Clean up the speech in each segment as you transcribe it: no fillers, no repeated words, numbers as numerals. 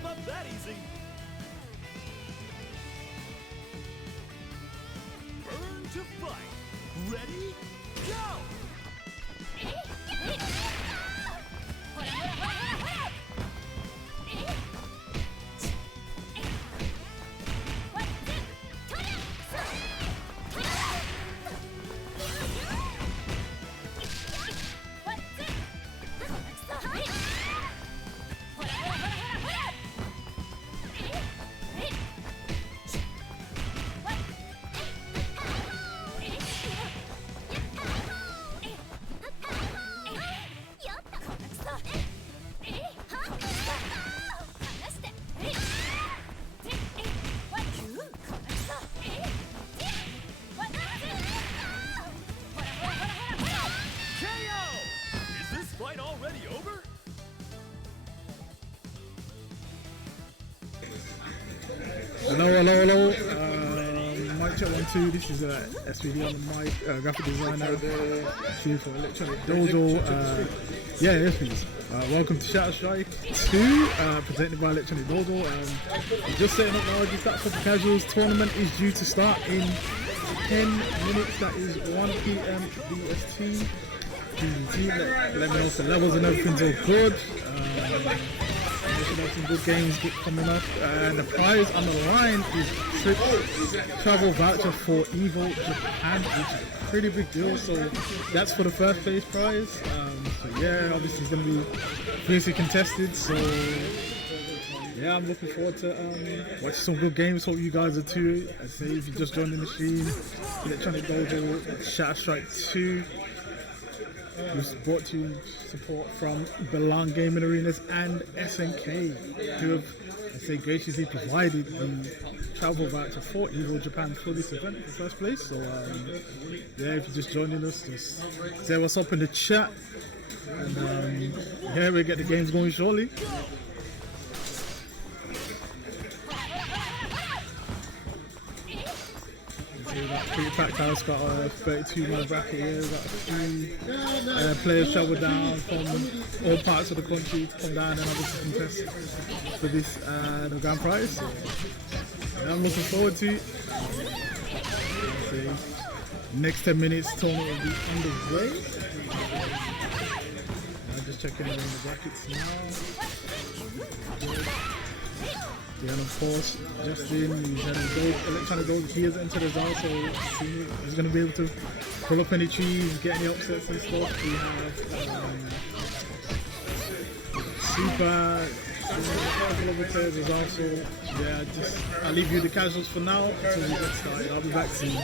give up that easy. Burn to fight. Ready? Go! Hello. Mic check 1 2. This is SVD on the mic, graphic designer, chief for Electronic Dojo. Yes please. Welcome to Shatter Strike 2, presented by Electronic Dojo. Just setting up now, just that for the casuals. Tournament is due to start in 10 minutes. That is 1 PM BST. Let me know if the levels and everything's all good. Have some good games coming up, and the prize on the line is travel voucher for EVO Japan, which is a pretty big deal. So that's for the first place prize. So yeah, obviously it's going to be fiercely contested. So yeah, I'm looking forward to watching some good games. Hope you guys are too. I say if you just joined the machine, Electronic Dojo Shatter Strike 2. Was brought to you support from Belong Gaming Arenas and SNK, who have, I say, graciously provided the travel voucher for EVO Japan for this event in the first place. So yeah, if you're just joining us, just say what's up in the chat, and yeah, we'll get the games going shortly. That pre-packed house got a 32-man bracket here. Got 3 players travel down from all parts of the country to come down and obviously contest for this the grand prize. So, yeah, I'm looking forward to it. Next 10 minutes, tournament will be underway. I'm just checking around the brackets now. Yeah, and of course, Jeshter, he's having Electronic Dojo, he has entered as well, so he's going to be able to pull up any trees, get any upsets and stuff. We have SUPA, a couple of players as well, so yeah, I'll leave you the casuals for now until we get started. I'll be back soon.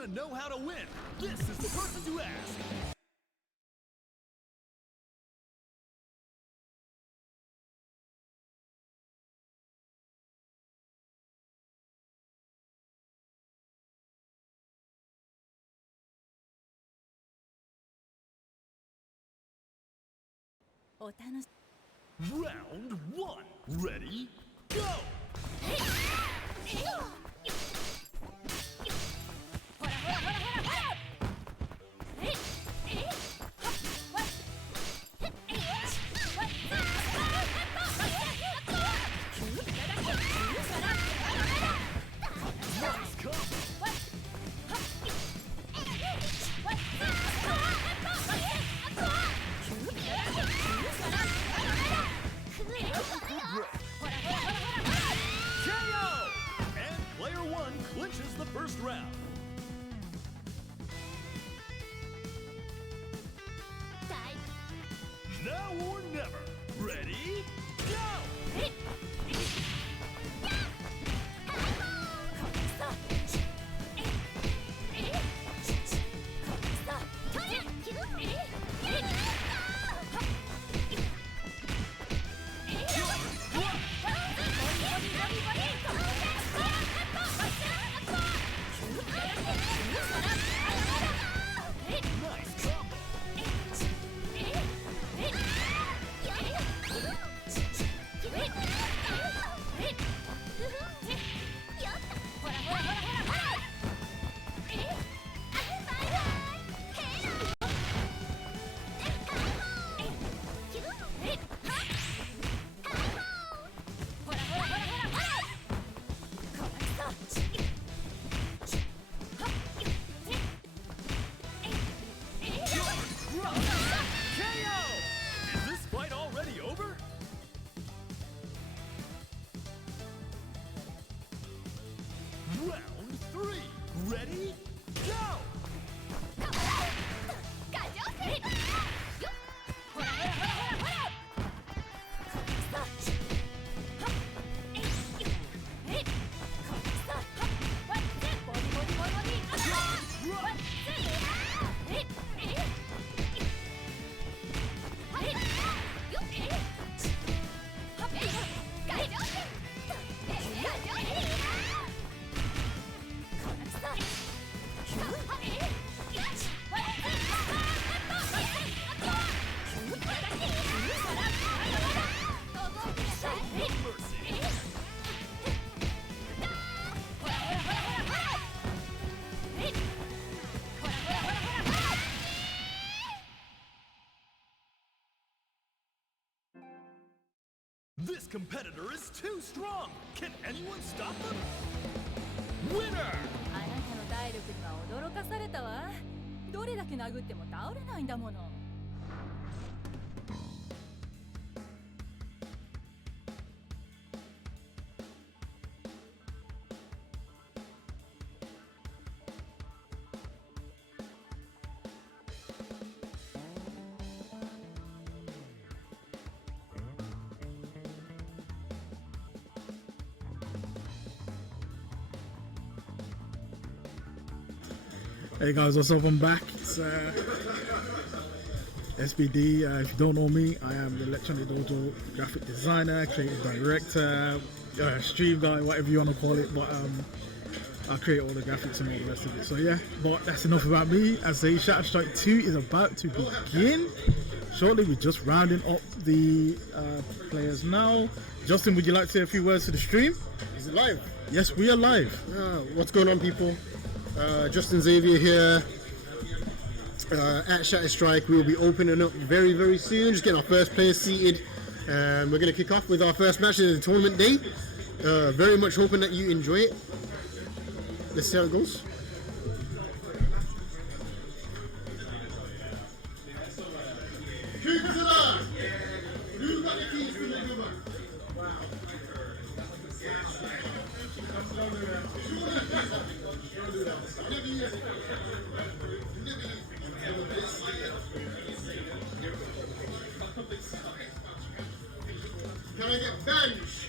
want to know how to win, this is the person to ask. Round 1. Ready? Go! Now or never. Ready? Go! Round 3. Ready? Go! This competitor is too strong! Can anyone stop them? Winner! あなたの体力には驚かされたわ。どれだけ殴っても倒れないんだもの。Hey guys, what's up? I'm back. It's SBD. If you don't know me, I am the Electronic Dojo graphic designer, creative director, stream guy, whatever you want to call it. But I create all the graphics and all the rest of it. So yeah, but that's enough about me. As I say, Shatter Strike 2 is about to begin. Shortly, we're just rounding up the players now. Justin, would you like to say a few words to the stream? Is it live? Yes, we are live. What's going on, people? Justin Xavier here at Shatter Strike. We'll be opening up very, very soon. Just getting our first players seated. We're going to kick off with our first match of the tournament day. Very much hoping that you enjoy it. Let's see how it goes. Coopzilla! Who's got the keys to the number? Can I get bench?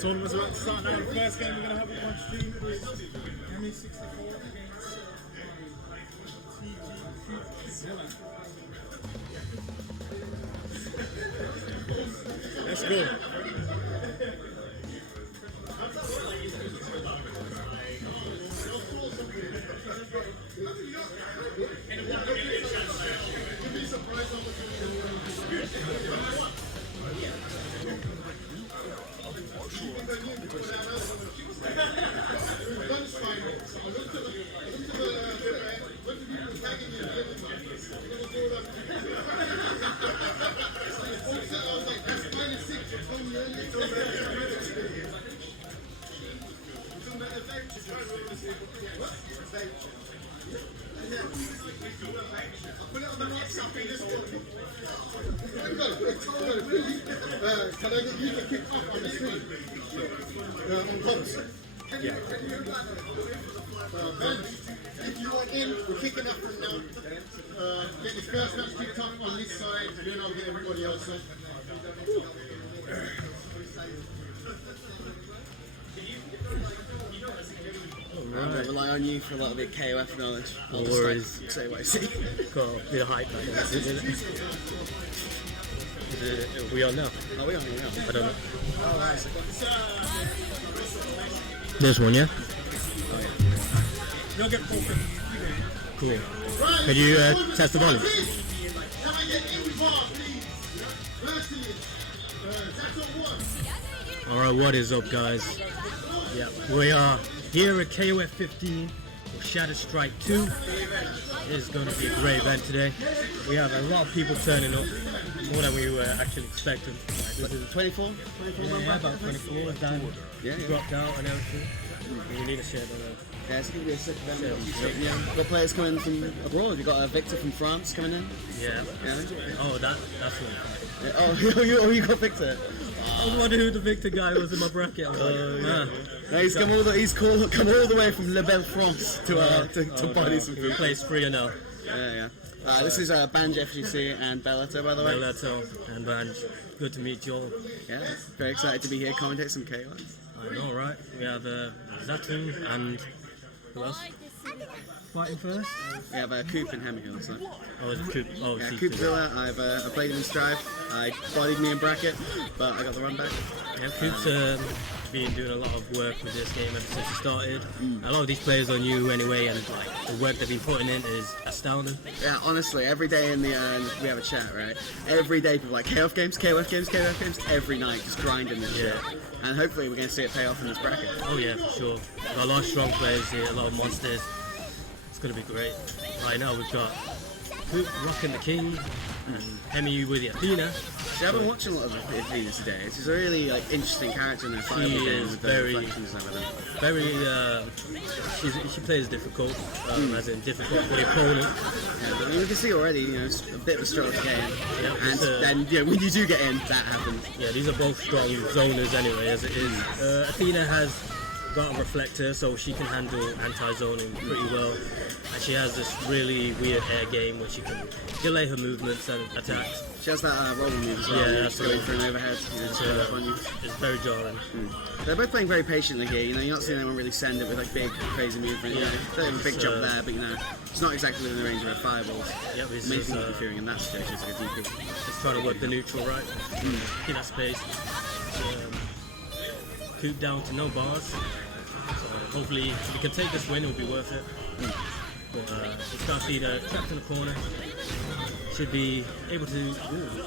Tournament's about to start now. The first game we're going to have on stream is Hemi 64 against Coopzilla. Let's go. Can I get you to kick off on the screen? On post? Yeah. Ben, if you want in, we're kicking off from now. Get the first match kicked off on this side, and then I'll get everybody else in. I'm going to rely on you for a little bit of KOF knowledge. I'll just like, say what I see. Got a bit of hype. Are we on now? Are we on here now? I don't know. Oh, right. This one, yeah? Oh, yeah. You'll get broken. Cool. Could you test the volume? Can I get Ingvarr, please? Alright, what is up, guys? Yeah, we are here at KOF 15 for Shatter Strike 2. It is going to be a great event today. We have a lot of people turning up, more than we were actually expecting. This is 24? 24 Yeah, about 24. Dan dropped out and everything. We need to share that. Yeah, it's going to be a sick event. Yeah. Got players coming from abroad. You've got Victor from France coming in. Yeah. Oh, that's really Yeah. Oh, you got Victor. I was wondering who the Victor guy was in my bracket. I was like, No, he's come all the way from Le Bel France to body some he food. plays 3-0. Yeah. This is Banj FGC and Bel Ehto, by the way. Bel Ehto and Banj. Good to meet you all. Yeah, very excited to be here, commentate some KOF. I know, right? We have Zatun and who else? Fighting first? We have Coop and Hemi also. Oh, it's Coop. Oh, Yeah, C2. Coopzilla, I played him in Strive. I bodied me in bracket, but I got the run back. Yeah, Coop's been doing a lot of work with this game ever since he started. A lot of these players are new anyway, and like the work they've been putting in is astounding. Yeah, honestly, every day in the we have a chat, right? Every day people like KOF games, every night just grinding this shit. And hopefully we're going to see it pay off in this bracket. Oh yeah, for sure. Got a lot of strong players here, a lot of monsters. It's going to be great. Right now we've got Coop rocking the king, and Hemi with the Athena. See, I've been watching a lot of Athena today. She's a really interesting character in the fight. She is very, she plays difficult, as in difficult for the opponent. Yeah, but you can see already, it's a bit of a struggle to get in. Yeah, and then, when you do get in, that happens. Yeah, these are both strong zoners anyway, as it is. Athena has got a reflector, so she can handle anti-zoning pretty well. And she has this really weird air game where she can delay her movements and attacks. She has that rolling move as well. Yeah, that's going for an overhead. It's very jarring. They're both playing very patiently here. You're not seeing anyone really send it with like big, crazy movement. They have a big jump there, but it's not exactly within the range of her fireballs. Yeah, it's amazing interfering in that situation. It's like a DP. Just trying to work the neutral right. Get that space. Coop down to no bars. So hopefully, if we can take this win, it'll be worth it. But it's got Athena trapped in the corner. Should be able to.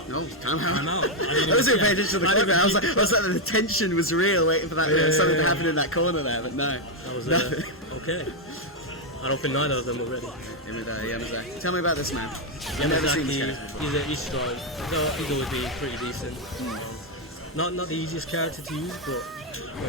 No, time out. I wasn't paying attention to the corner. I was like, the tension was real, waiting for that something to happen in that corner there, but no. That was okay. I don't think neither of them were ready. Yamazaki. Tell me about this man. Yamazaki, he's strong. He's always been pretty decent. Not the easiest character to use, but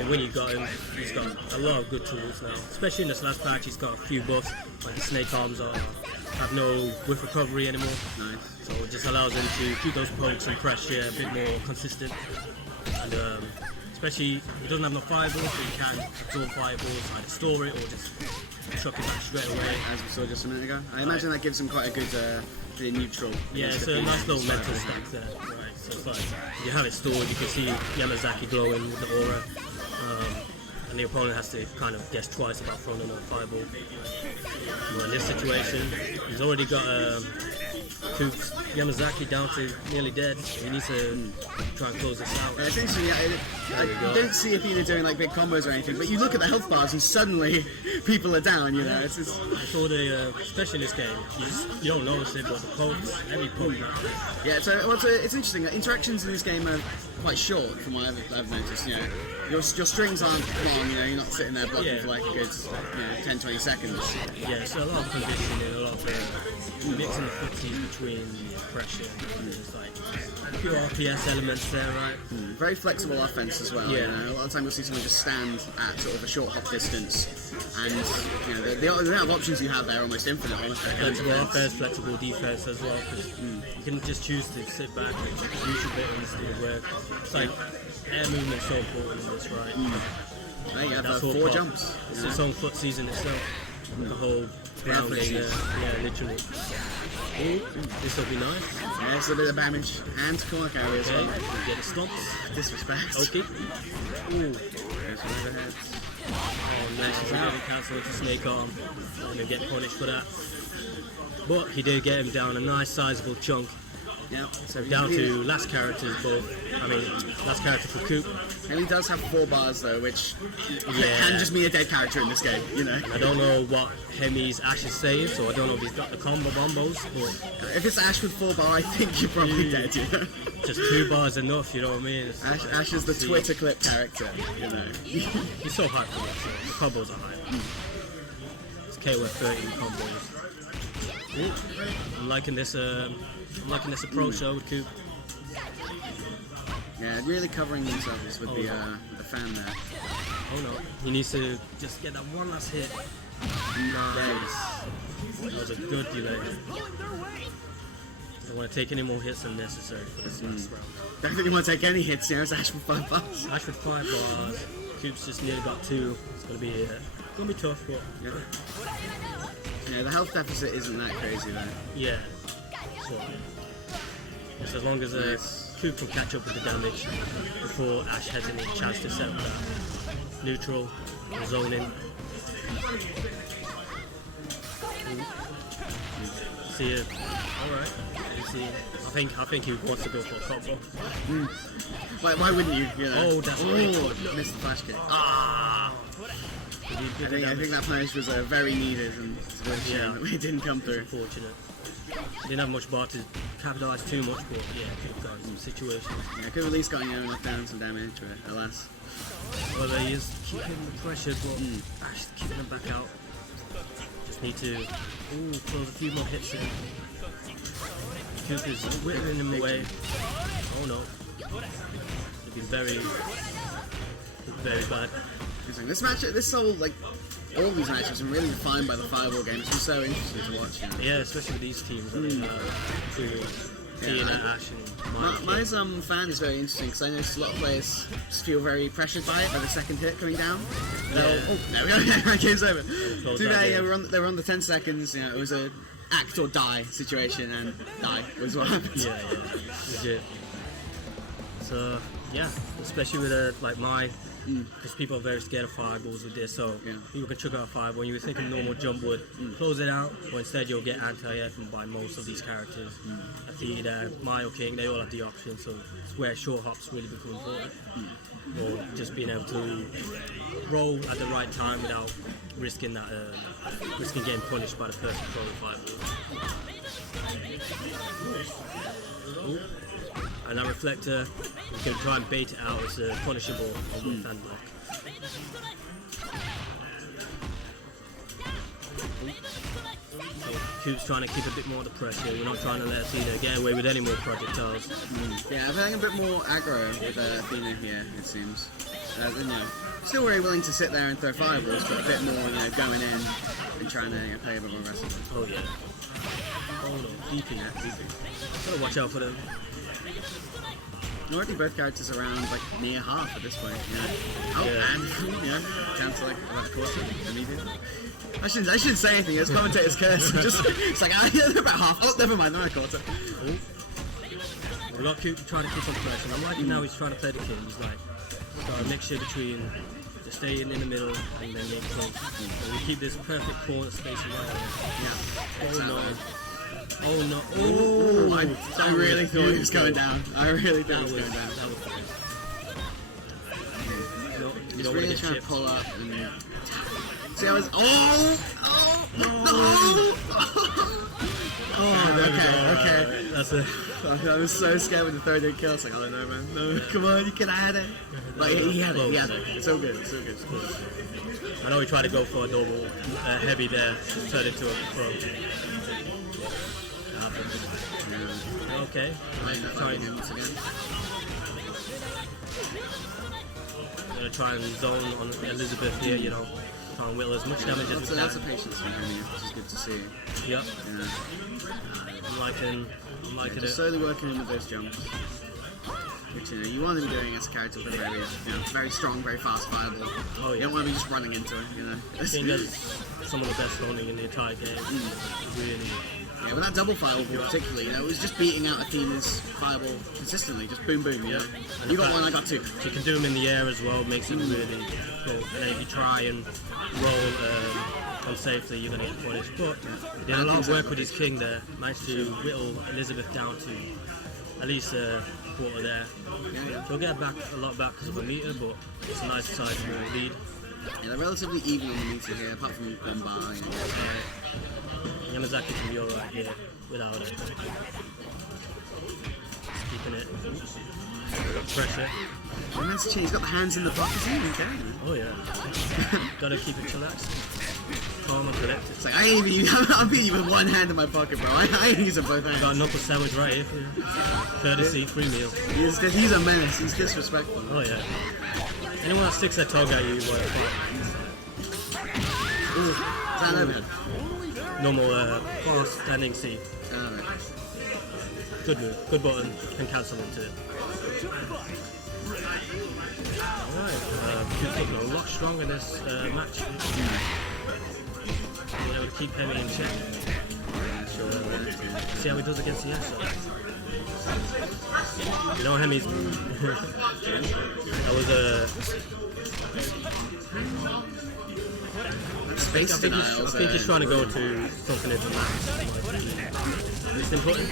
when you got him, he's got a lot of good tools now. Especially in this last patch, he's got a few buffs, like the snake arms have no whiff recovery anymore. Nice. So it just allows him to keep those pokes and pressure a bit more consistent. And especially, he doesn't have no fireballs, but he can absorb fireballs, either store it or just chuck it back straight away. As we saw just a minute ago. I imagine that gives him quite a good neutral. Yeah, it's a nice little mental stack there. Right, so it's like, you have it stored, you can see Yamazaki glowing with the aura. and the opponent has to kind of guess twice about throwing another fireball. Well, in this situation, he's already got Coops Yamazaki down to nearly dead. He needs to try and close this out. I think so, yeah, you don't see Athena doing like big combos or anything, but you look at the health bars and suddenly people are down, you know. It's just... For the, especially in this game, you don't notice it, but the pokes, every poke. Yeah, so it's interesting. Interactions in this game are quite short, from what I've noticed. You know, your strings aren't long. You know, you're not sitting there blocking for like a good 10-20 seconds. Yeah, so a lot of conditioning, a lot of mixing the footsies between pressure. There's like pure RPS elements there, right? Very flexible offense as well. Yeah. You know? A lot of time you'll see someone just stand at sort of a short hop distance, and you know the amount of options you have there are almost infinite. Honestly, flexible offense, flexible defense as well. Because you can just choose to sit back and use your buttons, do the work. It's like air movement's so important in this, right? There you have 4 jumps. It's its own foot season itself. The whole grounding, yeah, literally. Ooh, this will be nice. Yeah, it's a bit of damage and corner carry as well. Get the stomps. Disrespect. Okay. Ooh. There's one overhead. Oh, nice. He's going to cancel into snake arm. And then get punished for that. But he did get him down a nice sizable chunk. Yeah, so down to last characters both. I mean, last character for Coop. And he does have 4 bars though, which Yeah. can just mean a dead character in this game, you know. I don't know what Hemi's Ash is saying, so I don't know if he's got the combo bombos, but If it's Ash with 4 bar, I think you're probably dead, you know. just 2 bars enough, you know what I mean? Ash is the Twitter clip character, you know. He's so hyped for that, so the combos are hyped. It's KOF 13 combos. Ooh. I'm liking this approach though with Coop. Yeah, really covering themselves with the fan there. Oh no, he needs to just get that one last hit. Nice. That was a good delay. Don't want to take any more hits than necessary for this last round. Don't think you want to take any hits, you know, it's Ash with 5 bars. Ash with 5 bars. Coop's just nearly got 2. It's gonna be tough, but Yeah, the health deficit isn't that crazy though. yeah. So, just as long as Coop can catch up with the damage before Ash has any chance to set up that neutral, zoning. See it. Alright. I think he wants to go for a combo. Why wouldn't you? You know? Oh, that's right. Missed the flash kick. Ah! I think that punish was very needed, and it's a shame that it didn't come through. Unfortunate. Didn't have much bar to capitalise too much, but yeah, could have gotten some situations. Yeah, could have at least gotten knocked down some damage, but alas. Well, he is keeping the pressure, but Ash keeping him back out. Just need to close a few more hits in. Coop is whittling him away. Oh no. It'd be very bad. This match, all these matches are really defined by the fireball game. It's been so interesting to watch. You know? Yeah, especially with these teams. Ash and my fan is very interesting because I noticed a lot of players just feel very pressured by it, by the second hit coming down. There we go, game's over. Today they were on the 10 seconds, you know, it was a act or die situation, and die was what happened. Yeah, legit. So, yeah, especially with my because people are very scared of fireballs with this, so people can chuck out a fireball. When you would think a normal jump would close it out, but instead you'll get anti-air from by most of these characters. Athena, Mayo King, they all have the option, so it's where short hops really become important. Or just being able to roll at the right time without risking getting punished by the person throwing the fireball. Ooh. And that reflector, you can try and bait it out as a punishable on left hand block. So Coop's trying to keep a bit more of the pressure. We're not trying to let Athena get away with any more projectiles. Yeah, I'm having a bit more aggro with Athena here, it seems. Still very willing to sit there and throw fireballs, but a bit more, going in and trying to play a bit more aggressive. Oh yeah. Oh no, beeping. Gotta watch out for them. Already both characters around near half at this point, and cancel about a quarter immediately. I shouldn't say anything, it's commentator's curse. It's they're about half. Oh, never mind, they're a quarter. We got Coop trying to keep on pressure. I'm liking now he's trying to play the king. He's got a mixture between just staying in the middle and then getting close. So we keep this perfect corner spacing right here. Yeah. Oh no. Oh no. Oh, I really thought it was beautiful. going down. I really thought That it was was, going down. that was fine. No, you He's don't want really to get trying to chipped. pull up and see how it's okay. That's it. I was so scared when the third didn't kill. I was like, oh no man, no, come on, you can have it. But he had it, It's so good, it's so good. I know we tried to go for a double heavy there, just turned into a pro. Okay, Fighting him once again. I'm gonna try and zone on Elizabeth here, you know, try and whittle as much damage as we That's a can. patience from Hemi, which is good to see. Yep, Yeah. I'm liking Just it. slowly working in with those jumps. Which, you know, you want to be doing as a character with a very, very strong, very fast fireball. Oh, You yeah. don't want to be just running into it, you know. I think that's some of the best zoning in the entire game. Really. Yeah, with that double fireball particularly, it was just beating out Athena's fireball consistently, just boom boom, you know. And You the got fact one, I got two. You can do them in the air as well, makes it really cool. And then if you try and roll unsafely, you're going to get punished. But he did a lot of work with his king there, managed to whittle Elizabeth down to at least a quarter there. Yeah. He'll get back a lot back because of a meter, but it's a nice size lead. Yeah, they're relatively even on the meter here, apart from one bar. Yamazaki can be alright here without it. Keeping it. Pressure. And that's he's got the hands in the pockets, he doesn't care, man. Oh yeah. Gotta keep it chillaxed. Calm and collected. It's like, I ain't even, I'm beating you with one hand in my pocket, bro. I ain't using both hands. Got a knuckle sandwich right here for you. Courtesy, free meal. He's a menace, he's disrespectful. Oh yeah. Anyone that sticks their tongue at you, you want to fight. Ooh, is that overhead? Normal fast standing C. Alright. Good move. Good button. Can cancel into it. Alright. Ku's looking a lot stronger this match. Being able to keep Hemi in check. See how he does against the Jeshter. You know Hemi's... that was a... I think he's trying to go to something into that. Is this important?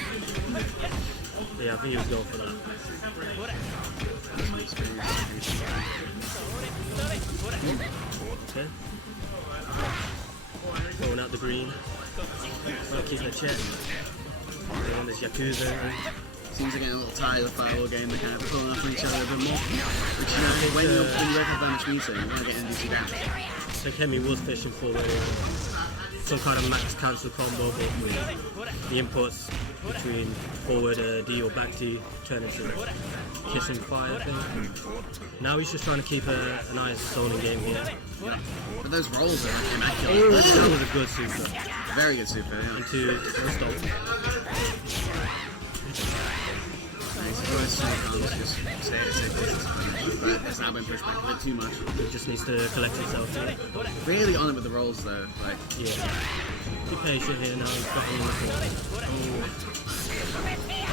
Yeah, I think he was going for that. Okay. Going out the green. Trying to keep their check. Doing this Yakuza. Seems like getting a little tired of the fireball game. They're kind of pulling up on each other a bit more. Which, you know, when you don't have that much meter, you want to get NDC down. I think Hemi was fishing for some kind of max cancel combo, but with the inputs between forward D or back D turn into kissing fire thing. Now he's just trying to keep a nice zoning game here. But those rolls are immaculate. Oh, that was a good super. Very good super, yeah. Into stop. Nice. Just stay distance. But it's now been pushed back a bit too much. He just needs to collect himself here. Really on it with the rolls though. Like, Yeah. Be patient here now. He's got him in the corner.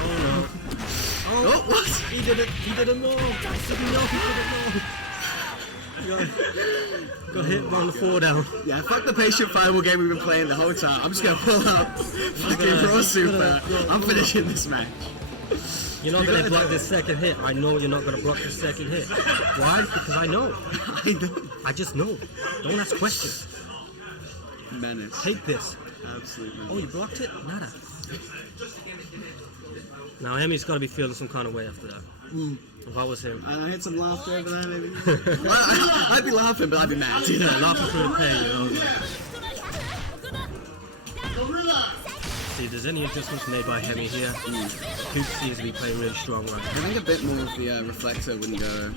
Oh no. oh, what? He didn't know. He didn't know. Got hit on the 4 down. Yeah, fuck the patient fireball game we've been playing the whole time. I'm just gonna pull up fucking raw super. I'm finishing this match. You're not going to block this second hit. I know you're not going to block this second hit. Why? Because I know. I know. I just know. Don't ask questions. Menace. Take this. Absolute menace. Oh, you blocked it? Nada. Now Hemi's got to be feeling some kind of way after that. If I was him. And I hit some laughter over there, maybe. I'd be laughing, but I'd be mad. You know? Laughing through the pain, you know. See if there's any adjustments made by Hemi here. Coop seems to be playing really strong right now. I think a bit more of the reflector wouldn't go,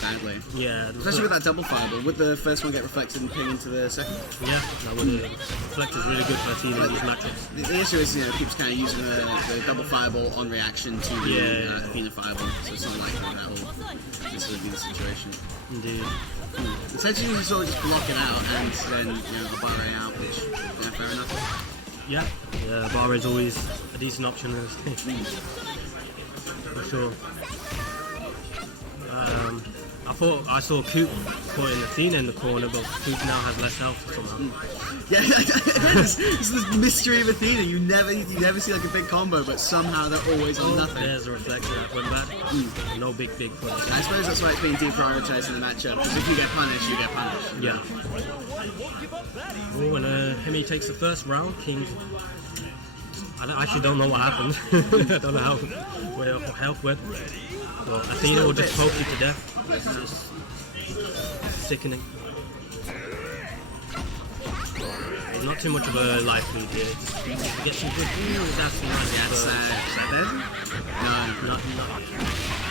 badly. Yeah. Especially with that double fireball. Would the first one get reflected and ping into the second? Yeah, that would have. Reflector's really good for a team in these matchups. The issue is, Coop's kind of using the double fireball on reaction to the Athena fireball, so it's not likely that will necessarily be the situation. Indeed. Essentially, you sort of just block it out and then, a bar out, which, fair enough. Yeah, bar is always a decent option in this thing. For sure. I thought I saw Coop putting Athena in the corner, but Coop now has less health somehow. Yeah, it's this mystery of Athena. You never see like a big combo, but somehow they're always on nothing. There's a reflection that went back. No big punish. I suppose that's why it's being deprioritized in the matchup, because if you get punished, you get punished. Yeah. Oh, and Hemi takes the first round. King. I actually don't know what happened. I don't know where health went. But Athena will just poke you to death. It's just sickening. There's not too much of a life lead here. Just get some good. That's nice. Yes, No.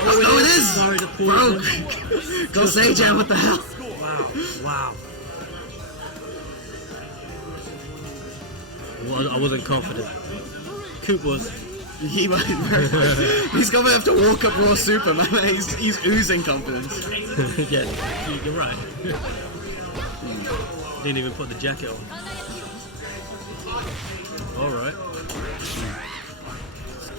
Oh, it is! Sorry to pull. Go Xavier, what the hell? Wow. Well, I wasn't confident. Coop was. He's gonna have to walk up raw super, man. He's oozing confidence. Yeah, you're right. Didn't even put the jacket on. Alright.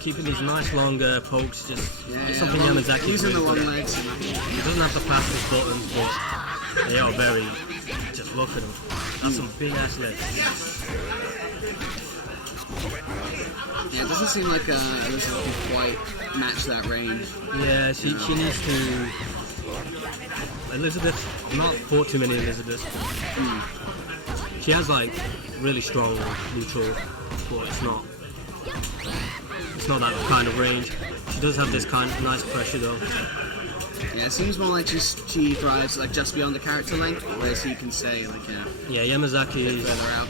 Keeping these nice long pokes, just something Yamazaki using the long good. legs. He doesn't have the fastest buttons, but they are very. Just look at them. That's some big ass legs. Yeah, it doesn't seem like Elizabeth can quite match that range. Yeah, she needs to. Elizabeth, I've not fought too many Elizabeths. She has like really strong neutral, but it's not that kind of range. She does have this kind of nice pressure though. Yeah, it seems more like she thrives like just beyond the character length, whereas he can stay like yeah, Yamazaki is further out.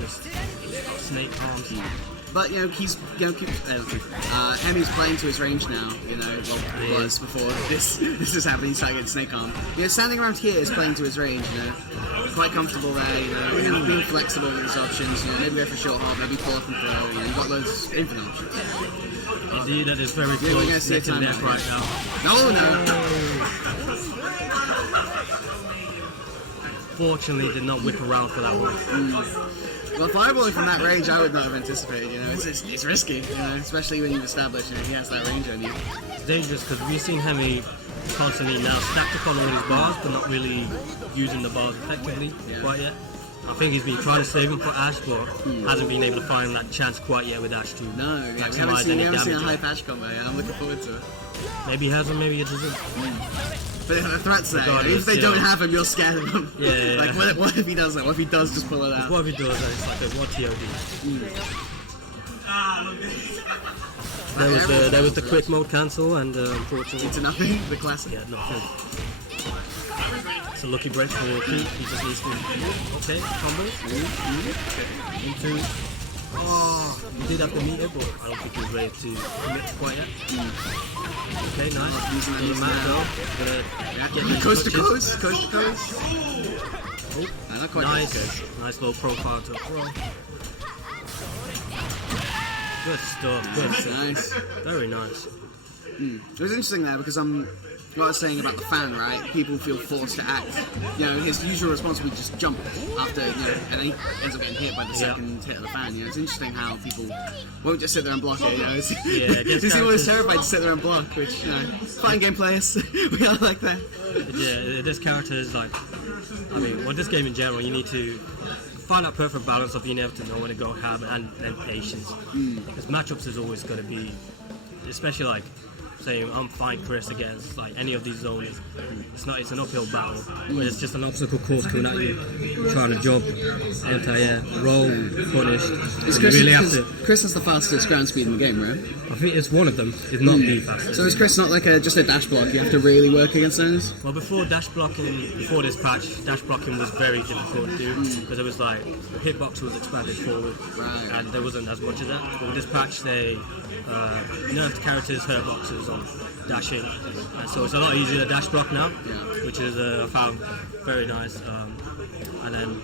Just snake arms. But he's Hemi's playing to his range now. Well, was before this is happening. He's starting to get snake arm. Standing around here is playing to his range. Quite comfortable there. Being flexible with his options. Maybe go for short hop, maybe pull up and throw. You've got loads of infinite options. Indeed, that is very close. We're gonna see a time right now. No. Fortunately, did not whip around for that one. Well, fireballing from that range, I would not have anticipated. It's risky. Especially when you've established he has that range on you. It's dangerous because we've seen Hemi constantly now stacked upon all his bars, but not really using the bars effectively quite yet. I think he's been trying to save him for Ash, but hasn't been able to find that chance quite yet with Ash to maximize any damage. We haven't seen a high patch combo. I'm looking forward to it. Maybe he has him, maybe he doesn't. But if the threat's there, if they don't have him, you're scared of them. Yeah. Like, what if he does that? What if he does just pull it out? What if he does that? It's like a what TOD. There was the quick mode cancel, and unfortunately... Into nothing, the classic. Yeah, nothing. It's a lucky break for Coop. He just needs to... Okay, combos. Into... Oh, he did have the meter, but I don't think he was ready to commit quite yet. Okay, nice. Using that Gonna coast to coast. Oh, not quite nice little profile to throw. Good stuff. Nice. Very nice. It was interesting there because what I was saying about the fan, right? People feel forced to act. His usual response would be just jump after, and then he ends up getting hit by the second hit of the fan. It's interesting how people won't just sit there and block it. These people are terrified to sit there and block, which, fighting game players, we are like that. Yeah, this character is like, this game in general, you need to find that perfect balance of being able to know when to go ham and patience. Because matchups is always going to be, especially like, say I'm fine Chris against like any of these zones. It's an uphill battle where it's just an obstacle course coming at you, trying to jump, anti-air, roll, punish. Chris has the fastest ground speed in the game, right? I think it's one of them, if not the fastest. So is Chris not like just a dash block? You have to really work against those? Well, before this patch, dash blocking was very difficult to do because it was like the hitbox was expanded forward, and there wasn't as much of that. But with this patch, they nerfed characters' hurt boxes on dashing, and so it's a lot easier to dash block now, which is I found very nice. And then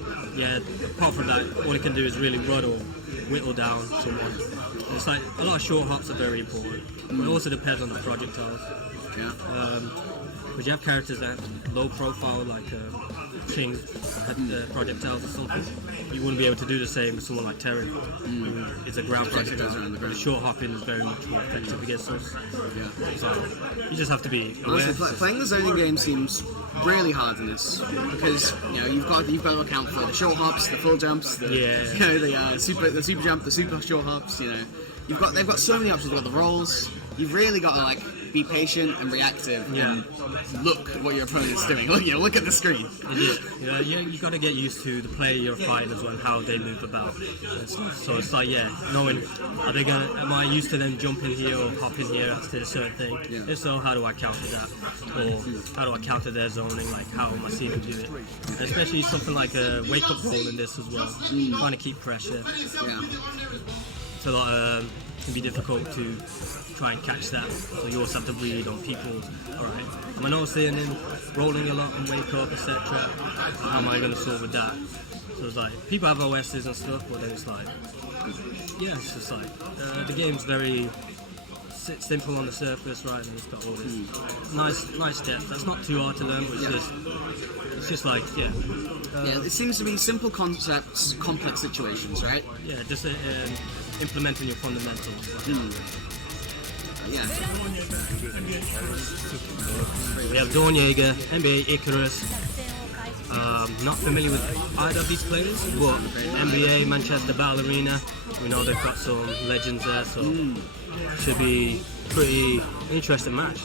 apart from that, all it can do is really run or whittle down someone. It's like a lot of short hops are very important, but it also depends on the projectiles. But you have characters that have low profile, like chain projectiles or something, you wouldn't be able to do the same with someone like Terry, who is a ground projectile. The short hopping is very much more effective against us. So you just have to be aware. Honestly, playing the zoning game seems really hard in this because you've got to account for the short hops, the full jumps, the the super jump, the super short hops. They've got so many options. They've got the rolls. You've really got to like be patient and reactive and look at what your opponent's doing. Look at the screen. You got to get used to the player you're fighting as well and how they move about. So it's like knowing am I used to them jumping here or hopping here after a certain thing? If so, how do I counter that? Or how do I counter their zoning? Like how am I seeing them do it? And especially something like a wake up roll in this as well. Trying to keep pressure. It's a lot can be difficult to try and catch that, so you also have to read on people. Alright, am I noticing him rolling a lot and wake up, etc.? How am I going to solve with that? So it's like, people have OSs and stuff, but then it's like, it's just like, the game's very simple on the surface, right, and it's got all this nice depth. That's not too hard to learn, but it's just like, it seems to be simple concepts, complex situations, right? Yeah, just implementing your fundamentals. We have Dawnjaeger, NBA Icarus. Not familiar with either of these players, but NBA Manchester Battle Arena, we know they've got some legends there, so should be pretty interesting match.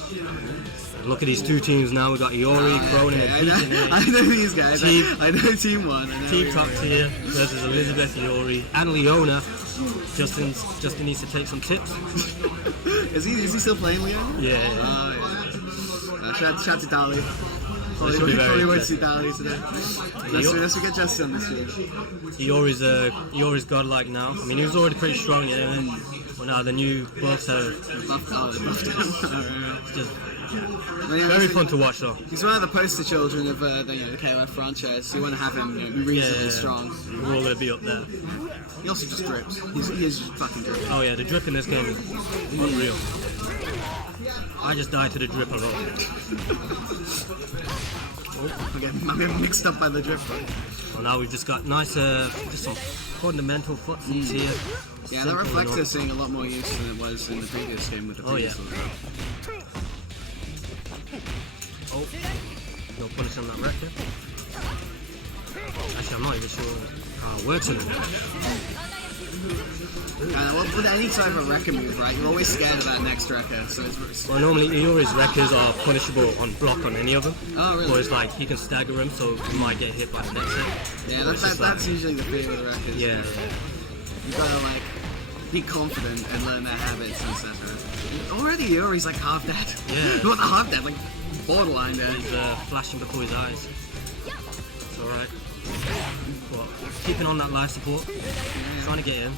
Look at these two teams now. We got Iori, Cronin, and Pekin. I know these guys. I know Team 1. Team top tier versus Elizabeth, Iori, and Leona. Justin needs to take some tips. Is he still playing Leona? Yeah. Shout to Dali. Probably won't see Dali today. Let's get Justin on this stream. Iori's godlike now. I mean, he was already pretty strong, but now the new buffs have just very fun to watch, though. He's one of the poster children of the KOF franchise. So you want to have him be reasonably strong. We're all going to be up there. He also just drips. He is just fucking dripping. Oh yeah, the drip in this game is unreal. I just died to the drip a lot. I'm getting mixed up by the drip. Well, now we've just got nice, just some fundamental footfalls here. Yeah, the reflector is seeing a lot more use than it was in the previous game with the previous one. Oh, no punish on that record. Actually, I'm not even sure how it works in it. With any type of wrecker move, right, you're always scared of that next wrecker. So well, normally Iori's wreckers are punishable on block on any of them. Oh, really? Or it's like he can stagger them, so you might get hit by the next hit. Yeah, that's usually the fear with the wreckers. Yeah. You gotta be confident and learn their habits and stuff. Already Iori's like half dead. Yeah. Not half dead, like borderline dead. He's flashing before his eyes. It's alright. But keeping on that life support, trying to get him.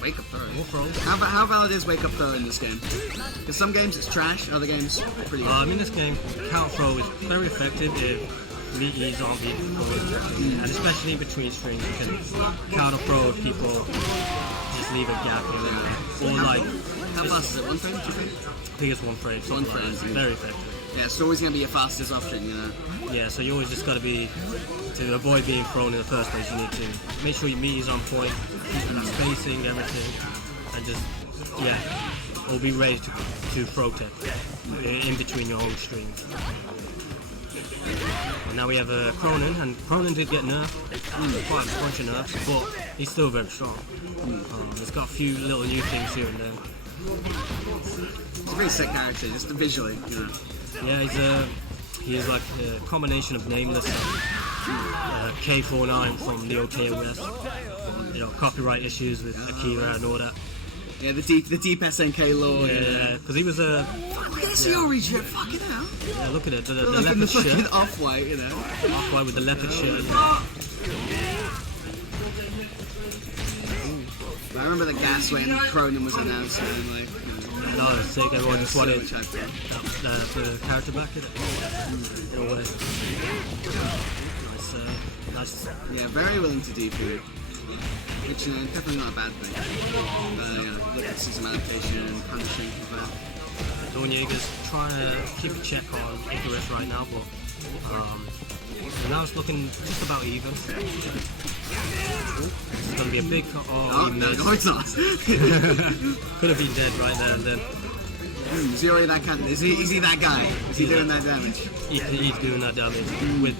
Wake up throw. More throws. How valid is wake up throw in this game? Because some games it's trash, other games pretty good. In this game, counter throw is very effective if meaties aren't being deployed. And especially between strings, you can counter throw if people just leave a gap here. Or like... How fast is it? 1 frame? 2 frame? I think it's 1 frame. 1 frame. It's very effective. Yeah, it's always going to be your fastest option, Yeah, so you always just got to be... To avoid being thrown in the first place, you need to make sure your meat is on point, spacing, everything, and just, or be ready to throw tech in between your own streams. And now we have Cronin, and Cronin did get nerfed, quite a bunch of nerfs, but he's still very strong. He's got a few little new things here and there. He's a very sick character, just visually, Yeah, he's like a combination of Nameless K49 from the OKOS. Copyright issues with Akira and all that. Yeah, the deep SNK lore. Yeah, because he was a... Look at this Iori drip, fucking hell. Yeah, look at it, the leopard shirt. Fucking off-white, Off-white with the leopard shirt. I remember the gas when Cronin was announced and No, it's sick, everyone just wanted the character back in a way. Nice. Yeah, very willing to DP, which definitely not a bad thing. Look at system adaptation and punishing for that. Dawnjaeger's trying to keep a check on Icarus right now, but So now it's looking just about even. It's going to be a big... Oh, he missed. No, it's not. Could have been dead right there and then. Is he already that kind of... Is he that guy? Is he doing that damage? He's doing that damage with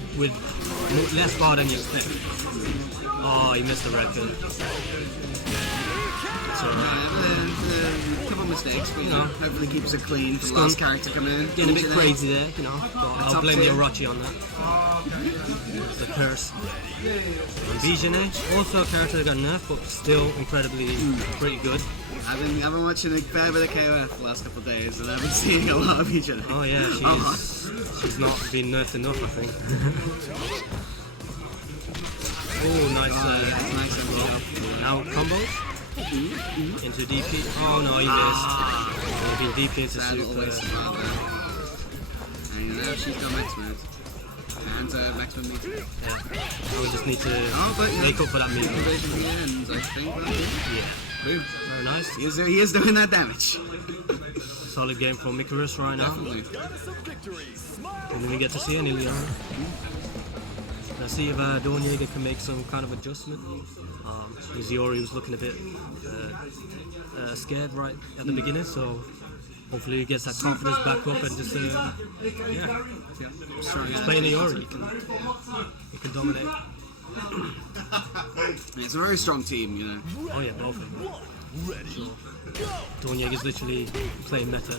less bar than you expect. Oh, he missed the record. So, a couple of mistakes, but hopefully keeps it clean for the last character coming in. Getting a bit crazy there, you know. But I'll blame the Orochi on that. It's the curse. And Bijane, also a character that got nerfed, but still incredibly pretty good. I've been watching a fair bit of KOF the last couple of days, and I've been seeing a lot of Bijane. Oh yeah, she's not been nerfed enough, I think. Oh, nice. Nice. Now combos. Into DP. Oh no, he missed. Maybe DP into SUPA. And now she's got max mode. And max mode meter. Yeah. I would just need to make up for that meter. Yeah. Boom. Very nice. He is doing that damage. Solid game from Icarus right now. Didn't even get to see any Leon. Let's see if Dawnjaeger can make some kind of adjustment. Iziori was looking a bit scared right at the beginning, so hopefully he gets that confidence back up and just just playing Iori. He can dominate. It's a very strong team, you know. Oh yeah, both of them. Sure. Dawnjaeger's literally playing meta.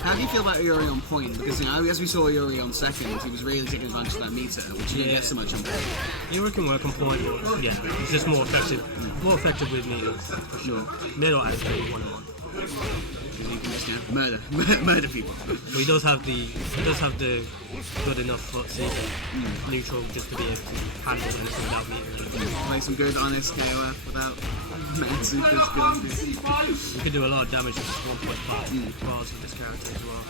How do you feel about Iori on point? Because as we saw Iori on second, he was really taking advantage of that meter, which you didn't get so much on point. Iori can work on point, but yeah, he's just more effective with meters, for sure. Middle I play 1-on-1. You can just murder people. But he does have the good enough footsie neutral just to be able to handle anything without meters. Play some good honest KOF without super skills. You can do a lot of damage with 1.5 bars with this character as well.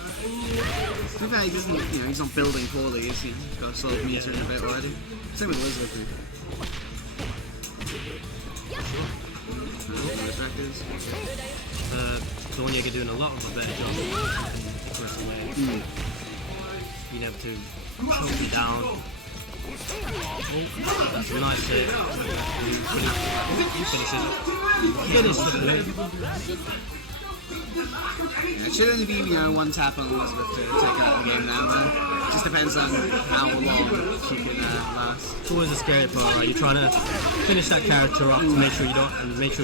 To be fair, he doesn't, he's not building poorly, is he? He's got a solid meter in a bit already. Same with Elizabeth. Dawnjaeger doing a lot of a better job of Icarus away. Being able to choke me down. Oh, that's a nice hit. Finish the play. It should only be, one tap on Elizabeth to take her out of the game now, though. It just depends on how long she can last. It's always a scary part, right? You're trying to finish that character up to make sure you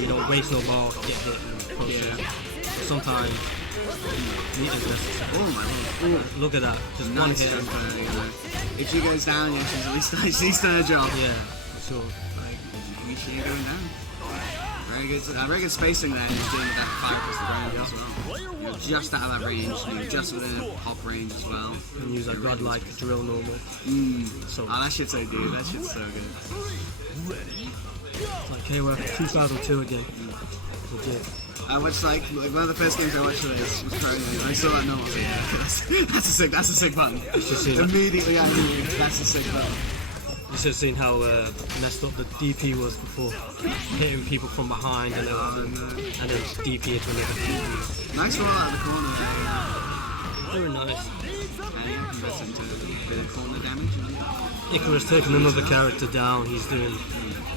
don't waste no ball, get hit and push it. Sometimes meter's necessary. Oh my lord. Look at that. Just nice one hit. If she goes down, she's at least done her job. Yeah, sure. Maybe she ain't going down. Very good spacing there, and he's doing that fire across the ground as well. You're just out of that range, you're just within a pop range as well. And use a godlike drill normal. So, that shit's so good, that shit's so good. It's like KOF 2002 again. Legit. I watched one of the first games I watched of this was Corinyanko, and I saw that number, I was like, that's a sick button. Immediately I knew that's a sick button. You should have seen how messed up the DP was before, hitting people from behind and then DP into another DP. Nice roll out of the corner. Very nice. And you can press into a bit of corner damage. Icarus taking another character down. He's doing a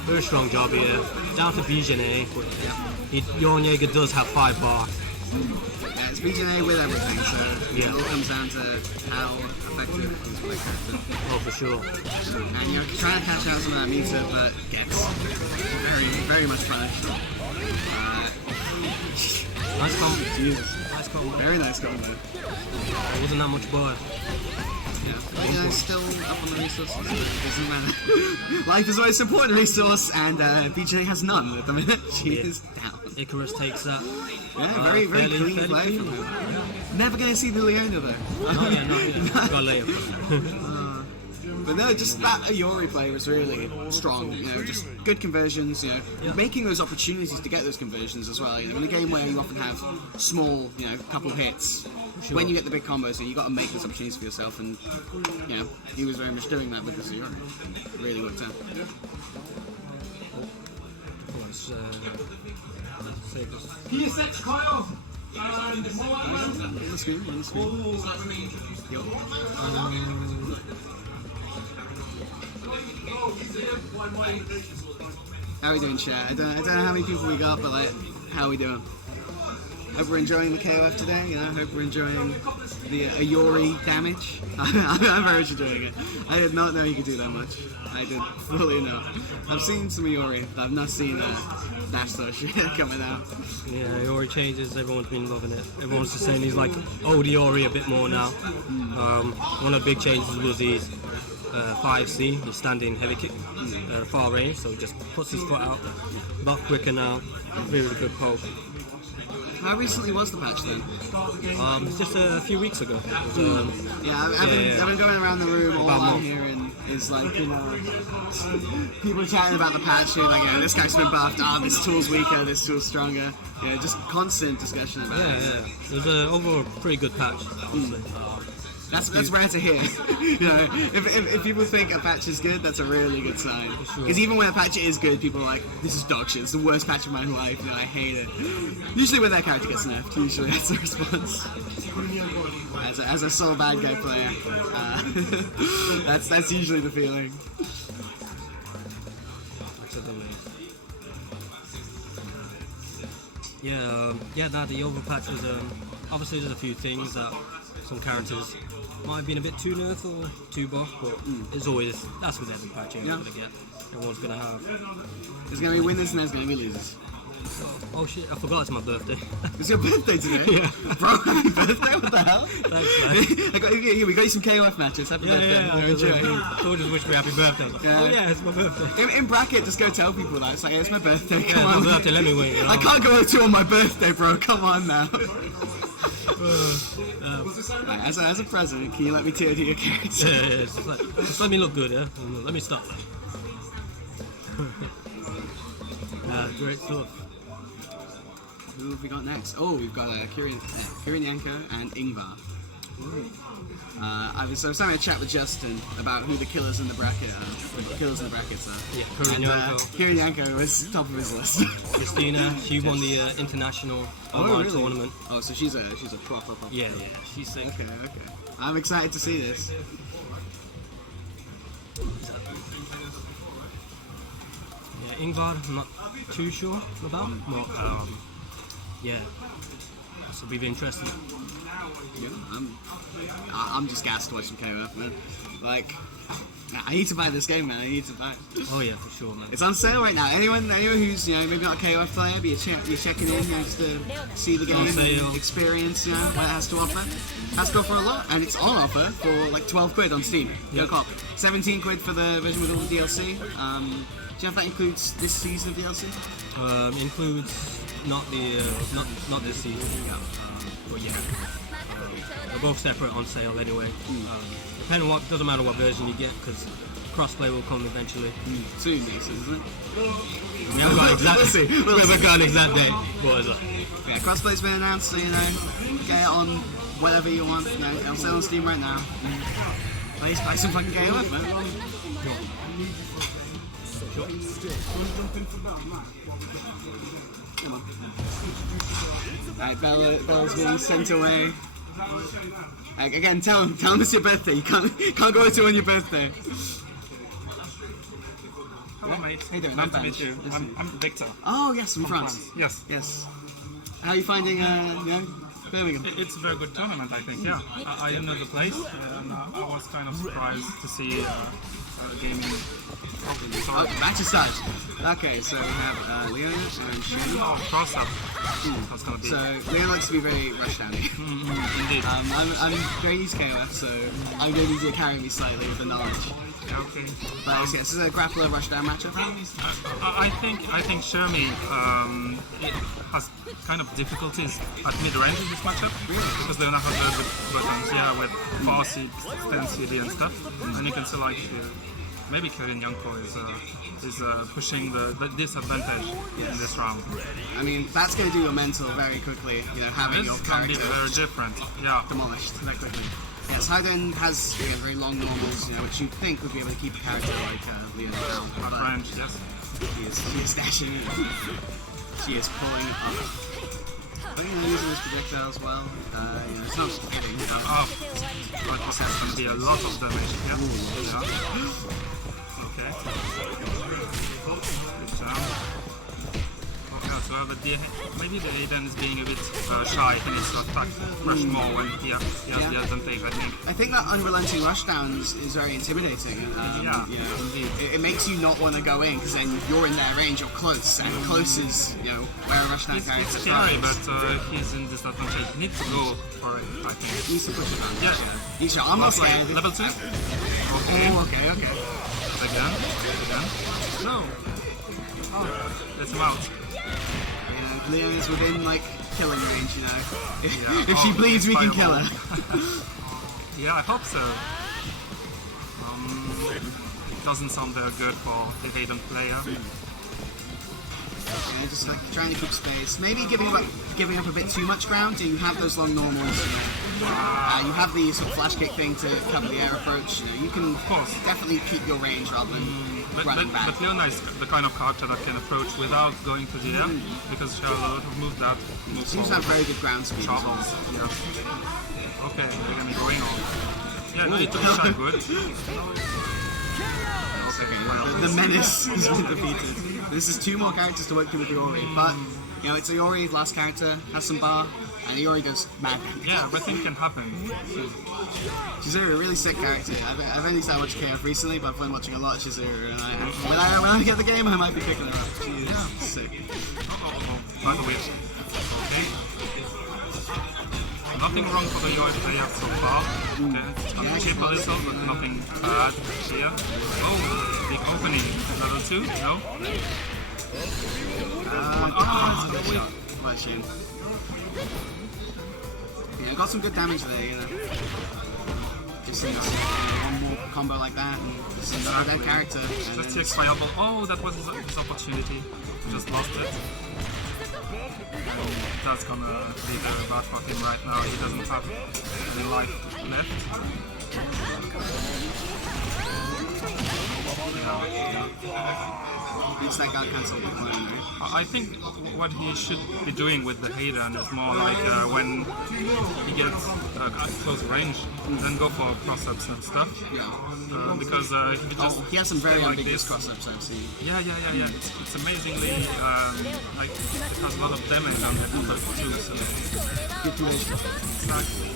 very strong job here. Down to Bijane, but Dawnjaeger does have 5 bar. Yeah, it's Bijane with everything, so it all comes down to how effective he's with character. Oh, for sure. And you're trying to catch out some of that meter, but gets very, very much punished. Nice combo. Jesus. Nice combo. Very nice combo. It wasn't that much bar. Yeah, but still up on the resources. It doesn't matter. Life is the most important resource, and BJ has none at the minute. She is down. Icarus takes that. Yeah, very clean play from him. Never going to see the Leona though. Not yet. Got layup. But no, just that Iori play was really strong. Just good conversions. Making those opportunities to get those conversions as well. In a game where you often have small, couple hits. Sure. When you get the big combos, you got to make those opportunities for yourself, and he was very much doing that with the Iori. It really worked out. PSX Kyle and On the screen. How are we doing, chat? I don't know how many people we got, but like, how are we doing? Hope we're enjoying the KOF today. You know, hope we're enjoying the Ayori damage. I'm very much enjoying it. I did not know he could do that much. I did fully not. I've seen some Ayori, but I've not seen that sort of shit coming out. Yeah, Iori changes, everyone's been loving it. Everyone's just saying he's like old Iori a bit more now. One of the big changes was his 5C, his standing heavy kick, far range, so he just puts his foot out, a lot quicker now, really good poke. How recently was the patch then? Just a few weeks ago. I've been going around the room, all I'm hearing is like, you know, people chatting about the patch, like, yeah, this guy's been buffed, this tool's weaker, this tool's stronger. Yeah, just constant discussion about it. Yeah. It was overall a pretty good patch. That's rare to hear. You know, if people think a patch is good, that's a really good sign. Because even when a patch is good, people are like, this is dog shit, it's the worst patch of my life, you know, I hate it. Usually when that character gets nerfed, usually that's the response. As a sole bad guy player, that's usually the feeling. The overpatch was obviously there's a few things that some characters might have been a bit too nerfed or too buff, but it's always, that's with every patch you're going to get. Everyone's going to have. There's going to be winners and there's going to be losers. Oh shit, I forgot it's my birthday. It's your birthday today? Yeah. Bro, happy birthday, what the hell? Thanks, man. We got you some KOF matches, happy birthday. Someone just wished me happy birthday. Like, oh yeah, it's my birthday. In bracket, just go tell people that, it's like, it's my birthday, come on. My birthday, let me win. You know? I can't go to on my birthday, bro, come on now. Right, as a present, can you let me TOD your character? Yeah, just let me look good, yeah? Let me start. Great stuff. Who have we got next? Oh, we've got Kurinyanko and Ingvarr. I was having a chat with Justin about who the killers in the bracket are. The killers in the brackets are. Yeah, Kurinyanko. Kurinyanko was top of his list. Christina, she won the international online tournament. Oh, so she's a proper. Yeah, she's sick. Okay. I'm excited to see this. Yeah, Ingvarr, I'm not too sure about, but this will be interesting. Yeah, I'm just gassed to watch some KOF, man. Like, I need to buy this game, man. I need to buy it. Oh yeah, for sure, man. It's on sale right now. Anyone who's maybe not a KOF player, but you're checking in just to see the game, experience, what it has to offer. Has to offer a lot, and it's on offer for like 12 quid on Steam. Go cop. 17 quid for the version with all the DLC. Do you know if that includes this season of DLC? Includes not this season. But yeah. They're both separate on sale anyway. Depending on doesn't matter what version you get, because crossplay will come eventually. Soon, isn't it? We haven't got an exact date. What is it? Yeah, crossplay's been announced, so get it on whatever you want. On sale on Steam right now. Buy some fucking KOF, man. Come on. Alright, Bella's getting sent away. Again, tell him it's your birthday. You can't go to on your birthday. Hello, mate. How you doing? Nice to meet you. I'm Victor. Oh, yes, from France. Yes. How are you finding, Birmingham? It's a very good tournament, I think, yeah. I didn't know the place, and I was kind of surprised to see gaming. Match aside. Okay, so we have Leon and Shane. Oh, cross up. That's gonna be. So Leon likes to be very rush-downy. Indeed. I'm very used to KOF, so I'm going to need you to carry me slightly with the knowledge. Okay. But this is a grappler rushdown matchup. I think Shermie has kind of difficulties at mid-range in this matchup because they don't have the buttons, with fast stand CD and stuff, and you can see like maybe Kurinyanko is pushing the disadvantage in this round. I mean, that's going to do your mental very quickly. Having your character very different, demolished very quickly. Yes, Haiden has very long normals, which you'd think would be able to keep a character like Leon down. At range, yes. She is dashing it. She is pulling it up. I think they're using this projectile as well. It's not hitting. But this has going to be a lot of damage. Okay. Good job. Okay, so maybe the Aiden is being a bit shy. He needs to attack rush more when he has the advantage, I think. I think that unrelenting rushdown is very intimidating. Yeah, indeed. It makes you not want to go in because then you're in their range, you're close, and close is, where a rushdown character It's scary, thrives. but he's in disadvantage. He needs to go for it, I think. He needs to push it on. Yeah. I'm not scared. Level 2? Okay. Oh, okay. Again. No. Oh, that's him out. Leon is within, killing range, Yeah. If she bleeds, we can kill her. Yeah, I hope so. It doesn't sound very good for the Hayden player. Yeah, just trying to keep space. Maybe giving up a bit too much ground. You have those long normals. You have the sort of flash kick thing to cover the air approach. You can definitely keep your range rather than running back. But Leona is the kind of character that can approach without going to the air because she has a lot of moves that move Seems to have very good ground speed. troubles. Yeah. Okay, they're gonna be going on. Yeah, no, it looks like good. Okay, well, The menace has been defeated. This is 2 more characters to work through with Iori, but it's Iori, last character, has some bar, and Iori goes mad. yeah, everything can happen. She's a really sick character. I've only started watching KF recently, but I've been watching a lot of Shizuru, and when I get the game, I might be picking her up. She is sick. By the way, okay. Nothing wrong for the Iori player so far. Okay, it's gonna chip a little, but nothing bad here. Oh, big opening. Level 2? No? Bless you. Yeah, got some good damage there, Just one more combo like that, and just another dead character. Just takes fireball. Oh, that was his opportunity. Just lost it. That's gonna be very bad for him right now. He doesn't have any life left. It's that got cancelled with Moon, right? I think what he should be doing with the Hayden is more like when he gets close range, then go for cross-ups and stuff. Because if he just he has some very like ambiguous this, cross-ups I've seen. Yeah. It's amazingly it has a lot of damage on the combo too. So exactly.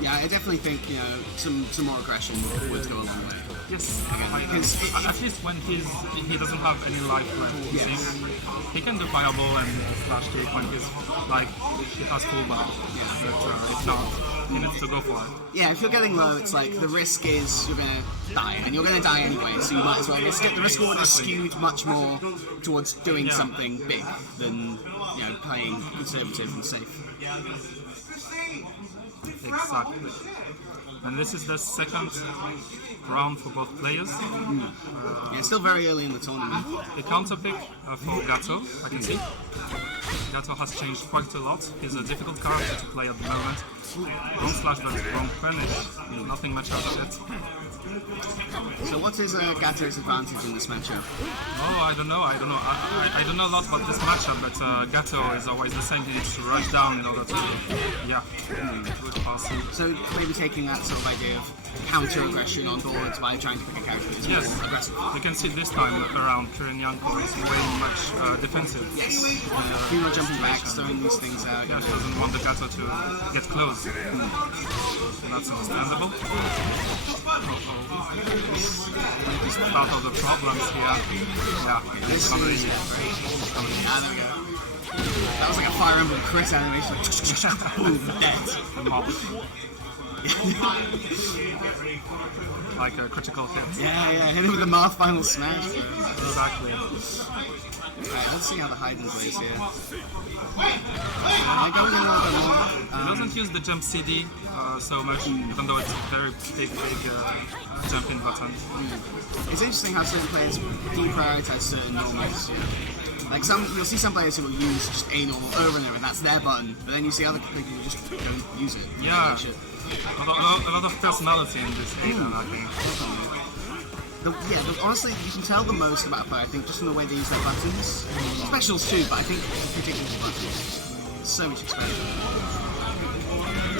Yeah, I definitely think some more aggression would go a long way. Yes, because at least when he doesn't have any life left, he can do fireball and flash kick when he has full bar. But if not, he needs to go for it. Yeah, if you're getting low, it's the risk is you're gonna die, and you're gonna die anyway, so you might as well risk it. The risk reward is skewed much more towards doing something big than playing conservative and safe. Exactly. And this is the second round for both players. It's still very early in the tournament. The counter pick for Gato, I can see. Gato has changed quite a lot. He's a difficult character to play at the moment. Wrong slash but wrong finish. Nothing much out of it. So what is Gato's advantage in this matchup? Oh, I don't know. I don't know a lot about this matchup, but Gato is always the same. He needs to rush down in order to, good passing. So maybe taking that sort of idea of counter-aggression on boards by trying to pick a character that's more aggressive. You can see this time around Kurinyanko is way much defensive. Yes. Few more jumping backs, throwing these things out. Yeah, she doesn't want the Gato to get close. That's understandable. He's part of the problems here. Yeah, This is there we go. That was like a Fire Emblem crit animation. Boom, dead. Like a critical hit. Yeah, hit him with the Marth final smash. Exactly. Right, let's see how the Haydn plays here. Going in a little bit more. He doesn't use the jump CD so much, even though it's a very big jumping button. It's interesting how certain players deprioritize certain normals. You'll see some players who will use just a normal over and over, and that's their button. But then you see other people who just don't use it. Yeah, a lot of personality in this game, I think. Honestly, you can tell the most about a player, I think, just in the way they use their buttons. Specials too, but I think particularly the buttons. So much expression.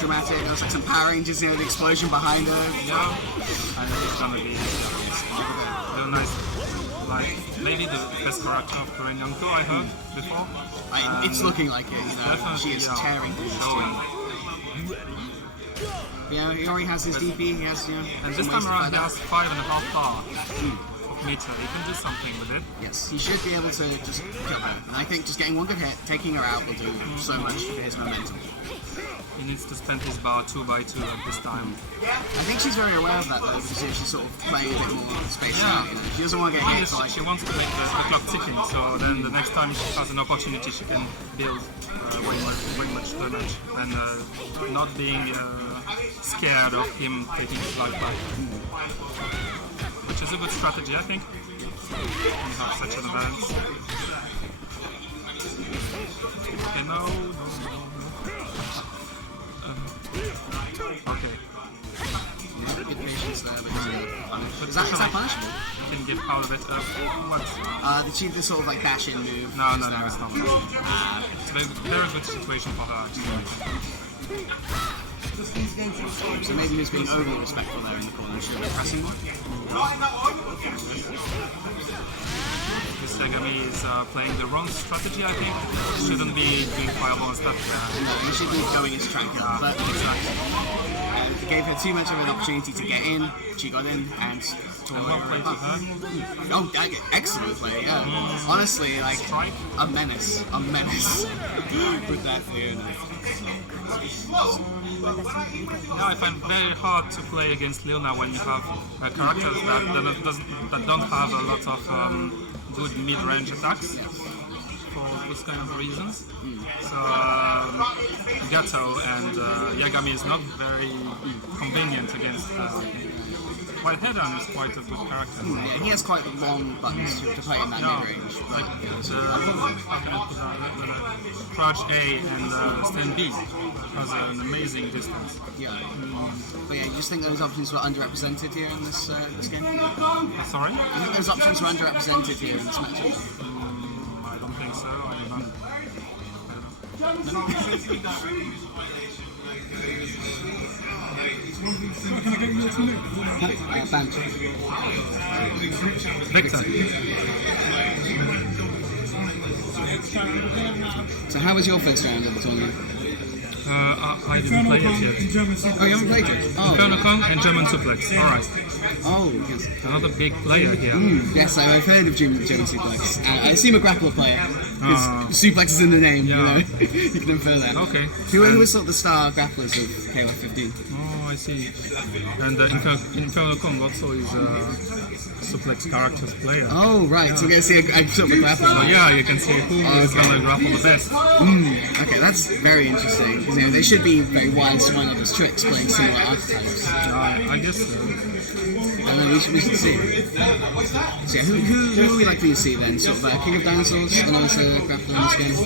Dramatic, there's like some Power Rangers, the explosion behind her. Yeah, I think it's gonna be Leona is like maybe the best character of Kurinyanko I heard before. It's looking like it, you know. Definitely, She is tearing through the showing. Yeah, he already has his DP, he has, you know... And this time around he has 5.5 bar of meter. He can do something with it. Yes, he should be able to just kill her. And I think just getting one good hit, taking her out will do so much for his momentum. He needs to spend his bar 2x2 at this time. I think she's very aware of that though, because she's sort of playing a bit more spaced out. You know? She doesn't want to get hit. She wants to make the clock ticking, so then the next time she has an opportunity she can build way much damage and not being scared of him taking his life back. Which is a good strategy, I think. You have such an advantage. Okay, no. Okay. Yeah, good patience there, but is that punishable? You can give power of it. What? The sort of like dash in move. No, it's not. It's a very good situation for her. So maybe he's being overly respectful there in the corner. Should have been pressing more. This Hemi is playing the wrong strategy, I think. Shouldn't be doing fireball and stuff. No, he should be going as tranquil. But he gave her too much of an opportunity to get in. She got in and tore her apart. Oh, excellent play, yeah. Honestly, like, a menace. With that Leona. Now I find it very hard to play against Leona when you have characters that don't have a lot of good mid-range attacks for those kind of reasons. So Gato and Yagami is not very convenient against while Hedan is quite a good character. Yeah, he has quite long buttons to play in that mid-range. Like crouch A and stand B has an amazing distance. Yeah. But yeah, you just think those options were underrepresented here in this game? Sorry? I think those options were underrepresented here in this matchup. I don't think so. I don't Victor. So how was your first round of the tournament? I didn't play it yet. Oh, you haven't played it? Oh. Inferno and German Suplex. Alright. Oh, yes. Another big player here. Yes, I've heard of German Suplex. I assume a grappler player. Because Suplex is in the name, you know. You can infer that. Okay. Who was sort of the star grapplers of KOF 15? Oh, I see. And Inferno also is a Suplex characters player. Oh, right. Yeah. So we're going to see a sort of a grappler. So, yeah, you can see who is going to grapple the best. Okay, that's very interesting. Because you know, they should be very wise to one another's tricks playing similar archetypes. I guess so. I don't know, we should see. So yeah, who would we like to see then? Sort of King of Dinosaurs, another grappler in this game?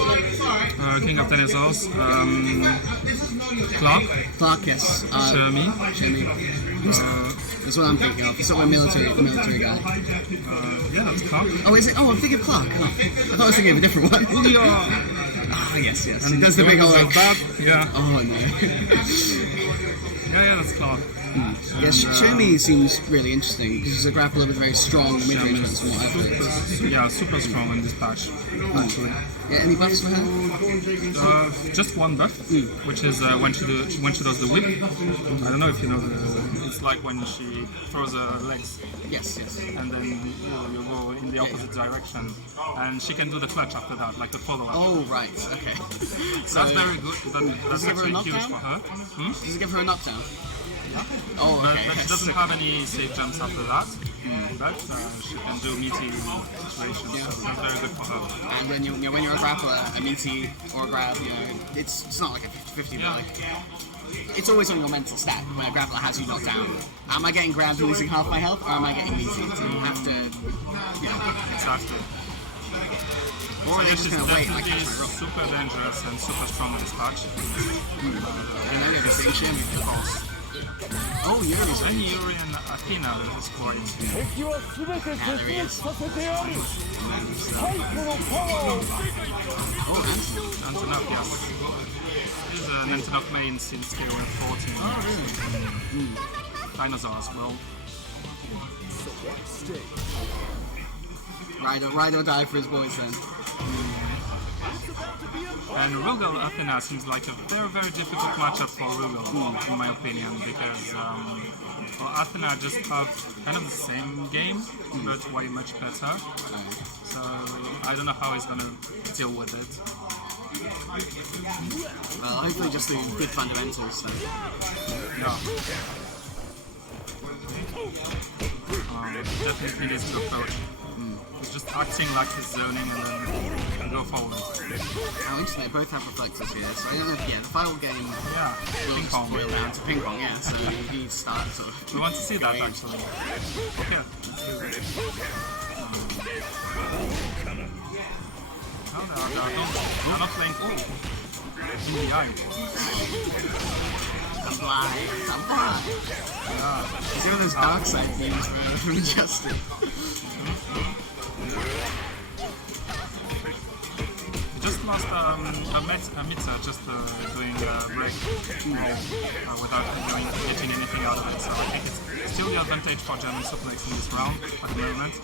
King of Dinosaurs, Clark, yes. Hemi. That's what I'm thinking of. He's sort of a military guy. Yeah, that's Clark. Oh, is it? Oh, I'm thinking of Clark. Oh, I thought I was thinking of a different one. Ah, yes. And he does the big old yeah. Oh, no. Yeah, that's Clark. Yes, Hemi seems really interesting because he's a grappler with very strong mid-range weapons from what I've heard. Yeah, super strong in this patch, actually. Yeah, any buffs for her? Just one buff, which is when she does the whip. I don't know if you know, it's like when she throws her legs. Yes. And then you go in the opposite direction. And she can do the clutch after that, like the follow-up. Oh, right, okay. So that's very good. That's actually huge for her. Does it give her a knockdown? Oh, okay. But she doesn't have any safe jumps after that. But she can do meaty situations, so that's very good for her. And then when you're a grappler, a meaty or a grab, it's not like a 50-50, but like it's always on your mental stat when a grappler has you knocked down. Am I getting grabbed and losing half my health, or am I getting meaty? So you have to, exactly. Or are they just going to wait like that's super dangerous and super strong in this patch. They're just being shimmy. Oh, Yuri's and Yuri and Athena is quite. There he is. Oh, Antonov, yes. He's an Antonov main since KOF 14. Oh, really? Dinosaur as well. Ride or die for his boys then. And Rugal Athena seems like a very, very difficult matchup for Rugal, in my opinion, because well, Athena just have kind of the same game, but way much better. So I don't know how he's gonna deal with it. Well, hopefully just the good fundamentals then. Yeah. Definitely needs to approach. He's just acting like he's zoning and then go forward. How interesting, they both have reflectors here, so I don't know, the final game will ping pong. boil down to ping pong, so he starts. We want to see that actually. Okay, let's do it. No, they're not playing in the eye. I'm blind. Yeah. You see all those dark side themes from Jeshter. Just lost a Mitza just doing break without getting anything out of it. So I think it's still the advantage for German Suplex in this round at the moment.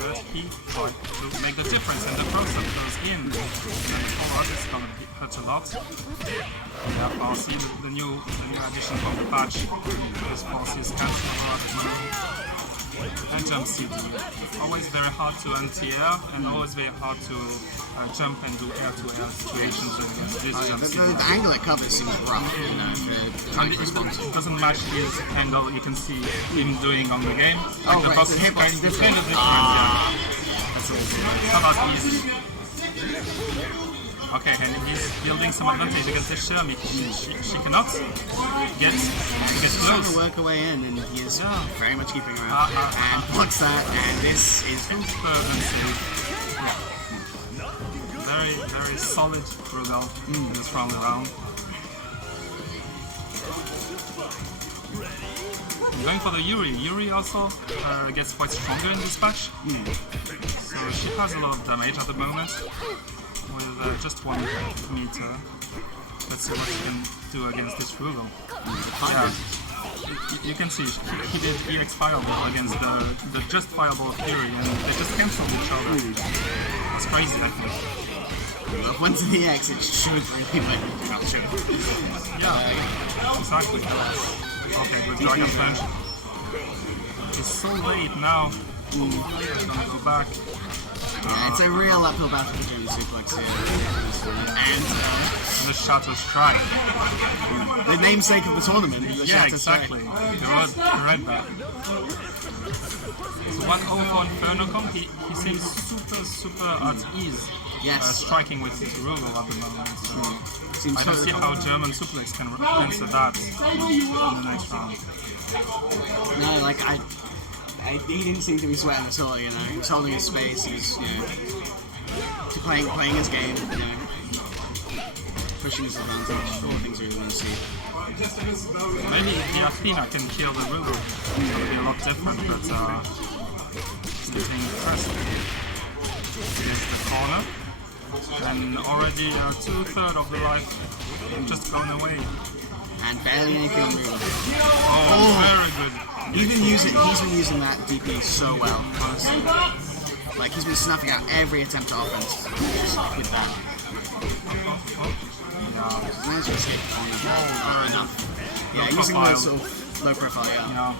But he tried to make the difference and the process goes in. And forward it's going to hurt a lot. Yeah, Farsi, the new addition from the patch. Because Farsi is cancelling a lot as well. And jump CD. Always very hard to anti-air and always very hard to jump and do air-to-air situations against this jump CD. The angle it covers seems rough, for trying to respond to. It doesn't match his angle you can see him doing on the game. Oh, the right, box the hitbox is it's different. kind of different, yeah. That's it. It's not as easy. Okay, and he's building some advantage against this Shermie. She cannot get He's trying close. to work her way in, and he is very much keeping her out. And blocks that, and this is super unsafe. Very, very solid Rugal in this round around. Going for the Yuri. Yuri also gets quite stronger in this patch. So she has a lot of damage at the moment with just 1 meter. Let's see what she can do against this Rugal. Yeah. You can see he did EX Fireball against the just Fireball of Fury and they just cancelled each other. It's crazy, I think. Well, once in the X, it should really make me capture. Yeah, exactly. Okay, good Dragon Punch. It's so late now. He's gonna go back. Yeah, it's a real uphill battle for German Suplex here. And the Shatter Strike. The namesake of the tournament. The Yeah, Shatter Strike. exactly. The red bat. So 1-0 for Inferno. He seems super at ease. Yes. Striking with his Rugal at the moment. So I don't see so how German Suplex can answer that in the next round. No, like he didn't seem to be sweating at all. He was holding his space. He was, playing his game. Pushing his advantage. All things we want to see. Maybe the Athena can kill the Rugal. It's gonna be a lot different, but it's getting pressed against the corner. And already 2/3 of the life just gone away. And barely anything on Rugal. Oh, very good. He's been using that DP so well, honestly. Like he's been snuffing out every attempt at offense with that. Yeah. Managed to escape the corner. Enough. Yeah, Low using profile. those sort of low profile, yeah.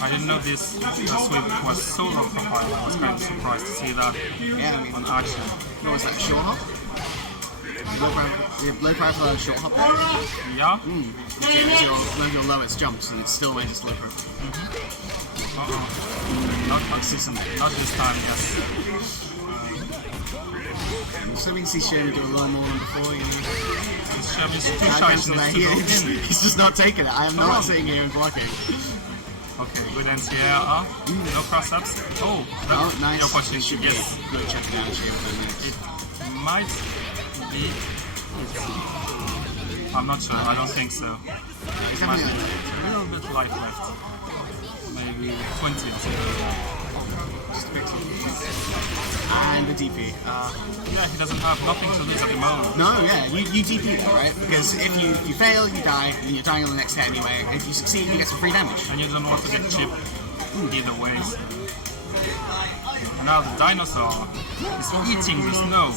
I didn't know this sweep was so low profile. I was kind of surprised to see that on action. What was that, short hop? Low profile and short hop? Yeah? One of your lowest jumps and it's still way just low profile. Not this time, yes. So we can see Shermie do a lot more than before, Shermie's too shy, she needs to go in. He's just not taking it. I am not sitting here and blocking. Okay, good anti-air. No cross-ups. Oh, that's nice. the opportunity. Yes. Good check down here. It might be. I'm not sure. I don't think so. He's Might having be a little bit life left. Maybe 20 or something. And the DP. Yeah, he doesn't have nothing to lose at the moment. No, yeah, you DP though, right? Because if you fail, you die, and then you're dying on the next hit anyway. If you succeed, you get some free damage. And you don't want to get chipped either way. And now the dinosaur is eating the snow.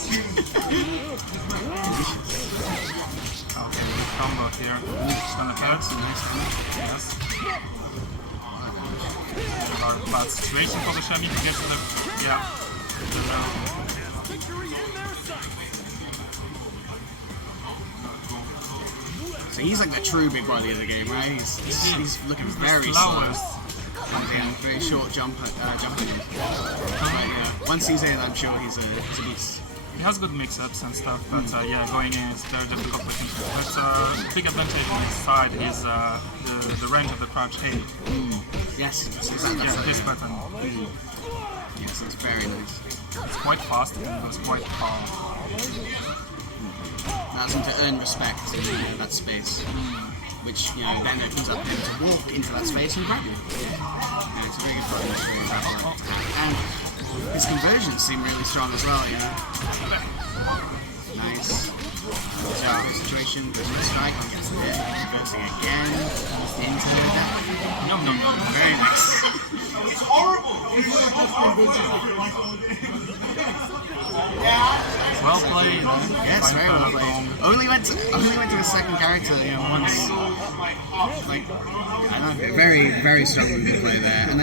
Okay, good combo here. It's gonna hurt. Yes. Bad situation for the Shemi to get to the... Yeah. So he's like the true big body of the game, right? He's looking very slow. Very short jumping. Once he's in, I'm sure he's a beast. He has good mix-ups and stuff, but yeah, going in it's very difficult with him. But big advantage on his side is the range of the crouch A. Yes, yeah, this button. Yes, it's very nice. It's quite fast and it goes quite far. Allows him to earn respect in that space, which, you know, then opens up him to walk into that space and grab you. Yeah, it's a very good problem. And his conversions seem really strong as well, you know. Nice. Situation, strike, gets the hit, reversing again, into that. No. Very nice. It's horrible! Well played. Yes, very well played. Only went to the second character, you know, once. Like, I don't know, very strong play there, and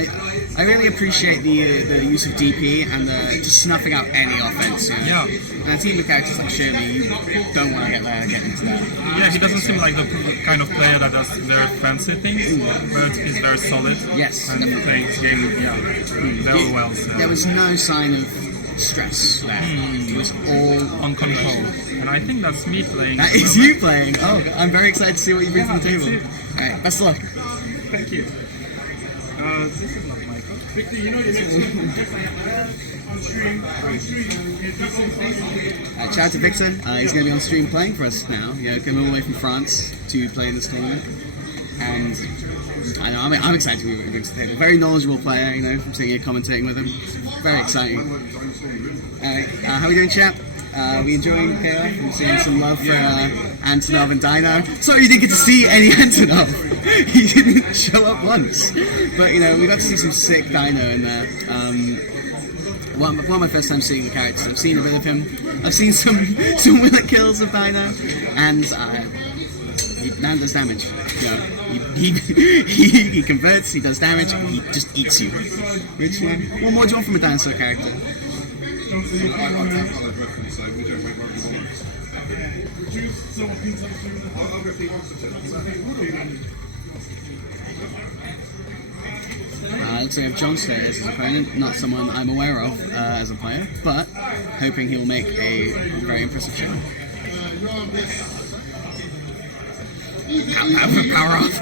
I really appreciate the use of DP and the just snuffing out any offense. You know? Yeah. And a team of characters like Shirley, you don't want to get into that. Yeah, he doesn't seem like the kind of player that does very fancy things, but he's very solid. Yes. And plays game very well. So. There was no sign of stress there. It was all on control. And I think that's me playing. That is you playing. Oh, I'm very excited to see what you bring to the table. Alright, best of luck. Thank you. This is not my code. Victor, you know your next on stream. Shout out to Victor. He's going to be on stream playing for us now. You know, coming all the way from France to play in this tournament. And I know I'm excited to be against the table. Very knowledgeable player, you know, from sitting here commentating with him. Very exciting. How are we doing, chat? We enjoying here? We're seeing some love for Antonov and Dino. Sorry you didn't get to see any Antonov. He didn't show up once. But you know, we got to see some sick Dino in there. One of my first time seeing the characters. I've seen a bit of him. I've seen some Willet kills of Dino, and he does damage. You know, he converts, he does damage, and he just eats you. Which, what more do you want from a dinosaur character? Looks like Jonster as his opponent, not someone I'm aware of as a player, but hoping he'll make a very impressive show. Power off!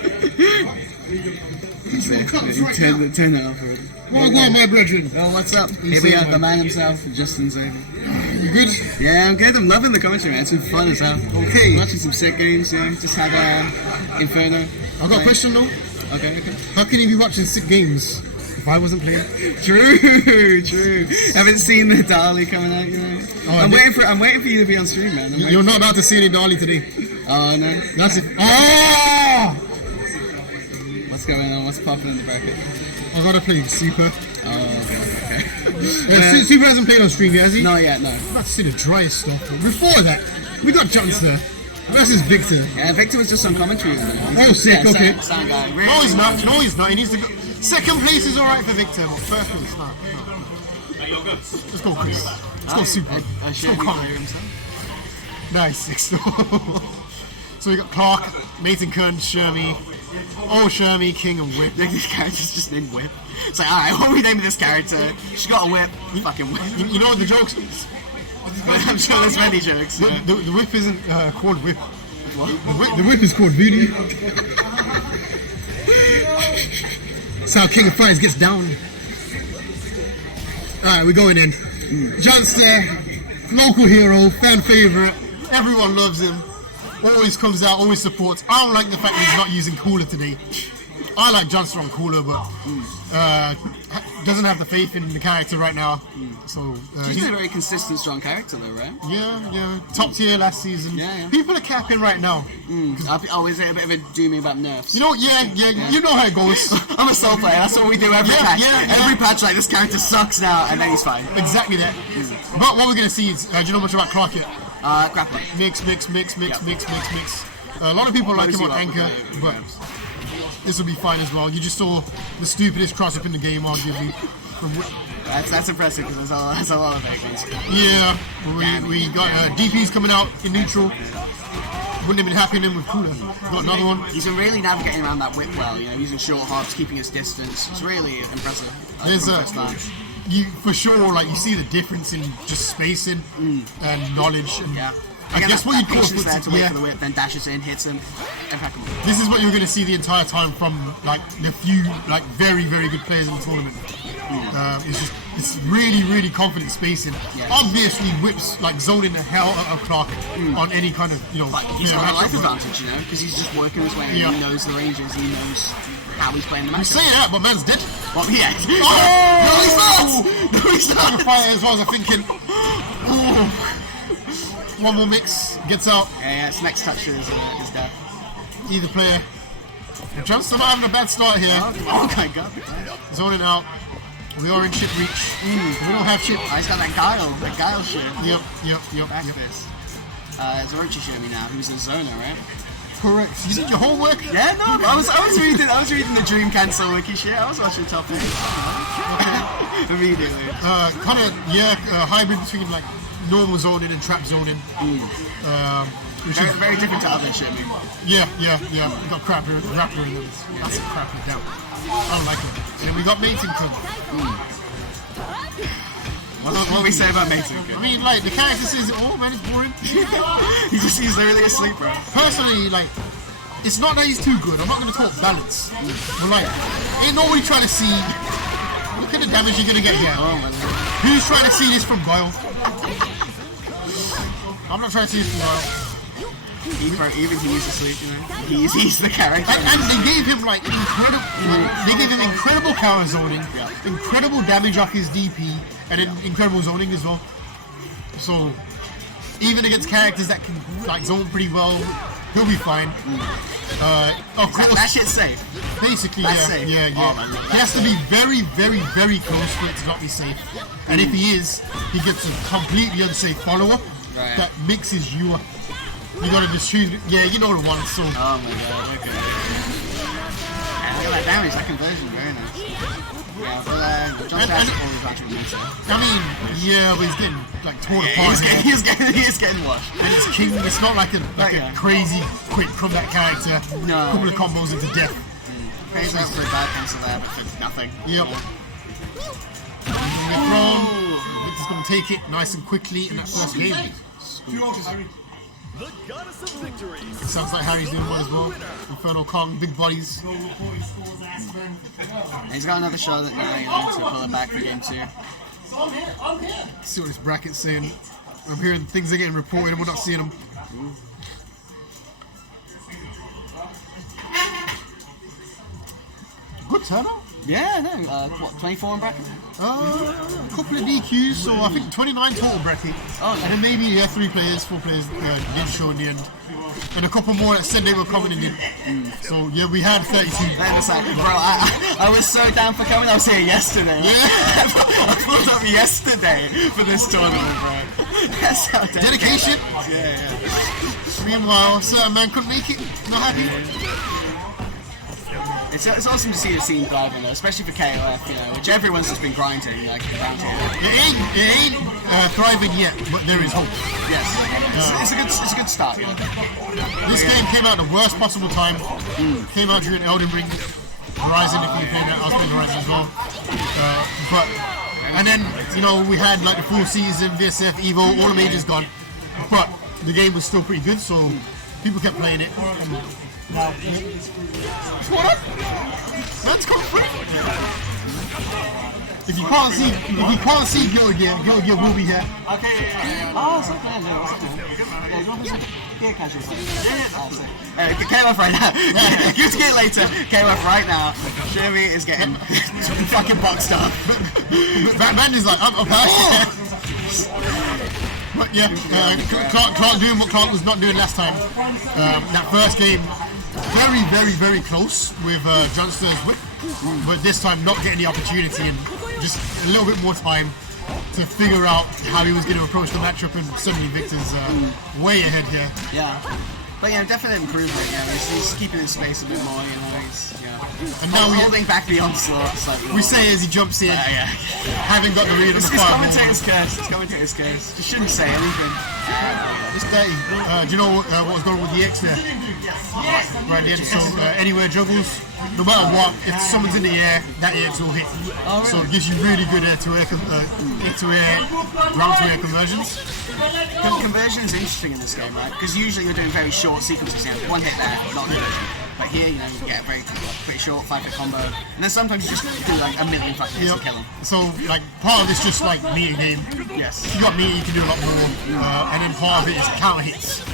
Turn that off already. Well, go on, my brethren. Oh, what's up? Here we have the man himself, Justin Xavier. You good? Yeah, I'm good. I'm loving the commentary, man. It's been fun as hell. Okay. Watching some sick games, you know. Just had Inferno. I've got a question though. Okay. How can you be watching sick games if I wasn't playing? True. Haven't seen the Dali coming out, you know. I'm waiting for you to be on stream, man. You're not about to see any Dali today. Oh no. That's it. Oh! What's going on? What's popping in the bracket? I gotta play Super. Oh, okay. Super hasn't played on stream yet, has he? Not yet, no. I'm about to see the driest stuff. Before that, we got Jonster versus Victor. Yeah, Victor was just on commentary. Oh, sick, okay. Sound guy. Really No, he's not. No, he's not. He needs to go. Second place is alright for Victor, but first place, no. Let's go, Chris. Let's go, Super. Let's go, Connor. Nice. So we got Clark, Nathan Kern, Shermy. Oh, Shermy, King and Whip. This character's just named Whip. It's like, alright, what are we naming this character? She's got a whip. Fucking whip. You know what the joke's? I'm sure there's many jokes. The whip isn't called Whip. What? The whip is called Voodoo. That's how King of Fires gets down. Alright, we're going in. Jonster, local hero, fan favourite. Everyone loves him. Always comes out, always supports. I don't like the fact that he's not using Cooler today. I like Jonster on Cooler, but doesn't have the faith in the character right now. So He's a very consistent, strong character, though, right? yeah, top tier last season. Yeah. People are capping right now. Oh, is it a bit of a dooming about nerfs? You know, you know how it goes. I'm a soul player. That's what we do every patch. Every patch, like, this character sucks now, and then he's fine. Exactly that. But what we're gonna see is, do you know much about Clark yet? Grappling. Mix. A lot of people like him on Anchor, but this will be fine as well. You just saw the stupidest cross up in the game, arguably. That's impressive because there's a lot of fake ones. Yeah, we got DPs coming out in neutral. Wouldn't have been happening with Kuda. Got another one. He's been really navigating around that whip well, you know, using short hops, keeping his distance. It's really impressive. There's you for sure, like, you see the difference in just spacing and knowledge. And I guess what you call there to wait for the whip, then dashes in, hits him. Impeccable. This is what you're going to see the entire time from like the few like very good players in the tournament. It's really confident spacing. Obviously whips like zoning the hell out of Clark on any kind of he's got a life advantage, you know, because he's just working his way. He knows the ranges. He knows how he's playing the match. You say that, but man's dead. Well, yeah. No, he's not. As well as I'm thinking. One more mix, gets out. Yeah, it's next touch is death. Either player. Jonster not having a bad start here. Oh my god. Zoning out. We are in chip reach. We don't have chip. He's got that guile shit. Yep. Back this. Zoranchi showing me now, who's a zoner, right? Correct. You did your homework? Yeah, no, I was reading the Dream Cancel wiki shit. I was watching Top 8. Immediately. Hybrid between like normal zoning and trap zoning. Which is very different to other shit. I mean. Yeah. We got Raptor in them. That's a crappy down. I don't like it. And then we got Mating Club. What we say about Mating? I mean, like, the character says, oh man, it's boring. he's literally asleep, bro. Personally, like, it's not that he's too good. I'm not going to talk balance. But like, ain't nobody trying to see. Look at the damage you're going to get here. Oh my God. Who's trying to see this from Bile? I'm not trying to see this from Bile. Even he's asleep, you know. He's the character. And they gave him like incredible power zoning, incredible damage off his DP, and then incredible zoning as well. So even against characters that can like zone pretty well, he'll be fine. Of course, that shit's safe. Basically, safe. Yeah. He has to be very close for it to not be safe. And if he is, he gets a completely unsafe follow-up that mixes you up. You gotta just choose. Yeah, you know the one. So. Oh my god. Okay. Yeah, look at that damage. That conversion, very nice. Yeah, but Jonster always actually makes it. I mean, yeah, but he's getting like torn apart. He's getting washed. And it's king. It's not like a crazy quick from that character. No. A couple of combos into death. Pays out for a bad cancel there, but it's nothing. Yep. Thrown. Victor's gonna take it nice and quickly in that first game. The goddess of victory. It sounds like Harry's doing well as well. Inferno Kong, big bodies. He's got another shot at 9 to pull it back for game 2. Let's see what this bracket's saying. I'm hearing things are getting reported and we're not seeing them. Good turnout. Yeah, no. What, 24 in bracket? A couple of DQs, so I think 29 total bracket. Oh, and then maybe 4 players didn't show in the end. And a couple more that said they were coming and didn't. So yeah, we had 32. Then it's like, bro, I was so down for coming. I was here yesterday. Yeah. I pulled up yesterday for this tournament, bro. That's how dedication. Yeah. Meanwhile, certain man couldn't make it. Not happy. It's awesome to see the scene thriving, especially for KOF, you know, which everyone's just been grinding like around here. It ain't thriving yet, but there is hope. Yes, it's a good start. You know? This game came out at the worst possible time. Came out during Elden Ring. Horizon, if you came out, I was playing Horizon as well. And then we had like the full season, VSF, EVO, all the majors gone. But the game was still pretty good, so people kept playing it. What up? Man's come free. If you can't see Guilty Gear will be here. Okay, yeah. Oh, it's okay. No, it's okay. Yeah, you want to gear cache or something? Yeah. Came off right now. Guilty Gear later. Came off right now. Sherry is getting fucking boxed up. Batman is like, I'm back. But yeah, Clark doing what Clark was not doing last time. That first game, very, very, very close with Jonster's whip, but this time not getting the opportunity and just a little bit more time to figure out how he was going to approach the matchup, and suddenly Victor's way ahead here. Yeah. But yeah, definitely improvement. Yeah, he's keeping his space a bit more. You know, he's and now holding back the onslaught. Slightly we say as he jumps in, having got the read on the fire. It's commentator's curse. You shouldn't say anything. It's dirty. Do you know what was going on with the X there? Right, the end. So anywhere juggles, no matter what, if someone's in the air, that X will hit. Oh, really? So it gives you really good air-to-air, ground-to-air conversions. Conversion is interesting in this game, right? Because usually you're doing very short sequences. You know, one hit there, not good. But here, you know, you get a pretty short 5-hit combo, and then sometimes you just do like a million fucking hits to kill them. So like part of it's just like meter game. Yes. If you got meter, you can do a lot more, and then part of it is counter hits.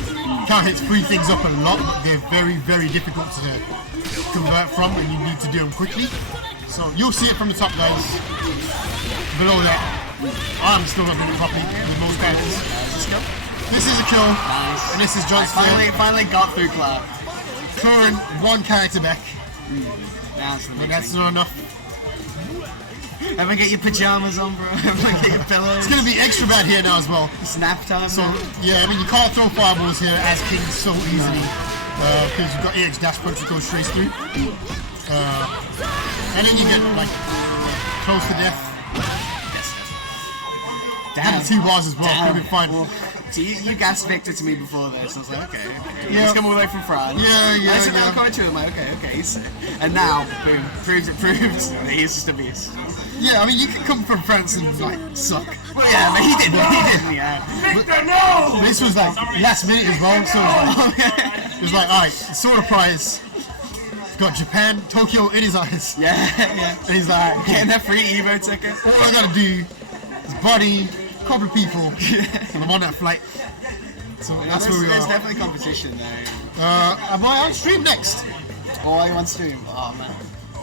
Counter hits free things up a lot, but they're very, very difficult to convert from, and you need to do them quickly. So you'll see it from the top, guys. Below that, I'm still not doing it properly with most guys. This is a kill, nice. And this is Jonster. Finally got through Clark. Current one character back. But that's not enough. Everyone get your pajamas on, bro. Everyone get your pillows. It's gonna be extra bad here now as well. Snap time. So yeah, I mean you can't throw fireballs here as King so easily because you've got EX dash punch to go straight through. And then you get like close to death. Damn. Two bars as well. Could have been fine. Well, so you gassed Victor to me before this. I was like, okay. Yeah. He's come all the way from France. I'm coming to him. I'm like, okay. And now, boom, proves. He's just a beast. Yeah, I mean, you can come from France and like suck. Well, yeah, but he didn't. Yeah. Victor, no! This was like last minute as well, so it was like, alright, sort of prize. He's got Japan, Tokyo in his eyes. Yeah. And he's like, getting that free EVO ticket. All I gotta do is body a couple of people, and I'm on that flight. So that's where we are. There's definitely competition there. Am I on stream next? Oh, are you on stream? Oh man.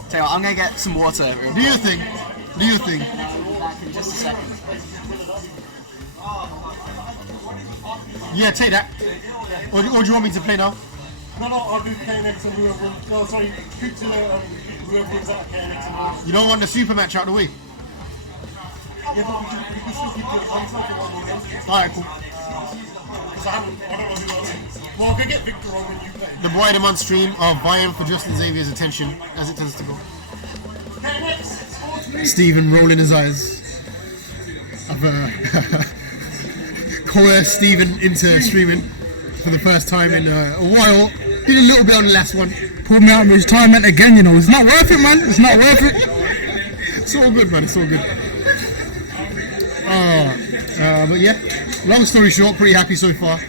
Tell you what, I'm gonna get some water. Do your thing. Back in just a second. Yeah, take that. Or do you want me to play now? No, I'll do KNX and whoever. No, sorry, Coopzilla and whoever wins that KNX and whoever. You don't want the super match out of the way? Yeah, but we can still keep doing one more game. Alright, cool. Because I don't know who else is. Well, I'll go get Victor on when you play. The boy them on stream are vying for Justin Xavier's attention, as it tends to go. Stephen rolling his eyes. I've coerced Stephen into streaming for the first time in a while. Did a little bit on the last one. Pulled me out of retirement again, you know. It's not worth it, man. It's not worth it. It's all good, man. It's all good. But yeah, long story short, pretty happy so far.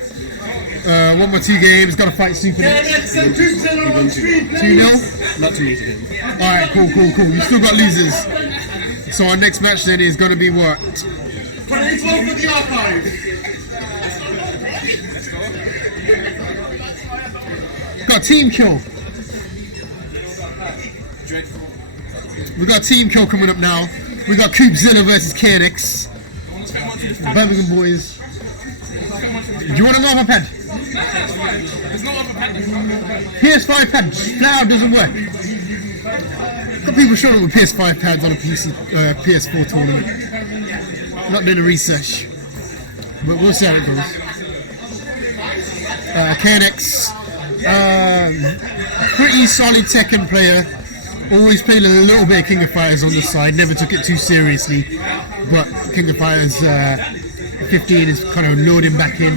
Won my 2 games, got to fight Suplex. 2-0? Not too easy. Alright, cool. You still got losers. So our next match then is going to be what? 2012 for the archive. Got team kill. We got team kill coming up now. We got Coopzilla versus KNX. Birmingham boys. Do you want a normal pad? PS5 pad now doesn't work. Got people showing up with PS5 pads on a PS4 tournament. Not doing the research, but we'll see how it goes. KNX, pretty solid Tekken player. Always played a little bit of King of Fighters on the side. Never took it too seriously, but King of Fighters 15 is kind of loading back in.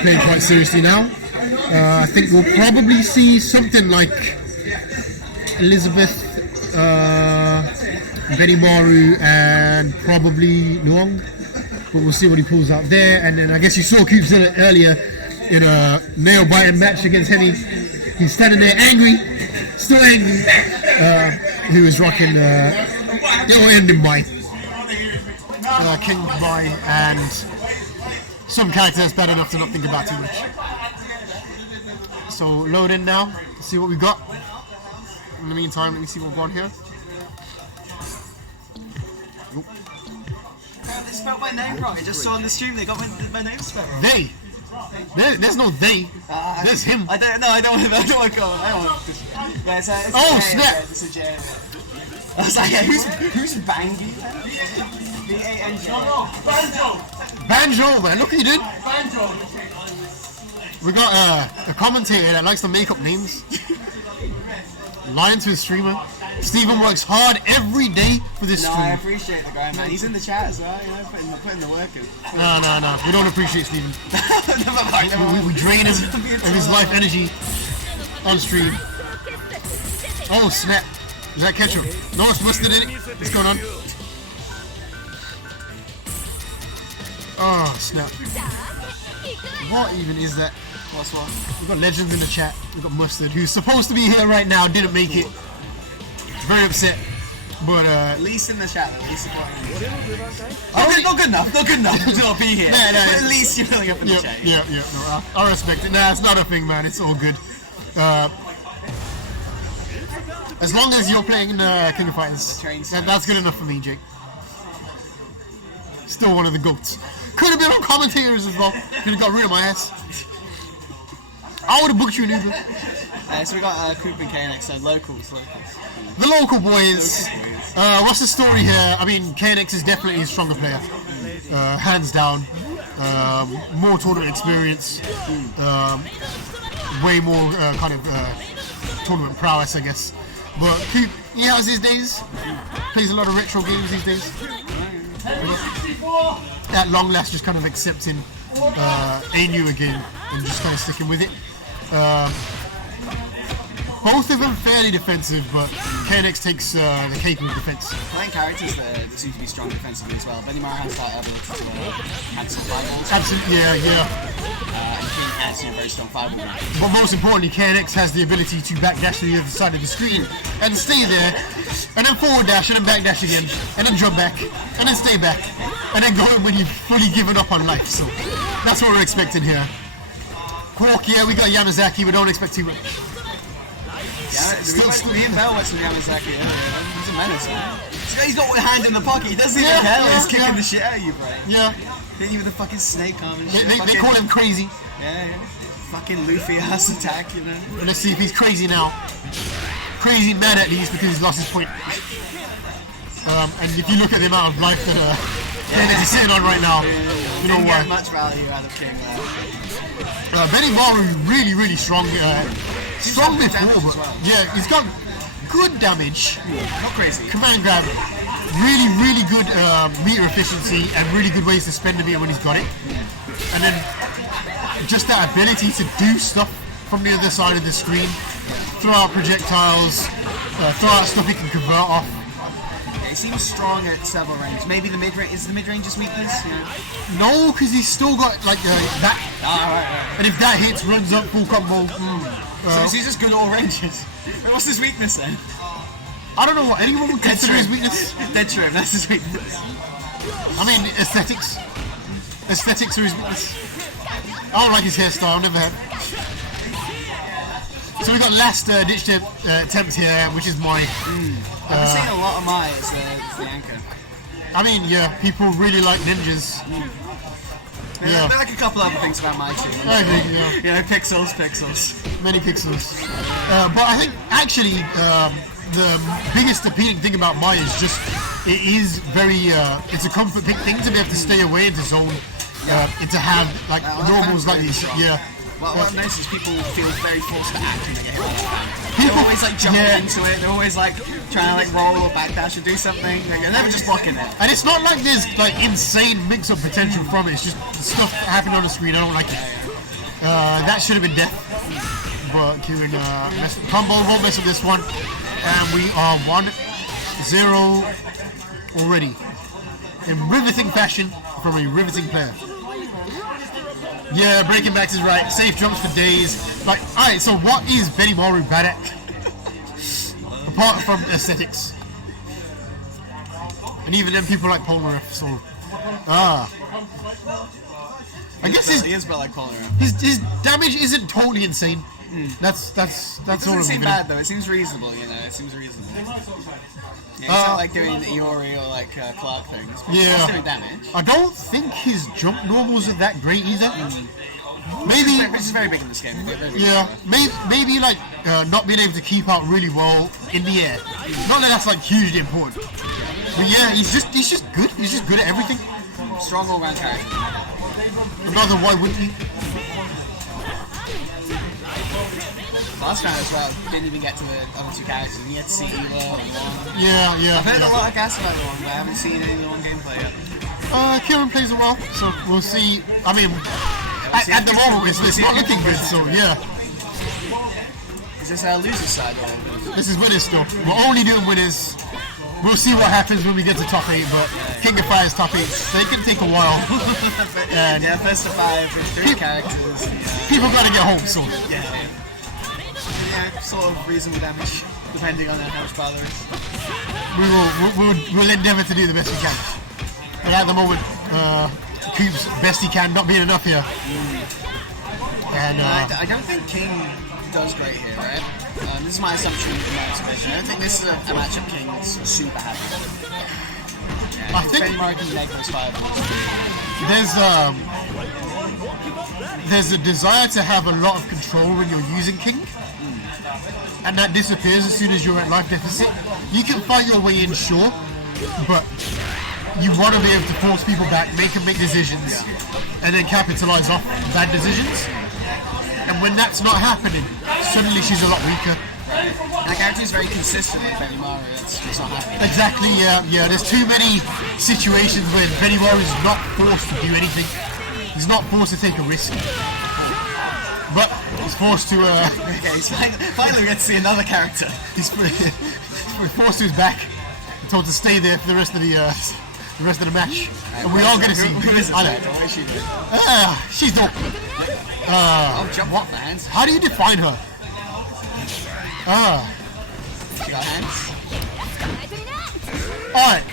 Playing quite seriously now. I think we'll probably see something like Elizabeth, Benimaru, and probably Luong. But we'll see what he pulls out there. And then I guess you saw Coopzilla earlier in a nail-biting match against Hemi. He's standing there angry, still angry. He was rocking It'll end in By. King By, and some character that's bad enough to not think about too much. So load in now, see what we got. In the meantime, let me see what we've got here. They spelled my name wrong. I just saw on the stream they got my name spelled wrong. They. There's no they. There's him. I don't want to call him. I don't want to. Yeah, it's Oh, a J, snap. yeah, it's a J. I was like, yeah, who's Bangy? B-A-N-G. Banjo, man, look what you did. We got a commentator that likes to make up names. Lying to a streamer. Steven works hard every day for this No, stream. I appreciate the guy, man. He's in the chat as well, you know, putting the work in. No. We don't appreciate Steven. Never mind. We drain him of his life energy on stream. Oh, snap. Is that ketchup? No, it's mustard in it. What's going on? Oh, snap. What even is that? What's what? We've got legends in the chat. We've got Mustard, who's supposed to be here right now, didn't make it. Very upset. But At least in the chat, at least supporting you. Not good enough to not be here. Nah, but at least you're filling up in the chat. Yeah. No, I respect it. Nah, it's not a thing, man. It's all good. As long as you're playing King of Fighters, that's good enough for me, Jake. Still one of the GOATs. Could have been on commentators as well. Could have got rid of my ass. I would have booked you an Uber. So we got Coop and KNX, so locals. The local boys. What's the story here? I mean, KNX is definitely a stronger player. Hands down. More tournament experience. Way more kind of tournament prowess, I guess. But Coop, he has his days. Plays a lot of retro games these days. At long last, just kind of accepting ANU again and just kind of sticking with it. Both of them fairly defensive, but KNX takes the cake with defense. I think characters that seem to be strong defensively as well. Benny Mara has that ability to cancel fireballs. Absolutely, yeah. And King has a very strong fireball. But most importantly, KNX has the ability to backdash to the other side of the screen and stay there, and then forward dash, and then backdash again, and then jump back, and then stay back, and then go in when you've fully given up on life. So that's what we're expecting here. Quark, yeah, we got Yamazaki, but don't expect too much. Me and Bel went to Yamazaki earlier. He's a menace, man. He's got one hand in the pocket. He doesn't even care. He's kicking the shit out of you, bro. Yeah. Hitting you with a fucking snake arm and shit. They call him crazy. Yeah. Fucking Luffy ass attack, you know. Let's see if he's crazy now. Crazy mad at least because he's lost his point. And if you look at the amount of life that he's sitting on right now, you know why. Get much value out of King there. Benny Maru really strong. Strong before, but yeah, he's got good damage. Not crazy. Command grab, really good meter efficiency and really good ways to spend the meter when he's got it. And then just that ability to do stuff from the other side of the screen, throw out projectiles, throw out stuff he can convert off. He seems strong at several ranges. Maybe the mid-range, is the mid-range his weakness? Yeah. No, because he's still got like that. Right. And if that hits, runs up full combo. So he's just good at all ranges. What's his weakness then? I don't know what anyone would consider his weakness. Dead trim, that's his weakness. I mean, aesthetics. Aesthetics are his weakness. I don't like his hairstyle, never have. So we got last ditch attempt here, which is my. I've been seeing a lot of my as the anchor. I mean, yeah, people really like ninjas. Yeah. There are like a couple other things about my team. I think, yeah. You know, pixels. Many pixels. But I think actually the biggest appealing thing about Mai is just it is very it's a comfort pick thing to be able to stay away into zone and to have like normals like these. Yeah. What I've noticed is people feel very forced to act when they get hit by that. They're always like jumping into it. They're always like trying to like roll or backdash or do something. They're never just blocking it. And it's not like there's like insane mix-up potential from it. It's just stuff happening on the screen. I don't like it. That should have been death. But Kurin combo won't mess with this one. And we are 1-0 already. In riveting fashion from a riveting player. Yeah, breaking backs is right. Safe jumps for days. Like, alright, so what is Benny Maru bad at? Apart from aesthetics. And even then people like Polnareff, so... I guess he is a bit like Polnareff. his damage isn't totally insane. That's all. It doesn't seem bad though. It seems reasonable, you know. It seems reasonable. Yeah, he's not like doing the Iori or like Clark things. He's doing damage. I don't think his jump normals are that great either. Maybe which is very big in this game. Maybe like not being able to keep out really well in the air. Not that that's like hugely important. But yeah, he's just good. He's just good at everything. Strong all-round character. Another why wouldn't he? Last round as well, didn't even get to the other two characters. You had to see EVO and Long. Yeah. I've heard a lot of gas about Long, but I haven't seen any Long gameplay yet. Kieran plays a well, so we'll see. I mean, at the moment it's not looking good, so yeah. Is this our loser's side or? This is winners still. We're only doing winners. We'll see what happens when we get to top 8, but King of Fire's top 8. They can take a while. And first to 5 with 3 characters. People gotta get home, so. Yeah, sort of reasonable damage, depending on how much father is. We'll endeavour to do the best we can. But at the moment, Coop's best he can, not being enough here. And I don't think King does great here, right? This is my assumption from my observation. I don't think this is a matchup King is super happy with. Yeah, I think there's a desire to have a lot of control when you're using King, and that disappears as soon as you're at life deficit. You can fight your way in, sure, but you want to be able to force people back, make them make decisions, and then capitalize off bad decisions. And when that's not happening, suddenly she's a lot weaker. And the character is very consistent with Benimaru. It's not happening. Exactly, yeah. There's too many situations where Benimaru is not forced to do anything. He's not forced to take a risk. But he's forced to... Okay, finally we get to see another character. He's forced to his back. Told to stay there for the rest of the match. And we are going to see... Who is it? I know. What is she doing? She's dope. Jump what, man? How do you define her? She got hands? Alright,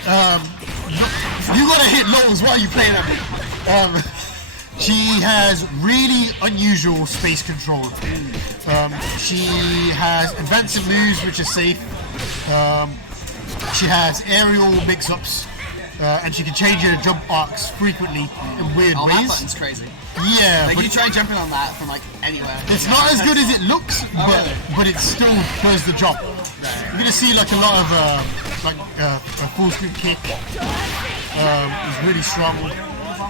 you gotta hit lows while you play them. She has really unusual space control. She has advancing moves which are safe. She has aerial mix-ups. And she can change her jump arcs frequently in weird ways. That button's crazy. Yeah, like but you try jumping on that from like anywhere. It's not as good as it looks, but it still does the job. You're gonna see like a lot of a full scoop kick. Is really strong.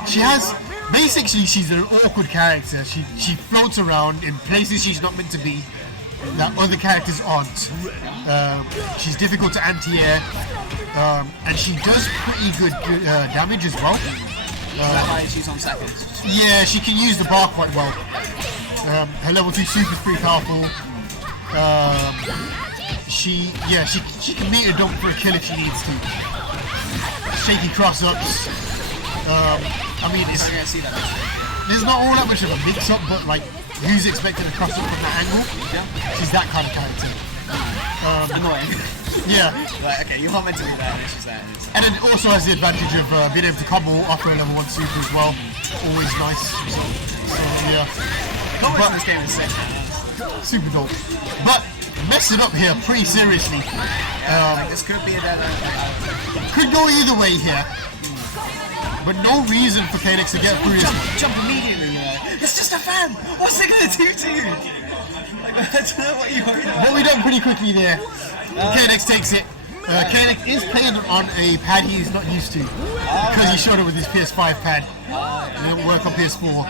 She has basically she's an awkward character. She floats around in places she's not meant to be that other characters aren't. She's difficult to anti-air. And she does pretty good damage as well. She's on seconds. Yeah, she can use the bar quite well. Her level 2 super is pretty powerful. She can meet a dunk for a kill if she needs to. Shaky cross ups. I mean, there's not all that much of a mix up, but like, who's expecting a cross up from that angle? Yeah. She's that kind of character. Annoying. Yeah. Right, okay, you're not meant to do that, it's just that. And it also has the advantage of being able to combo after a level 1 super as well. Always nice. So yeah. Combo in this game is sick. Super dope. But messed it up here pretty seriously. Like this could be a dead end. Could go either way here. But no reason for KNX to get through this. Jump immediately, It's just a fan! What's it gonna do to you? I don't know what you worried about. What we done pretty quickly there. KNX takes it. KNX is playing on a pad he's not used to. Because he showed it with his PS5 pad. It didn't work on PS4,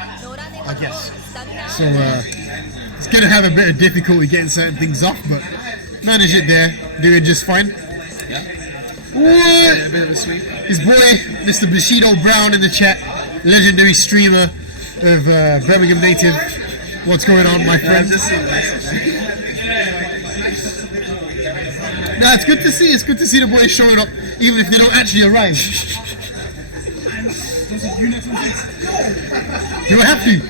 I guess. So it's going to have a bit of difficulty getting certain things off, but manage it there. Doing just fine. Yeah. What? A bit of a sweep. His boy, Mr. Bushido Brown in the chat. Legendary streamer of Birmingham native. What's going on, my friend? No, it's good to see. It's good to see the boys showing up, even if they don't actually arrive. You have to.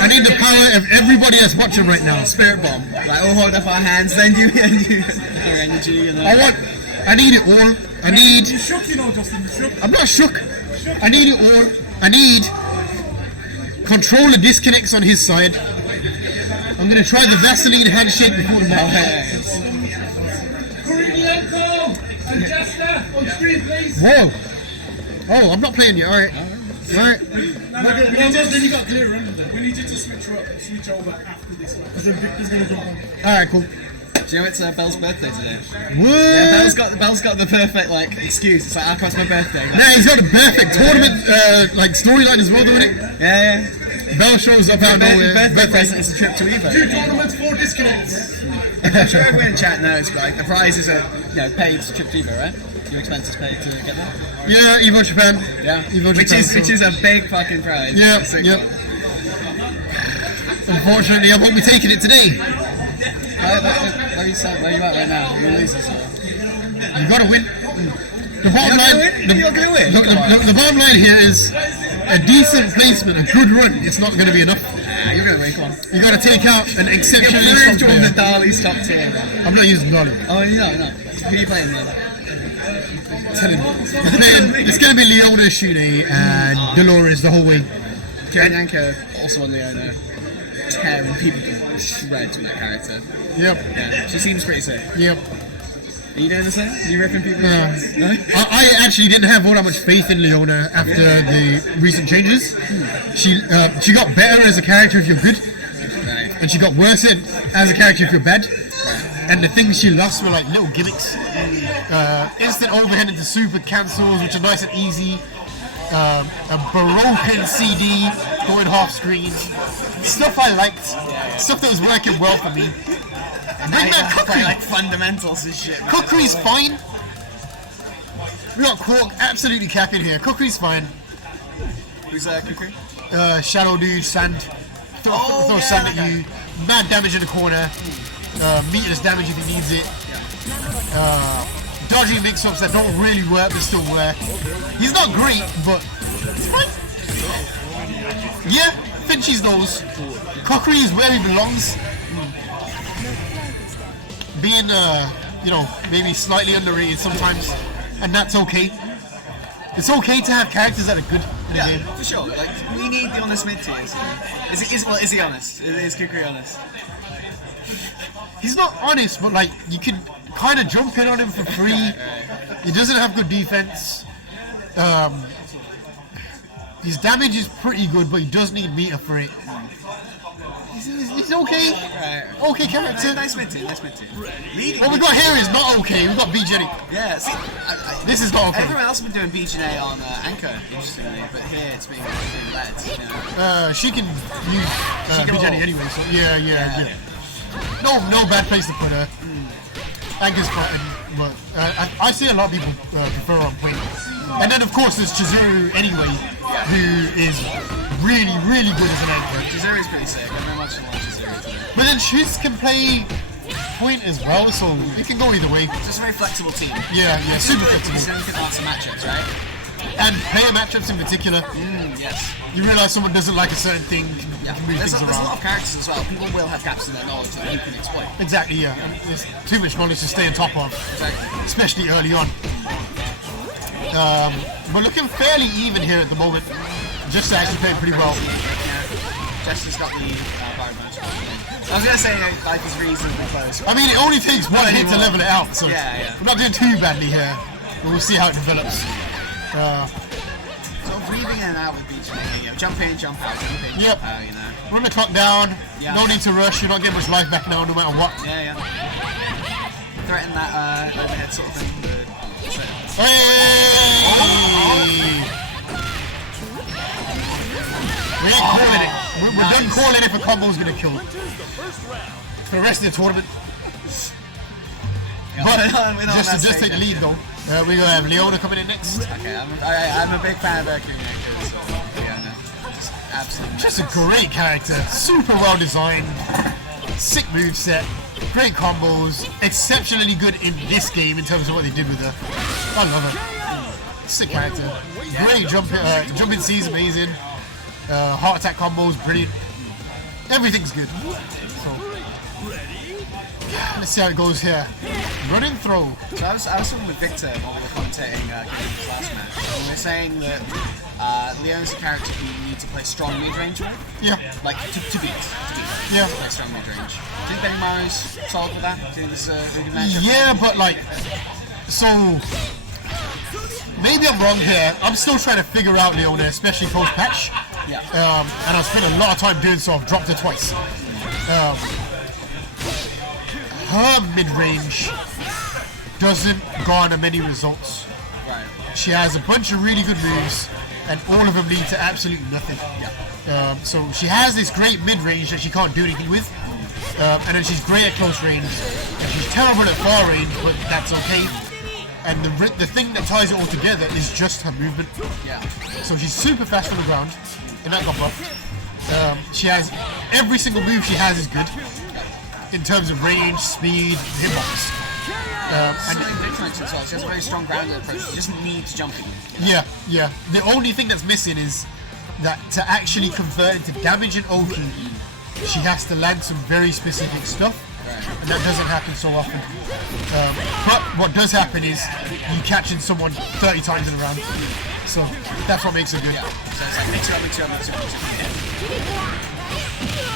I need the power of everybody that's watching right now. Spirit bomb. Like, all hold up our hands, then you energy. You know? I need it all. I need... You shook, you know, Justin. You shook. I'm not shook. I need it all. I need... Controller disconnects on his side. I'm going to try the Vaseline handshake before the match. Kurinyanko and Jeshter on screen, please. Whoa. Oh, I'm not playing yet. Alright. Alright. Then you got clear, remember? We need you to switch over after this one. Because then Victor's going to jump on. Alright, cool. Do you know it's Bel's birthday today? What? Yeah, Bel's got the perfect like excuse. It's like, oh, it's my birthday. Like, Yeah, he's got a perfect tournament like storyline as well, doesn't it? yeah. Bell shows up out of nowhere. Birthday present is a trip to EVO. 2 tournaments, 4 disconnects. I'm sure everyone in chat knows, but like, the prize is a paid trip to EVO, right? Your expenses paid to get there. Yeah, EVO Japan. Yeah, EVO which Japan, is a big fucking prize. Yeah, Sick yeah. one. Unfortunately, I won't be taking it today. Where are you at right now? You're losing, so. You gotta win. The bottom line. You're gonna win. The bottom line here is a decent placement, a good run. It's not gonna be enough. Nah, you're gonna win. Come on. You gotta take out an exceptionally You're strong proved on the player. Dali's top tier. Man. I'm not using Dolly. Oh, no. Who are you playing then? Telling you. It's gonna be Leona, Shune, and Dolores the whole way. Kurinyanko, also on Leona. Tearing people to shreds with that character. Yep. Yeah, she seems pretty sick. Yep. Are you doing the same? Are you ripping people? No. No? I actually didn't have all that much faith in Leona after the recent changes. She got better as a character if you're good, Right. and she got worse as a character if you're bad. And the things she lost were like little gimmicks. Instant overhead into super cancels, which are nice and easy. A broken CD going half screen. Stuff I liked. Stuff that was working well for me. Bring back Kukri. Like fundamentals and shit. Man. Kukri's fine. We got Quark absolutely capping here. Kukri's fine. Who's Kukri? Shadow dude, sand. Throw sand at you. Mad damage in the corner. Meterless damage if he needs it. Dodging mix-ups that don't really work but still work. He's not great, but it's fine. Yeah, Finchie's those. Kukri is where he belongs. Being, maybe slightly underrated sometimes, and that's okay. It's okay to have characters that are good in a game. For sure. Like, we need the honest mid-tiers. Is he honest? Is Kukri honest? He's not honest, but like you can kind of jump in on him for free. He doesn't have good defense. His damage is pretty good, but he does need meter for it. He's okay. Okay character. Nice mid-tier. What we got here is not okay. We got BJ. Yeah, see, This is not okay. everyone else has been doing BGA on Anchor, interestingly, but here it's being led. You know. She can use BJ anyway, so yeah. No bad place to put her. Anchor's fine, but I see a lot of people prefer on point. And then of course there's Chizuru anyway, who is really, really good as an anchor. Chizuru's pretty sick. I've been watching a lot of Chizuru today. But then Chiz can play point as well, so it can go either way. It's just a very flexible team. Yeah, super So flexible. you can answer matchups, right? And player matchups in particular. Yes. You realise someone doesn't like a certain thing, you Yeah. can move There's things a lot around. of characters as well. People will have gaps in their knowledge that you can exploit. Exactly, yeah. And there's too much knowledge to stay on top of, Exactly. especially early on. We're looking fairly even here at the moment. Jeshter actually playing pretty well. Jester's got the bar match. I was gonna say life is reasonably close. I mean, it only takes one hit to level it out, so Yeah. we're not doing too badly here. But we'll see how it develops. So breathing in and out with BGA, you know, jump in, jump out, jump in, Yep. jump out, you know. Run the clock down. Yeah. No need to rush. You're not getting much life back now, no matter what. Yeah. Threaten that overhead sort of thing. Hey! We ain't calling it. We're done calling if a combo's gonna kill it. For the rest of the tournament. But just take the lead though. We're gonna have Leona coming in next. Okay, I'm a big fan of Kurinyanko, so yeah, no. Just absolutely. Just a great character. Super well designed. Sick moveset. Great combos. Exceptionally good in this game in terms of what they did with her. I love her. Sick character. Great jumping C's amazing. Heart attack combos, brilliant. everything's good. So let's see how it goes here. Run and throw. So I was talking with Victor while we were commentating this last match, and we were saying that Leon's a character who you need to play strong mid-range with. Yeah. Like, to beat. Yeah. Play strong mid-range. Do you think Benimaru's solid with that? Do you think this is a good matchup? Yeah, but like, so maybe I'm wrong here. I'm still trying to figure out Leona, especially post-patch. Yeah. And I've spent a lot of time doing so. I've dropped her twice. Her mid-range doesn't garner many results. Right. She has a bunch of really good moves, and all of them lead to absolutely nothing. Yeah. So she has this great mid-range that she can't do anything with, and then she's great at close range, and she's terrible at far range, but that's okay. And the thing that ties it all together is just her movement. Yeah. So she's super fast on the ground, in that got buff. She has, every single move she has is good, in terms of range, speed, hitbox. And Victor as well, she has a very strong grounded approach. She doesn't need jumping. Yeah. The only thing that's missing is that to actually convert into damage and OP, she has to land some very specific stuff, and that doesn't happen so often. But what does happen is you catching someone 30 times in a round, so that's what makes her good. Yeah. So it's like mix her up.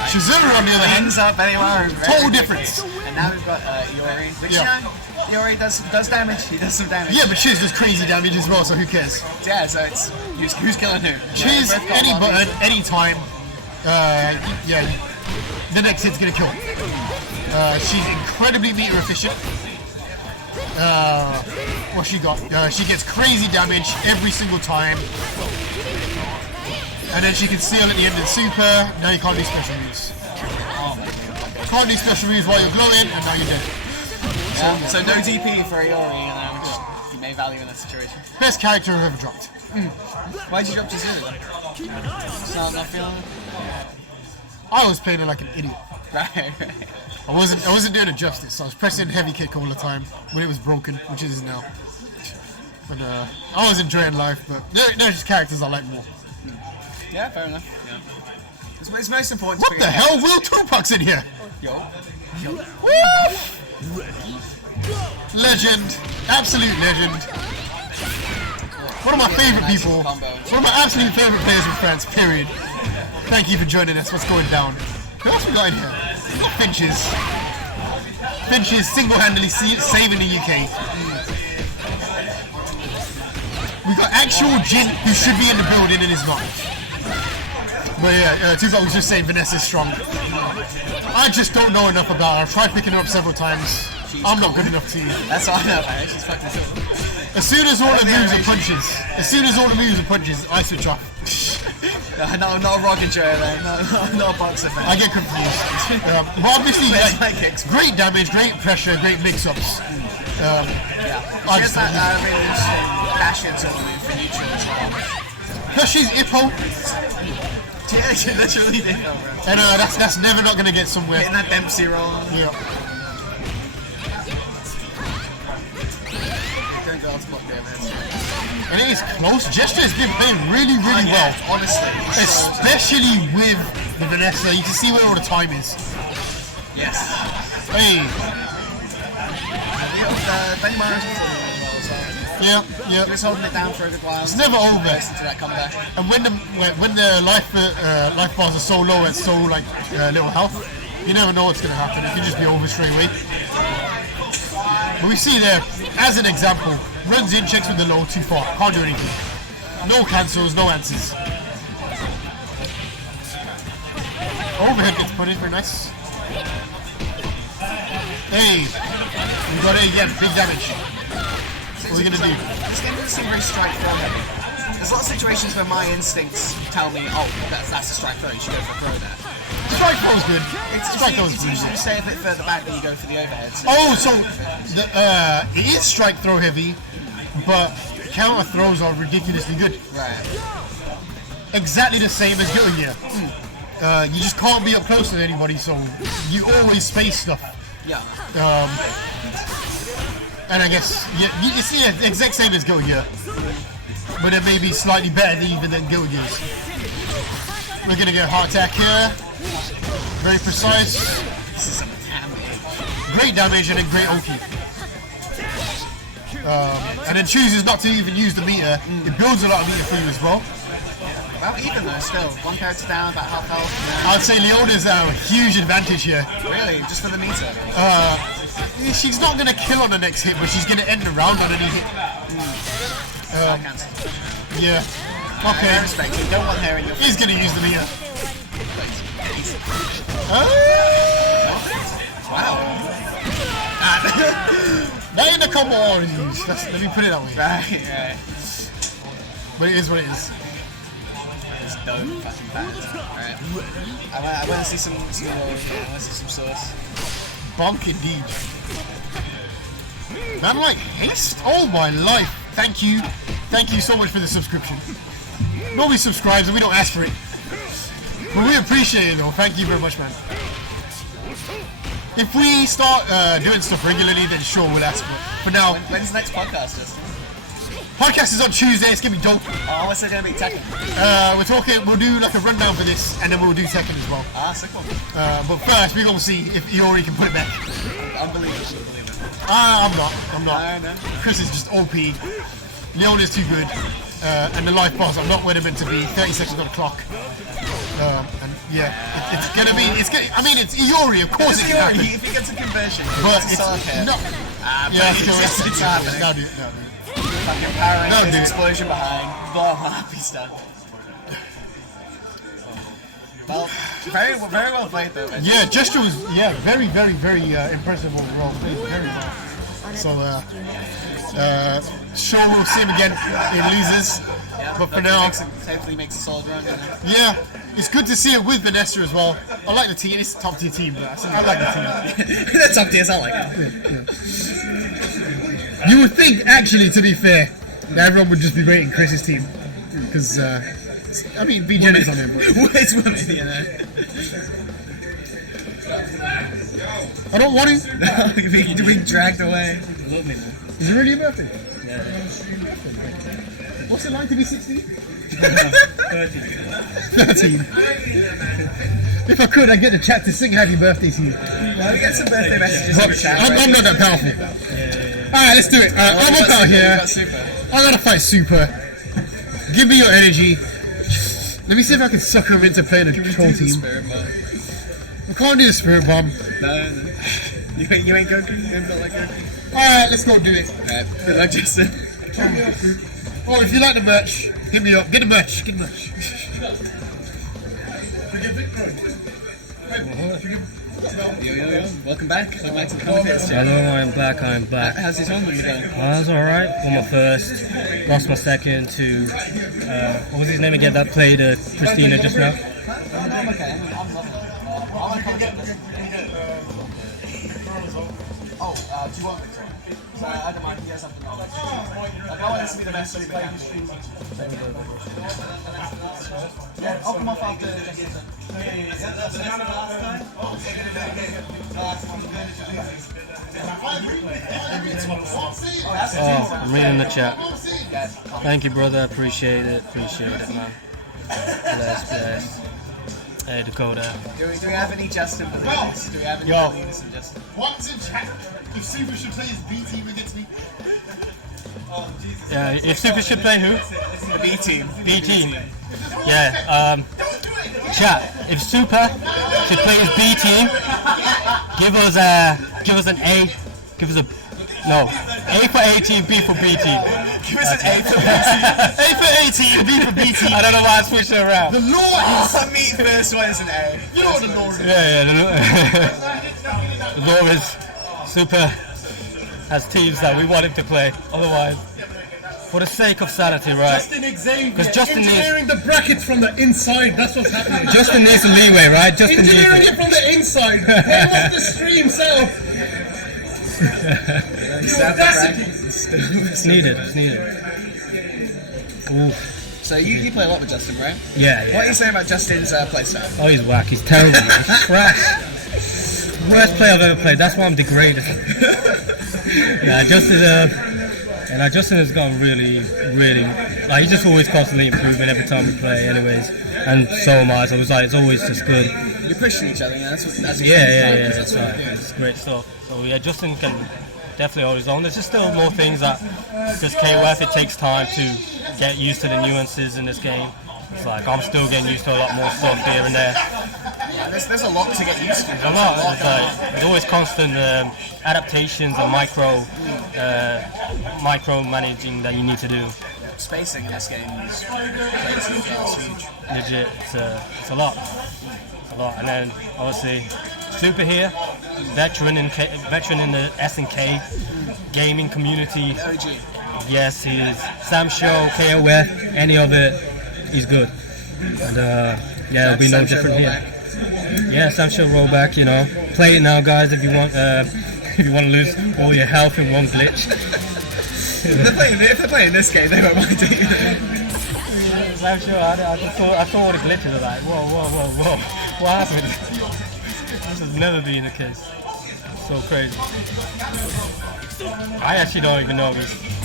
Shizuru, on the other hand, Ends up anywhere. total difference. And now we've got Iori, which Iori does damage. He does some damage. Yeah, but Chiz does crazy damage as well, so who cares? Yeah, so it's who's killing who? Chiz, any button, any time. The next hit's gonna kill him. She's incredibly meter efficient. What she got? She gets crazy damage every single time. And then she can seal at the end of the super. Now you can't do special moves. Can't do special moves while you're glowing, and now you're dead. So no DP for Iori, which you may value in that situation. Best character I've ever dropped. Why'd you drop Jeshter? Just not feeling it? I was playing it like an idiot. Right. I wasn't doing it justice. I was pressing heavy kick all the time when it was broken, which it is now. But I was enjoying life, but there's just characters I like more. Yeah, fair enough. Yeah. It's most important. What the hell? Will Tupac's in here? Yo. Woo! Legend, absolute legend. One of my favorite people. One of my absolute favorite players in France. Period. Thank you for joining us. What's going down? Who else we got in here? We got Finches. Finches single-handedly saving the UK. We got actual Jin who should be in the building and is not. But yeah, Tupac was just saying Vanessa's strong. I just don't know enough about her. I've tried picking her up several times. I'm not good enough to. That's all I know about her. She's fucking silly. As soon as all the moves are punches, I switch off. No, not a rocket chair then. Not a boxer fan. I get confused. But obviously, great damage, great pressure, great mix-ups. She has that really interesting passion sort of move for neutral as well. Plus she's Ippo. Yeah, she literally did. And that's never not going to get somewhere. Hitting that Dempsey roll. Yeah. And it is close. Jeshter has been playing really well. Honestly. Especially with the Vanessa. You can see where all the time is. Yes. Hey. Yeah. Just holding it down for a good while. It's never over. Listen to that comeback. And when the life bars are so low and so like little health, you never know what's going to happen. It can just be over straight away. But we see there, as an example, runs in, checks with the low, too far, can't do anything. No cancels, no answers. Overhead gets put in, very nice. Hey, we got it again, big damage. What are we going to do? This game doesn't seem very strike throw heavy. There's a lot of situations where my instincts tell me, oh, that's a strike throw, you should go for a throw there. Strike throw is good. It's usually you stay a bit further back than you go for the overhead. So it is strike throw heavy, but counter throws are ridiculously good. Right. Exactly the same as Guilty Gear. You just can't be up close to anybody, so you always space stuff. Yeah. And I guess it's the exact same as Guilty Gear, but it may be slightly better even than Guilty Gear's. We're gonna get a heart attack here. Very precise. This is some damage. Great damage and then great Oki. And then chooses not to even use the meter. It builds a lot of meter for you as well. Well, even though, still. One character down, about half health. I'd say Leona's a huge advantage here. Really? Just for the meter? She's not going to kill on the next hit, but she's going to end the round on any hit. Yeah. Okay. I respect you. Don't want her in your He's going to use the meter. Wow. That ain't the combo orange. Let me put it that way. Right. But it is what it is. It's dope. Fucking bad. Alright. I want to see some more. I want to see some sauce. Bonk indeed. Man, like haste? Oh my life. Thank you. Thank you so much for the subscription. Nobody subscribes and we don't ask for it. But we appreciate it though. Thank you very much, man. If we start doing stuff regularly, then sure, we'll ask for it. For now... When's the next podcast, Justin? Podcast is on Tuesday. It's going to be dope. Oh, what's it going to be? Tekken? We'll do like a rundown for this, and then we'll do Tekken as well. Ah, sick one. But first, we're going to see if Iori can put it back. Unbelievable. I'm not. No. Chris is just OP. Leona's too good. And the life boss, I'm not where they're meant to be. 30 seconds on the clock. And yeah, it's gonna be. It's Iori, of course it's Iori. happen. If he gets a conversion, But it's not. Yeah, it's happening. Now do it. Fucking Power No, Rangers dude. explosion behind. Blow him up. He's done. Well, very well played though. Yeah, Jeshter was very impressive overall. Played very well. So sure we'll see him again in losers. Yeah, but for now, hopefully makes a solid run. Yeah, it's good to see it with Vanessa as well. I like the team. It's a top tier team, but I like the team. That's top tier. I like it. You would think, actually, to be fair, that everyone would just be rating Chris's team because be generous on him. Where's women, you know? I don't want to. Being dragged away. Is it really your birthday? Yeah. What's it like to be 16? 13. If I could, I'd get the chat to sing happy birthday to you. Well, we get some birthday messages in the chat. I'm not that powerful. Alright, let's do it. I'm up out here. I gotta fight Super. Give me your energy. Let me see if I can sucker him into playing a control team. I can't do the Spirit Bomb. No. You ain't Goku? You ain't built like Goku? Alright, let's go do it. Alright, good luck, Jester. Oh, if you like the merch, hit me up. Get the merch. Yo. Welcome back. I'm back to the coveted. Hello, I'm back. How's your tournament going? That's alright. Won my first, lost my second to, what was his name again that played Christina just now? I'm okay. I'm loving it. Do you want Victor? I don't mind, he has something on. I want this to be the best stream again. Yeah, I'll come off after Jeshter. Oh, I'm reading the chat. Thank you, brother. Appreciate it, man. Bless. Hey, Dakota. Do we have any Justin for this? Do we have any Justin? One's in chat. If Super should play his B team against me. Yeah, if Super should play who? The B team. B team. Yeah, chat, if Super should play his B team, give us an A, A for A team, B for B team. Give us an A for B team. A for A team, B for B team. I don't know why I switched it around. The law is... Me first one is an A. You know what the law is. Yeah, the law is Super has teams that we want him to play. Otherwise, for the sake of sanity, right? Justin Xavier, because Justin engineering the brackets from the inside, that's what's happening. Justin needs some leeway, right? Engineering it from the inside. Pay off the stream, so... It's needed. Oof. So you play a lot with Justin, right? Yeah. What are you saying about Justin's playstyle? Oh, he's whack. He's terrible, man. He's trash. Worst player I've ever played. That's why I'm degraded. Yeah, Justin has gotten really, like, he's just always constantly improving every time we play anyways. And so am I, so it's always just good. you're pushing each other. That's what. That's That's right. It's great stuff. So yeah, Justin can definitely hold his own. There's just still more things that just KOF. It takes time to get used to the nuances in this game. It's like I'm still getting used to a lot more stuff here and there. Yeah, there's a lot to get used to. A lot. There's always constant adaptations and micro managing that you need to do. Spacing in this game is crazy. It's huge. Legit. It's a lot. It's a lot. And then obviously Super here, veteran in the S&K gaming community. OG. Yes, he is. Sam Show, KOF, any of it, he's good. And it'll be no different here. Yeah, Sam Show rollback, you know. Play it now, guys, if you want to lose all your health in one glitch. If they're playing this game, they won't mind doing it. Sam Show, I saw all the glitches. I was like, whoa. What happened? This has never been the case. So crazy. I actually don't even know if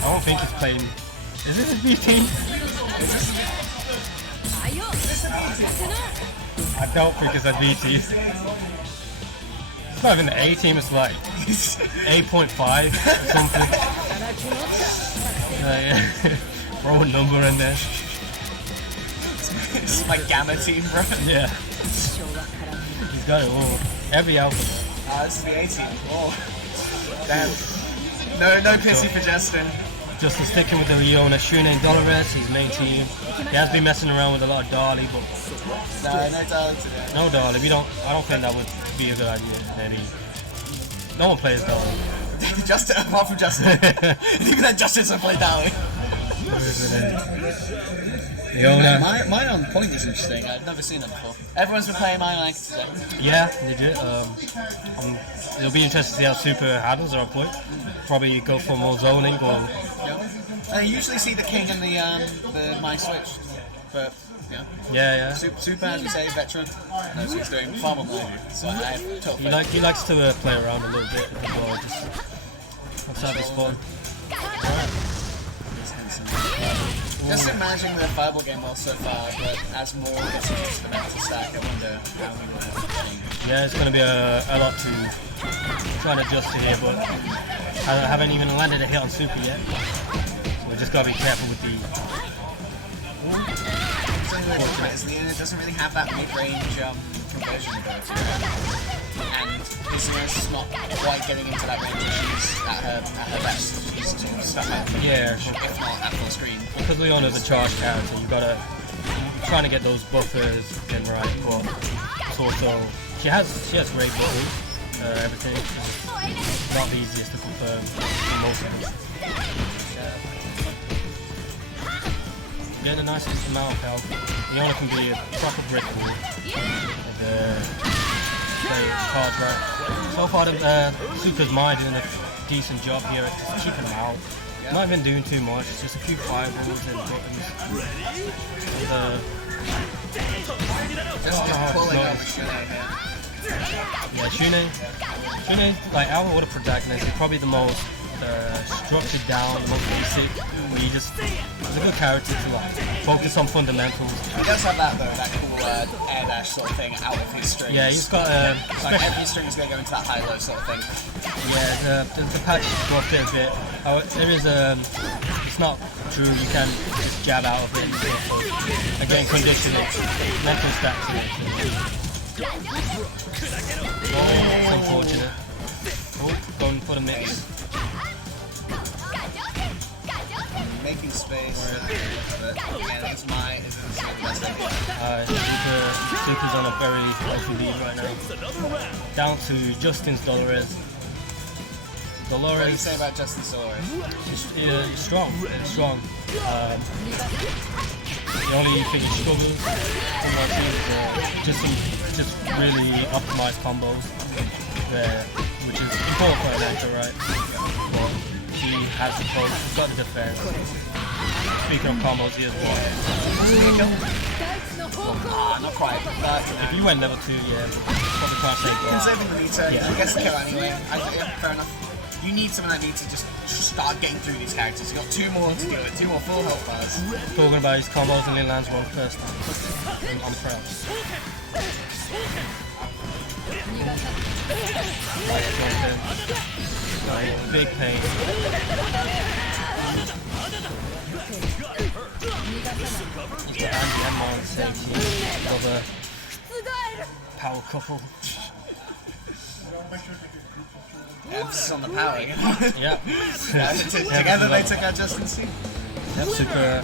I don't think he's playing. Is this his B team? I don't think it's a B team. It's not even the A team, it's like 8.5 or something. Throw a number in there. It's like Gamma team, bro. Yeah. He's got it all. Every alpha. This is the A team. Oh. Damn. No pissy for Jeshter. Just sticking with the Riona, Shune and Dolores, his main team. He has been messing around with a lot of Dali, but no Dali today. No Dali. I don't think that would be a good idea. No one plays Dali. Jeshter, apart from Jeshter. Even that Jeshter doesn't play Dali. Mine on point is interesting. I've never seen them before. Everyone's been playing mine like today. Yeah, legit. It'll be interesting to see how Super handles are on point. Probably go for more zoning or. I usually see the king and the my switch, but yeah. Yeah. Super, as you say, veteran. Knows what he's doing far more than I do. So I have total. He likes to play around a little bit as well. Let's have his fun. Just imagining the Fireball game well so far, but as more gets into the mental stack, I wonder how we will change. Yeah, it's going to be a lot to try and adjust to here, but I haven't even landed a hit on Super yet. So we just got to be careful with the... It doesn't really have that mid-range conversion ability, and Isina's not quite getting into that range at her best. She's doing stuff out if not at full screen. Because Leona's a charge character, you're trying to get those buffers in right, but it's also she has great buffers, everything. It's not the easiest to confirm in most of them. Getting a nice amount of health. Leona can be a proper brick wall. Charge right. So far, Super's Mind doing a decent job here at just keeping them out. Not even doing too much, it's just a few fireballs and buttons. Just pulling up Shune here. Yeah, Shune, like our order protagonist, is probably the most structured down, most basic. Where you just, it's a good character to like focus on fundamentals. He does have that cool air dash sort of thing out of his strings. Yeah, he's got like every string is going to go into that high-low sort of thing. Yeah, the patch buffed it a bit. There is it's not true, you can just jab out of it and stuff. So, again, conditioning, mental stats. It's unfortunate. Oh, going for the mix. Making space, but yeah, that's my Super's on a very healthy lead right now. Down to Justin's Dolores. What do you say about Justin's Dolores? He's strong. The only thing he struggles is just really optimized combos, which is important for an actor, right? But he has the poke, he's got the defense. Speaking of combos, he has one. Not quite. If you went level 2, yeah, probably can't say goal. Conserving the meter, he gets the kill anyway. Fair enough. You need someone that needs to just start getting through these characters. You've got 2 more to do it, 2 more full health bars. Talking about his combos and he lands one first. I'm proud. Big pain. He's got Andy and Mon safety. Another power couple. Emphasis on the power. Yeah. Together they took out Justin's team. Yep, super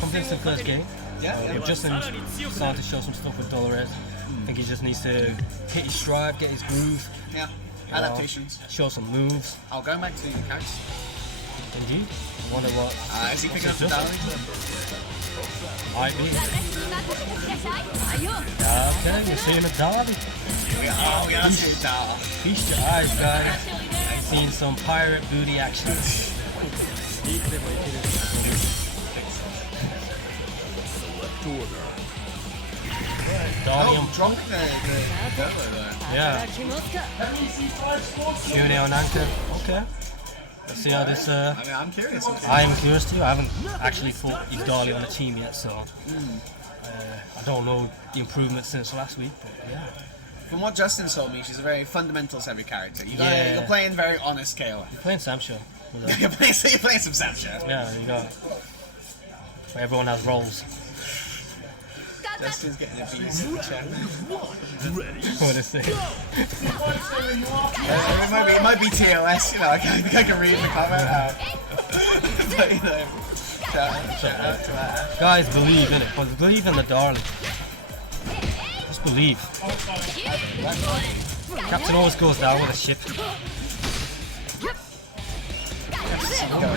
convincing first game. Yeah. Justin started to show some stuff with Dolores. I think he just needs to hit his stride, get his groove. Yeah. Adaptations. Show some moves. I'll go back to Icarus. Indeed. I wonder what. Is he picking up the Dali? Might be. Okay, you're seeing a Dali. Oh, yeah, that's it, Dal. Feast your eyes, guys. I've seen some pirate booty action. Oh, dropping the Dolo there. Yeah. Q&A on Anchor. Okay. Let's see how this. I mean, I'm curious. I am curious too. I haven't actually fought Igdali on the team yet, so I don't know the improvements since last week. But yeah. From what Justin told me, she's a very fundamentals heavy character. You're playing very honest KO. You're playing Samsha. You're playing some Samsha. Yeah, you got. Everyone has roles. Justin's getting abused in the chat. What is it? It might be TOS, you know, I think I can read the comment out. But, you know, shout out to that. Guys, believe in it. Believe in the darling. Just believe. Captain always goes down with a ship. No,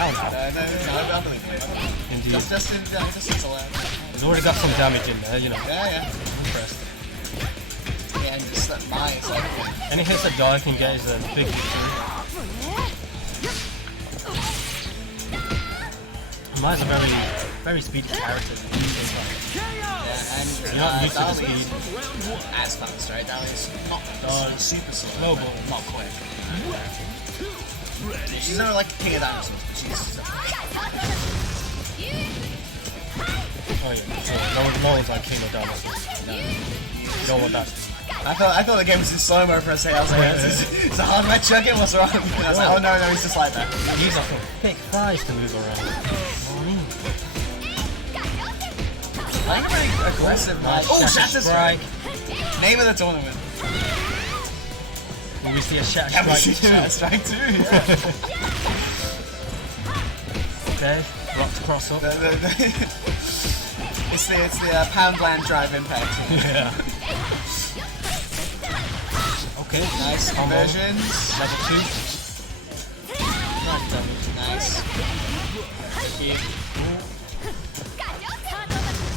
I believe it. Indeed. Justin's allowed. He's already got some damage in there, you know. Yeah. Impressed. Yeah, and just let my side. Any hits that Dai can get is a big victory. Mai's a very speedy character. Yeah, and you're not used to the speed. As fast, right? Dali's not super slow, but not quick. She's not like king of dinosaurs, but she's. Oh yeah, so no one's like king of dinosaurs. You know what that's. I thought the game was in slow-mo for a second. I was like, it's a hard match chugging, what's wrong? And I was like, oh no, he's just like that. He's got some big thighs to move around. Playing a very aggressive match. Oh, Shatter Strike! Name of the tournament. We see a Shatter Strike too. Shatter Strike too, yeah. Okay, rocks cross up. It's the pound land drive impact. Yeah. Okay, nice conversions. Level 2. Nice damage. Nice.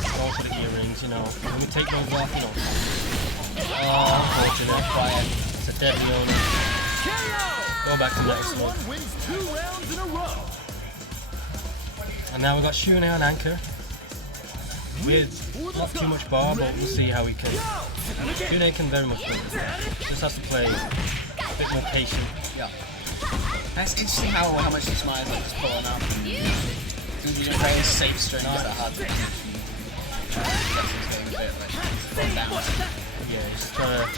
Go for the earrings, you know. When we take those off, you know. Oh, unfortunate. Quiet. It's a deadly owner. Go back to next one. And now we've got Shune on Anchor. With not too much bar, but we'll see how he can. Shune can very much win. Just has to play a bit more patient. Yeah. That's interesting how much this Maya's like just pulling up. Because you don't play a safe string, it's that hard to getting a bit like down. Yeah, he's trying to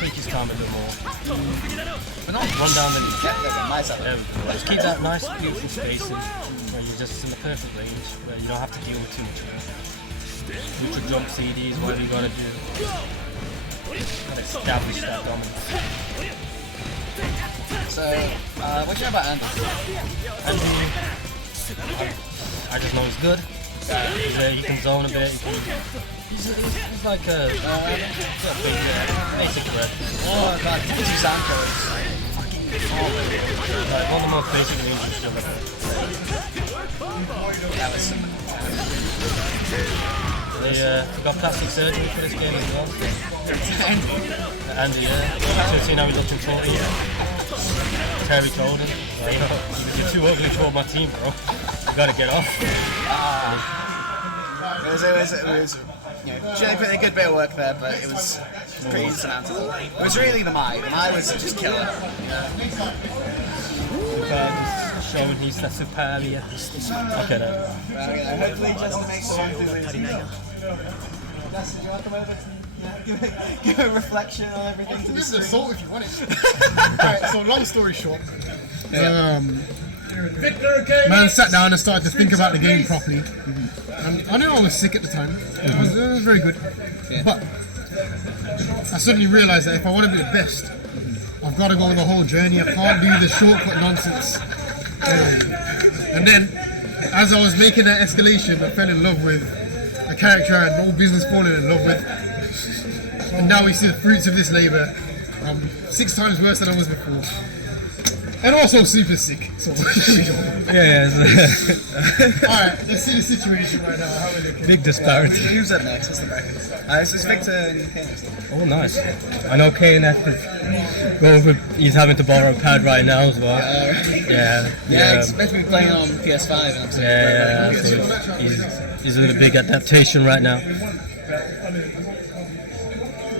take his time a bit more. But not run down the Let's keep that nice, beautiful spacing where you're just in the perfect range, where you don't have to deal with too much. Neutral jump CDs, whatever you gotta do. Gotta establish that dominance. So, what do you know about Andy? Andy, I just know he's good. He can zone a bit. He's like a basic threat. Oh god, Kurinyanko is like one of the most basic moves you've ever heard. That was some. They got plastic surgery for this game as well. Andy, yeah. So seen how he looked in total. Terry told him, you're too ugly for my team, bro. You gotta get off. It was she put in a good bit of work there, but it was pretty insurmountable. It was really the Mai. The Mai was just killer. Showing he's the superior. Okay then. Hopefully Justin makes it. Justin, do you want to come over to give a reflection on everything. To This is assault if you want it. Alright, so long story short, man sat down and started to think about the game properly. And I knew I was sick at the time. It was very good. But I suddenly realised that if I want to be the best, I've got to go on the whole journey. I can't do the shortcut nonsense. And then, as I was making that escalation, I fell in love with a character I had no business falling in love with. And now we see the fruits of this labour. 6 times worse than I was before. And also super sick. So Yeah. Alright, let's see the situation right now. How are we looking? Big disparity. Who's up next? What's the bracket? This is Victor and KNX. Oh, nice. I know KNX is going for, he's having to borrow a pad right now as well. Yeah, he's meant to be playing on PS5. And So he's in a big adaptation right now.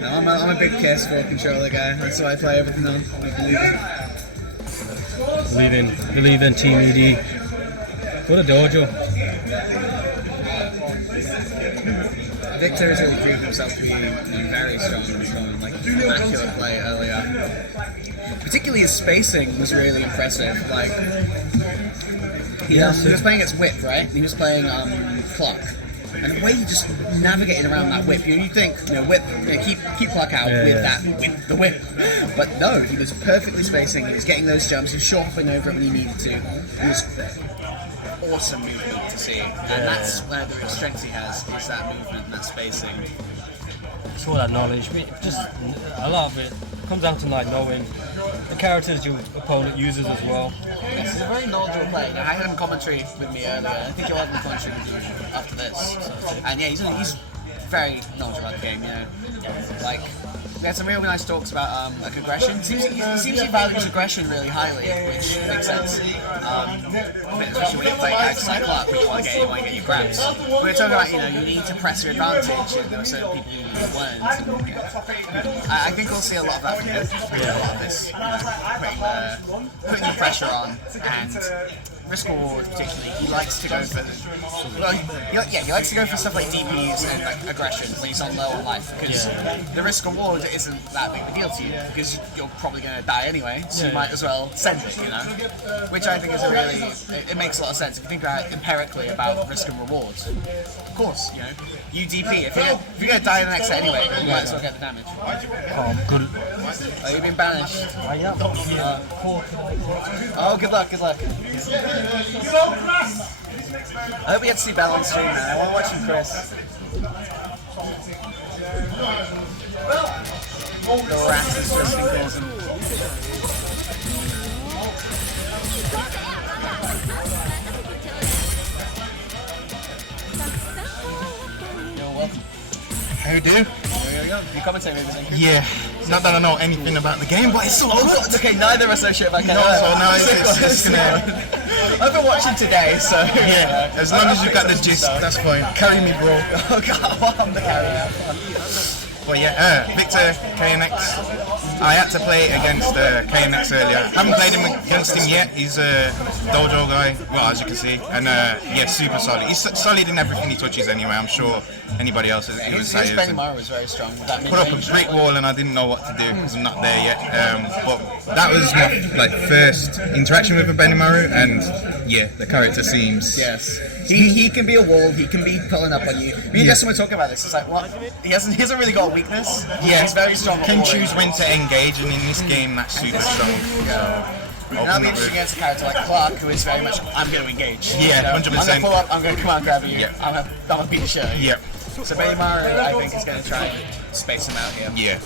No, I'm a big PS4 controller guy. That's why I play everything on. Believe in Team ED. What a dojo. Victor has really proved himself to be very strong like immaculate play earlier. Particularly his spacing was really impressive. Like he was playing against whip, right? He was playing clock. And the way he just navigated around that whip, you think, whip, keep clock out with the whip. But no, he was perfectly spacing, he was getting those jumps, he was short hopping over it when he needed to. It was awesome movement to see. And that's where the strength he has, is that movement and that spacing. It's all that knowledge. Just a lot of it comes down to like knowing the characters your opponent uses as well. Yes, he's a very knowledgeable player. I had him in commentary with me earlier. I think you'll have him commentary with you after this. And yeah, he's very knowledgeable about the game. Like we had some really nice talks about like aggression. He seems he values aggression really highly, which makes sense. Especially when you play guys like Clark, where you want to get your grabs. When we're talking about you need to press your advantage, and there are certain people you need to learn. I think we'll see a lot of that from him. A lot of this, putting the pressure on and risk reward particularly. He likes to go for he likes to go for stuff like DPs and like aggression when he's on low on life, because the risk reward isn't that big of a deal to you because you're probably going to die anyway, so you might as well send it, which I think is it makes a lot of sense if you think about it empirically about risk and rewards. Of course, you DP, if you're going to die in the next set anyway, you might as well get the damage. Good. Oh, you've been banished. Oh, good luck. I hope we get to see Bel on stream, man. I want to watch you, Chris. The rat is just increasing. You're welcome. How you do? You commentate everything. Yeah. Not that I know anything about the game, but it's so good. Okay, neither of us know shit about Canada. So now it's gonna... I've been watching today, so... Yeah, as long as you got the gist, that's fine. Carry me, bro. Oh god, I'm the carrier. But yeah, Victor, KNX. I had to play against KNX earlier. Haven't played him against him yet. He's a dojo guy, well, as you can see. And yeah, super solid. He's solid in everything he touches anyway. I'm sure anybody else is going to say it. His Benimaru was very strong. Put up a brick wall and I didn't know what to do because I'm not there yet. But that was my first interaction with a Benimaru, and yeah, the character seems... Yes. He can be a wall, he can be pulling up on you. Me and Justin were talking about this, it's like, what? He hasn't really got a weakness. Yeah. He's very strong. Can choose when to engage, and in this game that's super strong. That'll be interesting against a character like Clark, who is very much, I'm going to engage. Yeah, 100%. I'm going to pull up, I'm going to come out and grab you, I'm going to beat the shit. Yeah. So Benimaru, I think, is going to try and space him out here. Yeah,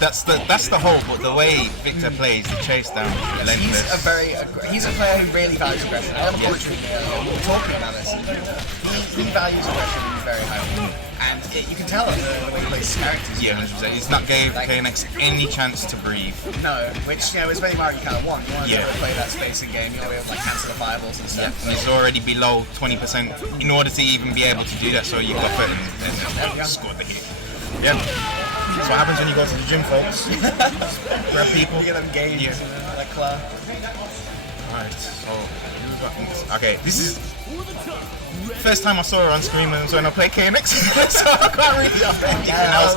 that's the hope. But the way Victor plays, the chase down, relentless. He's a player who really values aggression. I have a coach we were talking about this. He values aggression very highly, and you can tell it the way he plays his characters. Yeah, 100%. He's not gave KNX any chance to breathe. No, which is Benimaru you kind of want. You want to be able to play that spacing game. You want to be able to cancel the fireballs and stuff. Yeah, and it's already below 20% in order to even be able to do that. So you've got to score the hit. Yeah. That's what happens when you go to the gym, folks. Grab people. You get them games, like Clark. Alright, so okay, this is First time I saw her on screen was when I played KNX, so I can't really offer anything else.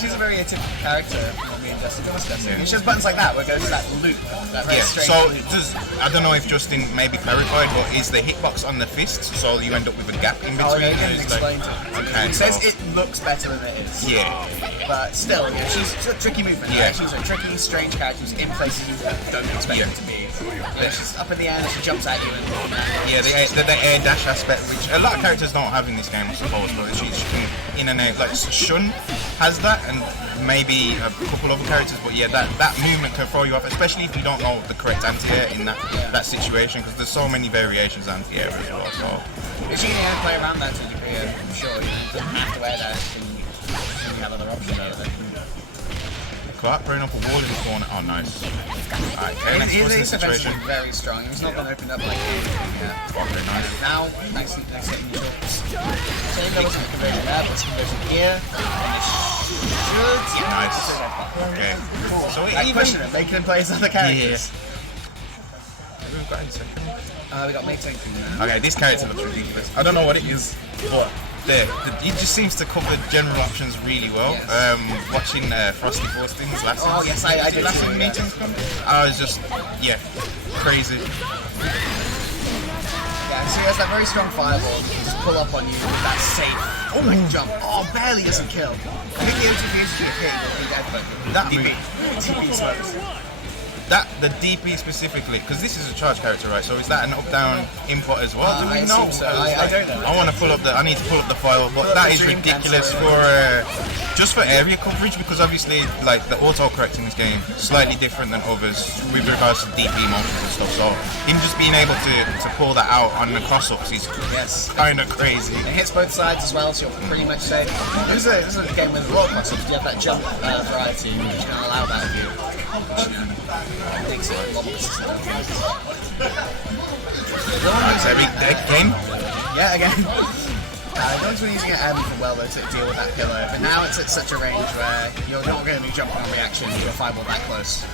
She's a very atypical character. I mean, Jessica was Jessica. It's just buttons like that where it goes to that loop. That very strange so loop. I don't know if Justin maybe clarified, but is the hitbox on the fist, so you end up with a gap in between? Oh, yeah, explained it. Okay, It says it looks better than it is. Yeah. But still, she's a tricky movement. Yeah. Right? She's a tricky, strange character who's in places you don't expect her to be. She's up in the air and she jumps at you. Yeah, the air dash aspect, which a lot of characters don't have in this game, I suppose, but she can in and out. Like Shun has that, and maybe a couple other characters, but yeah, that movement can throw you off, especially if you don't know the correct anti-air in that situation, because there's so many variations of anti-air as well. So if you can play around that to a degree, I'm sure you don't have to wear that. You have other options out of it. Clark throwing up a wall in the corner. Oh, nice. Alright, KNX was in the situation. Very strong. He's not been opened up like anything yet. Okay, nice. Now, nice hitting neutral. Same goes with the conversion there, but some conversion here. And it should. Yeah, nice. Okay. So even pushing him, making him play his other characters. Yeah. We've got in second. We got Mate Tank now. Okay, this character looks ridiculous. I don't know what it is, but it just seems to cover general options really well. Yes. Watching Frosty Forstings last Oh yes, I did last meeting. I was just crazy. Yeah, so he has that very strong fireball. He can just pull up on you with that safe jump. Oh, barely doesn't kill. I think the OTP is hit. That DP smokes. The DP specifically, because this is a charge character, right? So is that an up-down input as well? Do we know? So. I don't know. I want to pull up I need to pull up the file, but that is ridiculous for just for area coverage, because obviously, like the autocorrect in this game, slightly different than others with regards to DP motions and stuff. So him just being able to pull that out on the cross-ups is kind of crazy. It hits both sides as well, so you're pretty much safe. This is a game with a lot of cross-ups. You have that jump variety, which can allow that of you. Makes it a lot more consistent. Nice, again? Yeah, again. No one's been using it for well though to deal with that pillar, but now it's at such a range where you're not going to be jumping on reaction if you're fireball that close.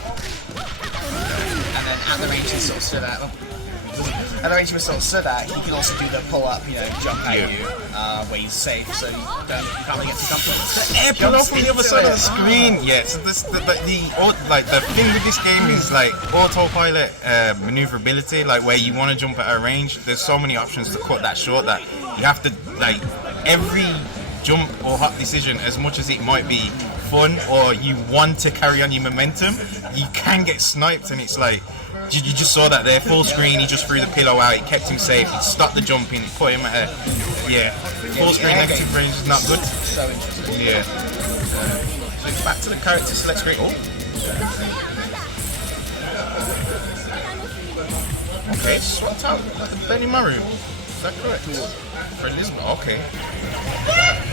And then at the range he's sort of stood at. At the range he was sort of stood at, he can also do the pull up, jump at you, where he's safe, so you can't really get too comfortable. Air pull off on the other side of the screen. Yeah, so the thing with this game is like autopilot maneuverability, like where you want to jump at a range. There's so many options to cut that short that you have to every jump or hot decision, as much as it might be fun or you want to carry on your momentum, you can get sniped, and it's like. You just saw that there, full screen, he just threw the pillow out, it kept him safe, it stopped the jumping, it put him at full screen negative range is not good. So interesting. Yeah. Back to the character select screen. Oh. Okay, swapped out like the Benny Maru. Is that correct? For Elizabeth, okay.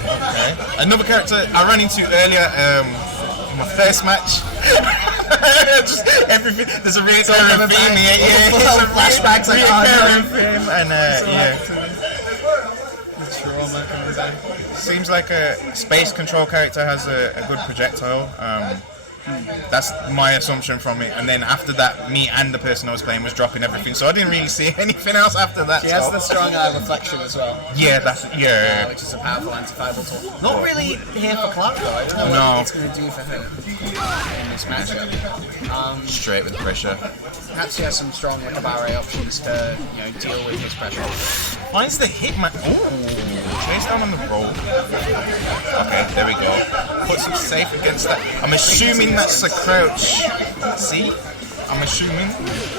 Okay. Another character I ran into earlier, in my first match. Just everything. There's a reoccurring theme here. Flashbacks like theme, and the trauma coming back. Seems like a space control character has a good projectile. That's my assumption from it. And then after that, me and the person I was playing was dropping everything, so I didn't really see anything else after that. She has the strong reflection as well. Yeah, which is a powerful anti-fireball tool. Not really here for Clark though. I don't know what it's going to do for her in this matchup. Straight with pressure. Perhaps he has some strong Ikabare options to deal with his pressure. Finds the hitman. Ooh, chase down on the roll. Okay, there we go. Puts him safe against that. I'm assuming that's a crouch. See? I'm assuming.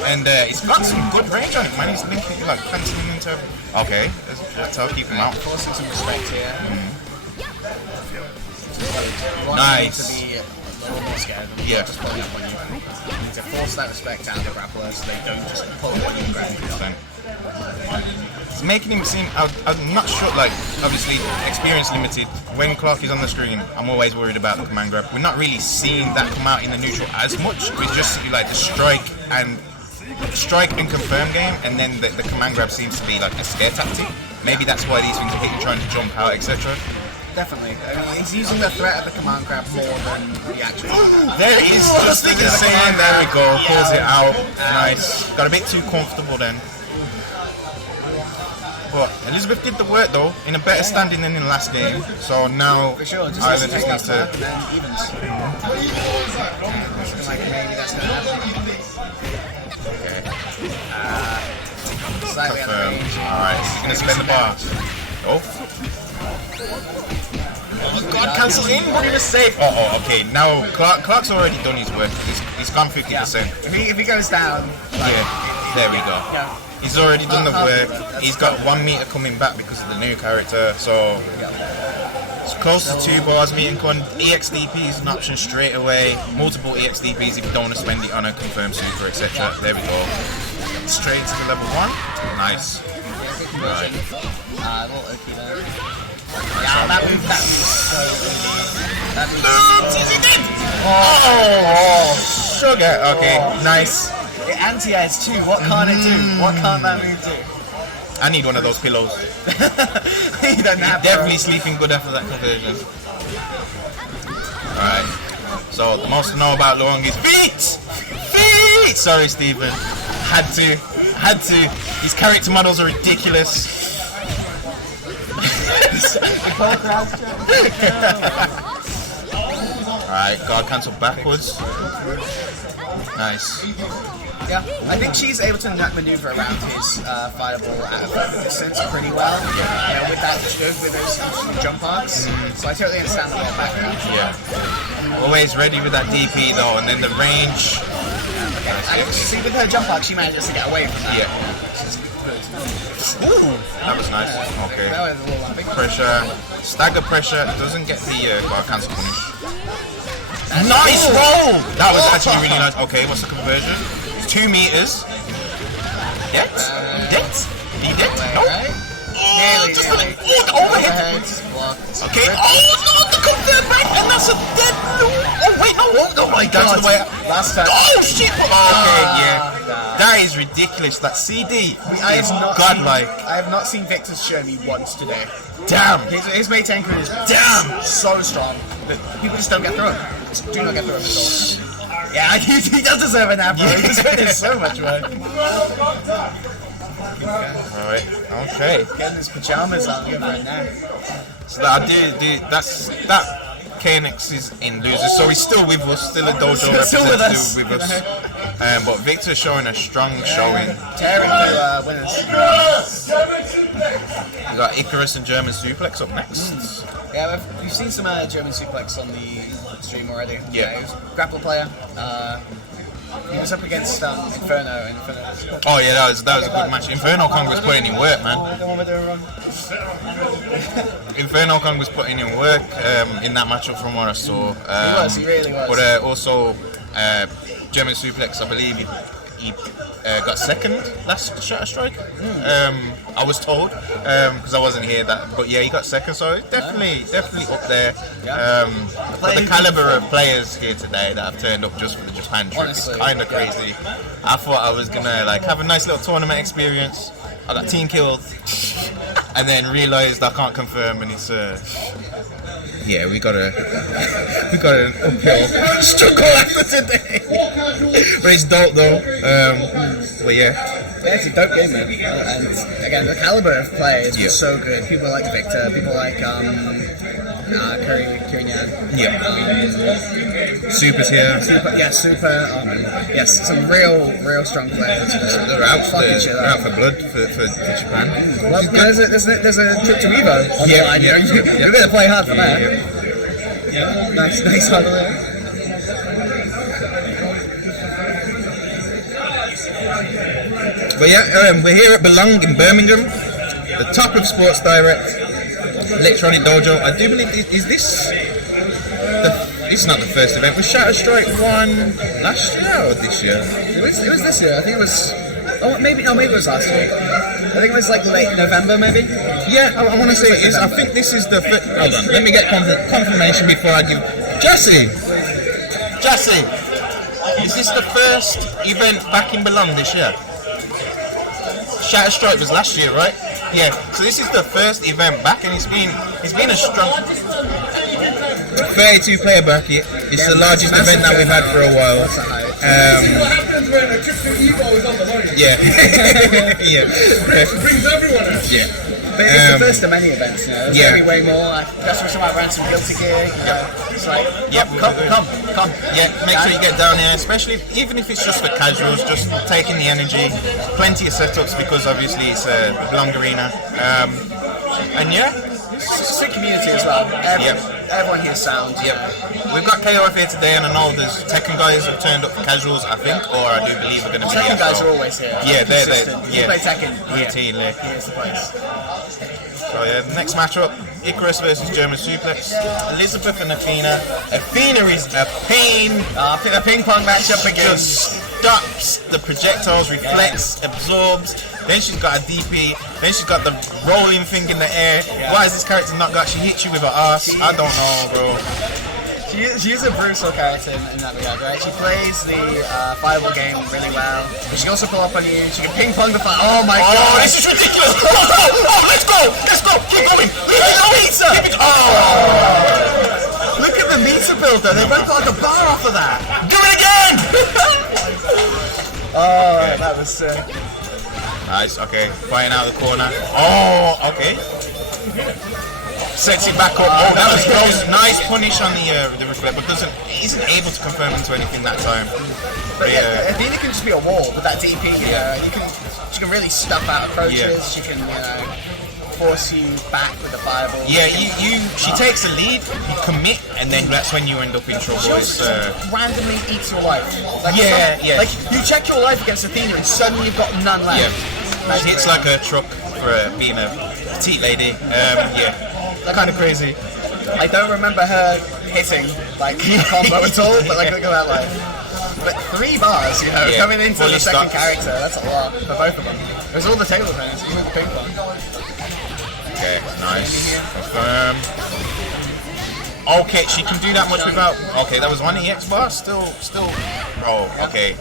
And he's got some good range on it, man. He's linking, like, cancelling into. Okay, that's how I keep him out. Forcing some respect here. Nice. To be a little more scared than just pulling up on you. You need to force that respect out of the grappler so they don't just pull up on you and grab you. It's making him seem, I'm not sure, like, obviously, experience limited. When Clark is on the screen, I'm always worried about the command grab. We're not really seeing that come out in the neutral as much. We just see, like, the strike and confirm game, and then the command grab seems to be, like, a scare tactic. Maybe that's why these things are hitting, trying to jump out, etc. Definitely. I mean, he's using the threat of the command grab more than the actual. There it is, just the same. There we go, pulls it out. Nice. Got a bit too comfortable then. But Elizabeth did the work though, in a better standing than in the last game. So now Isla just needs to. Like maybe that's gonna happen. Slightly out of range. Alright, he's gonna spend the bar. Oh. Oh, God cancels in, but he was safe. Oh, okay. Now Clark's already done his work. He's gone 50%. Yeah. If he goes down, like, yeah, there we go. Yeah. He's already done the work. He's got 1 meter coming back because of the new character. So it's close to 2 bars. Meeting con. EXDP is an option straight away. Multiple EXDPs if you don't want to spend it on a confirmed super, etc. There we go. Straight to the level 1. Nice. Right. Yeah, that move so sugar. Okay, nice. It anti-airs too. What can't it do? What can't that move do? I need one of those pillows. You don't have definitely sleeping good after that conversion. Alright. So the most to know about Luong is feet! Feet! Sorry, Stephen. Had to. His character models are ridiculous. Alright, guard cancel backwards. Nice. Yeah, I think she's able to maneuver around his fireball at a further distance pretty well. You know, with that with those jump arcs. So I totally understand the background. Yeah. Always ready with that DP though, and then the range. See, with her jump arc, she manages to get away from that. Yeah. Ooh, that was nice. Okay. That was a little pressure. Stagger pressure. Doesn't get the guard cancel punish. Nice roll! That was actually really nice. Okay, what's the conversion? 2 meters. Debt? He debt? No. Just the overhead. Okay. Oh no, the confirm back, and that's a dead loop. Oh wait, no. Oh my God. Last time. Oh shit. Okay, yeah. That is ridiculous. That CD is godlike. I have not seen Victor show me once today. Damn. His mate tanker is so strong that people just don't get through him. Just do not get through him at all. Yeah, he does deserve an apple. He deserves so much work. Alright, okay. Getting his pajamas on him right now. So that that KNX is in losers, so he's still with us, still a dojo representative with us. But Victor's showing a strong showing. Tearing through winners. We got Icarus and German Suplex up next. Yeah, we've seen some German Suplex on the stream already. Yeah. He was a grapple player. He was up against Inferno. Oh yeah, that was a good match. Inferno Kong was putting in work, man. Inferno Kong was putting in work in that matchup from what I saw. He really was. But also German Suplex, I believe he got second last Shatter Strike. I was told because I wasn't here. But yeah, he got second, so definitely up there. But the caliber of players here today that have turned up just for the Japan trip is kind of crazy. I thought I was gonna have a nice little tournament experience. I got team killed, and then realised I can't confirm, and it's yeah, we got an uphill struggle after today. But it's dope though. But yeah, it's a dope game, man. And again, the caliber of players is so good. People like Victor, people like Kurinyanko. Yeah. Super's here. Super. Yes, some real strong players. They're out for blood for Japan. Well, there's a trip to EVO on the line. You're going to play hard for that. Yeah. Nice hard there. But yeah, we're here at Belong in Birmingham, the top of Sports Direct, Electronic Dojo. I do believe is this. It's not the first event. Was Shatter Strike one last year or this year? It was this year. I think it was. Maybe it was last year. I think it was like late November, maybe. Yeah, I want to say it is. I think this is the. Hold on, let me get confirmation before I give. Jesse, is this the first event back in Belong this year? Shatter Strike was last year, right? Yeah. So this is the first event back, and it's been a strong. 32 player bracket. It's the largest event that we've had for a while. Yeah. Yeah. Brings everyone out. Yeah. But it's the first of many events, you know. There's Yeah. going to be way more. Like, that's where someone ran some guilty gear. You know, it's like, come. Yeah, make sure you get down here, especially even if it's just for casuals, just taking the energy. Plenty of setups because obviously it's a long arena. And yeah, It's a sick community as well. Everyone here's sound. Yep. We've got KOF here today, and I know there's Tekken guys have turned up for casuals, I think, or I do believe we're going to be Tekken here. guys are always here. Yeah, they're consistent. yeah. You play Tekken routinely. Here's the place. So yeah, next matchup, Icarus versus German Suplex. Elizabeth and Athena. Athena is a pain. A ping pong matchup again. Just stops the projectiles, reflects, absorbs. Then she's got a DP. Then she's got the rolling thing in the air. Why has this character not got? She hits you with her ass. I don't know, bro. She's a brutal character in that regard, right? She plays the fireball game really well, but she can also pull up on you. She can ping pong the fire. Oh my god! Oh, this is ridiculous! Oh, let's go! Keep going! Look at the meter builder. They both got like a bar off of that. Do it again! Oh, that was sick. Nice, okay. Fighting out of the corner. Oh, okay. Sets it back up. Oh, that was close. Nice punish on the reflect, but isn't able to confirm into anything that time. But yeah, Athena can just be a wall with that DP. She can really stuff out approaches. Yeah. She can force you back with the fireball. Yeah, she takes the lead, you commit, and then that's when you end up in trouble. She also randomly eats your life. Like, yeah. Like you check your life against Athena, and suddenly you've got none left. Yeah. She hits like a truck for being a petite lady. Yeah. Kind of crazy. I don't remember her hitting like combo at all, but like look at that life. But 3 bars, coming into the second character, that's a lot for both of them. There's all the table tennis, even the ping pong. Okay, nice. Confirm. Okay, she can do that much without. Okay, that was one EX bar. Still. Oh, okay.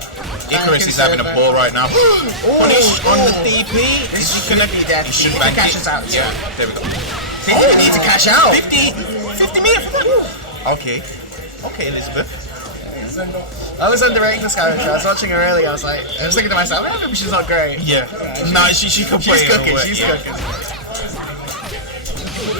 Icarus is having a ball right now. Punish on the DP. This should be death. He should bank it. Out. Yeah, there we go. They didn't need to cash out. 50 minutes. Okay, Elizabeth. I was underrating this character. I was watching her earlier. I was thinking to myself, maybe she's not great. Yeah. No, she can play. She's cooking. She's cooking.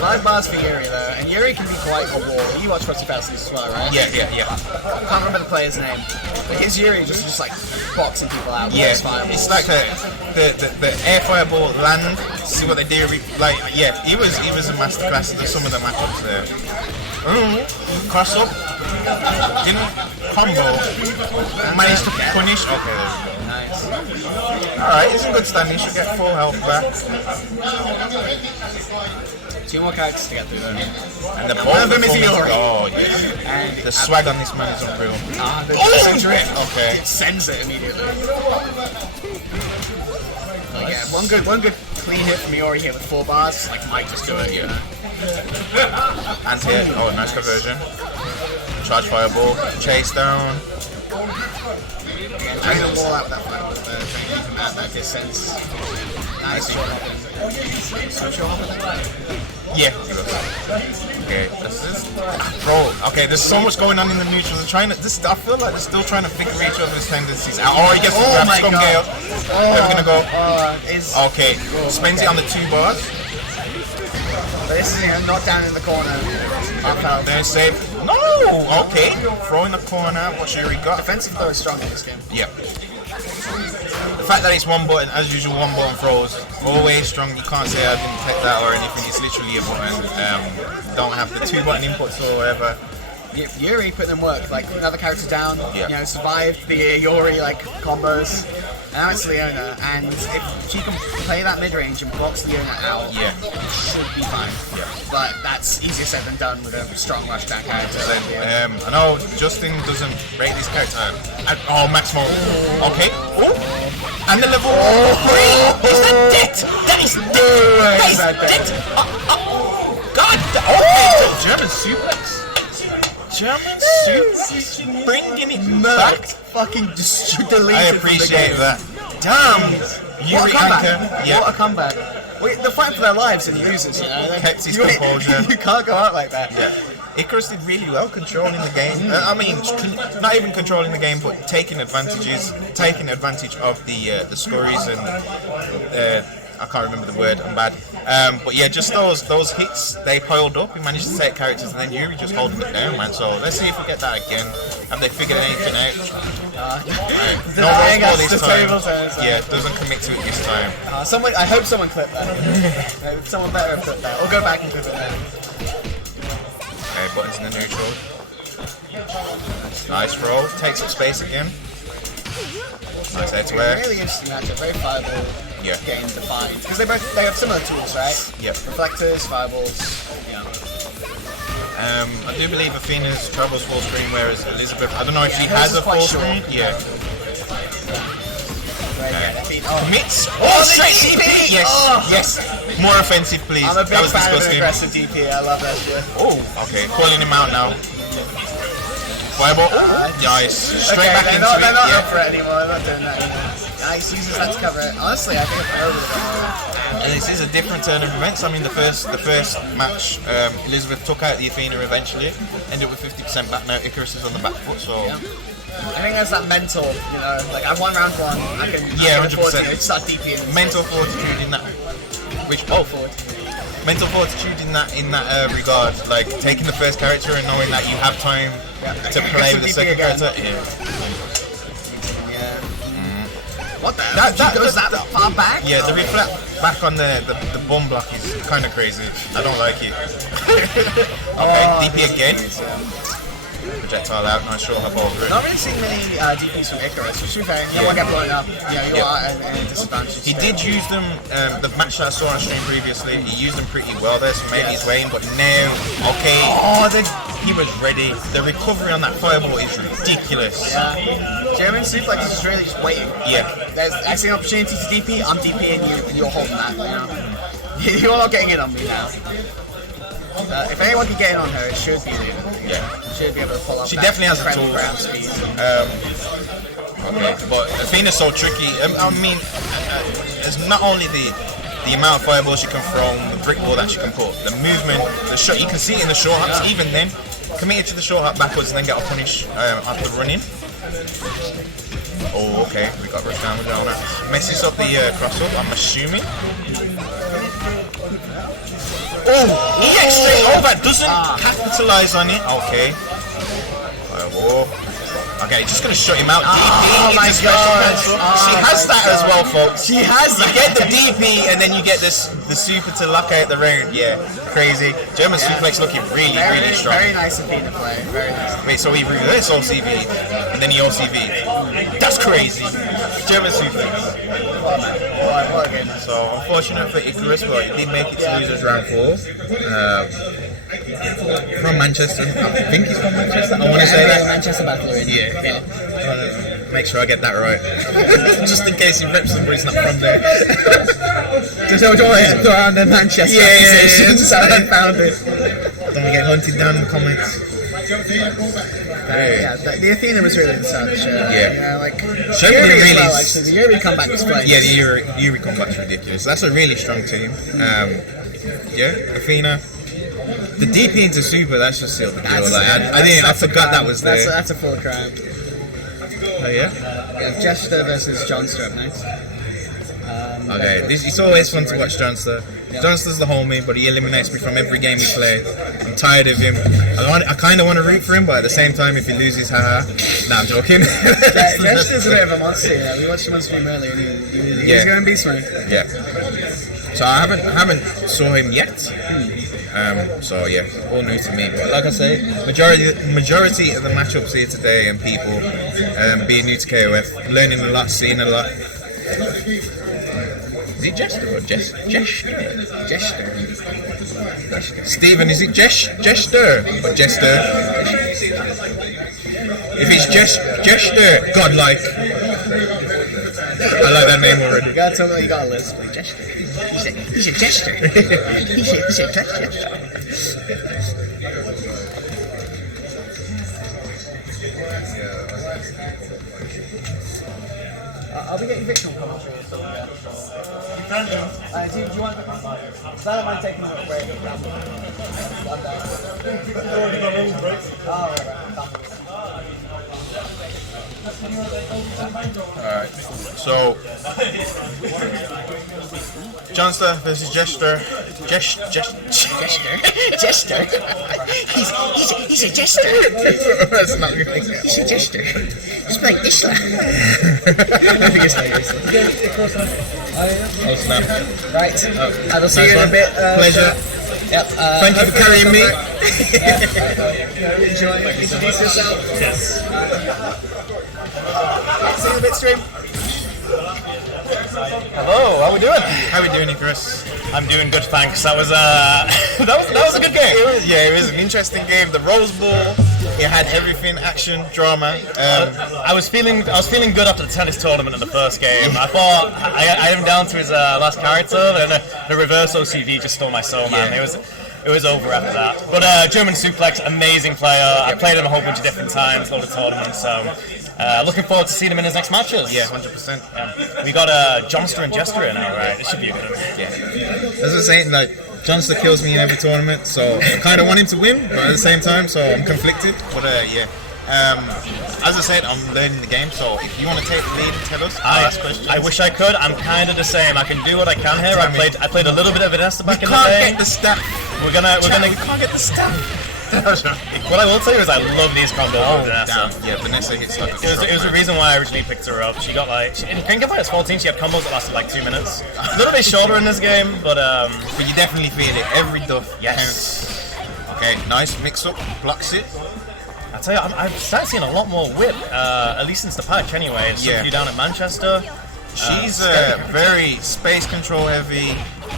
5 bars for Yuri though, and Yuri can be quite a wall. You watch Pro 2000s as well, right? Yeah. I can't remember the player's name, but his Yuri just like boxing people out with Yeah, his fireballs. it's like the air fireball land. See what they do? Like, yeah, he was a masterclass of some of the matchups there. Cross up, didn't combo, managed to punish. Okay, Nice. alright, it's in good standing. Should get full health back. 2 more characters to get through though. And the One of them is Yuri. Oh yes. And The swag on this man is unreal. the center it. Okay. It sends it immediately. But yeah, one good clean hit from Yuri here with 4 bars. Like might just do it. Yeah. And hit. Oh, nice conversion. Charge fireball. Chase down. Again, trying to wall out with that fireball there. Trying to even add that distance. Nice shot. Switch your Yeah. Okay. Bro. Okay. There's so much going on in the neutrals. I feel like they're still trying to figure each other's tendencies out. Oh, he gets the grab. Scum Gale. Never gonna go. Okay. Spends it on the 2 bars. But this is knocked down in the corner. Then save. No. Okay. Throw in the corner. What's Yuri got? Defensive though is strong in this game. Yeah. The fact that it's 1 button, as usual, 1 button throws, always strong. You can't say I didn't take that or anything. It's literally a button. Don't have the 2 button inputs or whatever. Yuri put them work. Like another character down. Yeah. Survived the Yuri like combos. Now it's Leona, and if she can play that mid range and blocks Leona out, it should be fine. Yeah. But that's easier said than done with a strong rush back character. I know Justin doesn't rate this character. Oh, Max Mode. Okay. Oh. And the level 3 is the debt. That is debt. God. Okay. German suplex. Bringing it back. Fucking deleted. I appreciate that. Damn. Yuri Anchor. Yeah. What a comeback. Wait, they're fighting for their lives and he loses, you know? Kept his composure. You can't go out like that. Yeah. Icarus did really well controlling the game. I mean, not even controlling the game, but taking advantage of the scurries and I can't remember the word. I'm bad. But yeah, just those hits, they piled up. We managed to take characters, and then Yuri just holding it down, man. So let's see if we get that again. Have they figured anything out? No ball this time. Yeah, doesn't commit to it this time. I hope someone clipped that. Someone better have clipped that. Or go back and clip it now. Okay, buttons in the neutral. Nice roll. Takes up space again. Nice air to air. Really interesting matchup. Very fireball. Yeah. Getting defined because they have similar tools, right? Yeah. Reflectors, fireballs. Yeah. I do believe Athena's travels full screen, whereas Elizabeth, I don't know if she has a full screen. Yeah. Commits. Oh, straight DP. Yes. Oh. Yes. More offensive, please. I'm a big that was fan disgusting. of aggressive DP. I love that shit. Oh. Okay. Calling him out now. Fireball. Nice. Straight back into it. They're not up for it anymore. They're not doing that anymore. Nice, uses that to cover it. Honestly, I think they're over it. And this is a different turn of events. I mean, the first match, Elizabeth took out the Athena eventually, ended up with 50% back. Now Icarus is on the back foot, so. Yeah. I think that's that mental, you know, like I've won round one, I can 100%. Start DPing. Mental fortitude in that. Mental fortitude in that regard, like taking the first character and knowing that you have time to play with the second character. What the hell? That goes that far back? Yeah, the reflect back on the bomb block is kind of crazy. I don't like it. Okay, DP again. Projectile out, nice short hop over it. Not really seeing many DPs from Icarus, which is okay. You don't want to get blown up. Yeah, you are at a disadvantage. He did use them, the match that I saw on stream previously, he used them pretty well there, so maybe he's waiting, but now, okay, he was ready. The recovery on that fireball is ridiculous. Yeah. German Suplex is really just waiting. Yeah. I see an opportunity to DP, I'm DPing you, and you're holding that, you know? You're not getting in on me now. If anyone can get in on her, it should be Luna. Yeah. Should be able to pull up. She definitely has the tools. Okay, but Athena's so tricky. I mean, it's not only the amount of fireballs she can throw, the brick ball that she can put, the movement, the shot. You can see it in the short hops. Even then, committed to the short hop backwards and then get a punish after running. Oh, okay. We got rush down with that. Messes up the cross up. I'm assuming. Oh, he gets straight over, doesn't capitalize on it. Okay. Whoa. Okay, just gonna shut him out. DP, it's a special cancel. She has that as well, folks. She has. You get the DP and then you get the super to lock out the round. Yeah, crazy. German Suplex looking really strong. Very nice Athena play. Very nice. Wait, so he reversed OCV and then he OCV. That's crazy. German Suplex. So unfortunate for Icarus, but he did make it to losers round 4. From Manchester, I think he's from Manchester. I want to say that. Manchester Battler. Yeah. Make sure I get that right. Just in case he rips them, but he's not from there. Just don't always throw around the Manchester accusations. Don't get hunted down in the comments. The Athena was really inside the show. Yeah. You know, like Yuri as well, actually. The Yuri comeback was fun. Yeah, the Yuri comeback's ridiculous. That's a really strong team. Yeah, Athena. The DP into Super, that's just sealed the deal. I forgot that was there. That's a full crime. Oh yeah? Yeah, Jeshter versus Jonster up next. Okay, it's always fun to watch Jonster. Yeah. Jonster's the homie, but he eliminates me from every game we play. I'm tired of him. I kind of want to root for him, but at the same time, if he loses, haha. Nah, I'm joking. Jeshter's a bit of a monster. Yeah. We watched him on stream earlier, and he's going to be smart. Yeah. So I haven't saw him yet. So yeah, all new to me. But like I say, majority of the matchups here today and people being new to KOF, learning a lot, seeing a lot. Is it Jeshter or Jeshter? Jeshter. Stephen, is it Jeshter or Jester? If it's Jeshter, godlike. I like that name already. You gotta tell me you got a list. Like Jeshter. He's a Jester. He's a Jester. I'll be getting Victor on commentary or something. Do you want the commentary? So I don't mind taking a little break. Alright, so Jonster versus Jeshter. Jeshter? He's a Jeshter. That's not good. He's a Jeshter. He's like Isla. I think it's like Isla. Oh snap. Right, I will see you in a bit. Pleasure. Yep. Thank you for carrying me. Enjoy. Introduce yourself. Yes. See you in a bit, stream. Hello, how we doing? How we doing, Icarus? I'm doing good, thanks. That was that was a good game. It was an interesting game. The Rose Bowl, it had everything: action, drama. I was feeling good after the tennis tournament in the first game. I thought I had him down to his last character, and the reverse OCV just stole my soul, man. Yeah. It was over after that. But German Suplex, amazing player. I played him a whole bunch of different times, a lot of tournaments. So looking forward to seeing him in his next matches. Yeah, 100%. We got Jonster and Jeshter in now, right? This should be a good one. Yeah. As I was saying, like, Jonster kills me in every tournament, so I kind of want him to win, but at the same time, so I'm conflicted. But yeah. As I said, I'm learning the game, so if you want to take the lead and tell us, ask questions. I wish I could. I'm kind of the same. I can do what I can here. I played a little bit of Vanessa back in the day. We can't get the stamp. We're gonna. We can't get the stamp. What I will tell you is I love these combos with Vanessa. Damn. Yeah, Vanessa hits like It was the reason why I originally picked her up. She got like in Ingvarr 14, she had combos that lasted like 2 minutes. A little bit shorter in this game, but you definitely feel it. Every duff yes. counts. Okay, nice mix up, blocks it. I tell you, I've started seeing a lot more whip, at least since the patch anyway. Yeah. You down at Manchester. She's very space control heavy,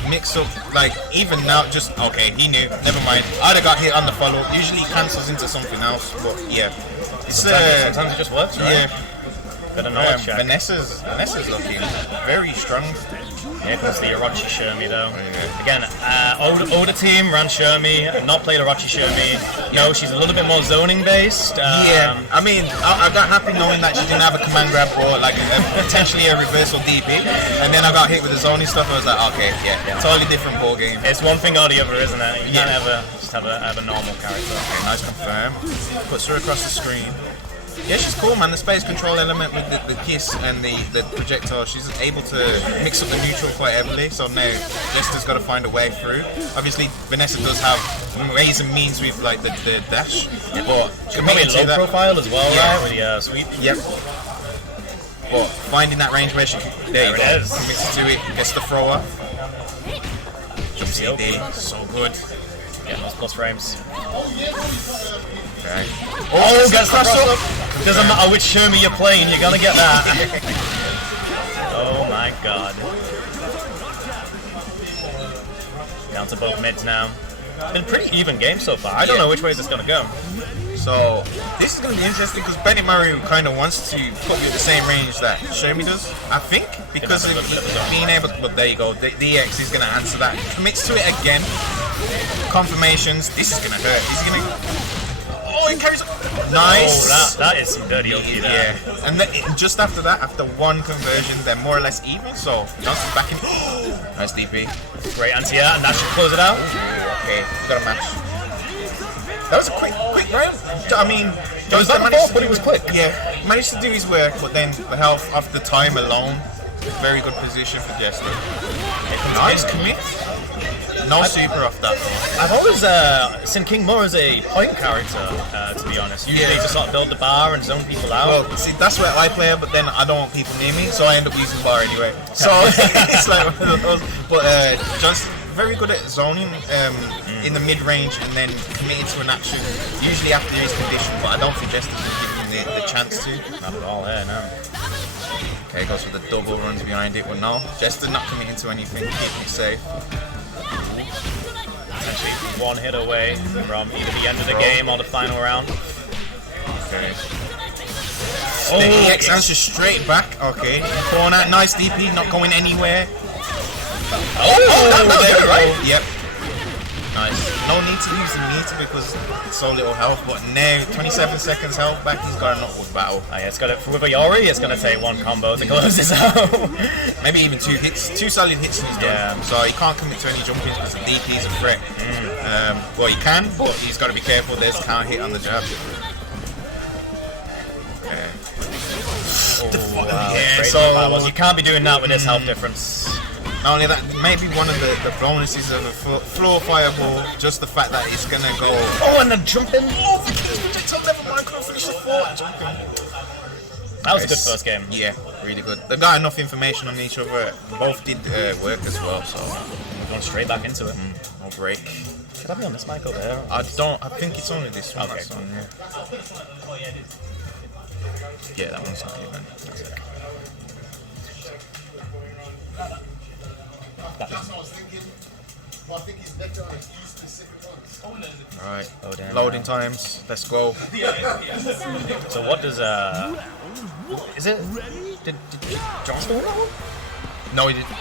mix up, like even now, just, okay, he knew, never mind. I'd have got hit on the follow, usually he cancels into something else, but yeah. It's, sometimes it just works, right? Yeah. Better know check. Vanessa's looking very strong. Here comes the Orochi Shermie though. Again, older team ran Shermie, not played Orochi Shermie. No, she's a little bit more zoning based. Yeah, I mean, I got happy knowing that she didn't have a command grab or like potentially a reversal DP, and then I got hit with the zoning stuff. I was like, okay, yeah, totally different ball game. It's one thing or the other, isn't it? You can't just have a normal character. Okay, nice confirm. Puts her across the screen. Yeah, she's cool, man. The space control element with the kiss and the projectile, she's able to mix up the neutral quite heavily. So now Jester's got to find a way through. Obviously, Vanessa does have ways and means with like the dash, but she can probably low profile as well, right? With the sweep. Yep. But finding that range where she there you go, commits to it, gets the thrower. CD, so good. Yeah, those plus frames. Okay. Oh, gets the cross up. Doesn't matter which Shermie you're playing, you're gonna get that. Oh my god. Down to both mids now. Been a pretty even game so far. I don't know which way it's gonna go. So this is gonna be interesting because Benny Maru kind of wants to put you at the same range that Shermie does, I think, because of being able to. But there you go. The EX is gonna answer that. Commits to it again. Confirmations. This is gonna hurt. He's gonna. Oh, he carries. Nice. Oh, that is some dirty OP there. Yeah. And then just after that, after one conversion, they're more or less even. So Johnson's back in. Nice DP. Great anti-air, and that should close it out. Okay, got a match. That was a quick round. I mean, Johnston managed, but it was quick. Yeah, managed to do his work, but then the health of the time alone, very good position for Jester. Nice commit. No super off that though. I've always seen King more as a point character, to be honest. Usually just sort of build the bar and zone people out. Well, see, that's where I play, but then I don't want people near me, so I end up using bar anyway. So it's like one of those. But just very good at zoning in the mid-range and then committing to an action, usually after his condition, but I don't think Jester's giving him the chance to. Not at all, no. Okay, goes with the double runs behind it, but no, Jester's not committing to anything, keeping it safe. Essentially one hit away from either the end of the game or the final round. Okay. The X answer straight back. Okay. Corner, nice DP, not going anywhere. That was it, right? Yep. Nice. No need to use the meter because it's so little health, but now 27 seconds health back, he's got a knockwood battle. Oh, yeah, it's got with a Yori, it's going to take one combo to close this out. Maybe even 2 hits, 2 solid hits and he's done. So he can't commit to any jumping because the DP is a threat. Well, he can, but he's got to be careful. There's a counter hit on the jab. So you can't be doing that with this health difference. Not only that, maybe one of the bonuses of a floor fireball, just the fact that it's gonna go. Oh, and the jumping! Oh, never mind, couldn't finish the fort. That was a good first game. Yeah, really good. They got enough information on each other. Both did work as well, so we're going straight back into it. No break. Should I be on this mic over there? I think it's only this one. Okay. One, yeah, that one's not even. Alright, loading times, let's go. So what does is it did Jonster win that one? No, he didn't.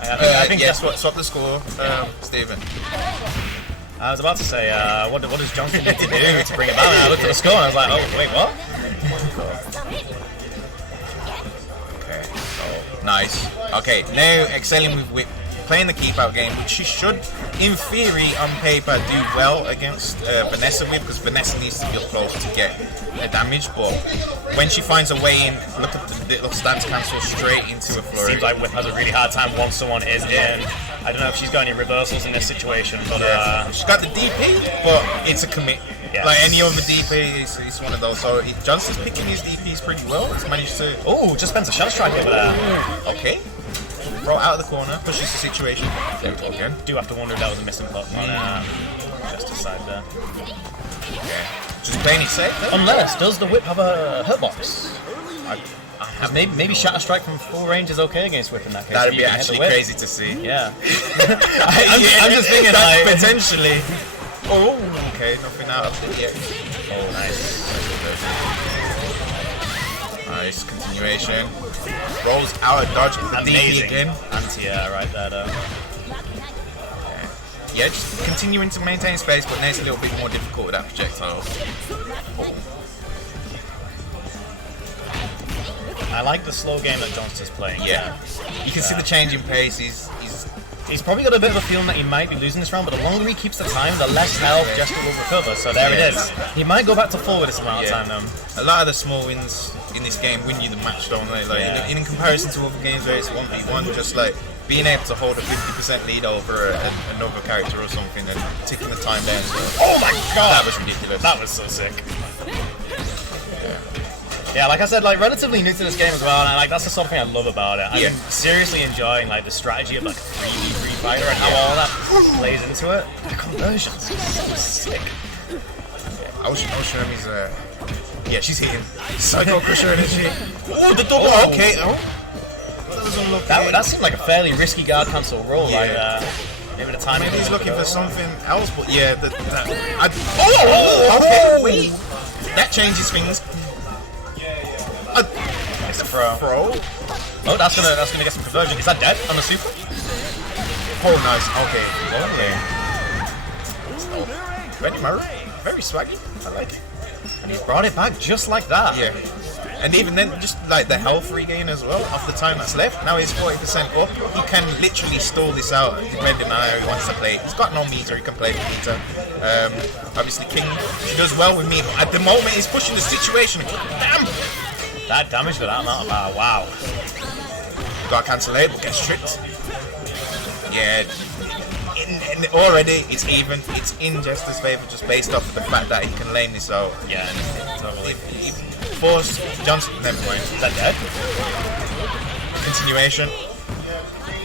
I think yes, swap the score, Steven. I was about to say, what does Jonster need to do to bring it back? And I looked at the score and I was like, oh wait, what? Okay, so nice. Okay, now excelling with whip. Playing the keep out game, which she should, in theory, on paper, do well against Vanessa with, because Vanessa needs to be up close to get the damage. But when she finds a way in, look at the little stance cancel straight into a flurry. Seems like Whip has a really hard time once someone is in. I don't know if she's got any reversals in this situation, but she's got the DP, but it's a commit. Yes. Like any other DP, it's one of those. So Jonster's picking his DPs pretty well. He's managed to. Oh, just spends a Shatter Strike over there. Okay. Throw out of the corner, pushes the situation. There we go again. Do have to wonder if that was a missing block on Jester's side there. Yeah. Just playing it safe. Unless, does the Whip have a hurtbox? Maybe Shatter Strike from full range is okay against Whip in that case. That'd be actually crazy to see. Yeah. I'm just thinking that potentially. Oh, okay, nothing out of it yet. Oh, nice. Nice continuation. Rolls out of dodge. Amazing. Again. Anti-air right there though. Yeah, just continuing to maintain space, but now it's a little bit more difficult with that projectile. I like the slow game that Jonster's playing. Yeah. You can see the change in pace. He's probably got a bit of a feeling that he might be losing this round, but the longer he keeps the time, the less health Jeshter will recover. So there it is. He might go back to full with this amount of time though. A lot of the small wins in this game win you the match, don't they? Like in comparison to other games where it's 1v1, just like being able to hold a 50% lead over another character or something and taking the time down. So, oh my god! That was ridiculous. That was so sick. Yeah, like I said, like relatively new to this game as well, and like that's the sort of thing I love about it. I'm seriously enjoying like the strategy of like 3v3 fighter and how all that plays into it. The conversions are so sick. Yeah, I was showing his yeah, she's hitting Psycho Crusher energy. Oh, the double. Oh. Okay. That seemed like a fairly risky guard cancel roll. Like maybe the timing. Maybe he's looking for something else, but yeah, okay, wait. That changes things. It's a throw. Oh, that's gonna get some conversion. Is that dead on the super? Oh, nice. Okay. Ready, Murray. Very swaggy. I like it. And he's brought it back just like that. Yeah. And even then, just like the health regain as well, off the time that's left. Now he's 40% up. He can literally stall this out depending on how he wants to play. He's got no meter, he can play with meter. Obviously, King, he does well with me. At the moment, he's pushing the situation. Damn! That damage for that amount of power, wow. Got to cancel it, but gets tricked. Yeah. And already it's even. It's in Jester's favour just based off of the fact that he can lane this out. Yeah, totally. Force Jonster. Never mind. Is that dead? Continuation.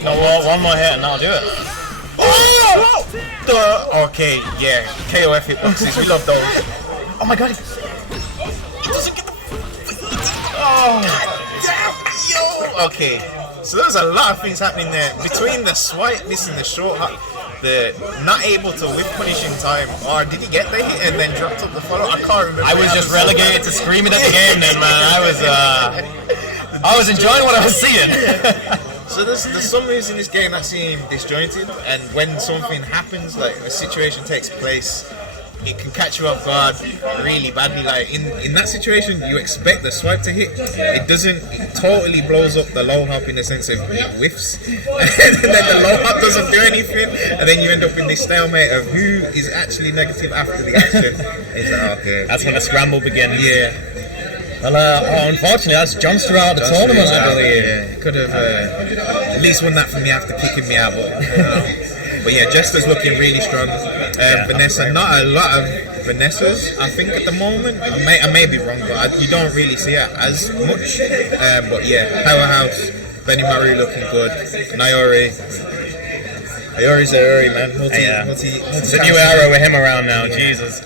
No, one more hit and that'll do it. Oh! Okay, yeah. KOF hitboxes. We love those. Oh my god. He doesn't get the. Oh! Damn! Yo! Okay. So there's a lot of things happening there. Between the swipe missing the short hop, the not able to whip punish in time, or did he get the hit and then dropped up the follow? I can't remember. I was just relegated to screaming at the game then, man. I was enjoying what I was seeing. So there's some moves in this game that seem disjointed, and when something happens, like a situation takes place, it can catch you off guard really badly. Like in that situation, you expect the swipe to hit. It doesn't. It totally blows up the low hop in the sense of it whiffs, and then the low hop doesn't do anything, and then you end up in this stalemate of who is actually negative after the action. It's like, okay, That's when the scramble begins. yeah. Well, unfortunately, that's Jonster out of the tournament, I believe. Yeah, could have at least won that for me after kicking me out, but yeah, Jester's looking really strong. Vanessa, not a lot of Vanessas, I think, at the moment. I may be wrong, but you don't really see it as much. But yeah, Powerhouse, Benny Maru looking good. Naori. Naori's a Ori, man. It's a new era with him around now, Jesus.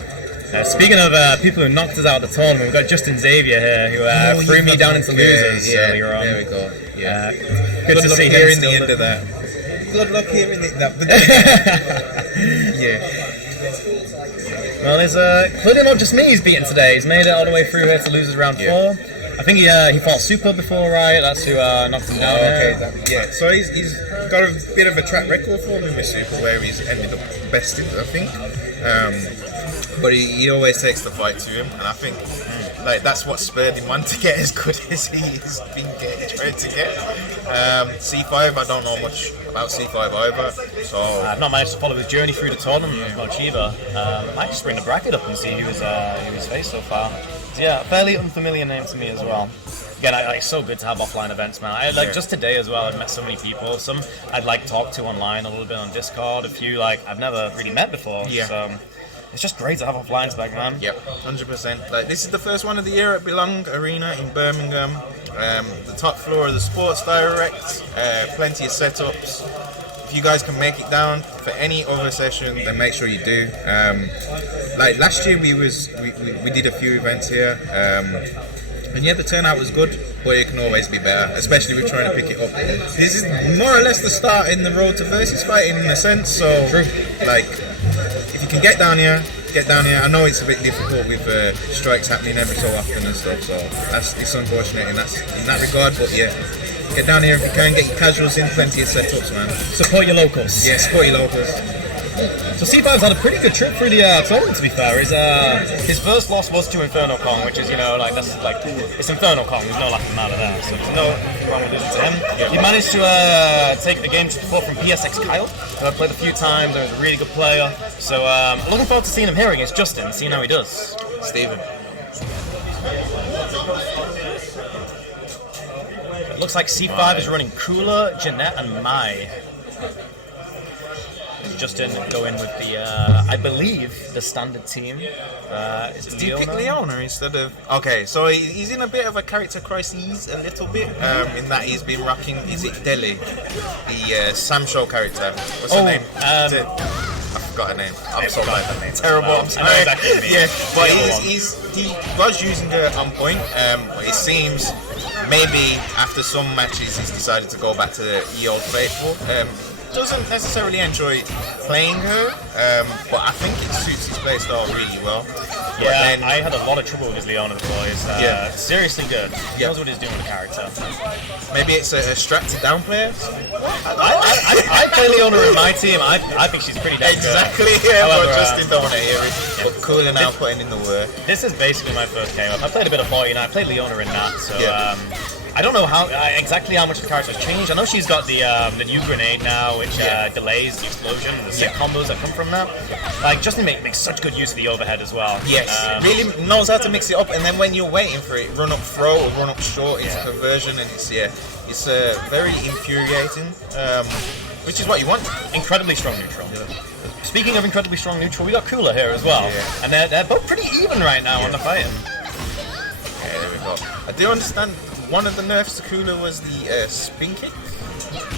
Speaking of people who knocked us out of the tournament, we've got Xavier here, who threw me down into losers earlier on. There we go. Yeah. Good to see here him in the end of that. Good luck hearing that. Yeah. Well, it's clearly not just me he's beaten today. He's made it all the way through here to losers round 4. I think he fought SUPA before, right? That's who knocked him down. Yeah. So he's got a bit of a track record for me with SUPA, where he's ended up besting, I think. But he always takes the fight to him, and I think like that's what spurred him on to get as good as he's been trying to get. C5, I don't know much about C5 either, so I've not managed to follow his journey through the tournament much either. I might just bring the bracket up and see who he's faced so far. So yeah, fairly unfamiliar name to me as well. Again, it's so good to have offline events, man. Just today as well, I've met so many people. Some I'd talked to online a little bit on Discord. A few I've never really met before. Yeah. So it's just great to have offlines back, man. Yep, 100%. This is the first one of the year at Belong Arena in Birmingham. The top floor of the Sports Direct. Plenty of setups. If you guys can make it down for any other session, then make sure you do. Last year we did a few events here. And yeah, the turnout was good, but it can always be better, especially with trying to pick it up. This is more or less the start in the road to versus fighting in a sense, so if you can get down here. I know it's a bit difficult with strikes happening every so often and stuff, so it's unfortunate in that regard, but yeah. Get down here if you can, get your casuals in, plenty of setups, man. Support your locals. Yeah, support your locals. So C5's had a pretty good trip through the tournament, to be fair. His first loss was to Inferno Kong, which is, it's Inferno Kong, there's no laughing out of that, so there's no wrong with losing to him. Yeah. He managed to take the game before from PSX Kyle, who I've played a few times, and was a really good player. So looking forward to seeing him here against Justin, seeing how he does. Steven. It looks like C5 is running Kula, Jeanette, and Mai. Justin go in with the, I believe, the standard team. Do you pick Leona instead of... Okay, so he's in a bit of a character crisis a little bit, in that he's been rocking... Is it Deli? The Sam Show character. What's her name? I forgot her name. I'm so bad at name. Terrible, I'm sorry. Exactly yeah, but he was using her on point, but it seems maybe after some matches he's decided to go back to the old faithful. Doesn't necessarily enjoy playing her, but I think it suits his playstyle really well. Yeah, I had a lot of trouble with his Leona before. He's seriously good. He knows what he's doing with the character. Maybe it's a strat to down player. I play Leona in my team. I think she's pretty damn good. Exactly, yeah, but Justin don't want to hear it. But cool and now putting in the work. This is basically my first game up. I played a bit of 49. I played Leona in that, so I don't know exactly how much the character has changed. I know she's got the new grenade now, which delays the explosion, the sick combos that come from that. Justin makes such good use of the overhead as well. Yes, really knows how to mix it up, and then when you're waiting for it, run up throw or run up short, it's a conversion, and it's very infuriating, which is what you want. Incredibly strong neutral. Speaking of incredibly strong neutral, we got Kula here as well, and they're both pretty even right now on the fighting. Okay, there we go. I do understand. One of the nerfs to Kula was the spin kick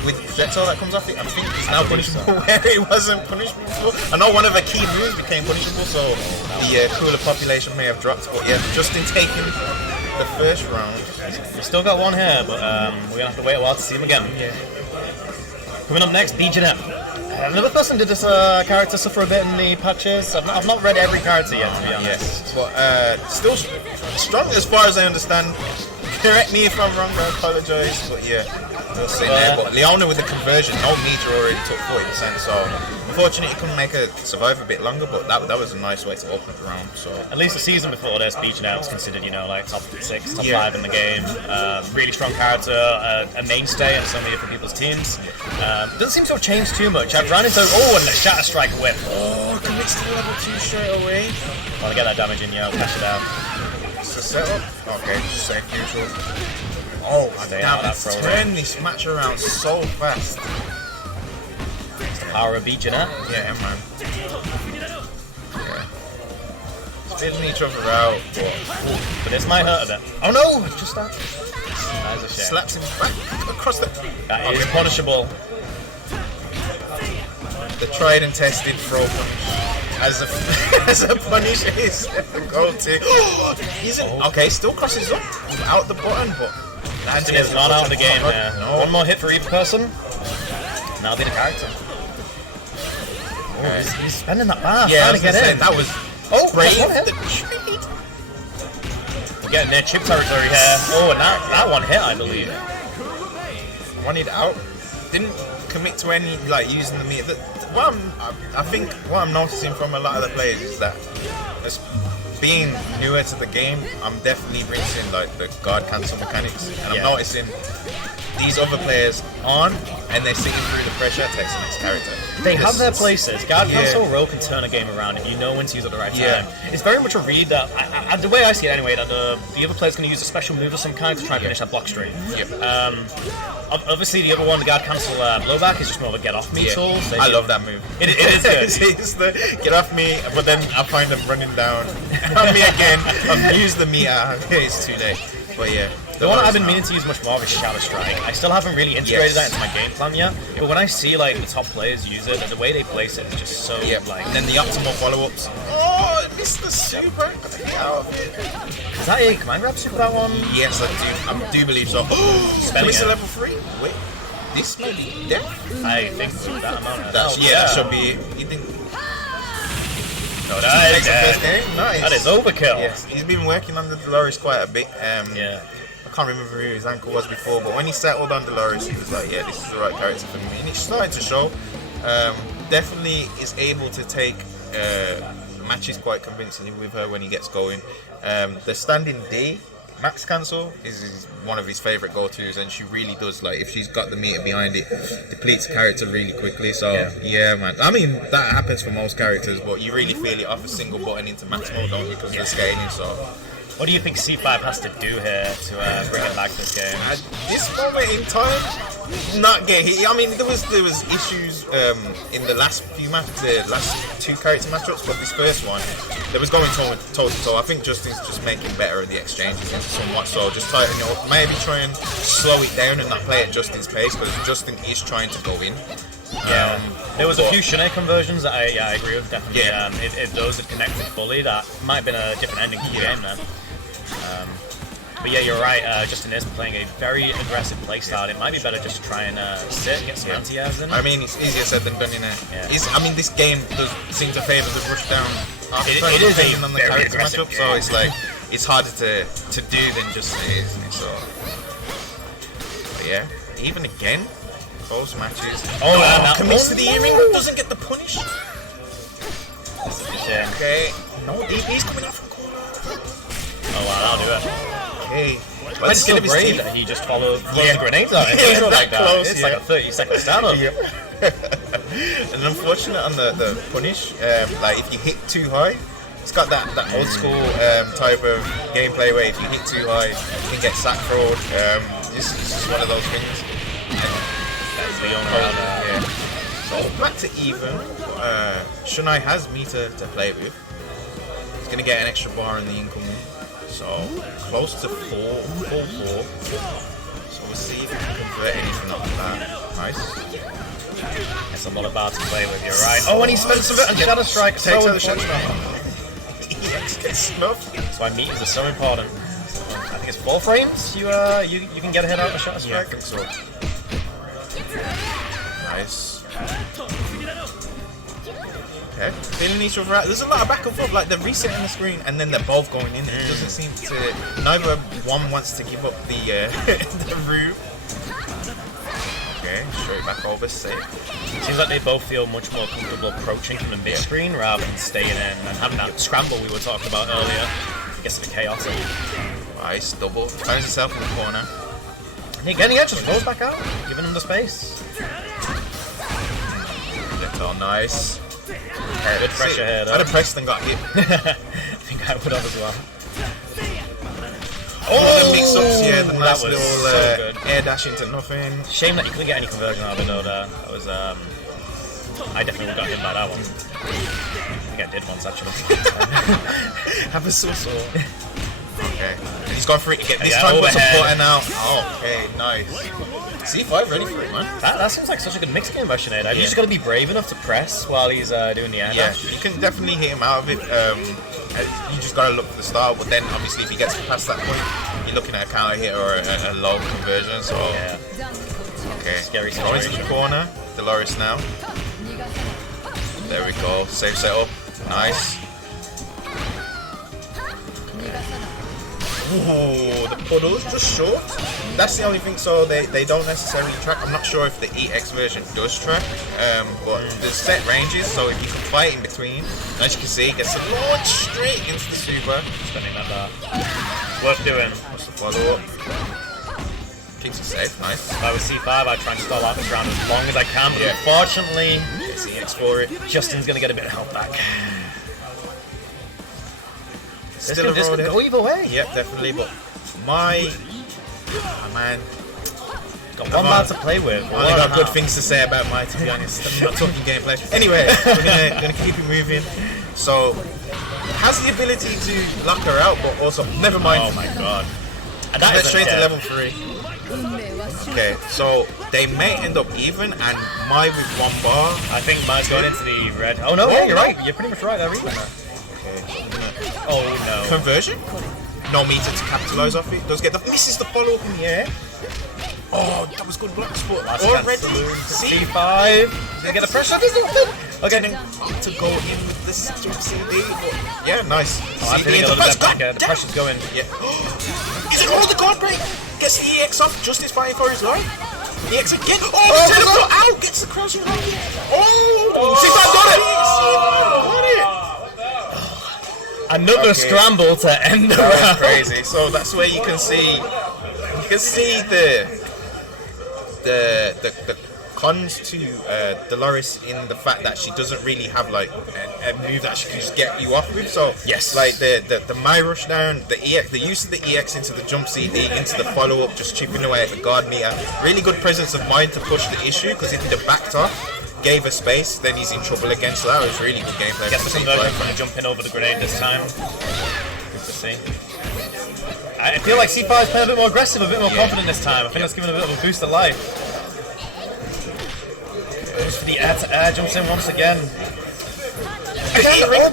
with projectile that comes off it. I think it's now punishable where it wasn't punishable before. I know one of the key moves became punishable, so the Kula population may have dropped. But yeah, Justin taking the first round. We've still got one here, but we're going to have to wait a while to see him again. Yeah. Coming up next, BJM. Another person did this character suffer a bit in the patches. I've not read every character yet, to be honest. But still strong as far as I understand. correct me if I'm wrong, I apologise, but yeah, we'll see there. But Leona with the conversion, no meter already took 40%, so unfortunately couldn't make her survive a bit longer, but that was a nice way to open the round. So at least the season before this, Beach Now was considered, you know, like top 6, top 5 in the game. Really strong character, a mainstay in so many different people's teams. Doesn't seem to have changed too much. I've run into and a Shatter Strike whip. Oh, commits to level 2 straight away. Want to get that damage in, yo, cash it out. It's a setup. Okay, safe neutral. Oh, damn, it's turned this match around so fast. It's the power of Beach, innit? Yeah, man. Yeah. Spitting each other out, but this might hurt a bit. Oh no! Just that. That is a shame. Slaps him back across the... That is punishable. The tried and tested throw punish. As a punish is go to. He's in, okay, still crosses up out the button, but Landon is not out of the game. Yeah. No. One more hit for each person. Now be the character. Oh, he's spending that bar. Yeah, trying to get in. That was brave. We're getting near chip territory here. Oh, and that one hit, I believe. Wanted out. Didn't commit to any using the meter. I think what I'm noticing from a lot of the players is that being newer to the game, I'm definitely bringing in the guard cancel mechanics, and I'm noticing these other players aren't, and they're sitting through the pressure. Takes the next character. They have their places. Guard cancel roll can turn a game around if you know when to use it at the right time. It's very much a read that, the way I see it anyway, that the other player's going to use a special move of some kind to try and finish that block stream. Obviously, the other one, the guard cancel blowback, is just more of a get off me tool. So I love that move. It is good. It's the get off me, but then I find them running down on me again. I've used the meter. It's too late. But yeah. The one I've been meaning to use much more is Shatter Strike. I still haven't really integrated that into my game plan yet, but when I see the top players use it, the way they place it is just so and then the optimal follow-ups. Oh, I missed the super. Is that a command grab super, that one? Yes, I do believe so. Spelling it. Level 3? Wait, this may be death? I think with that amount of that should be. You think? No, that is dead. Nice. That is overkill. Yes, he's been working on the Dolores quite a bit. I can't remember who his ankle was before, but when he settled on Dolores, he was like, yeah, this is the right character for me. And it's starting to show. Definitely is able to take matches quite convincingly with her when he gets going. The standing D, max cancel, is one of his favourite go-tos, and she really does, if she's got the meter behind it, depletes character really quickly. So, yeah man. I mean, that happens for most characters, but you really feel it off a single button into max mode, don't you, because of the scaling, so... What do you think C5 has to do here to bring it back to this game? At this moment in time, not get hit. I mean, there was issues in the last few matches, the last 2 character matchups, but this first one, there was going toe to toe. I think Justin's just making better at the exchanges somewhat. So just tighten it up, maybe try and slow it down and not play at Justin's pace, because Justin is trying to go in. There was a few Shine conversions that I agree with, definitely. If those had connected fully, that might have been a different ending to the game then. But yeah, you're right, Justin is playing a very aggressive playstyle. It might be better just to try and sit, get some anti-airs in. I mean, it's easier said than done, innit? I mean, this game does seem to favour the rush down. It is on the character matchup, so it's it's harder to do than just it, isn't it? So, but yeah, even again, close matches. That commits to the earring, doesn't get the punish. Okay, no DP's coming out from corner. Oh wow, that'll do it. Okay. Well, it's still brave that he just followed the grenades on it. Like that. Close, it's like a 30-second stand-up. And unfortunate on the punish, if you hit too high, it's got that old school type of gameplay where if you hit too high, you can get sack throwed. It's just one of those things. That's the owner out there. So back to even. Shunai has meter to play with. He's going to get an extra bar in the incoming. So close to 4. So we'll see if we can convert anything off of that. Nice. That's a lot of bars to play with, you're right. Oh, and he spent some of it on Shatter Strike. Takes out the Shatter Strike. Yes, gets snuffed. That's why meters are so important. I think it's 4 frames. You can get a hit out of the Shatter Strike. Yeah, I think so. Nice. Okay, feeling each other out. There's a lot of back and forth, like they're resetting the screen and then they're both going in. It doesn't seem to, neither one wants to give up the the room. Okay, straight back over, safe. Seems like they both feel much more comfortable approaching from the mid-screen rather than staying in and having that scramble we were talking about earlier. I guess it's chaotic. Nice, double. Finds himself in the corner. And again, yeah, just rolls back out, giving him the space. Little nice. Good pressure here, though. I'd have pressed and got hit. I think I would have as well. Oh, the mix-ups, yeah, the nice that was little so good. air dash into nothing. Shame that you couldn't get any conversion out of it though there. That was, I definitely would have got hit by that one. I think I did once actually. Happens so. Okay, he's gone for it again. This Yeah, time puts a overhead. button out. Oh, okay, nice. C5 ready for it, man. That seems like such a good mix game by Sinead. You just got to be brave enough to press while he's doing the air Yeah, dash. you can definitely hit him out of it. You just gotta look for the start, but then obviously if he gets past that point, you're looking at a counter hit or a low conversion. So Yeah. okay, Scary going to the situation. corner. Dolores now. There we go. Safe setup. Nice. Oh, the puddle's just short. That's the only thing. So they don't necessarily track. I'm not sure if the EX version does track, but there's set ranges. So if you can fight in between, as you can see, it gets launched straight into the super. Spending that bar. Worth doing. What's the follow up? Keeps it safe. Nice. If I was C5, I'd try and stall out this round as long as I can, but Yeah. unfortunately, Gets the EX for it. Justin's going to get a bit of health back. This Still could a road go either way. Yep, definitely. But my man. Got one man to play with. I only got good things to say about Mai, to be honest. I'm not talking gameplay. Anyway, we're gonna keep it moving. So, has the ability to lock her out, but also, never mind. Oh my god. And That that is is straight to yeah. level 3. Okay, so they may end up even, and Mai with one bar. I think Mai's going into the red. Oh no, yeah, you're right. You're pretty much right there, even. Okay. Oh no. Conversion? No meter to capitalize off it. Does get the misses the follow up in the air. Oh, that was good block spot. Last Already. chance saloon. See? C5. They get the pressure. Okay. To go in with this CD. Yeah, nice. Oh, I'm feeling a little bit back. The pressure's going. Yeah. Is it all the guard break? Gets the EX off. Justice fighting for his life. EX again. Oh, the teleport out. Gets the crouch. Oh, C5 got it. Another scramble to end the round. That's crazy. So that's where you can see the cons to Dolores in the fact that she doesn't really have like a move that she can just get you off with. So yes, like the Mai rush down, the EX, the use of the EX into the jump CD, into the follow up, just chipping away at the guard meter. Really good presence of mind to push the issue, because if he'd have backed off, gave her space, then he's in trouble again. So that was really good gameplay. Gets the conversion from jumping over the grenade this time. Good to see. I feel like C5 is playing a bit more aggressive, a bit more confident this time. I think that's giving a bit of a boost of life. Goes for the air-to-air, jumps in once again.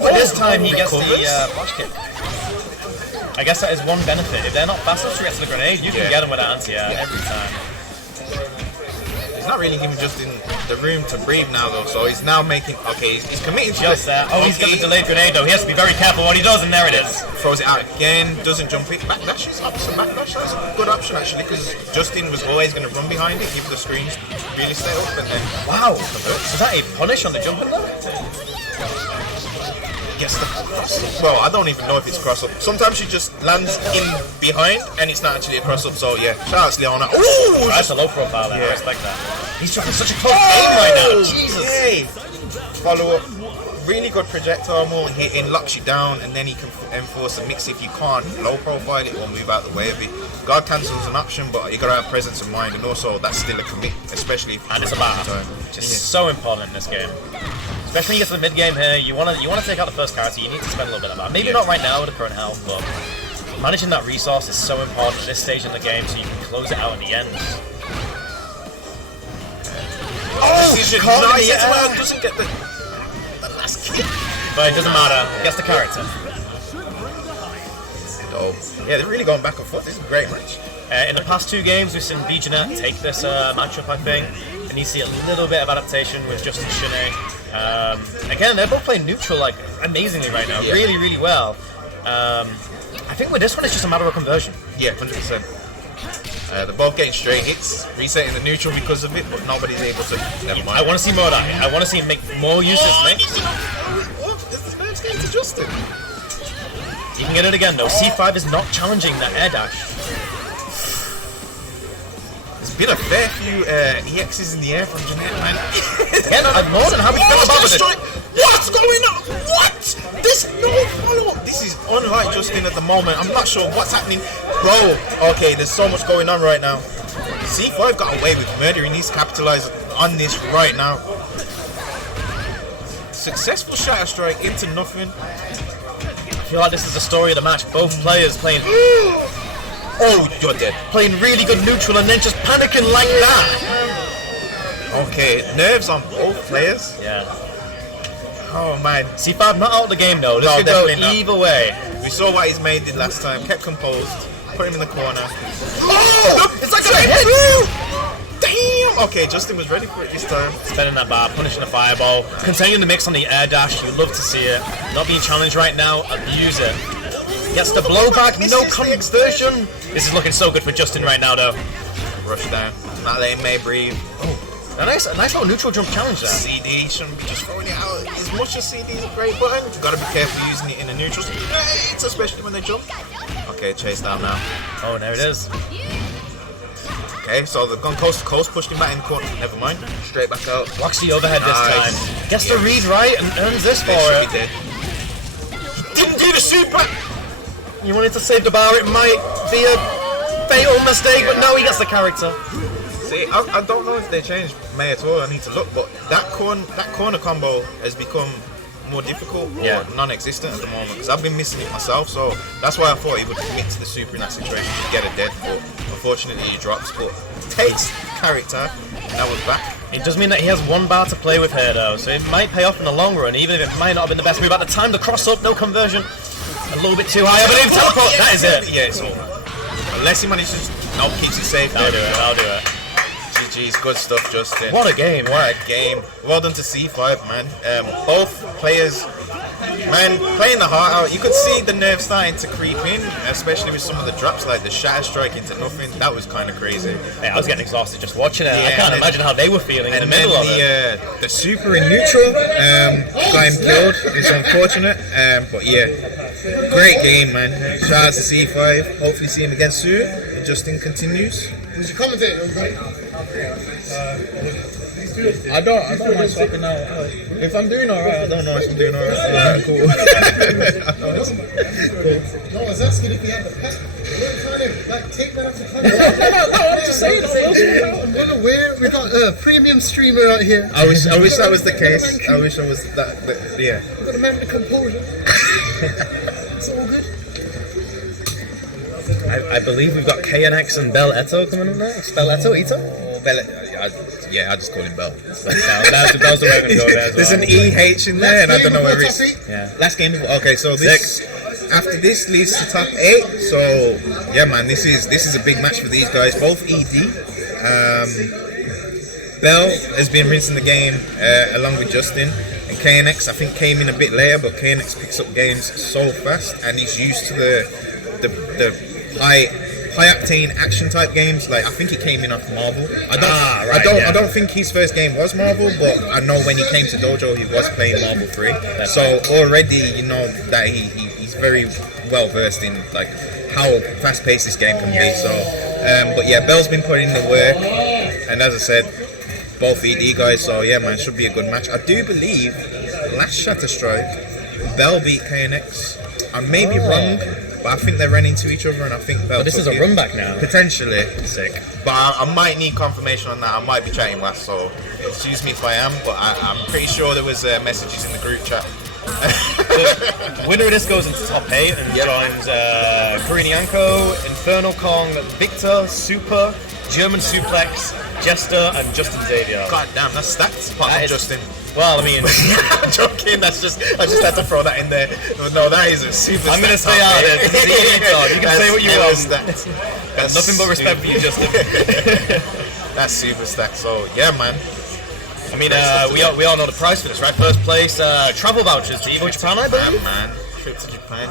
But this time he gets the flash kick. I guess that is one benefit. If they're not fast enough to get to the grenade, you can get them with an anti-air every time. He's not really giving Justin the room to breathe now though, so he's now making, okay, he's committing to just that. Oh, he's got the delayed grenade though. He has to be very careful what he does, and there it is. Throws it out again, doesn't jump it. Backdash is option. Backdash is a good option actually, because Justin was always going to run behind it, keep the screens really set up, and then wow, was that a punish on the jumping though? Yes, the cross up. Well, I don't even know if it's cross up. Sometimes she just lands in behind and it's not actually a cross up. So yeah, shout out to Leona. Ooh, that's a low profile there. Yeah. I respect that. He's dropping such a close aim right now. Jesus. Yay. Follow up. Really good projectile move, hitting, locks you down, and then he can enforce a mix if you can't. Low profile it or move out the way of it. Guard cancel is an option, but you gotta have presence of mind, and also that's still a commit, especially if and it's a bar. Just so important in this game. Especially when you get to the mid game here, you wanna take out the first character. You need to spend a little bit of that. Maybe not right now with the current health, but managing that resource is so important at this stage in the game, so you can close it out in the end. Oh, nice. Doesn't get the last kick, but it doesn't matter. He gets the character. Oh, yeah, they're really going back and forth. This is a great match. In the past 2 games, we've seen Bijana take this matchup, I think. And you see a little bit of adaptation with Justin Shine. Again, they're both playing neutral like amazingly right now, really, really well. I think with this one, it's just a matter of conversion. Yeah, 100%. They're both getting straight hits, resetting the neutral because of it, but nobody's able to. Never mind. I want to see more of that. I want to see him make more use of this mix. What? Is the nerves getting to Justin? You can get it again though. C5 is not challenging that air dash. There's been a fair few EXs in the air from Jeanette, man. Again, I'm more than happy to feel about it. What's going on? What? There's no follow-up. This is unlike Justin at the moment. I'm not sure what's happening. Bro, okay, there's so much going on right now. C5 got away with murder. He needs to capitalize on this right now. Successful Shatter Strike into nothing. I feel like this is the story of the match. Both players playing... Oh, you're dead. Playing really good neutral and then just panicking like that. Okay, nerves on both players. Yeah. Oh man. C5 not out of the game though. This could go either way. We saw what his mate did last time. Kept composed. Put him in the corner. Oh! It's like a hit! Damn! Okay, Justin was ready for it this time. Spinning that bar, punishing the fireball, continuing the mix on the air dash. You'd love to see it. Not being challenged right now. Abuse it. Gets the blowback. No conversion. This is looking so good for Justin right now though. Rush down. Not letting May breathe. Oh. A nice little neutral jump challenge there. CD shouldn't be just throwing it out. As much as CD is a great button, you've got to be careful using it in the neutral states, especially when they jump. Okay, chase down now. Oh, there it is. Okay, so they've gone coast to coast, pushed him back in the corner. Never mind. Straight back out. Walks the overhead this time. Gets the read right and earns this for it. Didn't do the super! You wanted to save the bar, it might be a fatal mistake, but no, he gets the character. See, I don't know if they changed May at all. I need to look, but that corner combo has become more difficult or non-existent at the moment because I've been missing it myself. So that's why I thought he would mix the super in that situation to get a dead. But unfortunately, he drops. But takes character. That was back. It does mean that he has one bar to play with here, though, so it might pay off in the long run. Even if it might not have been the best move at the time, the cross up, no conversion, a little bit too high. But in teleport, that is it. Yeah, it's over. Unless he manages, no, keeps it safe. I'll do it. I'll do it. GG's, good stuff, Justin. What a game. What a game. Well done to C5, man. Both players, man, playing the heart out. You could see the nerves starting to creep in, especially with some of the drops, like the Shatter Strike into nothing. That was kind of crazy. Yeah, I was getting exhausted just watching it. Yeah, I can't imagine how they were feeling in the middle of it. The super in neutral got him killed. It's unfortunate, but yeah, great game, man. Shout out to C5. Hopefully see him again soon. And Justin continues. Who's your commentator? I don't mind swapping out. If I'm doing alright, I don't know if I'm doing alright. Cool. No, I was asking if you had the pet. You're trying to like take that off the camera. No, I'm just saying. I'm unaware. We got a premium streamer out here. I wish that was the case. I wish I was that. But yeah. We got a man with composure. It's all good. I believe we've got KNX and Bel Ehto coming up next. Bel Ehto, Yeah, I just call him Bel. That was the way I'm going to go there as well. There's an EH in there, and I don't know where it's. Yeah. Last game. Okay, so this after this leads to top 8. So yeah, man, this is a big match for these guys. Both ED. Bel has been rinsing the game along with Justin. And KNX, I think, came in a bit later, but KNX picks up games so fast, and he's used to the high octane action type games. Like I think he came in off Marvel. I don't think his first game was Marvel, but I know when he came to Dojo he was playing Marvel 3. So already you know that he's very well versed in like how fast paced this game can be. So but yeah, Bel's been putting in the work, and as I said, both ED guys. So yeah, man, should be a good match. I do believe last Shatter Strike Bel beat KNX. I may be wrong, but I think they ran into each other, and I think Bel. But this is a run back now. Potentially. Sick. But I might need confirmation on that. I might be chatting last, so excuse me if I am. But I'm pretty sure there was messages in the group chat. Winner of this goes into top 8 and joins Kurinyanko, Inferno Kong, Victor, SUPA, German Suplex, Jeshter, and Xavier. God damn, that's stacked. Apart from Justin. Well, I mean, I'm joking. I just had to throw that in there. No, that is a super. I'm gonna stay out there. This is the ED talk. You can say what you want. That's nothing but respect for you, Justin. That's super stacked. So yeah, man. I mean, we all know the prize for this, right? First place, travel vouchers to EVO Japan, I believe. Man. Trip to Japan.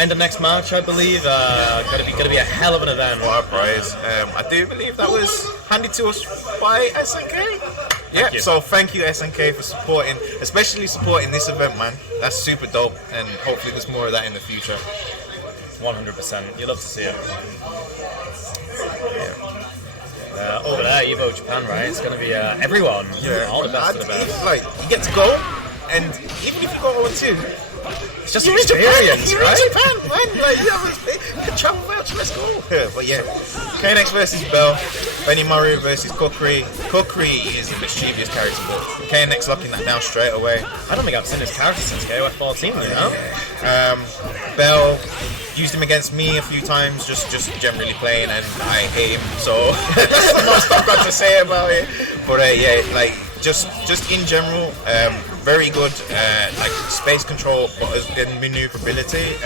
End of next March, I believe. Gonna be a hell of an event. What a prize. I do believe that was handed to us by SNK. Yeah, so thank you SNK for supporting, especially supporting this event, man. That's super dope, and hopefully there's more of that in the future. 100%. You love to see it. Over there, EVO Japan, right? It's gonna be everyone. Yeah, all the best of the best. Like, you get to go, and even if you go 0-2, it's just an experience, You're right? in Japan, man. Like, yeah, travel voucher, let's go. Yeah, but yeah, KNX versus Bel, Benimaru versus Kokiri. Kokiri is a mischievous character, but KNX locking that down straight away. I don't think I've seen his character since KOF 14, you know? Bel used him against me a few times, just generally playing, and I hate him, so that's the most I've got to say about it. But yeah, like, just in general, very good, like space control, but and maneuverability.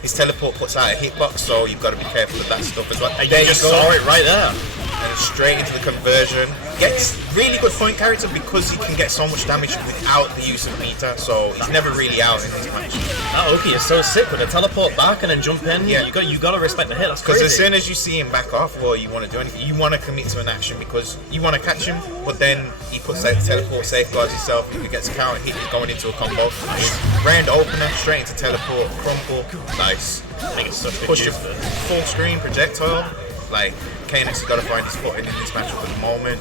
His teleport puts out a hitbox, so you've got to be careful with that stuff as well. And you just saw it right there. And straight into the conversion. Gets really good point character because he can get so much damage without the use of meter, so he's never really out in this match. That Oki is so sick with a teleport back and then jump in. Yeah, you got to respect the hit. That's crazy. Because as soon as you see him back off, or you want to do anything, you want to commit to an action because you want to catch him, but then he puts out the teleport, safeguards himself. If he gets a counter hit, he's going into a combo. Round opener, straight into teleport, crumple, nice. I think it's such a push your full screen projectile. Like, KNX has got to find his footing in this matchup at the moment.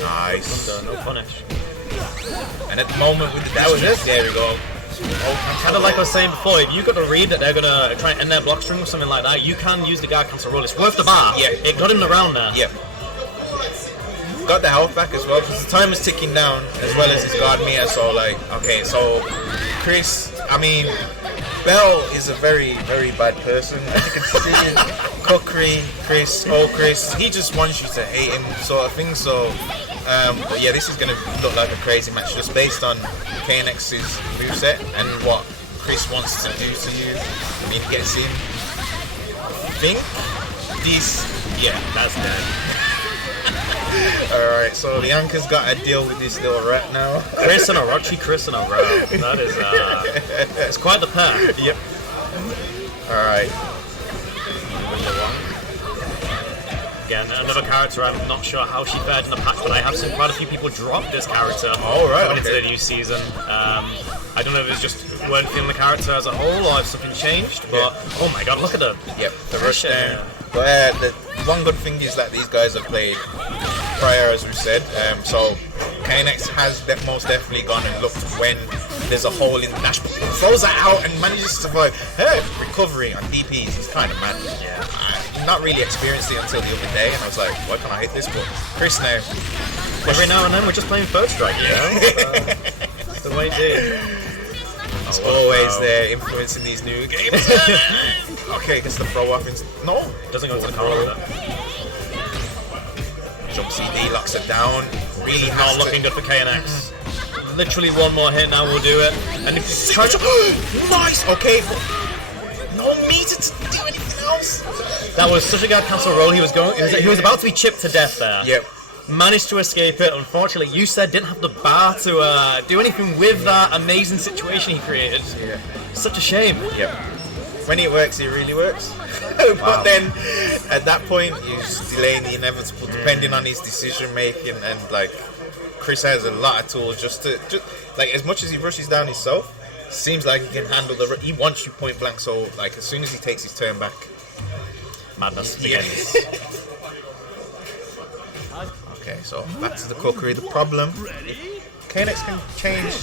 Nice. No punish. And at the moment with the dash, there we go. Kind of like I was saying before, if you got to read that they're going to try and end their block string or something like that, you can use the guard cancel roll. It's worth the bar. Yeah. It got him around there. Yeah. Got the health back as well, because the time is ticking down, as well as his guard meter, so like, okay, so Chris, I mean, Bel is a very, very bad person, as you can see. Kokiri, Chris, he just wants you to hate him, sort of thing, so, but yeah, this is going to look like a crazy match, just based on KNX's moveset, and what Chris wants to do to you. I mean, he gets in, I think, this, yeah, that's dead. Alright, so the Anchor's got to deal with this little rat now. Chris and Orochi, Chris and a rat. That is, it's quite the pair. Yep. Alright. Again, another character I'm not sure how she fared in the patch, but I have seen quite a few people drop this character coming into the new season. I don't know if it's just weren't feeling the character as a whole or if something changed, but oh my god, look at them. Yep, the rush down. But the one good thing is that these guys have played prior, as we said, so KNX has most definitely gone and looked when there's a hole in the dash, but throws that out and manages to survive. Recovery on DPs is kind of mad. Yeah, I not really experienced it until the other day, and I was like, why can't I hit this? But Chris now. Every now and then we're just playing Third Strike, you know? The way it is. It's always there influencing these new games. Okay, gets the throw off. No, doesn't go to the corner. Jump CD locks it down. Really not looking good for KNX. Literally one more hit now will do it. And if you try to nice. Okay, no meter to do anything else. That was such a good cancel roll. He was about to be chipped to death there. Yep. Managed to escape it. Unfortunately, you said didn't have the bar to do anything with that amazing situation he created. Yeah. Such a shame. Yep. When it works, it really works. But then, at that point, you're just delaying the inevitable, depending on his decision making. And like, Chris has a lot of tools just like, as much as he rushes down himself, seems like he can handle he wants you point blank. So like, as soon as he takes his turn back, madness begins. Okay, so back to the cookery. The problem, KNX can change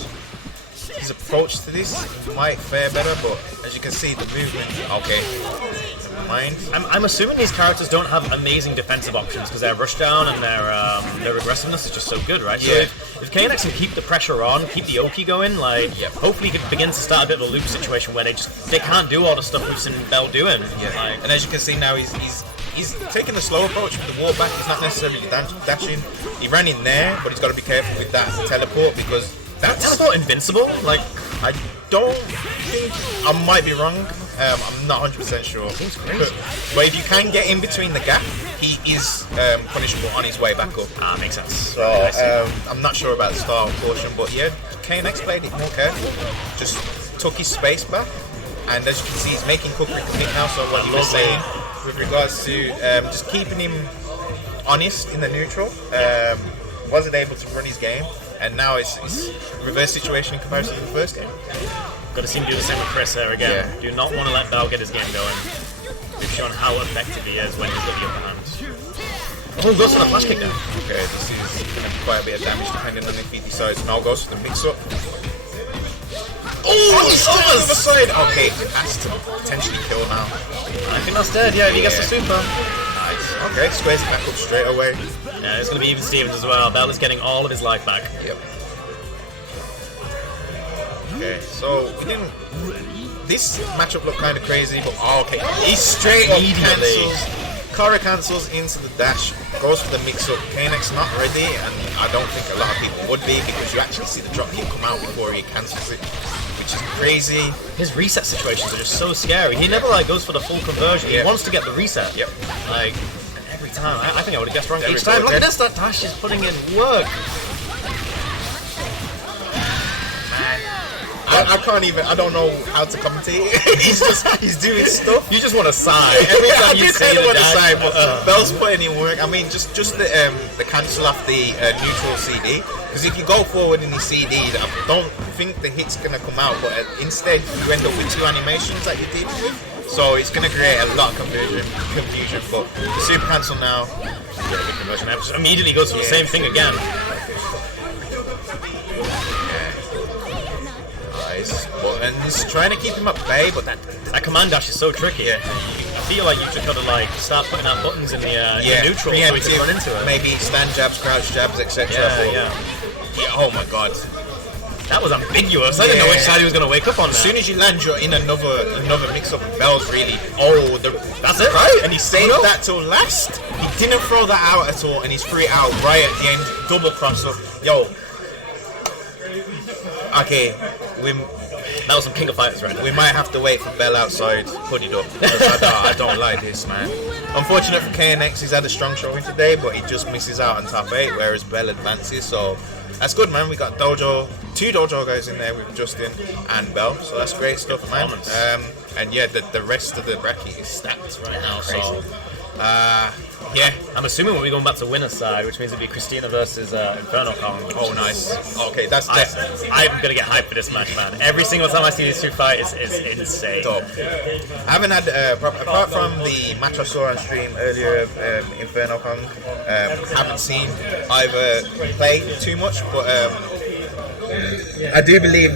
his approach to this. It might fare better, but as you can see, the movement. Okay, never mind. I'm assuming these characters don't have amazing defensive options because their rushdown and their aggressiveness is just so good, right? Yeah. So if KNX can keep the pressure on, keep the Oki going, like hopefully he can begin to start a bit of a loop situation where they can't do all the stuff we've seen Bel doing. Yeah. Like, and as you can see now, he's taking the slow approach with the wall back. He's not necessarily dashing. He ran in there, but he's got to be careful with that teleport because that's teleport invincible. Like, I don't think, I might be wrong. I'm not 100% sure. But if you can get in between the gap, he is punishable on his way back up. Makes sense. So I'm not sure about the start portion, but yeah, KNX played it more careful. Just took his space back, and as you can see, he's making Kukri commit now. So what you were saying with regards to just keeping him honest in the neutral, wasn't able to run his game, and now it's reverse situation in comparison to the first game. Got to see him do the same with Chris here again. Yeah. Do not want to let Bel get his game going. They've shown how effective he is when he's got the upper hand. Oh, goes for the flash kick now. Okay, this is going to be quite a bit of damage depending on if he decides. Now goes for the mix-up. Oh, he's on the other side! Okay, it has to potentially kill now. I think that's dead, yeah, if he gets the super. Nice. Okay, squares back up straight away. Yeah, it's going to be even Stevens as well. Bel is getting all of his life back. Yep. Okay, so we didn't. This matchup looked kind of crazy, but okay, he's straight up cancels. Kara cancels into the dash, goes for the mix-up. KNX not ready, and I don't think a lot of people would be because you actually see the drop kick come out before he cancels it, which is crazy. His reset situations are just so scary. He never goes for the full conversion. He wants to get the reset. Yep. And every time, I think I would have guessed wrong each time. Look at this, that dash is putting in work. I can't even, I don't know how to commentate. he's doing stuff. You just want to sigh. Every time you say the want to sigh, but Bel's putting in work. I mean, just the cancel off the neutral CD. Because if you go forward in the CD, I don't think the hit's going to come out, but instead you end up with two animations that you're dealing with. So it's going to create a lot of confusion. But the super cancel now. Yeah, the conversion immediately goes for the same thing again. Buttons, trying to keep him at bay, but that command dash is so tricky. I feel like you just gotta start putting out buttons in the neutral so you can run into it. Maybe stand jabs, crouch jabs, etc. Yeah. Oh my god. That was ambiguous. I didn't know which side he was gonna wake up on. As soon as you land, you're in another mix-up. Bel's really. That's it, right? And he saved that till last. He didn't throw that out at all, and he's free out right at the end. Double cross up. Yo. Okay, that was some King of Fighters right now. We might have to wait for Bel outside, put it up. I don't like this, man. Unfortunate for KNX, he's had a strong showing today, but he just misses out on top 8, whereas Bel advances. So that's good, man. We got two Dojo guys in there with Justin and Bel, so that's great stuff, man. And yeah, the rest of the bracket is stacked right now. So yeah, I'm assuming we'll be going back to winner's side, which means it'll be Christina versus Inferno Kong. Oh, nice. Okay, that's I'm gonna get hyped for this match, man. Every single time I see these two fight, it's insane. Top. I haven't had, apart from the match I saw on stream earlier of Inferno Kong, haven't seen either play too much, but I do believe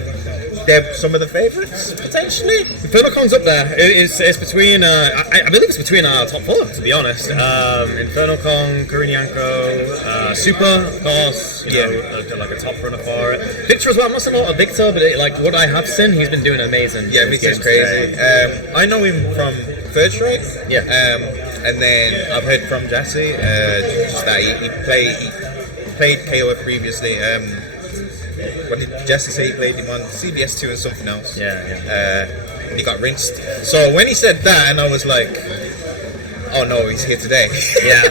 they're some of the favourites, potentially. Inferno Kong's up there. It's between, I believe it's between our top 4, to be honest. Inferno Kong, Kurinyanko, SUPA, of course, like a top runner for it. Victor as well. I'm not saying a lot of Victor, but what I have seen, he's been doing amazing. Yeah, Victor's crazy. I know him from Third Strike. Yeah. And then I've heard from Jesse, just that he played KOF previously. What did Jesse say he played him on? CBS 2 and something else. And he got rinsed. So when he said that, and I was like, oh no, he's here today. Yeah.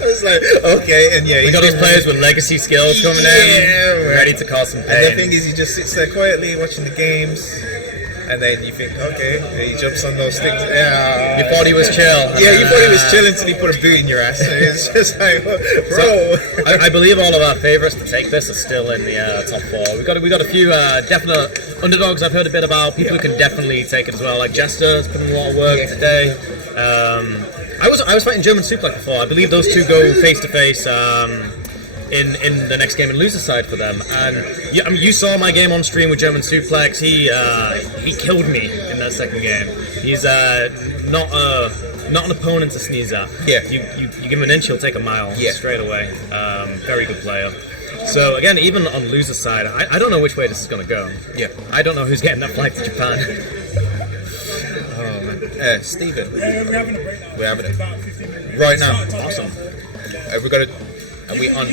I was like, okay, and yeah. We got those players with legacy skills coming in, ready to cause some pain. And the thing is, he just sits there quietly watching the games. And then you think, okay, he jumps on those sticks. You thought he was chill. Yeah, you thought he was chill until he put a boot in your ass. It's just like, bro. So, I believe all of our favourites to take this are still in the top 4. We got a few definite underdogs I've heard a bit about. People who can definitely take it as well. Like Jeshter has put in a lot of work today. I was fighting German Suplex before. I believe those two go face to face. In the next game and loser side for them, and you saw my game on stream with German Suplex. He killed me in that second game. He's not an opponent to sneeze at. Yeah, you give him an inch, he'll take a mile straight away. Very good player. So again, even on loser side, I don't know which way this is going to go. Yeah, I don't know who's getting that flight to Japan. Oh man, Stephen, we're having it right now. Awesome. Are we on?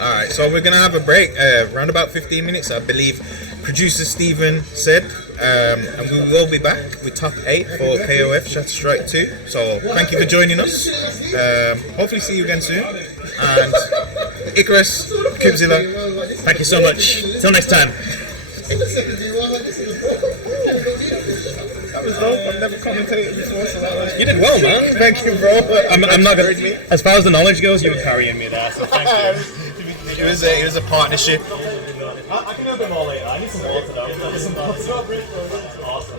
Alright, so we're going to have a break, around about 15 minutes, I believe. producer Stephen said, and we will be back with top 8 for KOF Shatter Strike 2. So thank you for joining us. Hopefully see you again soon. And Icarus, Coopzilla, Thank you so much. Till next time. that was dope. I've never commentated before, so that was... You did well, man. Thank you, bro. I'm not gonna. As far as the knowledge goes, you were carrying me there. So thank you. It was a partnership. I can do a bit more later. I need some water though. Awesome.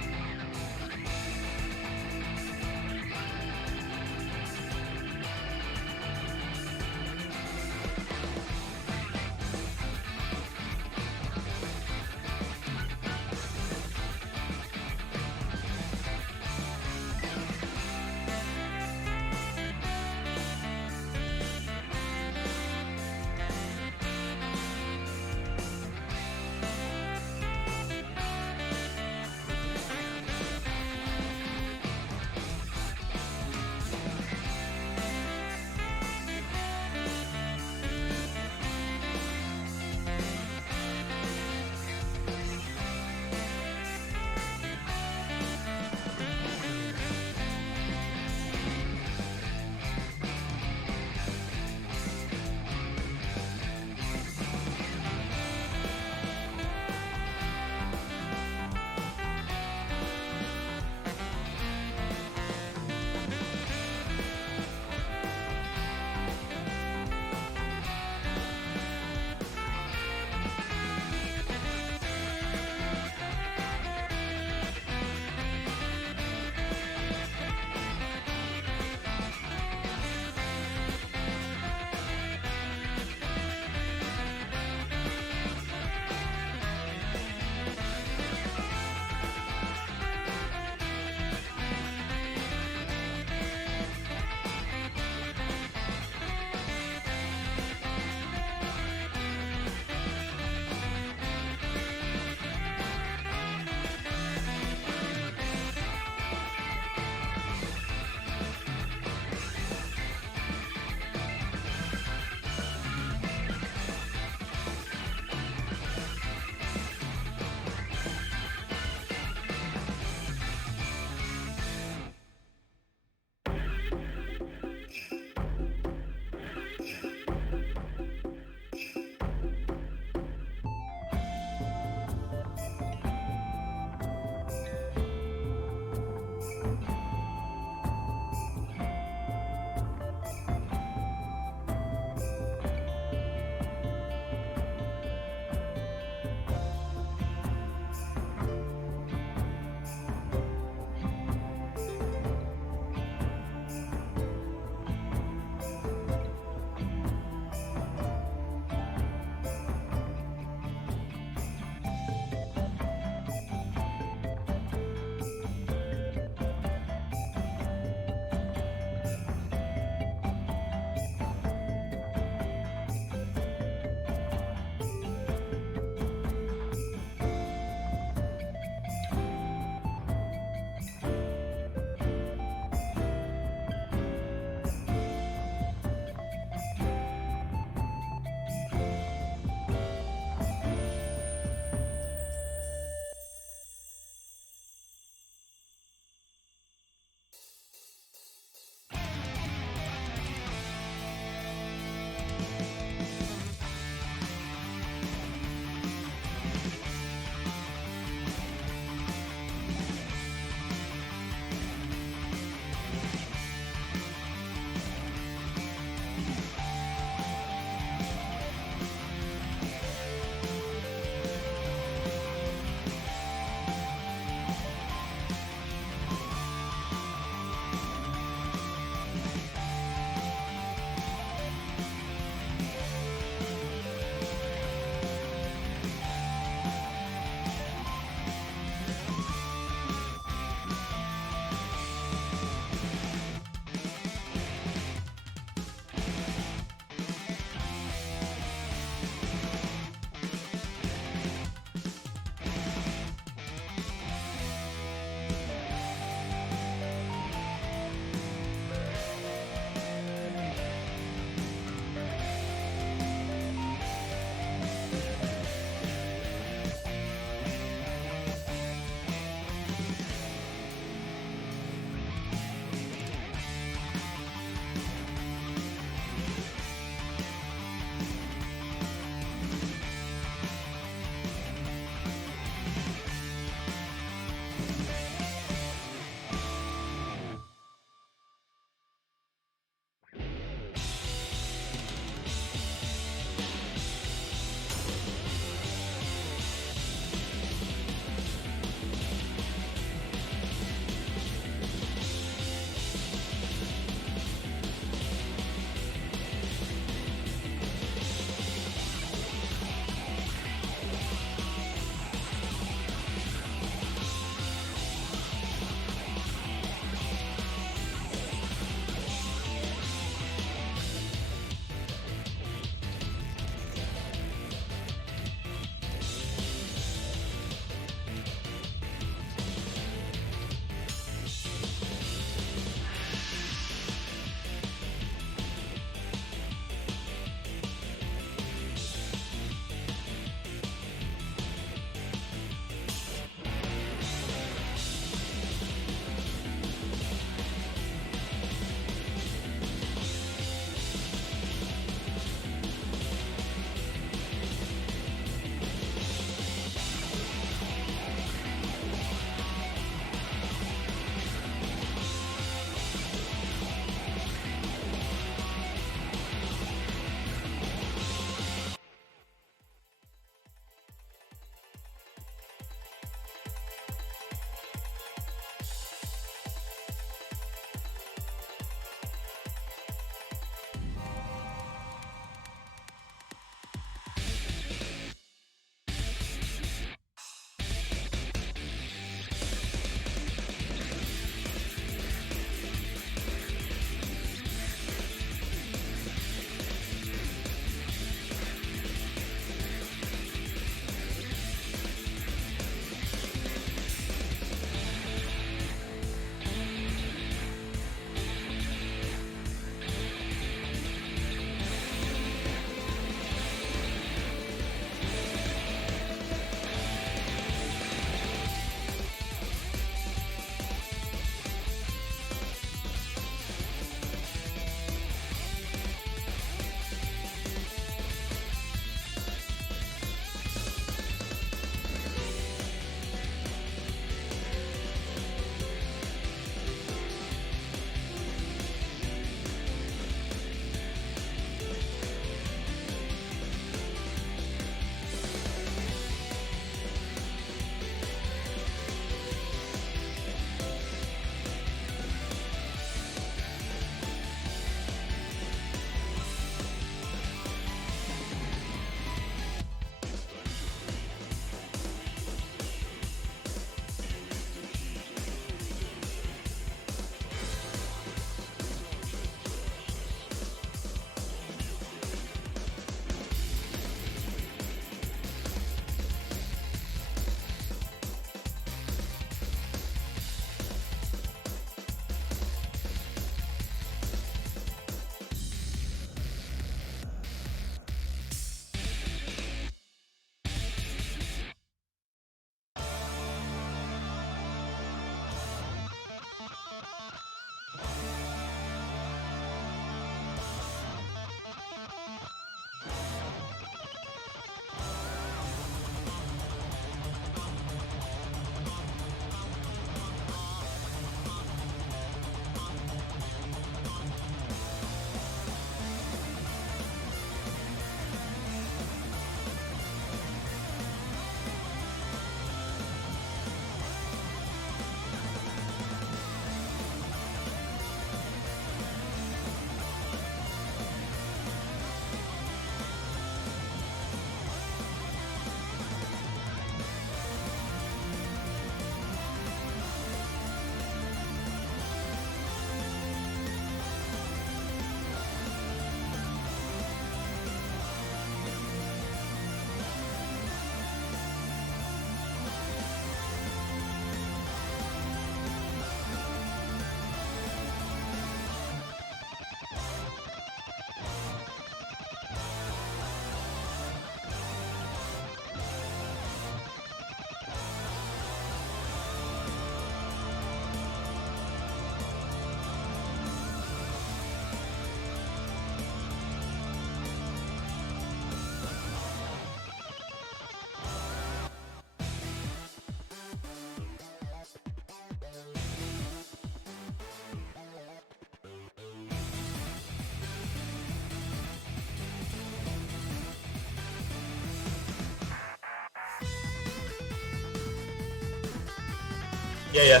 Yeah.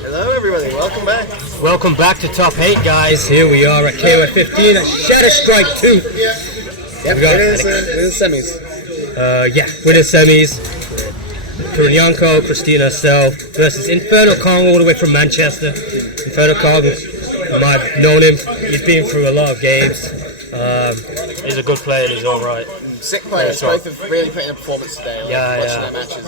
Hello everybody, welcome back. Welcome back to Top 8, guys. Here we are at KOF 15 at Shatter Strike 2. Yep, we're the semis. We're the semis. Kurinyanko, Christina herself versus Inferno Kong all the way from Manchester. Inferno Kong, I've known him. He's been through a lot of games. He's a good player in his own right. Sick players, both have really put in a performance today. Watching their matches.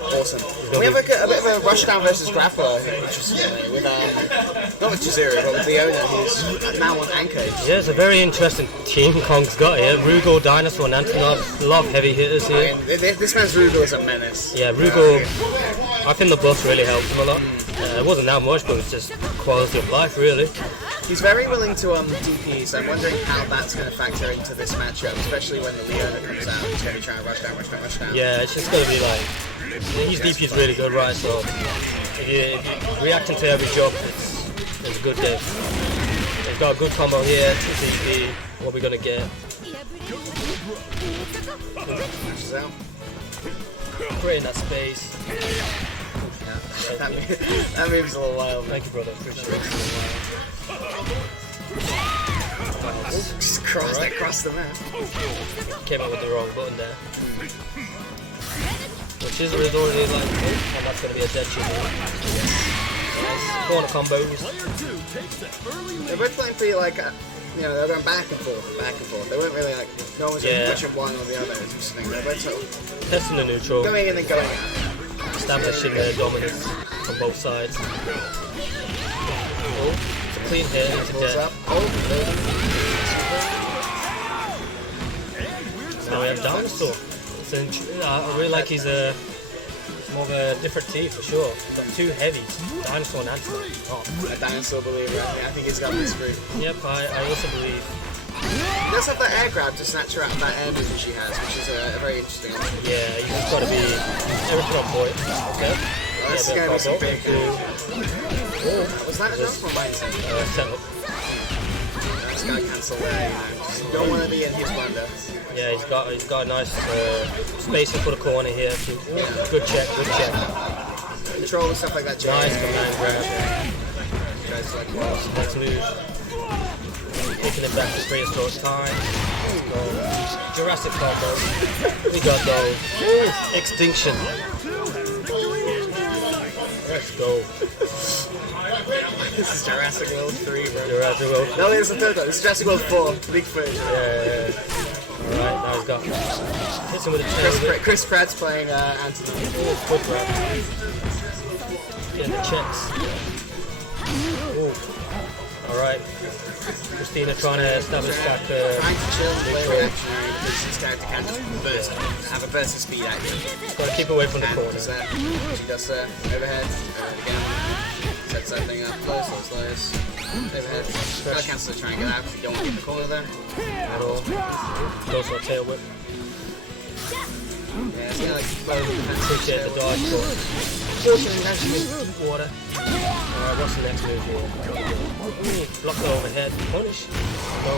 Awesome. We have a bit of a rushdown versus grappler, interestingly, with not with Jeshter, but with the owner, who's now on anchor. Yeah, it's a very interesting team Kong's got here. Rugal, Dinosaur, and Antonov. A lot of heavy hitters here. I mean, this man's Rugal is a menace. Yeah, Rugal, I think the buff really helped him a lot. It wasn't that much, but it's just quality of life, really. He's very willing to DP, so I'm wondering how that's going to factor into this matchup, especially when the Leona comes out. He's going to be trying to rush down. Yeah, it's just going to be like, his DP is really good, right? So if you're reacting to every job, it's a good day. He's got a good combo here, DP. What are we going to get? Put in that space. That move's a little wild. Thank you, brother. Appreciate it. Just across the map. Came out with the wrong button there. Which is already like, and that's going to be a dead shot. Nice corner combos. They're both playing pretty like, they're going back and forth. They weren't really like, no one's going to push up one or the other. It's interesting. They're both sort of testing the neutral. Going in and going out. Establishing their dominance on both sides. Oh, it's a clean hit into death. Now we have Dinosaur. I really like he's more of a different team for sure. He's got two heavies, Dinosaur and Antonov. A Dinosaur believer, I think he's got this group. Yep, I also believe. He does have that air grab to snatch her out of that air movement she has, which is a very interesting option. Yeah, he's just got to be everything on point. Okay. Well, this is going to be some big. Was that enough for mindset? Setup. Just got to cancel there, you don't want to be in his blunder. Yeah, he's got a nice spacing for the corner here. Good check. Control and stuff like that. Nice command grab. Next move. Taking it back to prehistoric time. Jurassic combo. We got those. Extinction. Let's go. This is Jurassic World 3, bro. Jurassic World. No, it's the third one. This is Jurassic World 4. Big version. Yeah. Alright, now he's got. Hits him with a tail. Chris Pratt's playing Antonov. Good grab. Getting the checks. Alright. Christina trying to establish that trying to chill the play reactionary because his character can't just burst, have a burst of speed action. Got to keep away from the corner. She does overhead, again, sets that thing up, close, overhead. Gotta cancel the try and get out because you don't want to get the corner there. At all. Goes for a tail whip. Yeah, it's gonna like explode. Appreciate the dodge, but water. Alright, what's the next move here? Block the overhead. Punish. No.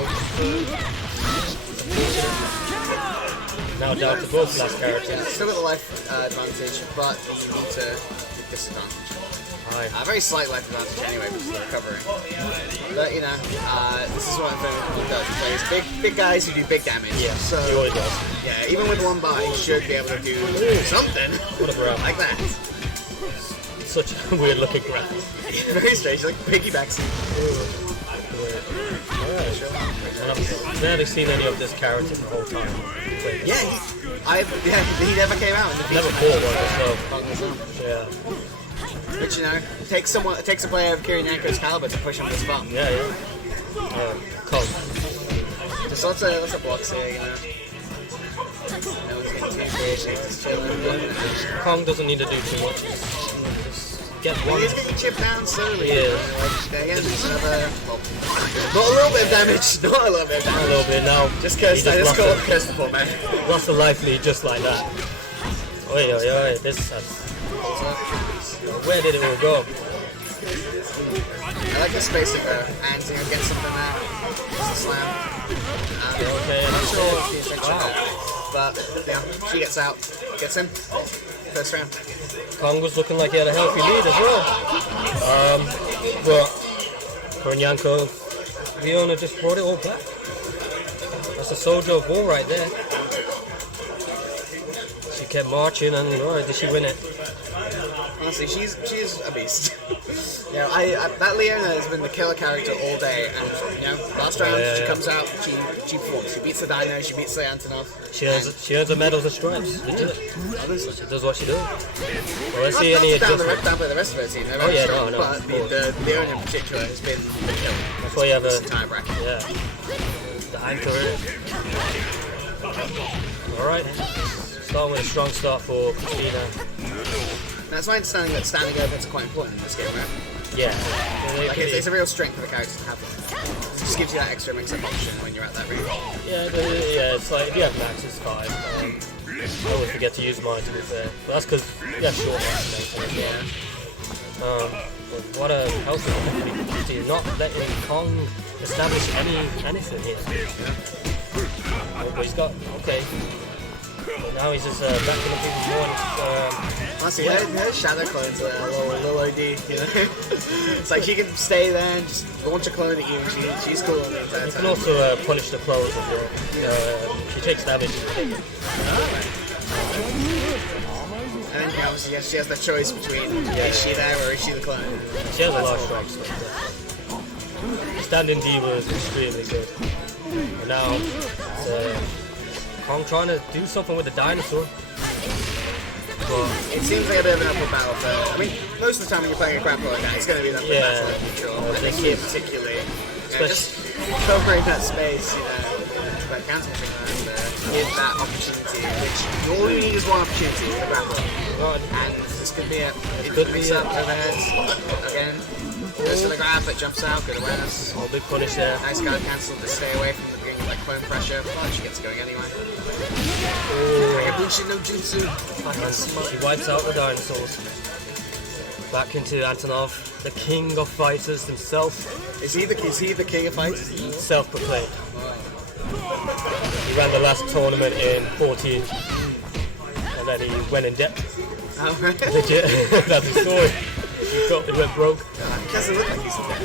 Now down to both last characters. Still got the life advantage, but you need to disadvantage. Very slight life advantage anyway because of the recovery. But this is what Inferno does. He plays big guys who do big damage. Yeah, so he always does. Yeah, even with one bar, he should be able to do something. What a grab. Like that. Such a weird looking grab. Very strange, like piggybacks. Alright. I've barely seen any of this character the whole time. Yeah, he never came out in the never fought one, so. Yeah. Which takes a player of Kurinyanko's caliber to push him this far. Yeah. Kong. Just lots of blocks here, Kong doesn't need to do too much. Get one. He's getting chipped down slowly. Yeah. Again, just another. Not a little bit of damage. Not a little bit of damage. A little bit now. Just curse the poor man. Lost a life lead just like that. Oi. This. Where did it all go? I like the space of her and get something there. Just a slam. Okay, I'm not sure what she's but yeah, she gets out. Gets him. First round. Kong was looking like he had a healthy lead as well. But Kurinyanko, the owner, just brought it all back. That's a soldier of war right there. She kept marching, and did she win it? Honestly, she's a beast. That Leona has been the killer character all day, and last round she comes out, she performs. She beats the Dino, she beats the Antonov. She earns the medals and stripes. Legit. She does what she does. Well, let's see any adjustment. Down by the rest of her team. Oh yeah, no. But the Leona in particular has been the killer. That's why you have entire bracket. Yeah. The anchor. All right. Starting with a strong start for Christina. That's my understanding that standing overs are quite important in this game, right? Yeah. Like it's a real strength for the characters to have them. It just gives you that extra mix-up option when you're at that route. Yeah, it's like if you have max, it's fine. I always forget to use mine, to be fair. But that's because you have short max. Yeah. But what a healthy team. Not letting Kong establish anything here. But he's got, okay. But now he's just backing up even more. Honestly, her shadow clones are a little OD, you know? It's like she can stay there and just launch a clone at you, and she's cool. You can also punish the clones as well. She takes damage. And then obviously she has the choice between is she there or is she the clone? She has a lot of strikes. Standing Diva is extremely good. And now Kong trying to do something with the dinosaur. But it seems like a bit of an uphill battle for... I mean, most of the time when you're playing a grappler like that, it's going to be an uphill battle, I'm sure. I think here particularly, just covering that space, by counter-pushing that, give that opportunity, which all you need is one opportunity for the grappler. And this could be it. It could be up overhead, again. Goes for the grab, but jumps out, good awareness. Oh, big punish there. Nice guard cancel to stay away from the beginning of that clone pressure, but she gets going anyway. Hayabushi no Jutsu. He wipes out the dinosaurs. Back into Antonov, the king of fighters himself. Is he the king of fighters? Self-proclaimed. He ran the last tournament in 14, and then he went in debt. Oh, right. Legit, that's the story. He went broke. Doesn't look like he's in debt.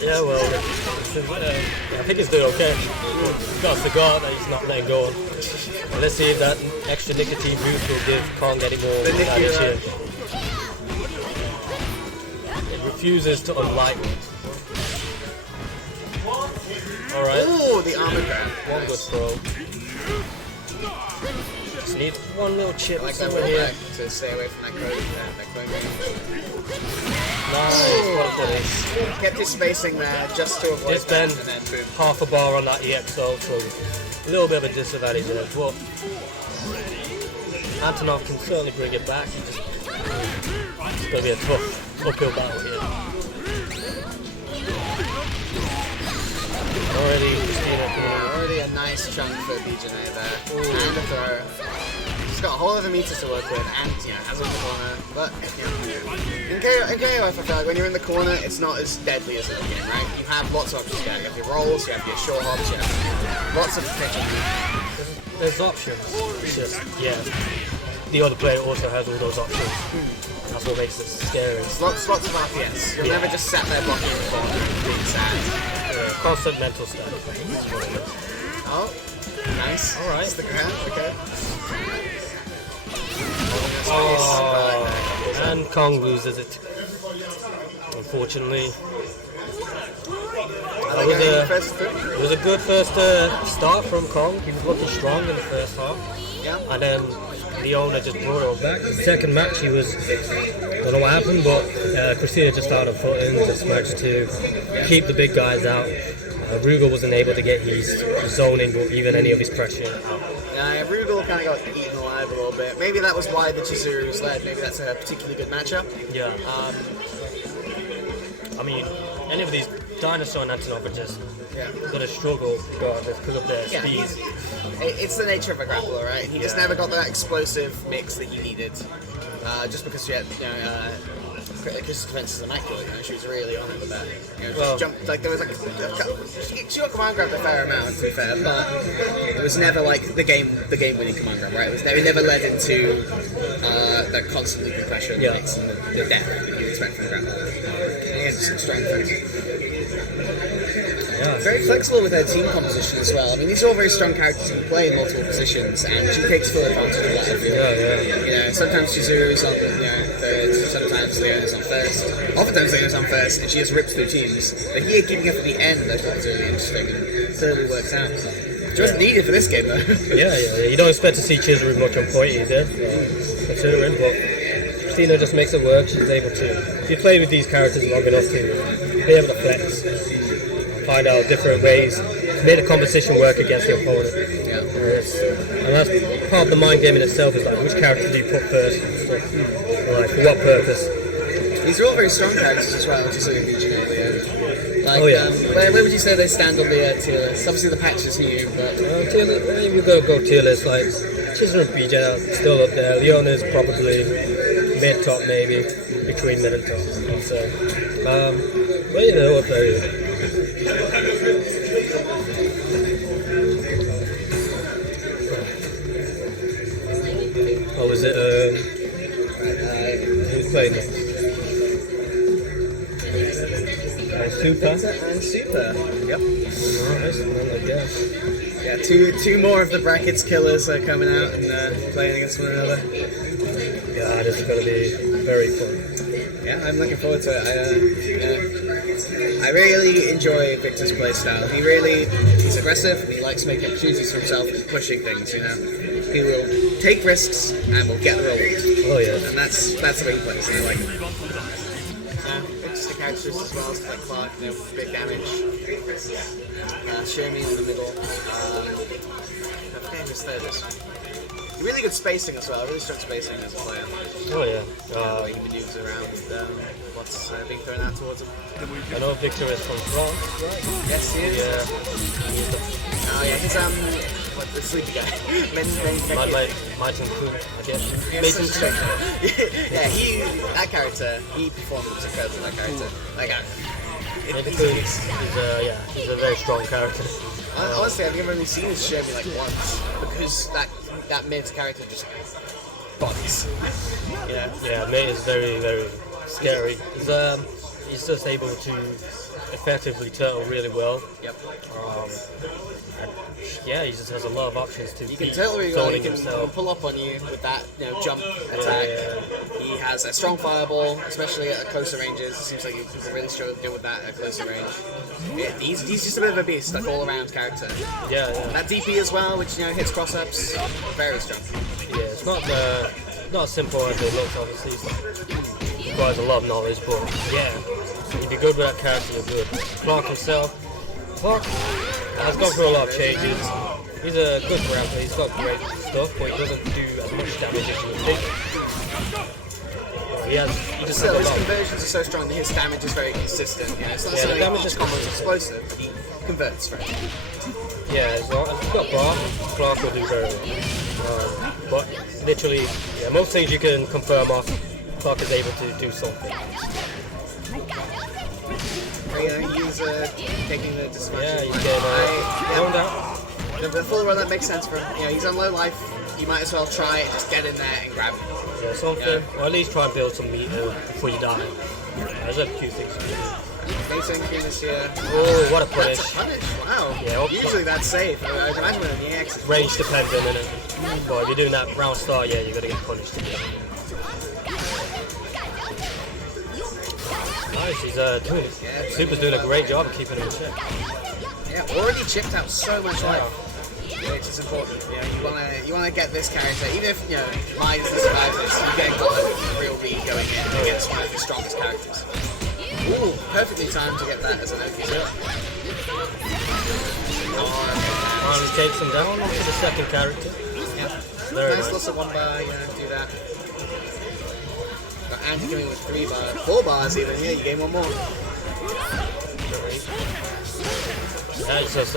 Yeah, well, I think he's doing okay. He's got a cigar that he's not letting go on. Let's see if that extra nicotine boost will give Kong any more damage here. It refuses to unlight. Alright. Oh, the armor grab. One good throw. Just need one little chip I like somewhere that here. to stay away from that clone range. Nice, what a finish. Kept his spacing there just to avoid Just that, then, and then boom. half a bar on that EXO, so a little bit of a disadvantage there. But Antonov can certainly bring it back. It's going to be a tough uphill battle here. Already a nice chunk for Dejanay there. And a throw. She's got a whole other meters to work with, and has a corner. But in KO, I feel like when you're in the corner, it's not as deadly as in the game, right? You have lots of options. You have your rolls, you have your short hops, you have lots of potential. There's options. It's just, the other player also has all those options. That's what makes it scary. Lots of RPS. You'll never just sat there blocking the corner being sad. Constant mental state. Oh, nice. Alright. It's the grab, okay. Oh, and Kong loses it. Unfortunately. It was a good first start from Kong. He was looking strong in the first half. Yeah. And then the owner just brought it back. The second match, he was, I don't know what happened, but Christina just found her foot in, just managed to keep the big guys out. Rugal wasn't able to get his zoning or even any of his pressure out. Yeah, Rugal kind of got eaten alive a little bit. Maybe that was why the Chizuru was led. Maybe that's a particularly good matchup. Yeah. I mean, any of these Dinosaur and Antonov are just going to struggle regardless because of their speed. It's the nature of a grappler, right? He just never got that explosive mix that he needed. Just because he had, Chris's defense is immaculate. You know, she was really on it with that. You know, Well- just jumped, like there was like she got command grabbed a fair amount, to be fair, but it was never like the game winning command grab, right? It never led into the constant looping pressure and the hits and the death that you expect from grab. Yeah, just strong defense. Very flexible with her team composition as well. I mean, these are all very strong characters who can play in multiple positions, and she takes full advantage of that. I feel. You know, sometimes Chizuru's on third, sometimes Leona's on first. Oftentimes Leona's on first, and she just rips through teams. But here, keeping her for the end, I thought was really interesting, and clearly works out. She wasn't needed for this game, though. Yeah. You don't expect to see Chizuru much on point either, considering, but Christina just makes it work. She's able to. If you play with these characters long enough to be able to flex, find out different ways to make the composition work against the opponent. And that's part of the mind game in itself, is like which character do you put first and stuff. And like for what purpose. These are all very strong characters as well, which is really regional. Like, where would you say they stand on the tier list? Obviously the patch is new, but tier list, if you go tier list, like Chizuru and BJ are still up there. Leona's probably mid top, maybe between mid and top, I'd say. But you know, up there. Oh, was it? Who's playing next? SUPA? And SUPA. Yep. Nice, I guess. Yeah, two more of the brackets killers are coming out and playing against one another. Yeah, this is going to be very fun. Yeah, I'm looking forward to it. I really enjoy Victor's playstyle. He's aggressive, he likes making opportunities for himself and pushing things, you know. He will take risks and will get the reward. Oh yeah. And that's the way he plays, and I like it. Interesting characters as well, like Clark, you know, with big damage. Shermie in the middle. I forget who's third is. Really good spacing as well, really strong spacing as a player. Oh yeah. He maneuvers around what's being thrown out towards him. I know Victor is from France, right? Yes, he is. Yeah. Oh yeah, he's the sleepy guy. Martin Kuhn, I guess. Yes, yeah, that character, he performed incredible, that character. That guy. He's a very strong character. Honestly, I've never really seen his Shermie like once, because that mid character just bodies. Yeah, mate is very, very scary. He's just able to effectively turtle really well. Yep. Yeah, he just has a lot of options to. He can turtle really well. He can himself. pull up on you with that, jump attack. He has a strong fireball, especially at closer ranges. It seems like you can really struggle to deal with that at closer range. Yeah, he's just a bit of a beast, like all-around character. Yeah. That DP as well, which hits cross-ups, very strong. Yeah, it's not as simple as it looks. Obviously, it requires a lot of knowledge, but yeah, if you're good with that character, you're good. Clark himself. Clark has gone through a lot of changes. He's a good grappler, he's got great stuff, but he doesn't do as much damage as you would think. He just Still, his conversions are so strong that his damage is very consistent. It's not something like each combo is explosive, but he converts very well. Yeah, as long as he's got Clark will do very well. But literally, most things you can confirm off, Clark is able to do something. He's taking the disadvantage. Yeah, he's getting owned out. The full run, that makes sense for him. He's on low life. You might as well try it, just get in there and grab him. Yeah, something. Or at least try and build some meter before you die. There's a few things to do. Facing this here. Oh, what a punish. That's a punish, wow. Yeah, usually that's safe. I can imagine with an EX. Range dependent, innit? But if you're doing that round start, yeah, you're going to get punished again. Nice, he's doing it. Yeah, Super's doing a great job of keeping him in check. Yeah, already chipped out so much life, which is important. You wanna get this character, even if Mine doesn't survive this, you get a real lead going in against one of the strongest characters. Ooh, perfectly timed to get that as an OP. Finally takes him down to the second character. Yeah, Very nice loss of 1 bar. Do that. Got Andy coming with 3 bars, 4 bars even. Yeah, you gain 1 more. Yeah, it's just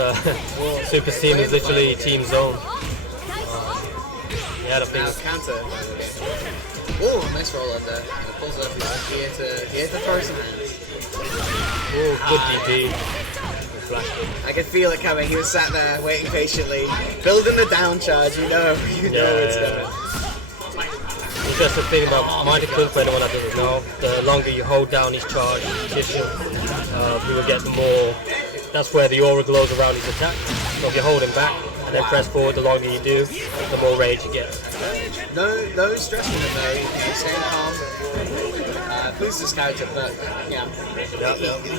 Super's team is literally team zone. Yeah, the thing. Counter. Oh, nice roll up there. And pulls up here to throw some hands. Oh, good DP. I could feel it coming. He was sat there waiting patiently, building the down charge. You know it's coming. Interesting thing about Mighty Kun, for anyone that doesn't know, the longer you hold down his charge position, you will get the more. That's where the aura glows around his attack. So if you hold him back and then press forward, the longer you do, the more rage you get. No stress with him though. Staying calm. Pleases his character, but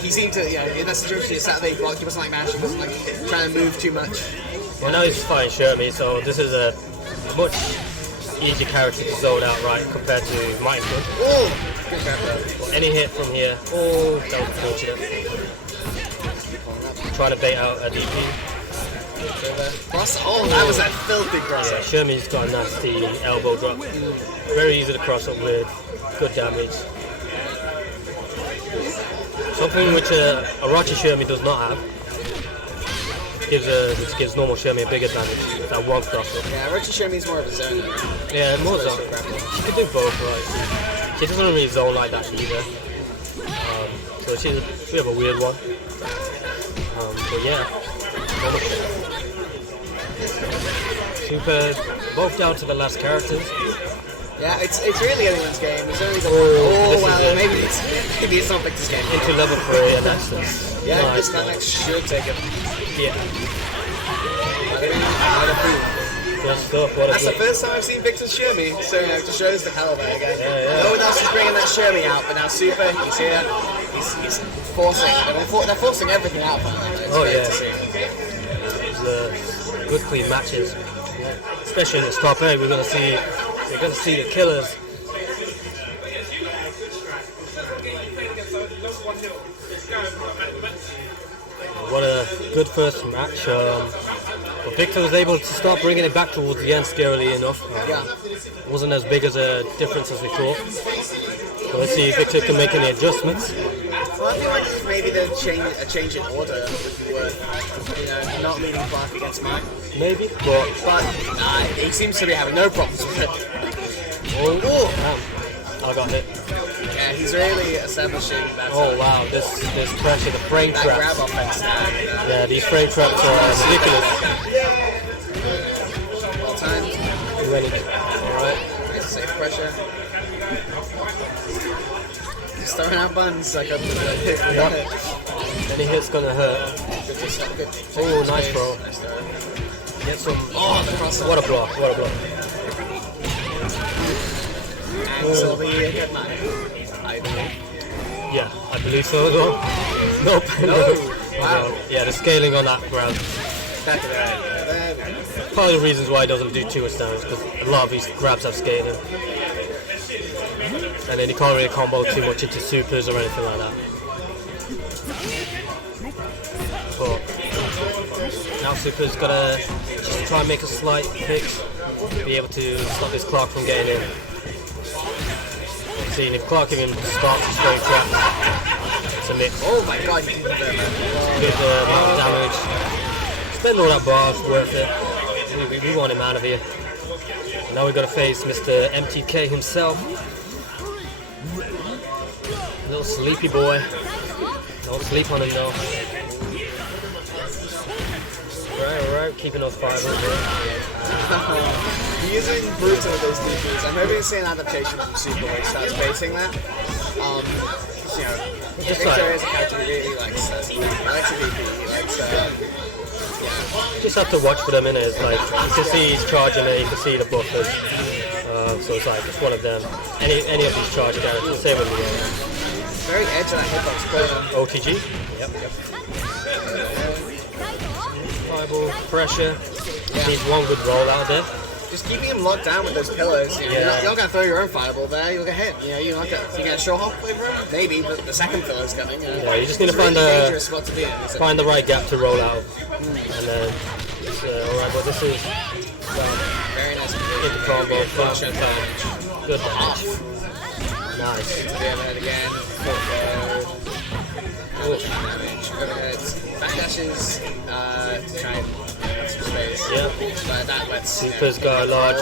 he seemed to, in that situation, he sat there, he blocked, he wasn't like mashing, he wasn't like trying to move too much. Well, now he's fighting Shermie, so this is a much easier character to zone out right compared to Mighty Kun. Oh, good character. Well, any hit from here, that was fortunate. Trying to bait out a DP. That was a filthy cross. Yeah, Shermie's got a nasty elbow drop. Very easy to cross up with, good damage. Something which Arachi Shermie does not have. Which gives normal Shermie a big advantage. That one cross up. Yeah, Arachi Shermie's more of a zoner. Yeah, more zone. She can do both, right? She doesn't really zone like that either. So she's a bit of a weird one. But yeah. Super, both down to the last characters. Yeah, it's really anyone's game. It's only the maybe it's not like this game. Into level 3 and that's this. Yeah, nice. This should take it. Yeah. Good stuff. That's the first time I've seen Victor's Shermie, so it just shows the caliber again. No one else is bringing that Shermie out, but now Super, he's here. He's forcing. They're forcing everything out from him. Oh yeah. Good clean matches, especially in this top 8. We're gonna see the killers. What a good first match. But Victor was able to start bringing it back towards the end, scarily enough. It wasn't as big as a difference as we thought. So let's see if Victor can make any adjustments. Well, I feel like maybe a change in order would be worth, not leading Clark against Mike. Maybe, but he seems to be having no problems with it. I got hit. Yeah, he's really establishing that. Oh wow, this pressure, the frame traps. Grab offense now. Yeah, these frame traps are ridiculous. Well timed. Alright. Nice safe pressure. He's throwing out buns like up to the hit. Any hit's gonna hurt. Good. Oh, nice throw. Get some. The cross. What a block, what a block. And this will be a good match, I believe. Yeah, I believe so as well. No. Wow. Yeah, the scaling on that grab. Back of there. Part of the reasons why he doesn't do too much damage, because a lot of these grabs have scaling. And then he can't really combo too much into supers or anything like that. But now Super's gotta just try and make a slight fix, be able to stop this Clark from getting in. See, if Clark even starts a straight trap, it's a mix. Oh my god, he did that, man. Good amount of damage. Spend all that bar, it's worth it. We want him out of here. Now we've got to face Mr. MTK himself. Little sleepy boy. Don't sleep on him though. Right, keeping those fibers Using Brutal with those DPs. I'm hoping to see an adaptation from Super where he starts basing that. Victor is a character who really likes he likes a DP. He likes Just have to watch for them, innit? It's like, you can see he's charging it, you can see the buffers. So it's like, it's one of them. Any of these charger characters, same with me. Very edge on that hitbox. OTG? Yep. Fireball, pressure. Needs one good roll out there. Just keeping him locked down with those pillars. You're not going to throw your own fireball there, you'll get hit. You're going to show halfway through? Maybe, but the second pillar's coming. Yeah, you just need to find the right gap to roll out. And then, alright, but this is very nice. Get the combo, good damage. Nice. Overhead again. Backdashes to try and have some space. Yeah. But that lets Super's got a large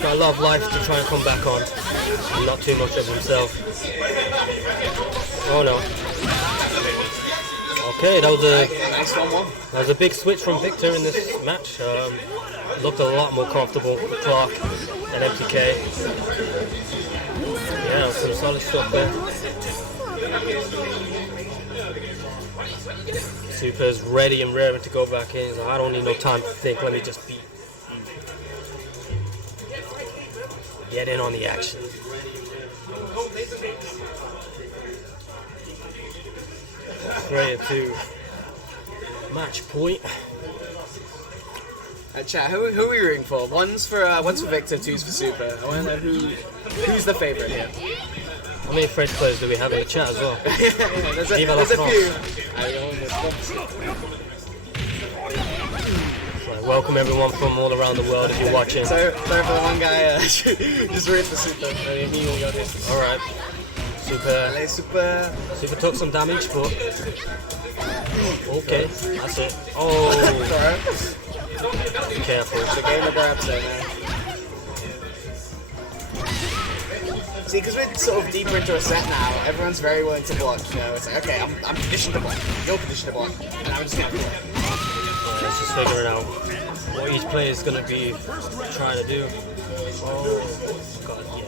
got a lot of life to try and come back on, and not too much of himself. Oh no. Okay, that was a big switch from Victor in this match. Looked a lot more comfortable with Clark and MTK. Yeah, some solid stuff there. Super's ready and raring to go back in. I don't need no time to think. Let me just get in on the action. 3-2. Match point. Chat, who are we rooting for? One's for Victor, two's for Super. I want to know who's the favourite here. How many French players do we have in the chat as well? There's a few. Welcome everyone from all around the world if you're watching. So for the one guy, just root for Super. He will go this. Alright. Super took some damage, but... Okay, that's it. Oh! Be careful. It's a game of grabs there, man. See, because we're sort of deeper into a set now, everyone's very willing to block. You know, it's like, okay, I'm positioned to block, you're positioned to block, and I'm just going to block. Let's just figure it out. What each player is going to be trying to do. Oh, God, yeah.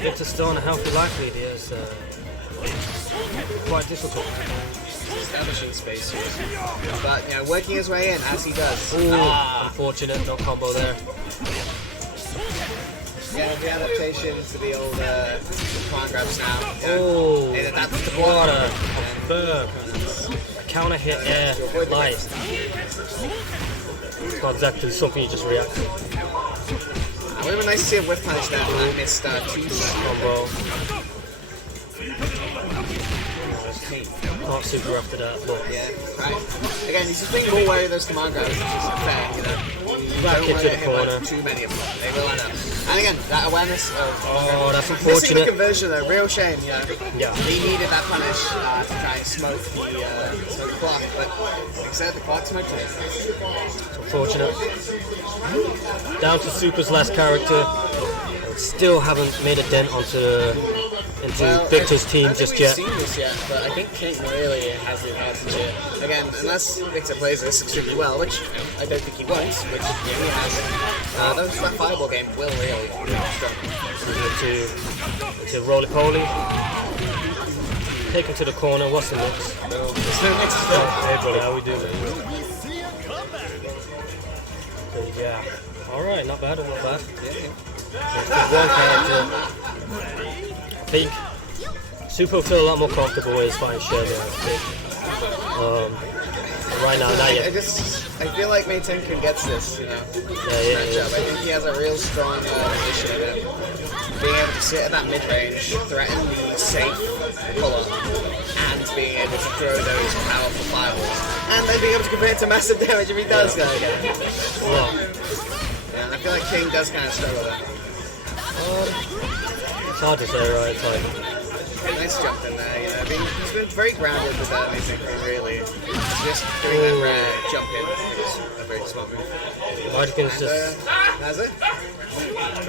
Victor's still on a healthy life lead here, so quite difficult. Establishing space here. But, you know, working his way in as he does. Ooh, unfortunate, no combo there. Yeah, the adaptation to the old command grabs now. Oh, what a verb. A counter hit air, light. It's not exactly something you just react to. It would have been nice to see a whiff punish there for that missed combo. Not super after that, but yeah, right. Again, he's just being more wary of those command grabs, which is fair, you know. You don't want to hit like too many of them. They will end up. And again, that awareness of that's missing unfortunate. the conversion though, real shame, you know. Yeah. He needed that punish to try and smoke the clock, but like I said, the clock smoked him. It's unfortunate. Down to Super's last character. Still haven't made a dent into Victor's team just yet. I haven't seen this yet, but I think King really has the advantage here. Again, unless Victor plays this extremely well, which I don't think he won't, which he has, that fireball game will really struggle. Into roly-poly. Take him to the corner. What's the next? There's no next still. Hey, buddy, how we doing? Yeah. Alright, not bad, not bad. One character. I think Super will feel a lot more comfortable with his fine share there, I think. Right now, not yet. I feel like Mei Tenku gets this, you know. Yeah. I think he has a real strong position of it. Being able to sit at that mid-range, threaten the safe pull-up, and being able to throw those powerful fireballs. And then being able to convert it to massive damage if he does go again. Yeah, and I feel like King does kind of struggle there. It's hard to say, right? It's like... Nice jump in there, you know. I mean, he's been very grounded with that, I think, really. Just doing that rare jump in is a very smart move. Margin's just... Has it?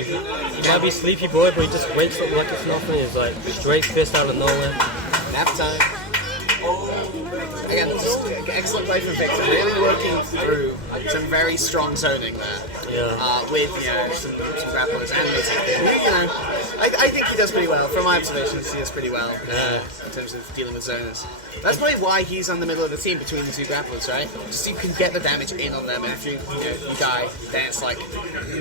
He might be sleepy boy, but he just wakes up like it's nothing. He's like straight fist out of nowhere. Nap time. Again, just excellent play from Victor. Really working through some very strong zoning there. Yeah. With some grapplers and I think he does pretty well. From my observations, he does pretty well in terms of dealing with zoners. That's probably why he's on the middle of the team between the two grapplers, right? Just so you can get the damage in on them, and if you die, then it's like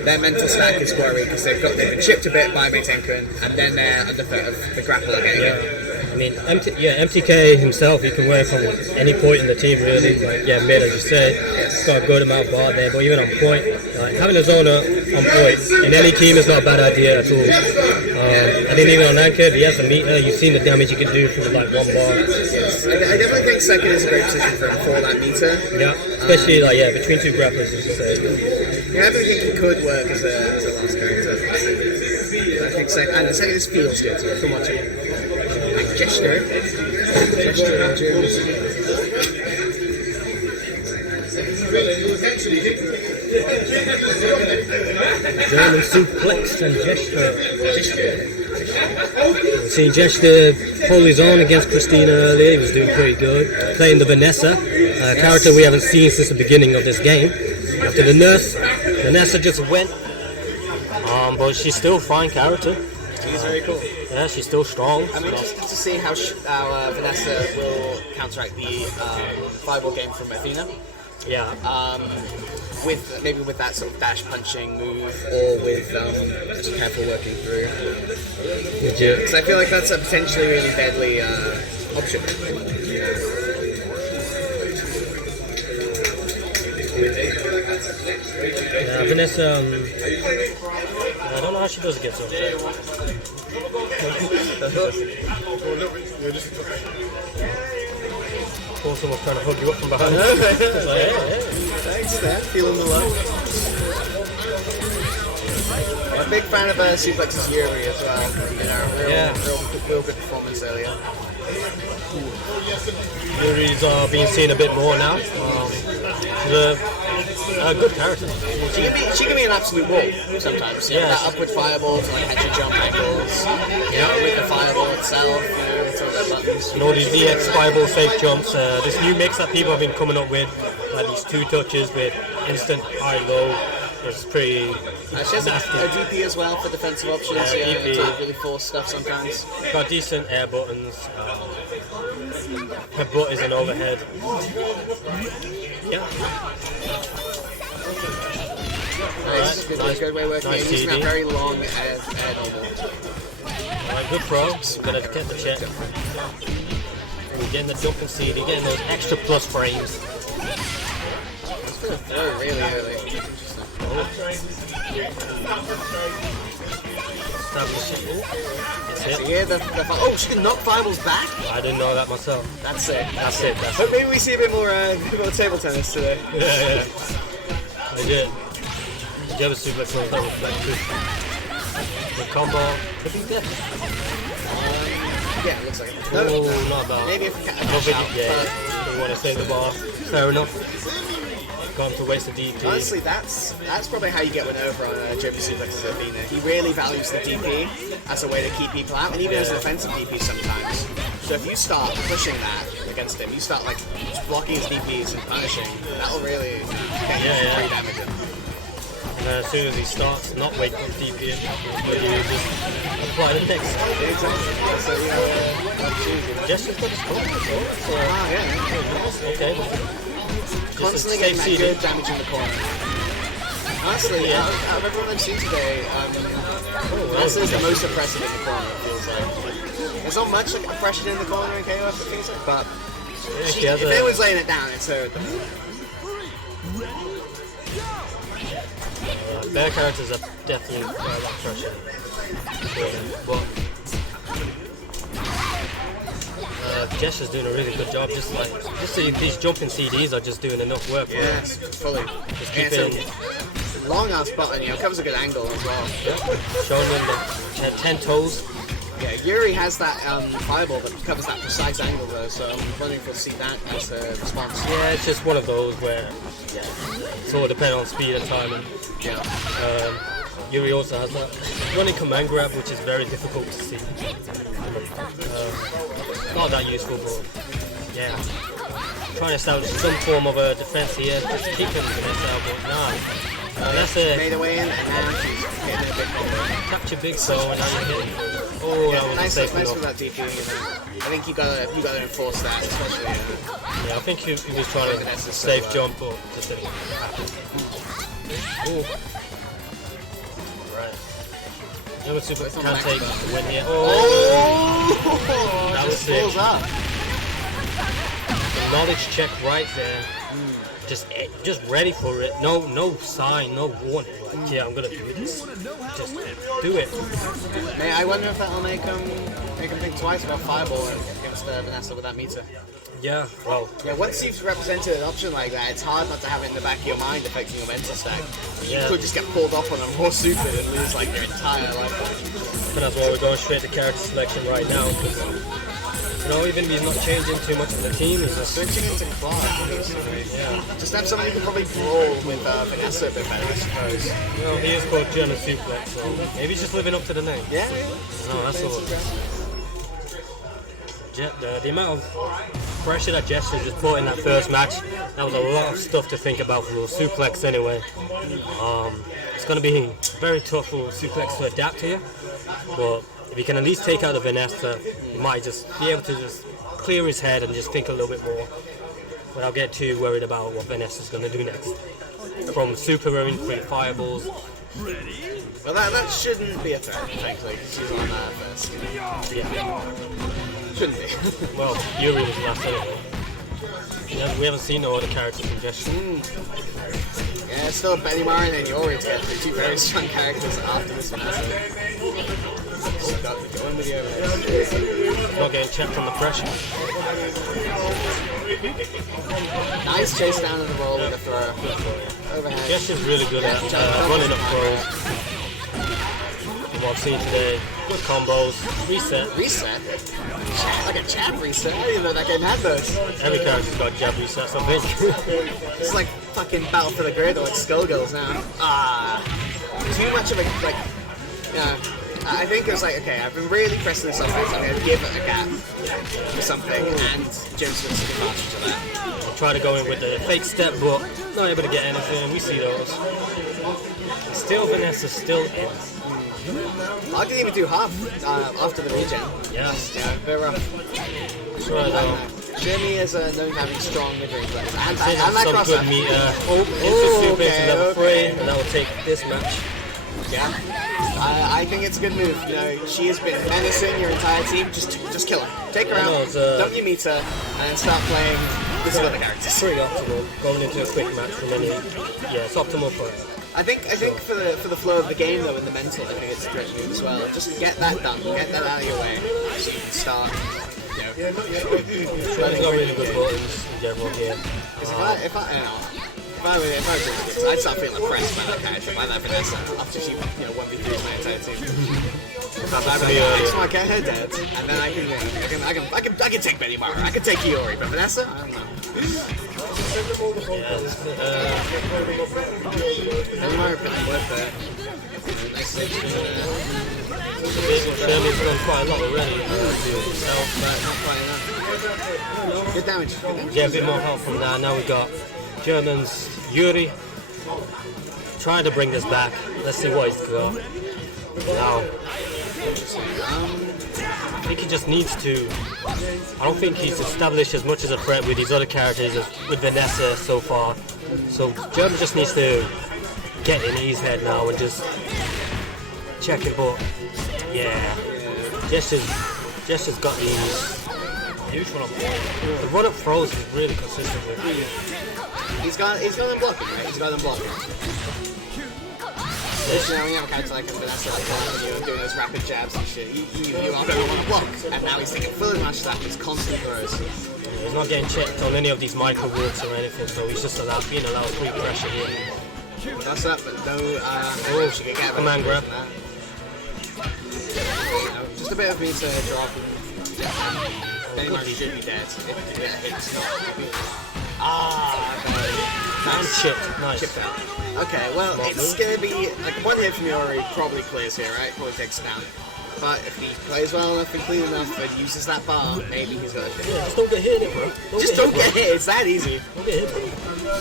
their mental stack is worried because they've been chipped a bit by Mei Tenku, and then they're under threat of the grappler getting in. I mean, MTK himself, he can work from any point in the team, really. Like, mid, as you said, he's got a good amount of bar there, but even on point, having a zoner on point in any team is not a bad idea at all. I think even on Anchor, if he has a meter, you've seen the damage he can do from like one bar. I definitely think second is a great position for that meter. Yeah, especially between two grapplers, as you say. I definitely think he could work as a last character. I think second, and the second is feels good from watching him. Like Jeshter. German Suplex and Jeshter. See Jeshter pull his own against Christina earlier. He was doing pretty good. Playing the Vanessa, a character we haven't seen since the beginning of this game. After the nurse, Vanessa just went. But she's still a fine character. She's very cool. Yeah, she's still strong. I'm interested to see how Vanessa will counteract the fireball game from Athena. Yeah. Maybe with that sort of dash punching move, or with just careful working through. Because I feel like that's a potentially really deadly option. Yeah, Vanessa, I don't know how she does against her. Someone's trying to hug you up from behind. Thanks, man. Feeling the love. I'm a big fan of Suplex's Yuri as well. Real good performance earlier. Yuri's being seen a bit more now. She's a good character. She can be an absolute wall sometimes. Yeah, that upward fireball to like catch your jump angles. With the fireball itself. And all these DX fireball safe jumps. This new mix that people have been coming up with, like these 2 touches with instant high-low, is pretty she has nasty. a DP as well for defensive options. DP. To really force stuff sometimes. Got decent air buttons. Her butt is an overhead. Yeah. Nice, good way working. Nice Using that TD. very long air normal. Alright, good probes. Gonna get the check. We're getting the jumping CD, getting those extra plus frames. Throw really early. She can knock fireballs back? I didn't know that myself. That's it. But maybe we see a bit more table tennis today. Yeah. I did. The other suplex was that reflect too. The combo could be dead. Yeah, it looks like it. Oh, not bad. Maybe if we can you want to stay in the bar. Fair enough. Gone to waste the DP. Honestly, that's probably how you get one over on German Suplex as Athena. He really values the DP as a way to keep people out, and even as an offensive DP sometimes. So if you start pushing that against him, you start like blocking his DPs and punishing, that'll really get you free damage in. And as soon as he starts not waiting for DP, you just apply the next. Exactly. So Jeshter's got his okay. Constantly getting that good damage in the corner. Honestly, out of everyone I've seen today, Vanessa is the most oppressive in the corner, it feels like. There's not much oppression in the corner in KO, it feels like, but if anyone's laying it down, it's her. Their characters are definitely a lot of pressure. But Jeshter's doing a really good job. Just these jumping CDs are just doing enough work. Yes, fully. Just keeping long ass button, covers a good angle as well. Yeah. Showing them the 10 toes. Yeah, Yuri has that fireball that covers that precise angle though, so I'm wondering if we'll see that as a response. Yeah, it's just one of those where it's all depending on speed and timing. Yeah. Yuri also has that running command grab, which is very difficult to see. Not that useful, but yeah. Trying to establish some form of a defense here, just keeping this out, but nah. That's it. Made away in, and now she's getting a bit more. Capture big so, and now you're hitting. Oh, that was nice safe with enough. that DP. I think you gotta enforce that, especially. Yeah, I think he was trying to safe jump, but just didn't happen. Ooh. Right. Another super can't take the win here. Oh! That was sick. The knowledge check right there. Just ready for it. No sign, no warning. Like, yeah, I'm gonna do this. Just do it. Hey, I wonder if that'll make him think twice about fireball against Vanessa with that meter. Yeah, well. Yeah, once you've represented an option like that, it's hard not to have it in the back of your mind affecting your mental stack. You could just get pulled off on a more super and lose like your entire life. And that's why we're going straight to character selection right now. You know, even if he's not changing too much of the team, he's just switching into Clark. Just have somebody who can probably brawl with Vanessa a bit better, I suppose. You know, he is called German Suplex, so maybe he's just living up to the name. Yeah. No, that's all. The amount of pressure that Jeshter just put in that first match, that was a lot of stuff to think about for Suplex anyway. It's going to be very tough for Suplex to adapt here, but if he can at least take out the Vanessa, he might just be able to just clear his head and just think a little bit more without getting too worried about what Vanessa's going to do next. From super in 3 fireballs. Well, that shouldn't be a threat, frankly, because she's on first. Yeah. Shouldn't be. Well, Yuri was last anyway. We haven't seen no other characters from Jeshter. Yeah, it's still Benny Mara and Yuri to get the 2 very strong characters after this one. Not getting checked on the pressure. Nice chase down in the roll with a throw. Overhead. Jeshter's really good at running up throws. What I've seen today, good combos, reset. Reset? Like a jab reset? I didn't even know that game had those. Every character's got jab resets, I think. It's like fucking Battle for the Grid or like Skullgirls now. Too much of a, like, I think it was like, okay, I've been really pressing this offense, I'm going to give it a gap or something, and James took advantage of that. I'll try to go in with the fake step, but not able to get anything, we see those. Still, Vanessa still in. I didn't even do half after the regen. Yeah, a bit rough. That's right, though. Jimmy is known to having strong mid-range plays. And some that good meter. Okay, level 3, and that will take this match. Yeah. I think it's a good move. You know, she has been menacing your entire team. Just kill her. Take her out. Don't you meet her, and then start playing this other characters. Pretty optimal. Going into a quick match from any. Yeah, it's optimal for her. I think for the flow of the game though, in the mental, I think it's a great move as well. Just get that done, get that out of your way, so you can start. He's got really good buttons in general here. If I I'd start feeling oppressed by that character, by that Vanessa, after she 1v3 my entire team. I just want to get her dead, and then I can take Benny Mara, I can take Iori, but Vanessa, I don't know. Benny Mara could work there. Nice save. Sherman's done quite a lot already. Good damage. Yeah, a bit more help from that. Now we've got German's Yuri trying to bring this back. Let's see what he's got. Now, I think he just needs to. I don't think he's established as much as a threat with these other characters as with Vanessa so far. So German just needs to get in his head now and just check it. But yeah, Jeshter's got these. Huge run-up. The run-up throws is really consistent with. He's got them blocking, right? He's got them blocking. Now when you have a character like Vanessa like doing those rapid jabs and shit, you are going to want to block. And now he's taking fully much that, he's constant throws. He's not getting checked on any of these micro walks or anything, so he's just being allowed free pressure here. That's up, but no, she can get command grab. Just a bit of me to drop. Neymar should be dead if it's not. Chip. Nice. Chipped out. Okay, well, it's going to be like one hit from Yori probably clears here, right? Probably takes it down. But if he plays well enough and clean enough and uses that bar, maybe he's got a hit. Yeah, just don't get hit, bro. Don't get hit. It's that easy. Don't get hit, bro.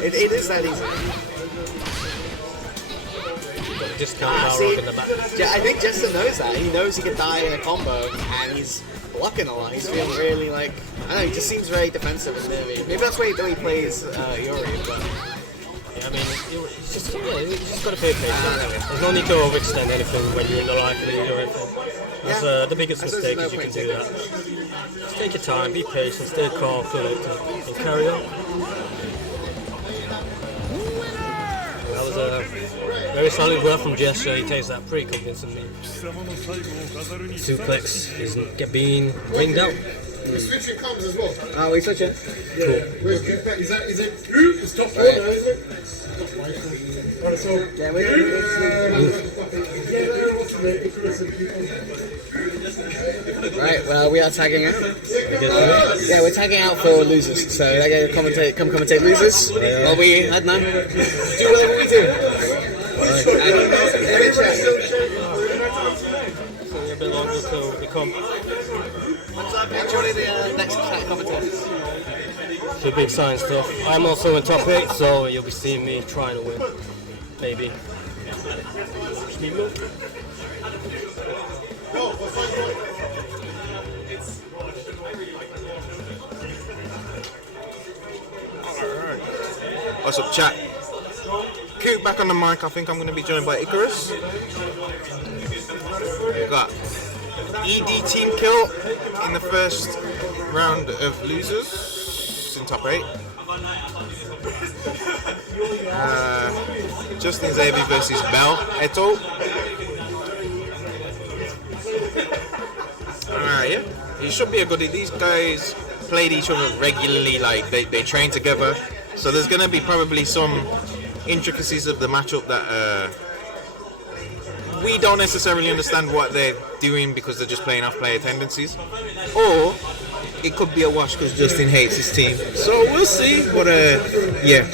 It is that easy. Discount in the back. I think Jester knows that. He knows he can die in a combo, and he's blocking a lot. He's feeling really like, I don't know, he just seems very defensive and nervy. Maybe that's why he plays Yori, but. Yeah, I mean, he's just got to pay attention. There's no need to overextend anything when you're in the life lead or anything. That's the biggest mistake is you can do that. Just take your time, be patient, stay calm, and carry on. That was Very solid work from Jeshter. He takes that pretty convincingly. Suplex is being ringed out. Switching comes as well. Oh, we switch it. Yeah. Where's Coopzilla? Is it? It's top 4 now, isn't it? Alright, so. Yeah, we're Right, well, we are tagging out. Yeah, we're tagging out for losers. So they're going to commentate losers. Well, we, I don't know. Do whatever we do. So we're a bit longer to become. Actually, the next commentators. So big science stuff. I'm also in top 8, so you'll be seeing me trying to win. Maybe. Alright. What's up, chat? Coop back on the mic. I think I'm going to be joined by Icarus. We've got ED team kill in the first round of losers in top 8. Xavier versus Bel Ehto. Yeah, it should be a goodie. These guys played each other regularly, like they train together. So there's going to be probably some intricacies of the matchup that we don't necessarily understand what they're doing because they're just playing off player tendencies, or it could be a wash because Justin hates his team. So we'll see. But yeah, I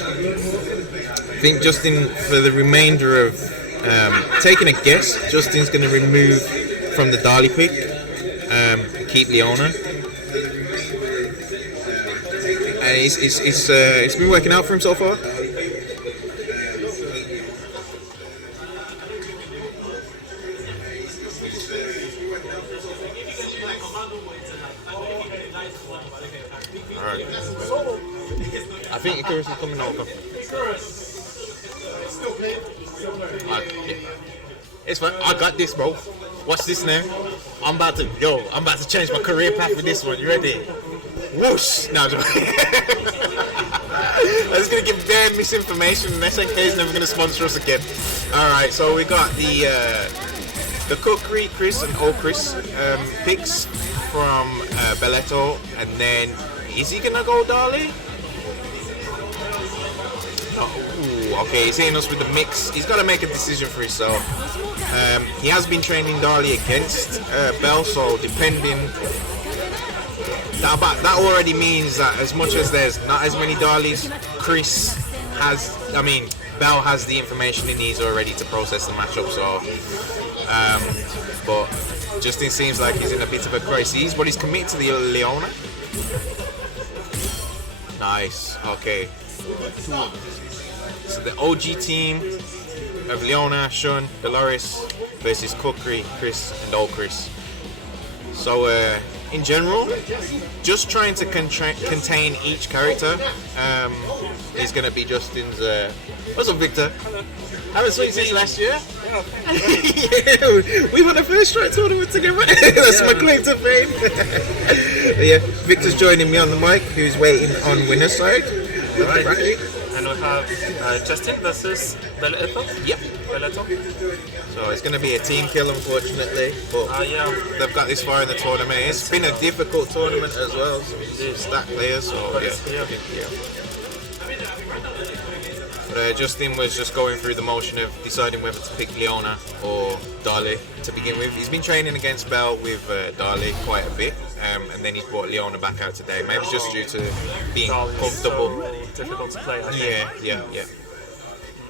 think Justin, for the remainder of taking a guess, Justin's going to remove from the Dali pick, keep Leona, and it's been working out for him so far. I think Icarus is coming over. It's fine. I got this, bro. Watch this now. I'm about to change my career path with this one. You ready? Whoosh! No, I'm just gonna give bare misinformation. And SNK is never gonna sponsor us again. All right, so we got the Cookery Chris and Old Chris picks from Bel Ehto, and then is he gonna go Dali? Okay, he's hitting us with the mix. He's got to make a decision for himself. He has been training Dali against Bel, so depending, that already means that as much as there's not as many Dalis, Bel has the information he needs already to process the matchup. So, but Justin seems like he's in a bit of a crisis, but he's committed to the Leona. Nice. Okay. So the OG team of Leona, Shun, Dolores versus Cookery, Chris, and Old Chris. So in general, just trying to contain each character is going to be Justin's. What's up, Victor? Haven't seen since last year. Yeah, we won the first strike tournament together. That's my claim to fame. Yeah, Victor's joining me on the mic, who's waiting on winner's side. Right. And we have Justin versus Bel Ehto. Yep. Bel Ehto. So it's going to be a team kill, unfortunately. But they've got this far in the tournament. It's been a difficult tournament as well. Some stacked players. So yeah. But Justin was just going through the motion of deciding whether to pick Leona or Dali to begin with. He's been training against Bel with Dali quite a bit, and then he's brought Leona back out today. Maybe just due to being comfortable. So difficult to play. Yeah.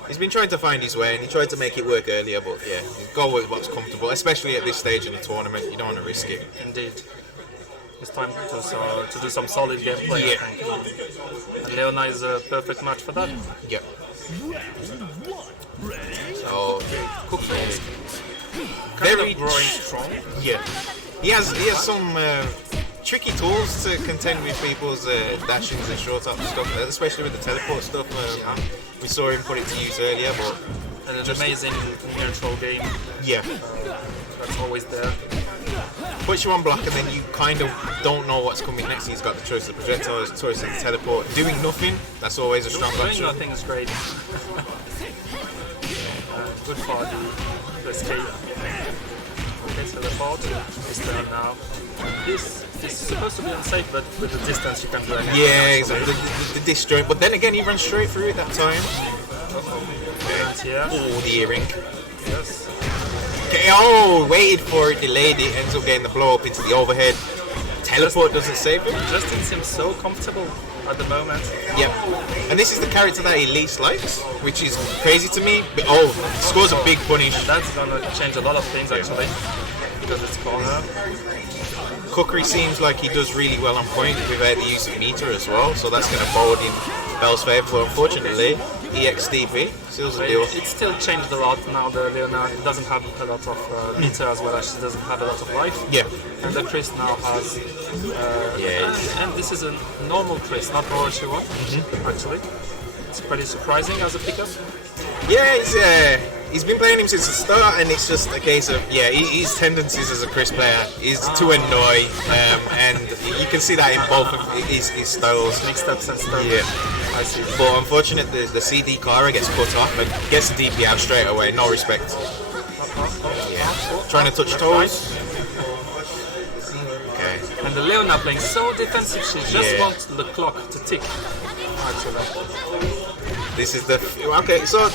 He's been trying to find his way, and he tried to make it work earlier, but yeah, go with what's comfortable, especially at this stage in the tournament. You don't want to risk it. Indeed. It's time to do some solid gameplay. Yeah. And Leona is a perfect match for that. Yeah. So, very growing strong. Yeah. He has some tricky tools to contend with people's dashings and short up and stuff, especially with the teleport stuff. We saw him put it to use earlier, but and an amazing control game. Yeah. That's always there. Puts you on block, and then you kind of don't know what's coming next. He's got the choice of projectiles, choice of the teleport. Doing nothing, that's always a strong option. Doing nothing is great. good for the escape. Okay, teleport. He's turn now. This is supposed to be unsafe, but with the distance you can do anything. Yeah, exactly. The disjoint, but then again, he runs straight through it that time. Yeah. Oh, the earring. Yes. Okay, oh, waited for it, delayed it, ends up getting the blow up into the overhead. Teleport doesn't save him. Justin seems so comfortable at the moment. Yep. And this is the character that he least likes, which is crazy to me. But, scores a big punish. That's gonna change a lot of things actually, because it's corner. Kukri seems like he does really well on point without the use of meter as well, so that's going to bode in Bel's favour. But unfortunately, EXDP seals the deal. It's still changed a lot now. The Leonard doesn't have a lot of meter as well as she doesn't have a lot of life. Yeah. And the Chris now has. And this is a normal Chris, not Orochiwa. Actually, it's pretty surprising as a pickup. Yeah, he's been playing him since the start, and it's just a case of his tendencies as a Chris player is to annoy, and you can see that in both of his styles. Mixed ups and stuff. Yeah, I see. But unfortunately, the CD Kara gets cut off and gets the DP out straight away. No respect. Trying to touch toes. Okay. And the Leona playing so defensive. She just wants the clock to tick. Actually. This is the so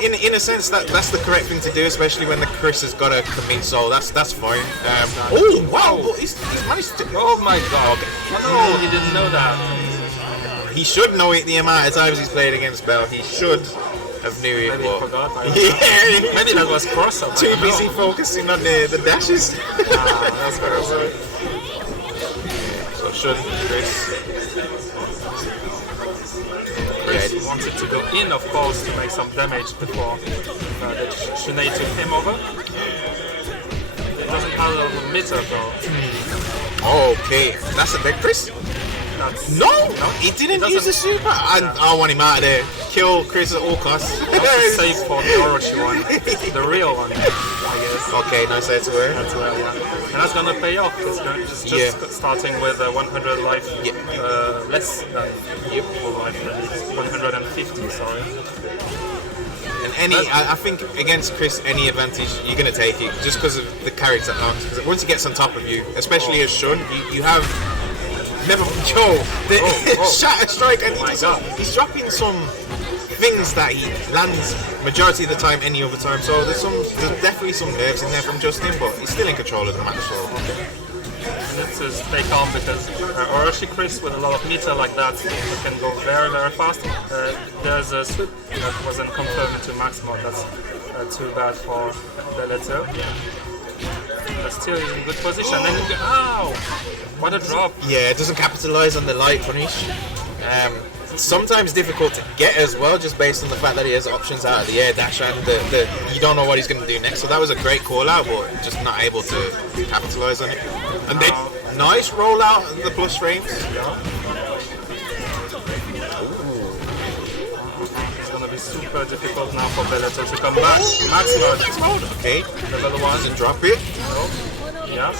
in a sense that's the correct thing to do, especially when the Chris has got to commit, so that's fine. Oh wow, he's managed to. Oh my god! No, he didn't know that. He should know it. The amount of times he's played against Bel, he should have knew it. Maybe he forgot. Maybe that was crossover. Too busy focusing on the dashes. That's very good. So should Chris. Chris wanted to go in, of course, to make some damage before the Shunei took him over. It doesn't have a meter though. Okay, that's a big Chris. No, he didn't use the super. I want him out of there. Kill Chris at all costs. That's safe for the Orochi one, the real one, I guess. Okay, nice there to her. That's well, and that's gonna pay off. It's just starting with 100 life less than 150. Sorry. And I think against Chris, any advantage you're gonna take it just because of the character arc. Because once he gets on top of you, especially as Shun, you have. Never Shatter Strike, and he's dropping some things that he lands majority of the time any other time, so there's definitely some nerves in there from Justin, but he's still in control of the match. So and it's to stay calm because Orochi Chris with a lot of meter like that can go very very fast. There's a sweep that wasn't confirmed to max mode. That's too bad for Bel Ehto. But still he's in good position. And then ow! What a drop! Yeah, it doesn't capitalize on the light punish. Sometimes difficult to get as well, just based on the fact that he has options out of the air dash and you don't know what he's going to do next. So that was a great call out, but just not able to capitalize on it. And then nice roll out of the plus frames. It's going to be super difficult now for Bel Ehto to come back. Max mode. Okay, level 1 doesn't drop it. Yeah.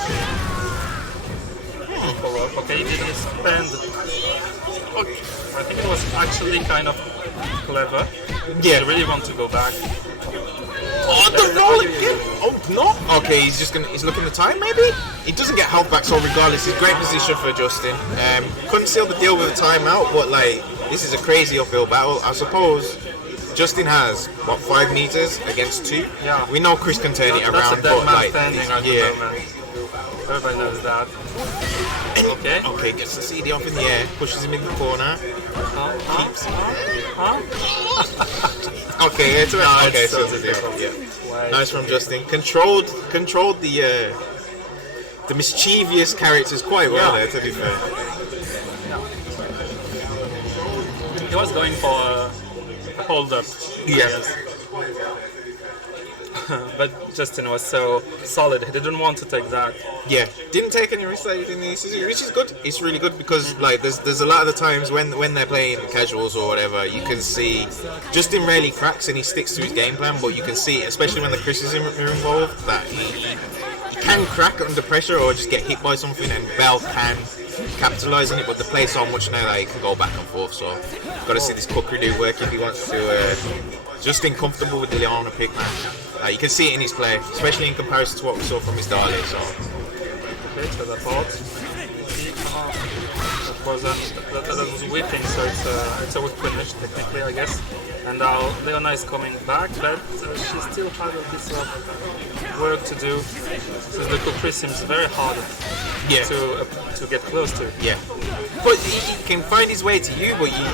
Okay, he didn't spend. I think it was actually kind of clever. Yeah. You really want to go back. Oh, the roll again! Oh no! Okay, he's looking at time maybe? He doesn't get health back, so regardless, it's great position for Justin. Couldn't seal the deal with a timeout, but like, this is a crazy uphill battle. I suppose Justin has, 5 meters against 2? Yeah. We know Chris can turn it around, but like, everybody knows that. Okay, gets the CD off in the air, pushes him in the corner, keeps. Okay, it's around. Okay, so it's a deal. Yeah. Nice from Justin. Controlled the mischievous characters quite well there, to be fair. He was going for a hold up. Yes. But Justin was so solid, he didn't want to take that. Yeah, didn't take any risks in this, which is good. It's really good because like there's a lot of the times when they're playing casuals or whatever, you can see Justin rarely cracks and he sticks to his game plan, but you can see, especially when the Chris is involved, that he can crack under pressure or just get hit by something, and Bel can capitalise on it, but they play so much now that he can go back and forth, so got to see this cookery do work if he wants to just uncomfortable with the Leona pick, man. You can see it in his play, especially in comparison to what we saw from his Dali, so. Okay, to the bot. That was whipping, so it's a whip finish, technically, I guess. And now Leona is coming back, but she still has a bit of work to do. So the cookery seems very hard to get close to. Yeah. But he can find his way to you, but you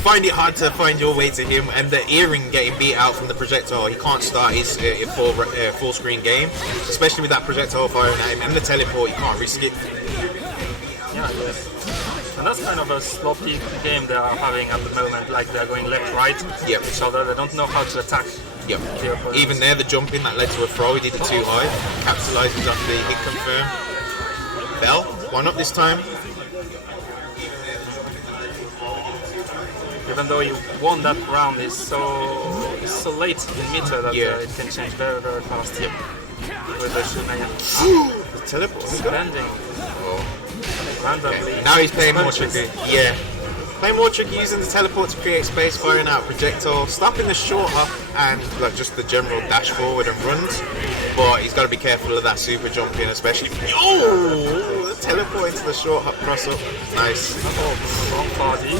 find it hard to find your way to him. And the earring getting beat out from the projectile, he can't start his full screen game, especially with that projectile firing at him and the teleport. You can't risk it. Yeah, I guess. And that's kind of a sloppy game they are having at the moment, like they're going left-right each other, they don't know how to attack. Yep. Even there, the jumping that led to a throw, he did it too high, capitalises off the hit confirm. Bel, why not this time? Even though he won that round, it's so late in meter that it can change very, very fast. With the Shunaya. The teleport. He's landing. Randomly. Now he's playing more tricky. Yeah. Playing more tricky, using the teleport to create space, firing out projectile, stopping the short up and like just the general dash forward and runs. But he's got to be careful of that super jump in, especially. The teleport into the short hop cross up. Nice. Wrong party.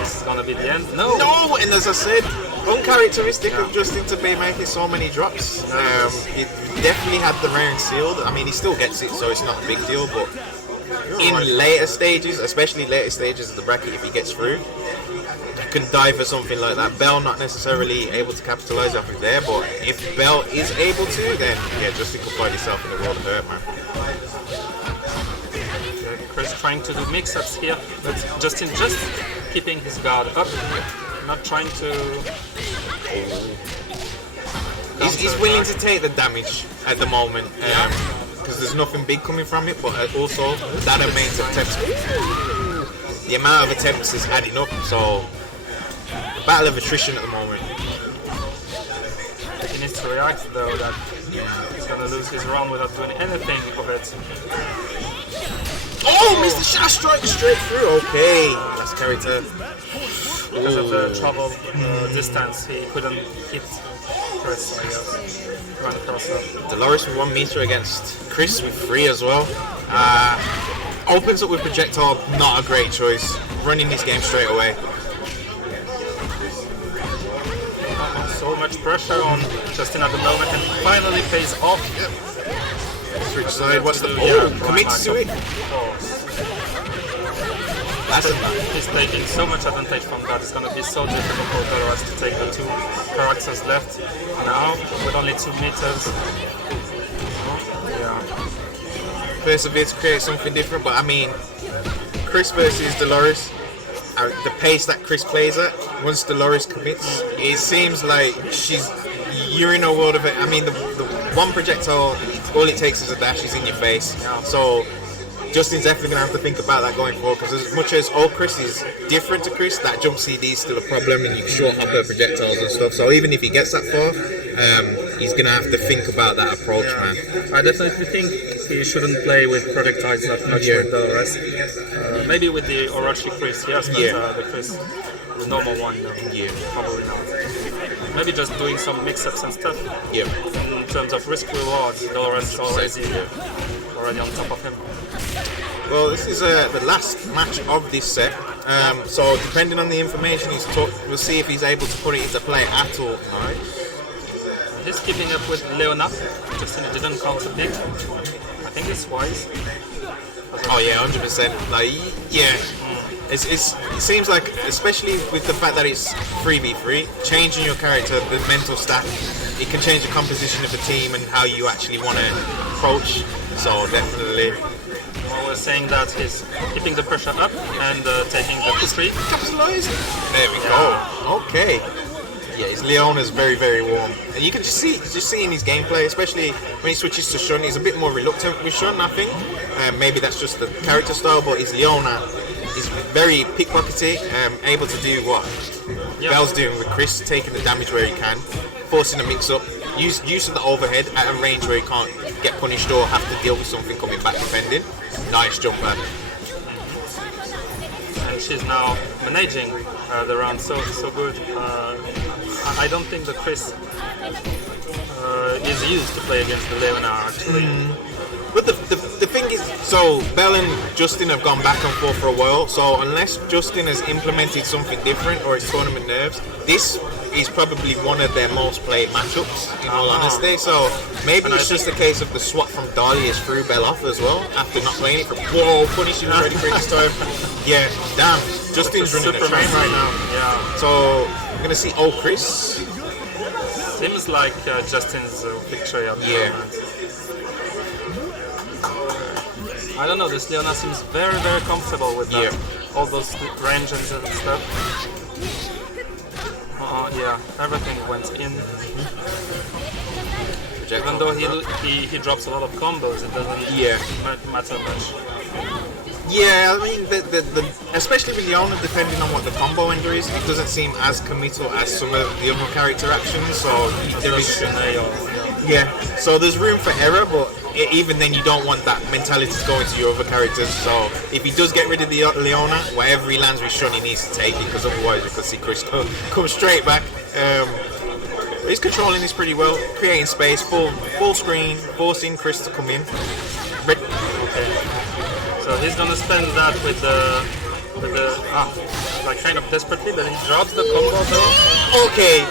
This is gonna be the end. No! And as I said, uncharacteristic of Justin to be making so many drops. He definitely had the round sealed. I mean, he still gets it, so it's not a big deal, but in later stages, especially later stages of the bracket, if he gets through, you can die for something like that. Bel not necessarily able to capitalise off it there, but if Bel is able to, then Justin could find himself in the world of hurt, man. Chris trying to do mix-ups here, but Justin just keeping his guard up, not trying to... He's willing to take the damage at the moment. Because there's nothing big coming from it, but also that amount of attempts, the amount of attempts is adding up, so a battle of attrition at the moment. He needs to react though, that he's gonna lose his round without doing anything of it. Missed the Shatter Strike straight through, okay, that's character. Because of the travel distance, he couldn't hit Chris, I guess. Run across that. Dolores with 1 meter against Chris with 3 as well. Opens up with projectile, not a great choice. Running this game straight away. So much pressure on Justin at the moment, and finally pays off. Switch side, what's the commits to it? He's taking so much advantage from that. It's going to be so difficult for Dolores to take the 2 characters left now with only 2 meters. Persevere to create something different, but I mean, Chris versus Dolores, the pace that Chris plays at, once Dolores commits, it seems like you're in a world of it. I mean, the one projectile, all it takes is a dash, is in your face. So Justin's definitely going to have to think about that going forward, because as much as Chris is different to Chris, that jump CD is still a problem, and you can short hop her projectiles and stuff, so even if he gets that far, he's going to have to think about that approach, man. I definitely think he shouldn't play with projectiles that much with Dolores. Maybe with the Orochi Chris, yes, but the Chris, the normal one, probably not. Maybe just doing some mix-ups and stuff. In terms of risk-reward, Dolores is already on top of him. Well, this is the last match of this set, so depending on the information he's took, we'll see if he's able to put it into play at all tonight. He's keeping up with Leona, Justin didn't counter pick. I think it's wise. Oh yeah, 100%. Like, yeah. It seems like, especially with the fact that it's 3v3, changing your character, the mental stack, it can change the composition of the team and how you actually want to approach. So definitely. Well, we're saying that he's keeping the pressure up and taking the history. Capitalized. There we go. Okay. Yeah, his Leona's very, very warm, and you can just see in his gameplay, especially when he switches to Shun, he's a bit more reluctant with Shun, I think. Maybe that's just the character style, but his Leona is very pickpockety, able to do what Bel's doing with Chris, taking the damage where he can, forcing a mix-up, use of the overhead at a range where he can't get punished or have to deal with something coming back defending. Nice jumper. And she's now managing the round so good. I don't think that Chris is used to play against the Leona actually. But the thing is, so Bel and Justin have gone back and forth for a while, so unless Justin has implemented something different or it's tournament nerves, this is probably one of their most played matchups, in all honesty. So maybe it's just a case of the swap from Dahlia's threw Bel off as well, after not playing it for punishing already for this time. Yeah, damn, Justin's running super a train right now. Yeah. So we're gonna see Chris. Seems like Justin's victory at the moment. I don't know, this Leona seems very, very comfortable with that. All those ranges and stuff. Yeah, everything went in. Even though he drops a lot of combos, it doesn't matter much. Yeah, I mean, the especially with Leona, depending on what the combo ender is, it doesn't seem as committal as some of the other character actions. So there is, so there's room for error, but even then you don't want that mentality to go into your other characters. So if he does get rid of the Leona, whatever he lands with Shun, he needs to take it, because otherwise we could see Chris come straight back. He's controlling this pretty well, creating space, full screen, forcing Chris to come in. So he's gonna spend that with the like kind of desperately, but he drops the combo though. Okay.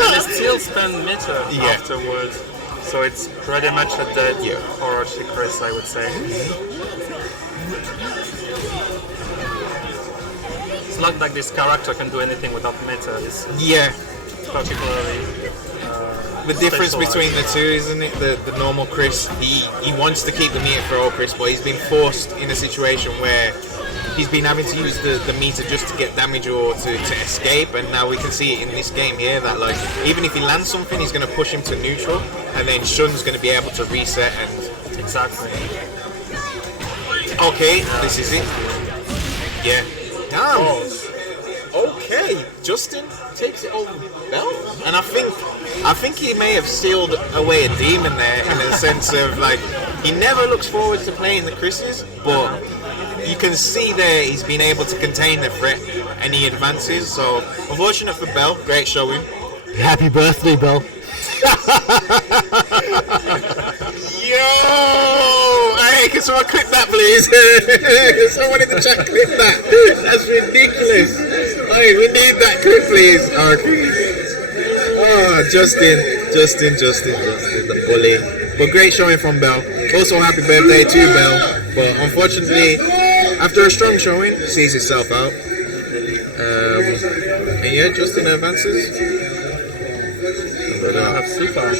And he still spend meter afterwards. So it's pretty much a dead Orochi Chris, I would say. It's not like this character can do anything without meter. It's particularly the difference between the two, isn't it? The normal Chris, he wants to keep the meter for all Chris, but he's been forced in a situation where he's been having to use the meter just to get damage or to escape, and now we can see it in this game here that like even if he lands something, he's going to push him to neutral, and then Shun's going to be able to reset and exactly. Okay, this is it. Yeah. Damn. Okay, Justin takes it over Bel, and I think he may have sealed away a demon there in a sense of like he never looks forward to playing the Chris's, but you can see there he's been able to contain the threat and he advances. So unfortunate for Bel, great showing. Happy birthday, Bel. Yo! Hey, can someone clip that, please? Can someone in the chat clip that? That's ridiculous. Hey, we need that clip, please. Oh, Justin, the bully. But great showing from Bel. Also, happy birthday to Bel. But unfortunately, after a strong showing, sees itself out. And yeah, Justin advances. We're gonna have SUPA.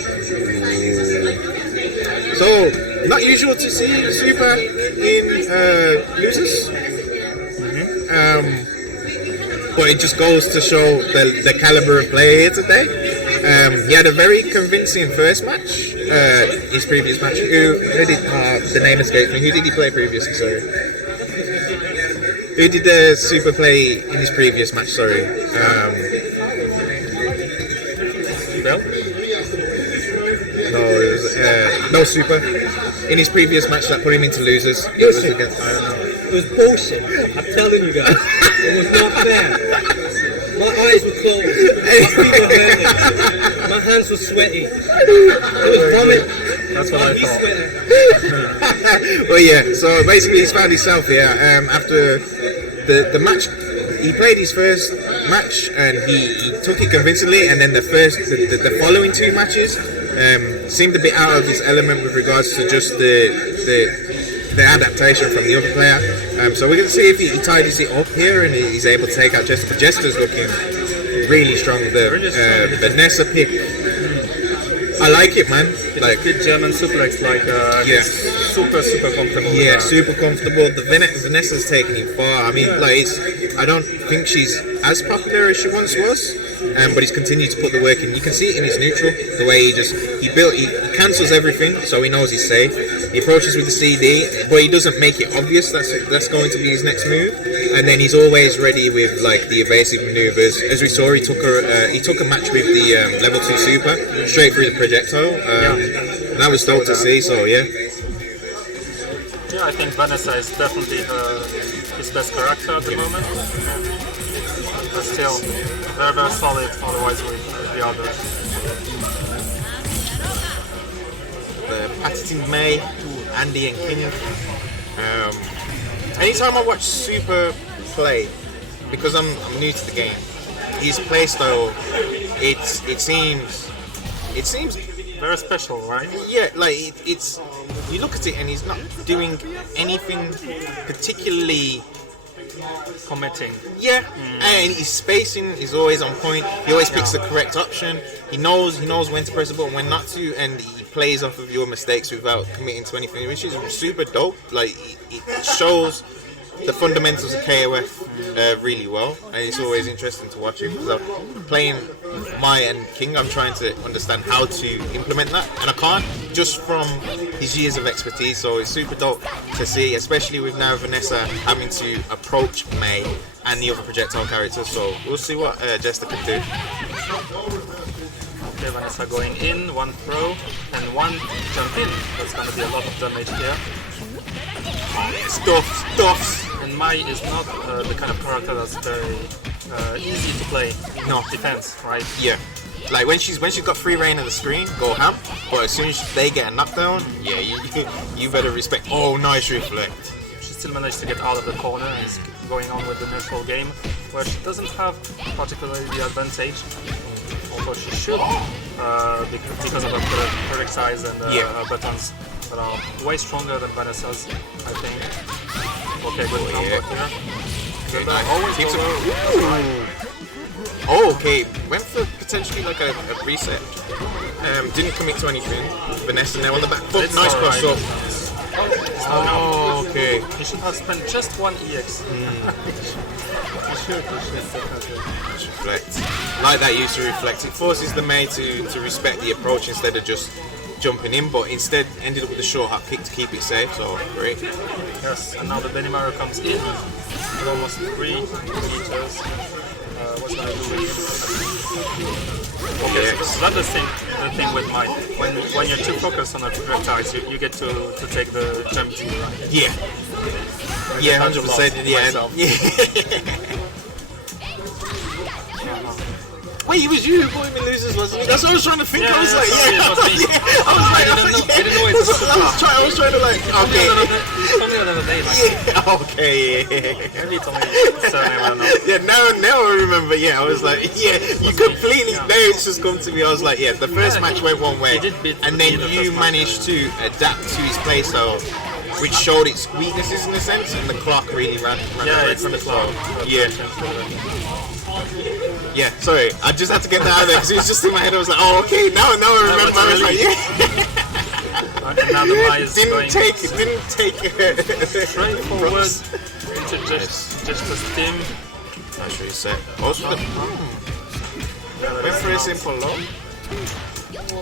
So, not usual to see SUPA in losers. But it just goes to show the caliber of play here today. He had a very convincing first match, his previous match. Who did, the name escapes me, who did he play previously, sorry? Who did the SUPA play in his previous match, sorry? Bel? No, it was, no SUPA. In his previous match that put him into losers. It was against, I don't know. It was bullshit. I'm telling you guys. It was not fair. My eyes were closed. My feet were hurting. My hands were sweaty. It was vomit. That's what I thought. Well, yeah, so basically he's found himself here after the match. He played his first match and he took it convincingly, and then the following two matches seemed a bit out of his element with regards to just the adaptation from the other player. So we're going to see if he tidies it up here and he's able to take out Jeshter. Jester's looking really strong. The Vanessa pick, I like it, man. Like good German suplex, like super comfortable. Yeah, super comfortable. The Vanessa's taking it far. I mean, like I don't think she's as popular as she once was. but he's continued to put the work in. You can see it in his neutral, the way he cancels everything, so he knows he's safe. He approaches with the CD, but he doesn't make it obvious that's going to be his next move. And then he's always ready with like the evasive maneuvers. As we saw, he took a match with the level 2 super straight through the projectile. And that was dope to see. So yeah. Yeah, I think Vanessa is definitely his best character at the moment. But still, they're very solid otherwise with the others. The patented May to Andy and King. Anytime I watch Super play, because I'm new to the game, his playstyle, it seems very special, right? Yeah, like it's you look at it and he's not doing anything particularly committing. Yeah, and his spacing is always on point. He always picks the correct option. He knows when to press the button, when not to, and he plays off of your mistakes without committing to anything, which is super dope. Like it shows the fundamentals of KOF really well, and it's always interesting to watch it because I'm playing Mai and King. I'm trying to understand how to implement that, and I can't just from his years of expertise. So it's super dope to see, especially with now Vanessa having to approach May and the other projectile characters. So we'll see what Jeshter can do. Okay, Vanessa going in, one throw and one jump in. That's going to be a lot of damage here. Stuffs. And Mai is not the kind of character that's very easy to play. No defense, right? Yeah. Like when she's got free reign of the screen, go ham. But as soon as they get a knockdown, yeah, you better respect. Oh, nice reflect. She still managed to get out of the corner and is going on with the neutral game, where she doesn't have particularly the advantage. Although she should, because of her correct size and buttons that are way stronger than Vanessa's, I think. Okay, good combo here. Okay, nice. Oh, okay. Went for potentially like a reset. Didn't commit to anything. Vanessa now on the back foot. Nice cross up. Oh, okay. He should have spent just one EX. He should definitely. Reflect. Like that use to reflect. It forces the May to respect the approach instead of just jumping in, but instead ended up with a short hop kick to keep it safe, so great. Yes, and now the Benimaru comes in with almost 3 meters. What's that doing? Okay, so that's the thing with Mai. When you're too focused on the projectiles, you get to take the jump to right? Yeah. Yeah, 100%. Yeah. Wait, it was you who put him in losers, wasn't it? That's what I was trying to think. I was like, I was trying to like, okay. Yeah, now I remember. Yeah, I was like, yeah, you completely. Now it's just come to me. I was like, yeah, the first match went one way, and then you managed to adapt to his playstyle, which showed its weaknesses in a sense, and the clock really ran away from the clock. Yeah. Yeah, sorry, I just had to get that out of there because it was just in my head. I was like, oh, okay, now I remember. I was like, yeah. And now the Mai is didn't take straight forward into just a stim. Nice reset. Also, went for a simple low.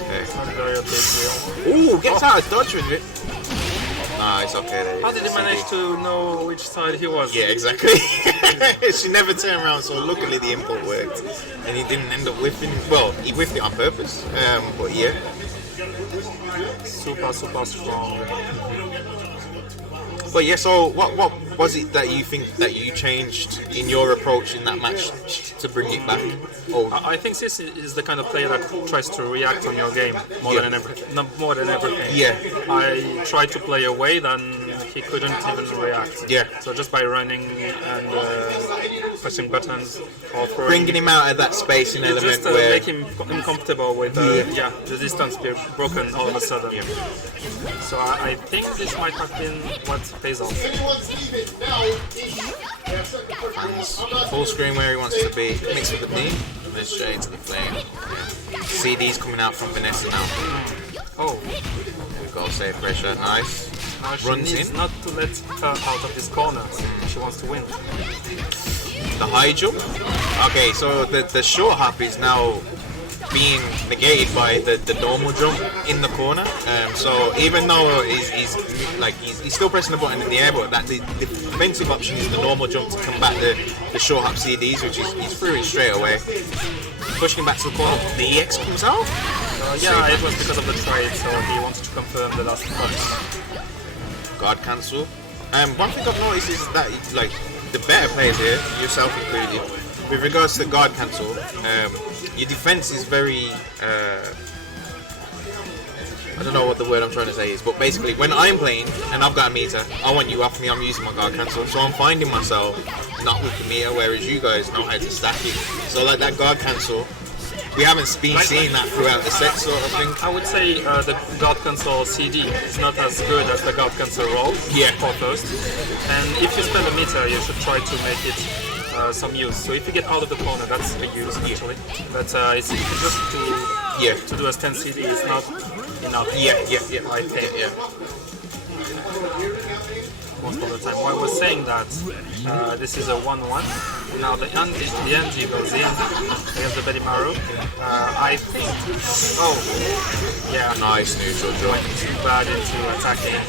Okay. Ooh, gets out of dodge with it. Nah, it's okay. How did he manage to know which side he was? Yeah, exactly. She never turned around, so luckily the input worked. And he didn't end up whiffing. Well, he whiffed it on purpose, but yeah. Super strong. But yeah, so what was it that you think that you changed in your approach in that match to bring it back? I think this is the kind of player that tries to react on your game more than everything. Yeah. I tried to play away, then he couldn't even react. Yeah. So just by running and pressing buttons or throwing, bringing him out of that spacing element, just where make him uncomfortable with the distance being broken all of a sudden. Yeah. So I think this might have been what pays off. Full screen where he wants to be, mixed with the knee, and then straight into the flame. CD's coming out from Vanessa now. Oh, there we go, save pressure, nice. Now she needs not to let her out of this corner. She wants to win. the high jump. Okay, so the short hop is now being negated by the normal jump in the corner. So even though he's still pressing the button in the air, but the defensive option is the normal jump to combat the short hop CDs, which is he's through it straight away. Pushing back to the corner, the EX comes out. Yeah, it was because of the trade, so he wanted to confirm the last punch. Guard cancel. One thing I've noticed is that like the better players here, yourself included, with regards to the guard cancel, your defense is very. I don't know what the word I'm trying to say is, but basically when I'm playing and I've got a meter, I want you off me, I'm using my guard cancel, so I'm finding myself not with the meter, whereas you guys know how to stack it. So like that guard cancel, we haven't been seeing that throughout the set sort of thing. I would say the guard cancel CD is not as good as the guard cancel roll for first. And if you spend a meter, you should try to make it some use. So if you get out of the corner, that's a use actually. But it's just to do a stand CD is not enough. I think. Most of the time. Well, I was saying that this is a 1-1. Now the end goes in against the Betty Maru. I think. Oh, yeah. Nice neutral joint. Too bad into attacking.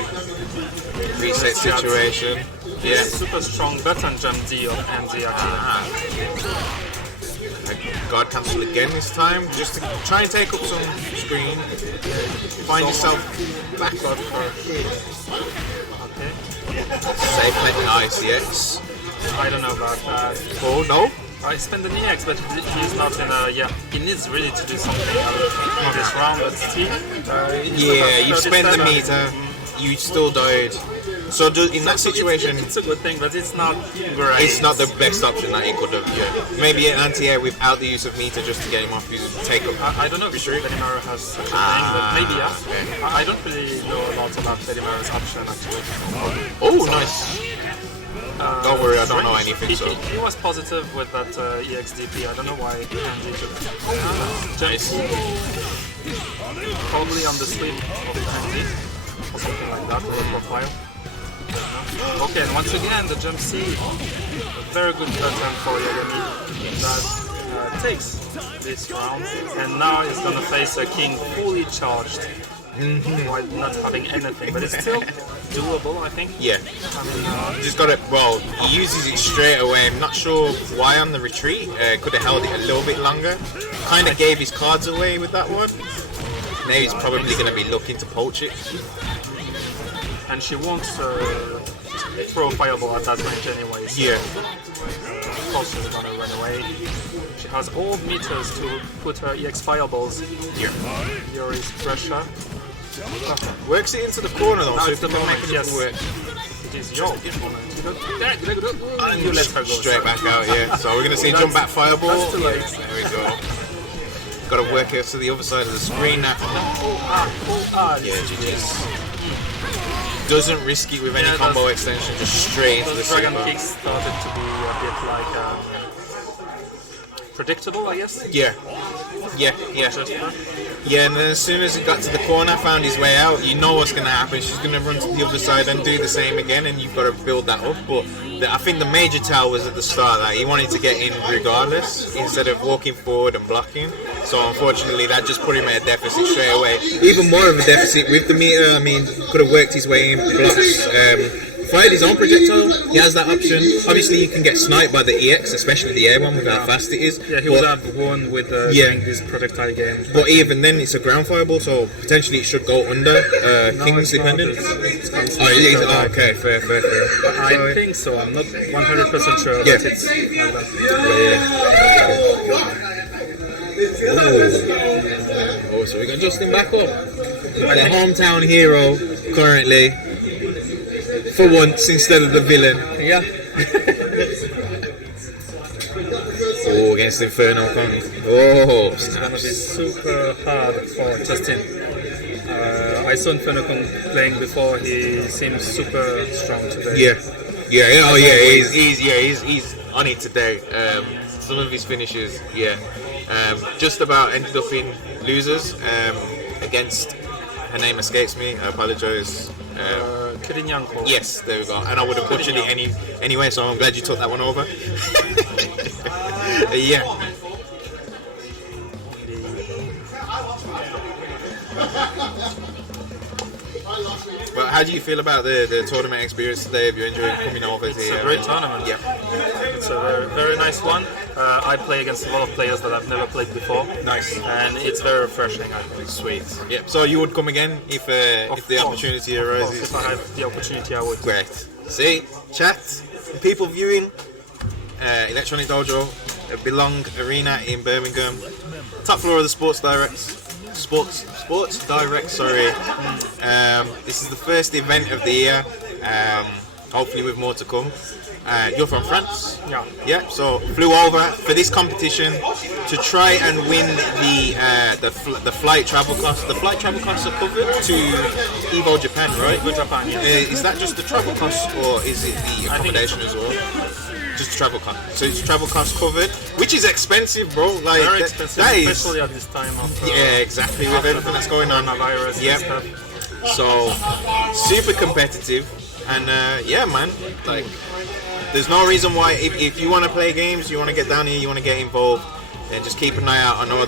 Reset situation. Yeah. Super strong button jump D of MD actually. Guard cancel again this time, just to try and take up some screen. Find yourself back on safe net nice EX. I don't know about that. Oh no? I spent an EX, but he's not in a. Yeah, he needs really to do something in this round, but still. You spent the meter, you still died. So in that situation, it's a good thing, but it's not great. It's not the best option that he could have. Yeah, maybe an anti-air without the use of meter just to get him off. You take up. I don't know if Benimaru has such a thing, but maybe yeah. I don't really know a lot about Benimaru's option actually. Oh, nice. Don't worry, I don't know anything. He was positive with that EXDP. I don't know why he didn't Nice. Probably on the sweep of the Handy or something like that, or a profile. Okay, and once again the jump C, a very good pattern for Yagami that takes this round, and now he's gonna face a king fully charged while not having anything, but it's still doable, I think. Yeah, I mean, just got it. Well, he uses it straight away. I'm not sure why on the retreat. Could have held it a little bit longer. Kind of gave his cards away with that one. Now he's probably going to be looking to poach it. And she won't throw fireball at that range anyways. Yeah. Of course she's gonna run away. She has all meters to put her EX fireballs. Yeah. Yuri's pressure. Works it into the corner though, so it's the moment, yes. Work. It is your opponent. And you let her go. Straight back out, yeah. So we're going to see jump back fireball. That's too late. There we go. Got to work it to the other side of the screen now. Yeah, GG's. Doesn't risk it with any combo extension, just straight into the dragon super. kick started to be a bit like predictable, I guess. Yeah. Yeah, and then as soon as he got to the corner, found his way out, you know what's going to happen. She's going to run to the other side and do the same again, and you've got to build that up. But I think the major tell was at the start that he wanted to get in regardless, instead of walking forward and blocking. So unfortunately, that just put him at a deficit straight away. Even more of a deficit with the meter. I mean, could have worked his way in, blocks. Fired his own projectile, he has that option. Obviously you can get sniped by the EX, especially the air one with how fast it is. Yeah, he would have won with doing this projectile game. But even then it's a ground fireball, so potentially it should go under King's dependent. Okay, fair. I think so, I'm not 100% sure that it's like that. Oh, so we got Justin back up. The hometown hero currently. For once, instead of the villain. Yeah. Oh, against Inferno. Oh, it's gonna be super hard for Justin. I saw Inferno playing before. He seems super strong today. He's on it today. Some of his finishes, just about ended up in losers against. Her name escapes me. I apologise. Kurinyanko. Yes, there we go. And I would have butchered it anyway, so I'm glad you took that one over. Yeah. But how do you feel about the tournament experience today? Have you enjoyed coming over It's here? a great tournament. Yeah. It's a very, very nice one. I play against a lot of players that I've never played before. Nice. And it's very refreshing, I think. Sweet. Yeah. So you would come again if the opportunity arises? If I have the opportunity, I would. Great. See, chat, people viewing Electronic Dojo, Belong Arena in Birmingham, top floor of the Sports Direct. Sorry. This is the first event of the year. Hopefully with more to come. You're from France? Yeah. Yeah. So flew over for this competition to try and win the flight travel costs. The flight travel costs are covered to EVO Japan, right? EVO Japan. Yeah. Is that just the travel costs, or is it the accommodation as well? Just the travel cost. So it's travel costs covered, which is expensive, bro. Like very expensive, especially at this time of yeah, exactly, with everything that's going on. Coronavirus. Yep. So super competitive, and yeah, man. Like, there's no reason why if you want to play games, you want to get down here, you want to get involved, then just keep an eye out on all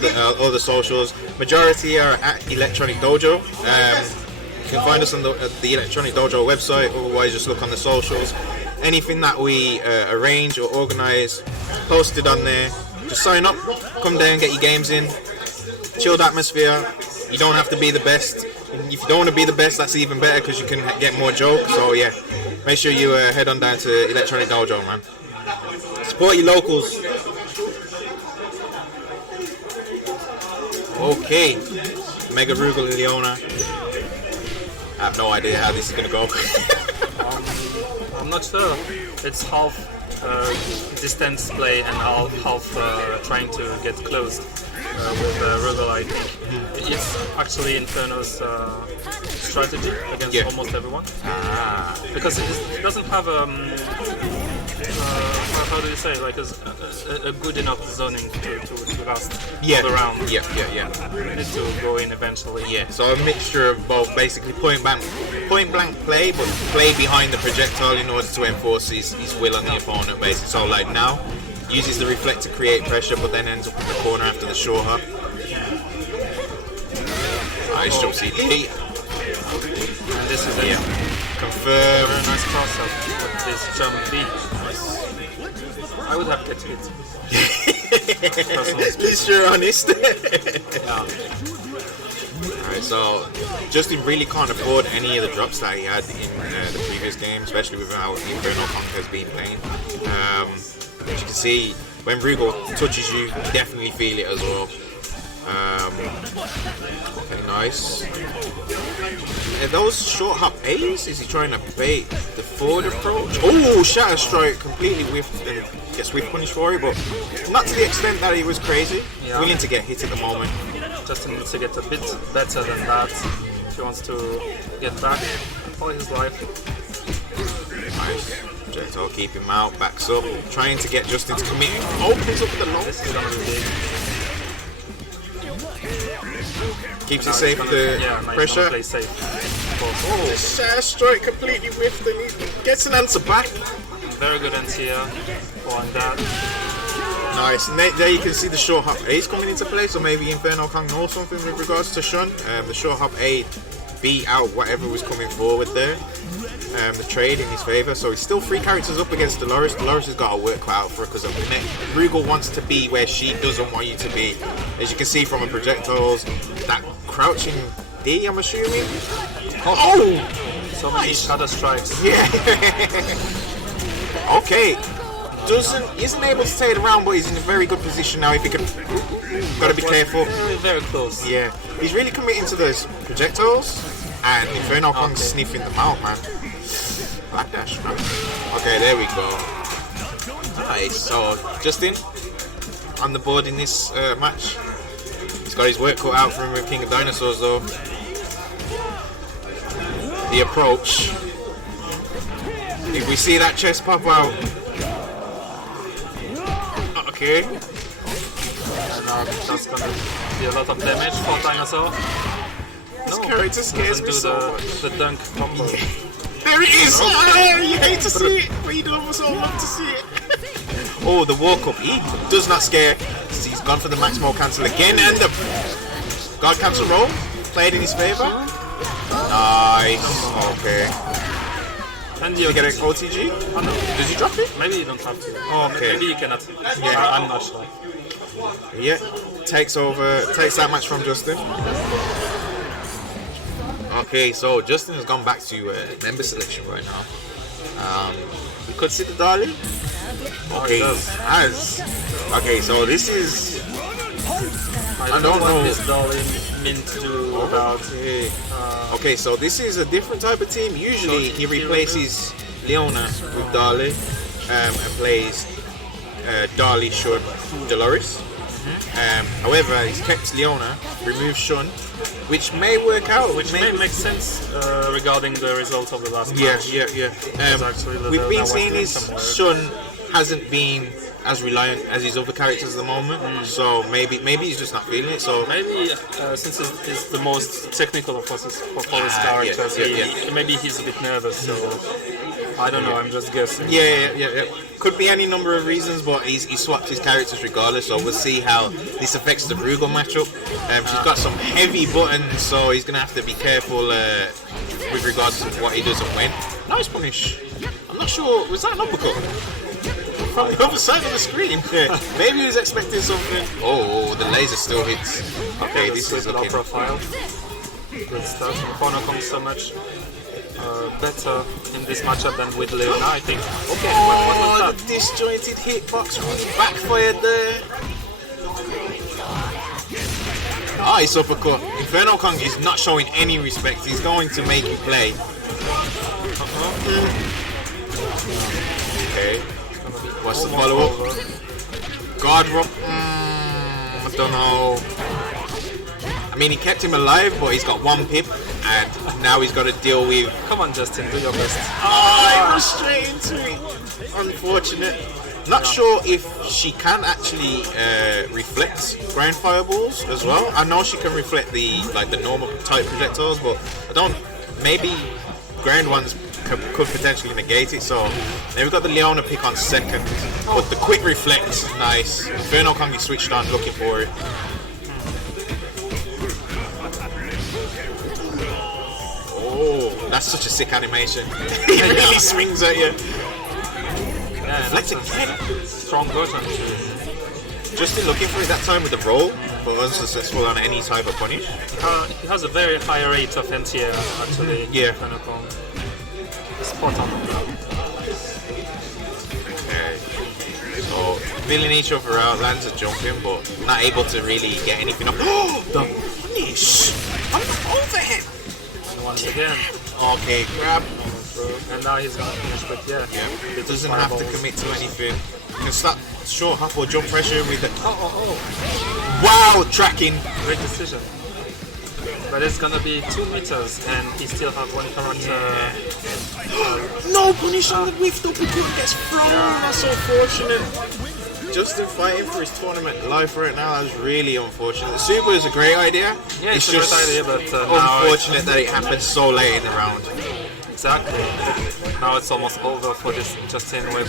the socials. Majority are at Electronic Dojo. You can find us on the Electronic Dojo website, otherwise just look on the socials. Anything that we arrange or organise, posted on there. Just sign up, come down, get your games in. Chilled atmosphere. You don't have to be the best. If you don't want to be the best, that's even better because you can get more jokes. So yeah, make sure you head on down to Electronic Dojo, man. Support your locals. Okay, Mega Rugal and Leona. I have no idea how this is gonna go. I'm not sure. It's half distance play and half trying to get close with Rugal, I think. It's actually Inferno's strategy against almost everyone. Because it doesn't have how do you say, like a good enough zoning to last all the round. Yeah. You need to go in eventually. Yeah, so a mixture of both, basically point blank play, but play behind the projectile in order to enforce his will on the opponent, basically. So like now, uses the reflect to create pressure, but then ends up in the corner after the short hop. Nice jump CD. And this is it. Confirm. Very nice cross up with this jump B. I would have get hit. At least you're honest. Alright, so Justin really can't afford any of the drops that he had in the previous game, especially with how Inferno has been playing. As you can see, when Rugal touches you, you definitely feel it as well. Okay, nice. Are those short hop A's? Is he trying to bait the forward approach? Oh, Shatter Strike completely whiffed and gets whiff punish for it, but not to the extent that he was crazy. Yeah. Willing to get hit at the moment. Justin needs to get a bit better than that if he wants to get back for his life. Nice. Jeshter keep him out, backs up, trying to get Justin to commit. Opens up the long. This is gonna be big. Keeps it safe with the pressure. Play safe. Oh, Shatter Strike completely whiffed and he gets an answer back. Very good NCR on that. Nice, and there you can see the short hop A's coming into play, so maybe Inferno can know something with regards to Shun. The short hop A beat out whatever was coming forward there. The trade in his favour, so he's still 3 characters up against Dolores. Dolores has got to work cut out for it because of the neck. Rugal wants to be where she doesn't want you to be. As you can see from the projectiles, that crouching D, I'm assuming. Oh! So many Shatter Strikes. Yeah! Okay. Isn't able to take it around, but he's in a very good position now. If he can, gotta be careful. We're very close. Yeah, he's really committing to those projectiles, and Inferno Kong's sniffing them out, man. Black dash, man. Okay, there we go. Nice. So Justin on the board in this match. He's got his work cut out for him with King of Dinosaurs, though. The approach. If we see that chest pop out. Okay. And that's gonna be a lot of damage for Dinosaur. This character scares me so much. The dunk combo. There it is! Oh, you hate to see it, but you don't also love to see it. Oh, the walk up. He does not scare. He's gone for the maximal cancel again, and the guard cancel roll played in his favor. Nice. Okay. And you get an OTG? Oh, no. Does he drop it? Maybe you don't have to. Okay. Maybe you cannot. Yeah. I'm not sure. Yeah. Takes that match from Justin. Okay, so Justin has gone back to member selection right now. We could see the Dali. Okay, okay, so this is. I don't know what this Dali meant to do about. Okay, so this is a different type of team. Usually he replaces Leona with Dali and plays Dali, Shun, Dolores. However, he's kept Leona, removed Shun, which may work out. Which may make sense regarding the result of the last match. Yeah. We've been seeing his Shun hasn't been as reliant as his other characters at the moment, so maybe he's just not feeling it. So maybe since he's the most technical of his characters, maybe he's a bit nervous. So I don't know. I'm just guessing. Yeah. Could be any number of reasons, but he swapped his characters regardless. So we'll see how this affects the Rugal matchup. She's got some heavy buttons, so he's gonna have to be careful with regards to what he does and when. Nice punish. I'm not sure. Was that an uppercut? From the other side of the screen. Maybe he was expecting something. Oh, the laser still hits. Okay, this is low profile. Good stuff. Inferno comes so much better in this matchup than with Leona, I think. Okay, what was that? The disjointed hitbox backfired there. Nice uppercut. Inferno Kong is not showing any respect. He's going to make you play. Okay. What's the follow-up? Guard rock. I don't know. I mean, he kept him alive, but he's got one pip, and now he's got to deal with. Come on, Justin, do your best. Oh, I was straight into it. Unfortunate. Not sure if she can actually reflect ground fireballs as well. I know she can reflect the normal type projectiles, but I don't. Maybe ground ones could potentially negate it. So now we've got the Leona pick on second, but the quick reflect, nice. Inferno Kong is switched on, looking for it. Oh, that's such a sick animation. He really swings at you. Yeah, reflect again. Strong button. Justin looking for it that time with the roll, but unsuccessful on any type of punish. He has a very high rate of anti-air, actually. Yeah. Spot on. Okay. So, filling each other out, lands a jumping, but not able to really get anything up. Oh, the punish! On the overhead! Once again. Okay, grab. And now he's gonna finish, but yeah. It doesn't have to commit to anything. You can start short hop or jump pressure with the. Wow, tracking! Great decision. But it's gonna be 2 meters, and he still has one current. No punish on the whiff up because he gets thrown. That's so fortunate. Justin fighting for his tournament life right now is really unfortunate. The SUPA is a great idea. Yeah, it's just a great idea, but unfortunate that it happens so late in the round. Exactly. Now it's almost over for this Justin with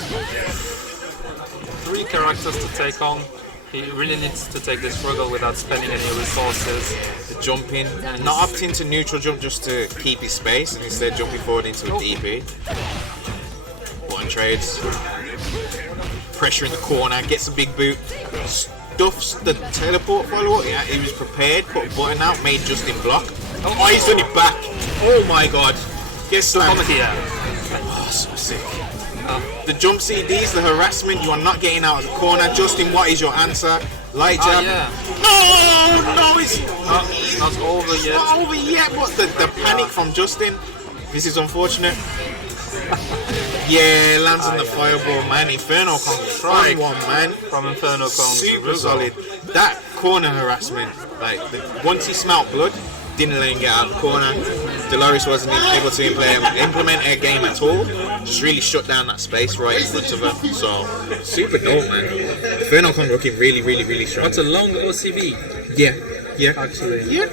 3 characters to take on. He really needs to take this struggle without spending any resources. The jumping, not opting to neutral jump just to keep his space, and instead jumping forward into a DP. Button trades. Pressure in the corner, gets a big boot. Stuffs the teleport follow-up. Yeah, he was prepared, put a button out, made Justin block. Oh, he's done it back. Oh my god. Get slammed. Oh, so sick. The jump CDs, the harassment, you are not getting out of the corner. Justin, what is your answer? Light jab. No, it's not over yet. Not over yet, but the panic from Justin. This is unfortunate. Yeah, lands on the fireball, man. Inferno Kong strike one, man. From Inferno Kong. Super solid. That corner harassment, like once he smelt blood, didn't let him get out of the corner. Dolores wasn't able to implement her game at all. Just really shut down that space right in front of her. So, super dope, man. Inferno Kong looking really, really, really strong. That's a long OCB. Yeah. Actually. Yeah.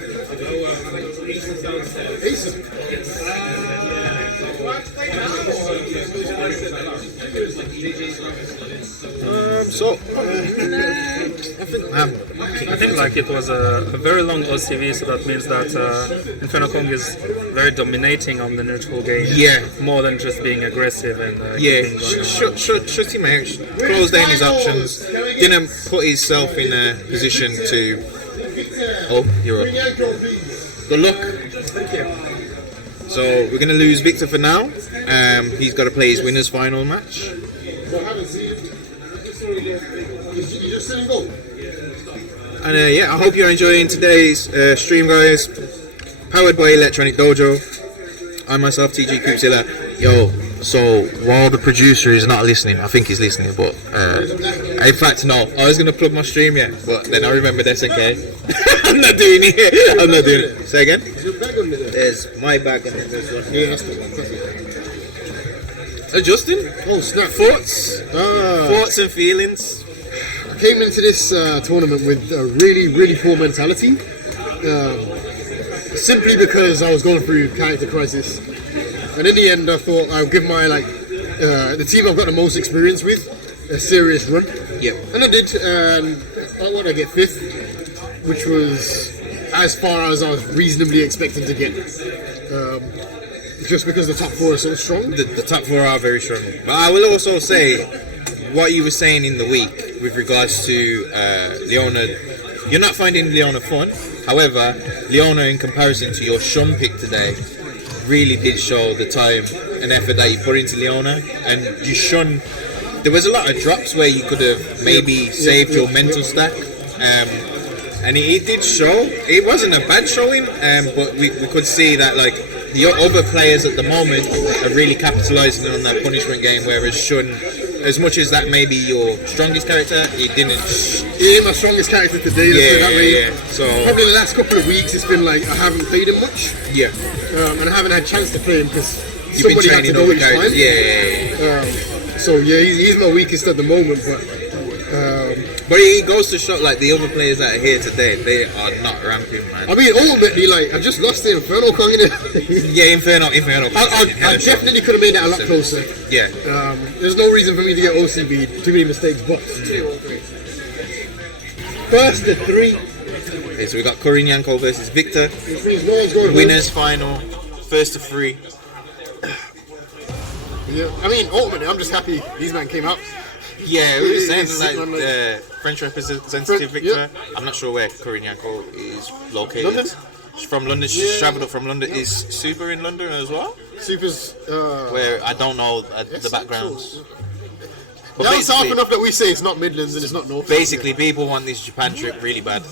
I think like it was a very long OCV, so that means that Inferno Kong is very dominating on the neutral game. Yeah. More than just being aggressive and shut him out, closed down his options, didn't put himself in a position to. Oh, you're up. Good luck. So we're gonna lose Victor for now. He's got to play his winners final match. And yeah, I hope you're enjoying today's stream, guys. Powered by Electronic Dojo. I myself, TG Coopzilla. Yo, so while the producer is not listening, I think he's listening, but in fact, no. I was gonna plug my stream, yeah, but then I remembered SNK. I'm not doing it. I'm not doing it. Say again. There's my bag and then there's one. Yeah, that's the one. Justin? Oh, snap. Thoughts? Thoughts and feelings? I came into this tournament with a really, really poor mentality. Simply because I was going through character crisis. And in the end, I thought I'll give my, the team I've got the most experience with a serious run. Yeah. And I did. And I want to get 5th, which was as far as I was reasonably expecting to get. Just because the top 4 are so strong. The top 4 are very strong. But I will also say, what you were saying in the week with regards to Leona, you're not finding Leona fun. However, Leona, in comparison to your Shun pick today, really did show the time and effort that you put into Leona. And you Shun, there was a lot of drops where you could have maybe saved your mental stack. And it did show. It wasn't a bad showing, but we could see that the other players at the moment are really capitalising on that punishment game, whereas Shun, as much as that may be your strongest character, it didn't. He ain't my strongest character today. Yeah. So probably the last couple of weeks, it's been I haven't played him much. Yeah. And I haven't had a chance to play him because you've been training other characters. Yeah. So yeah, he's my weakest at the moment, but. But it goes to show, the other players that are here today, they are not ramping, man. I mean, ultimately, I just lost the Inferno Kong in it. Yeah, Inferno. I definitely could have made that a lot closer. Yeah. There's no reason for me to get OCB'd. Too many mistakes, but... First, the 3. Okay, so we got Kurinyanko versus Victor. Winners final. First to 3. Yeah, I mean, ultimately, I'm just happy these men came out. Yeah, we were saying French representative Victor. Yeah. I'm not sure where Kurinyanko is located. London? She's from London. She's travelled up from London. Is SUPA in London as well? SUPA's... where I don't know the backgrounds. But down south enough that we say it's not Midlands and it's not North. Basically, people want this Japan trip really bad.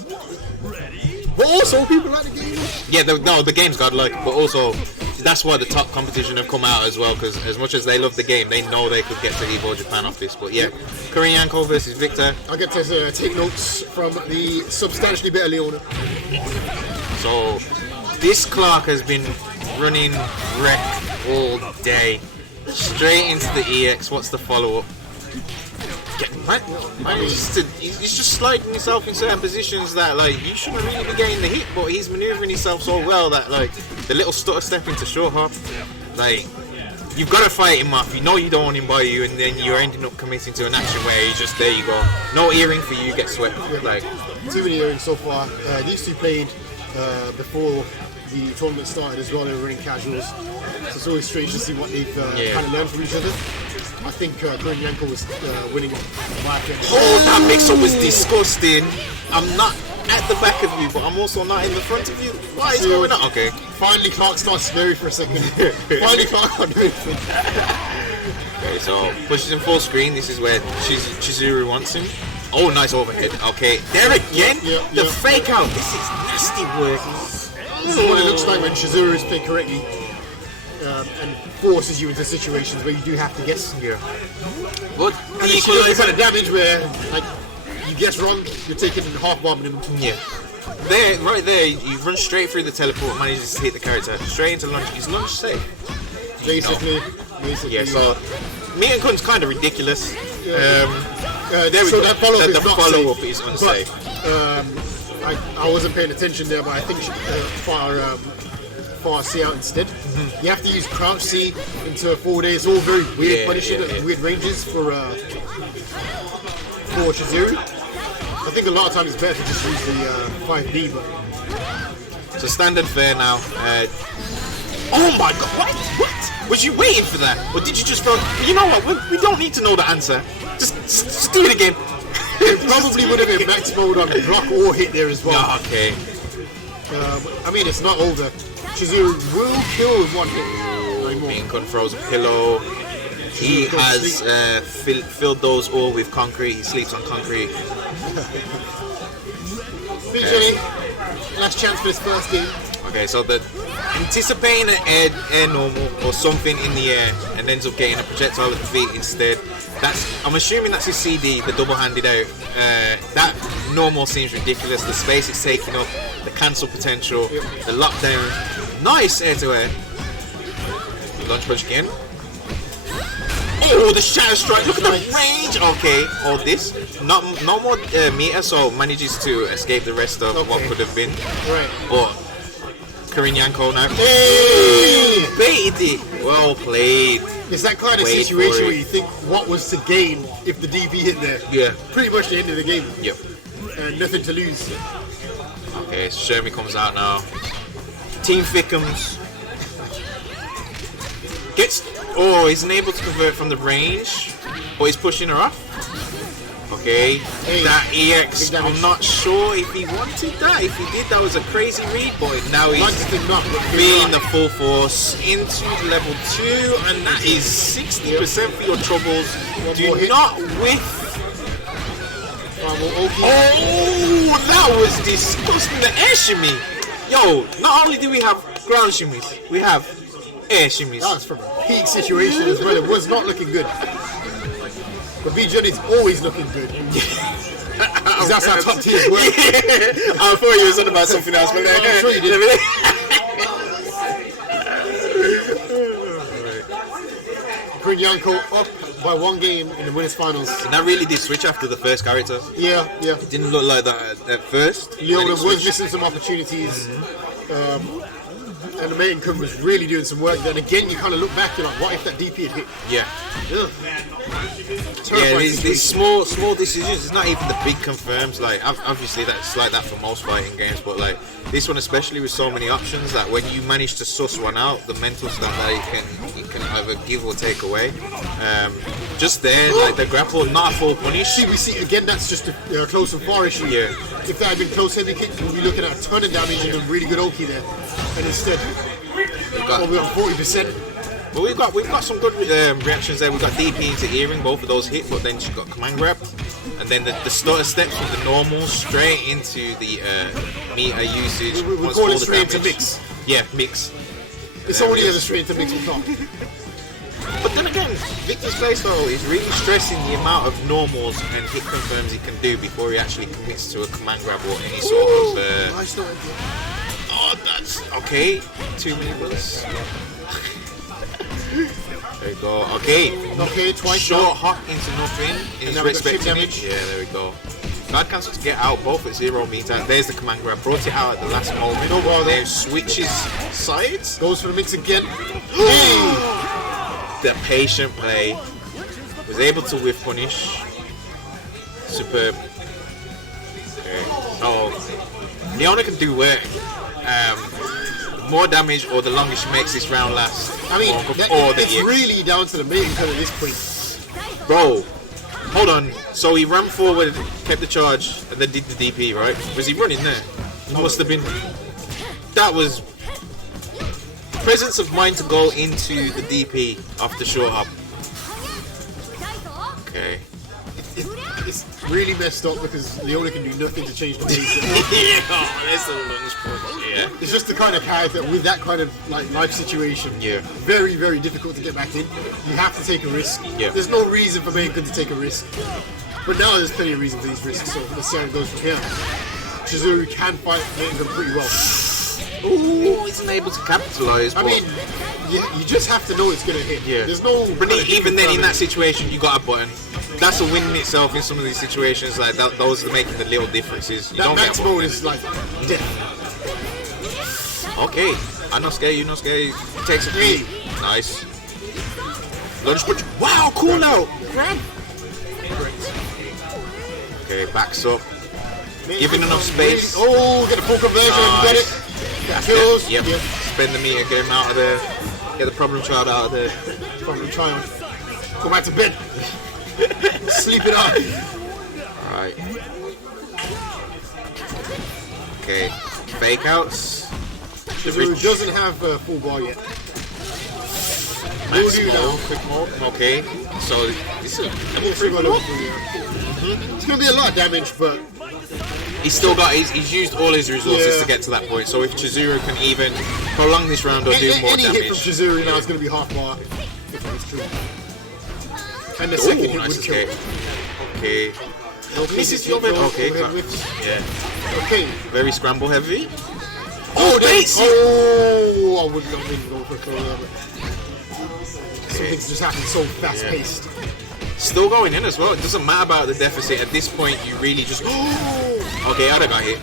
But also, people like the game. Yeah, the game's godlike, but also... That's why the top competition have come out as well, because as much as they love the game, they know they could get to EVO Japan off this. But yeah, Kurinyanko versus Victor. I get to take notes from the substantially better Leona. So this Clark has been running wreck all day. Straight into the EX. What's the follow-up? He's just sliding himself in certain positions that you shouldn't really be getting the hit, but he's manoeuvring himself so well that the little stutter step into short hop, you've got to fight him off. You know you don't want him by you, and then you're ending up committing to an action where you just, there you go. No earring for you, get swept. Too many earrings so far. These two played before the tournament started as well. They were running casuals, so it's always strange to see what they've kind of learned from each other. I think Kurinyanko was winning. Oh, that mix-up was disgusting. I'm not at the back of you, but I'm also not in the front of you. What is going on? Okay. Finally, Clark starts scary for a second. Finally, Clark can't do anything. Okay, so pushes him full screen. This is where Chizuru wants him. Oh, nice overhead. Okay, there again. The fake out. This is nasty work. This is what it looks like when Chizuru is played correctly. And forces you into situations where you do have to guess. Yeah. But the equalizer kind of damage where you guess wrong, you're taking half bombing him. Yeah. There, right there, you run straight through the teleport, manages to hit the character straight into launch. Is launch safe? Basically. Yeah. So meet and Kun's kind of ridiculous. There we go. That follow-up is unsafe. But, I wasn't paying attention there, but I think far C out instead. You have to use crouch C into a 4-day. It's all very weird punishment and weird ranges for for Shizuru. I think a lot of times it's better to just use the 5B, but... So standard fair now. Oh my god, what? Was you waiting for that? Or did you just go, you know what, we don't need to know the answer. Just do it again. It probably would have been max mode on block or hit there as well. Yeah, okay. I mean, it's not over. Shizuru will kill with one hit. Lincoln throws a pillow. He has filled those all with concrete. He sleeps on concrete. BJ, last chance for this first game. Okay, so the anticipating an air normal or something in the air and ends up getting a projectile at the feet instead. I'm assuming that's his CD, the double-handed out. That normal seems ridiculous. The space it's taking up, the cancel potential, the lockdown. Nice air-to-air. Launch punch again. Oh, the Shatter Strike! Look at the range. Okay, all this. No more meter, so manages to escape the rest of what could have been. Right. But Kurinyanko now. Hey! Baited it. Well played. It's that kind of situation where you think what was to gain if the DP hit there. Yeah. Pretty much the end of the game. Yep. And nothing to lose. Okay, so Shermy comes out now. Team thickens. He's unable to convert from the range, but he's pushing her off. Okay, that EX, I'm not sure if he wanted that. If he did, that was a crazy read, but now he's being the full force into level 2, and that is 60% for your troubles. Do not whiff. Oh, that was disgusting. The air shimmy. Yo, not only do we have ground shimmies, we have air shimmies. That was from a peak situation as well. It was not looking good. But BJ is always looking good. That's how top tiers work. I thought you were talking about something else, but I'm sure you did. Kurinyanko up by 1 game in the winners finals. And that really did switch after the first character. Yeah. It didn't look like that at first. Leona was missing some opportunities. And the main was really doing some work. Then again, you kind of look back, you're like, what if that DP had hit? Yeah. These small decisions. It's not even the big confirms. Like obviously that's like that for most fighting games, but like this one especially with so many options that when you manage to suss one out, the mental stuff that you can either give or take away. Just there, like the grapple, not a full punish. We see again. That's just a close and far issue. Yeah. If that had been close Hemi kick, we'd be looking at a ton of damage and a really good Oki there. And instead, we're on 40%. Well, we've got some good reactions there. We've got DP into earring, both of those hit, but then she got command grab, and then the stutter steps from the normal straight into the meter usage. We call it straight into mix. Yeah, mix. It's only as a straight into mix we can't. But then again, Victor's playstyle is really stressing the amount of normals and hit confirms he can do before he actually commits to a command grab or any sort of. Nice. Oh, that's okay. 2 many bullets. There we go. Okay, twice. Short hop into nothing. Is respect damage. Yeah, there we go. Guard cancel to get out, both at 0 meter. There's the command grab. Brought it out at the last moment. There switches sides. Goes for the mix again. The patient play. Was able to whiff punish. Superb. Okay. Oh, Leona can do work. More damage or the longest she makes this round last. I mean, it's really down to the main cut at this point. Bro, hold on. So he ran forward, kept the charge, and then did the DP, right? Was he running there? He must have been. That was presence of mind to go into the DP after short hop. Okay. It's really messed up because Leona can do nothing to change the pace. It's just the kind of character with that kind of like life situation. Yeah. Very, very difficult to get back in. You have to take a risk. Yeah. There's no reason for Mainkun to take a risk. But now there's plenty of reason for these risks, so let's see how it goes from here. Shizuru can fight Mainkun pretty well. Ooh, he's unable to capitalize. I mean, you just have to know it's going to hit. Yeah. There's no. But even then, in that situation, you got a button. That's a win in itself in some of these situations. Like that, those are making the little differences. You don't max mode is like death. Okay, I'm not scared. You're not scared. Takes a beat. Nice. Lunge punch. Wow, cool out. Grab. Okay, backs up. Giving enough space. Oh, get a full conversion. Got it. That's Kills. it. Yep. Spend the meter, get him out of there. Get the problem child out of there. Problem child. Go back to bed. Sleep it off. Alright. Okay. Fake outs. Who doesn't have a full bar yet. Max mode, quick mode. Okay. So this is it's gonna be a lot of damage, but he's still got he's used all his resources to get to that point. So if Chizuru can even prolong this round or do more any damage. hit from Chizuru now is gonna be half bar. If it's true. And the second hit would kill. Okay. This is your okay. Yeah. Okay. Very scramble heavy. Oh, base! Oh, I would not even go for throw there. Some things just happen so fast paced. Still going in as well. It doesn't matter about the deficit. At this point, you really just. Okay, I'd have got hit.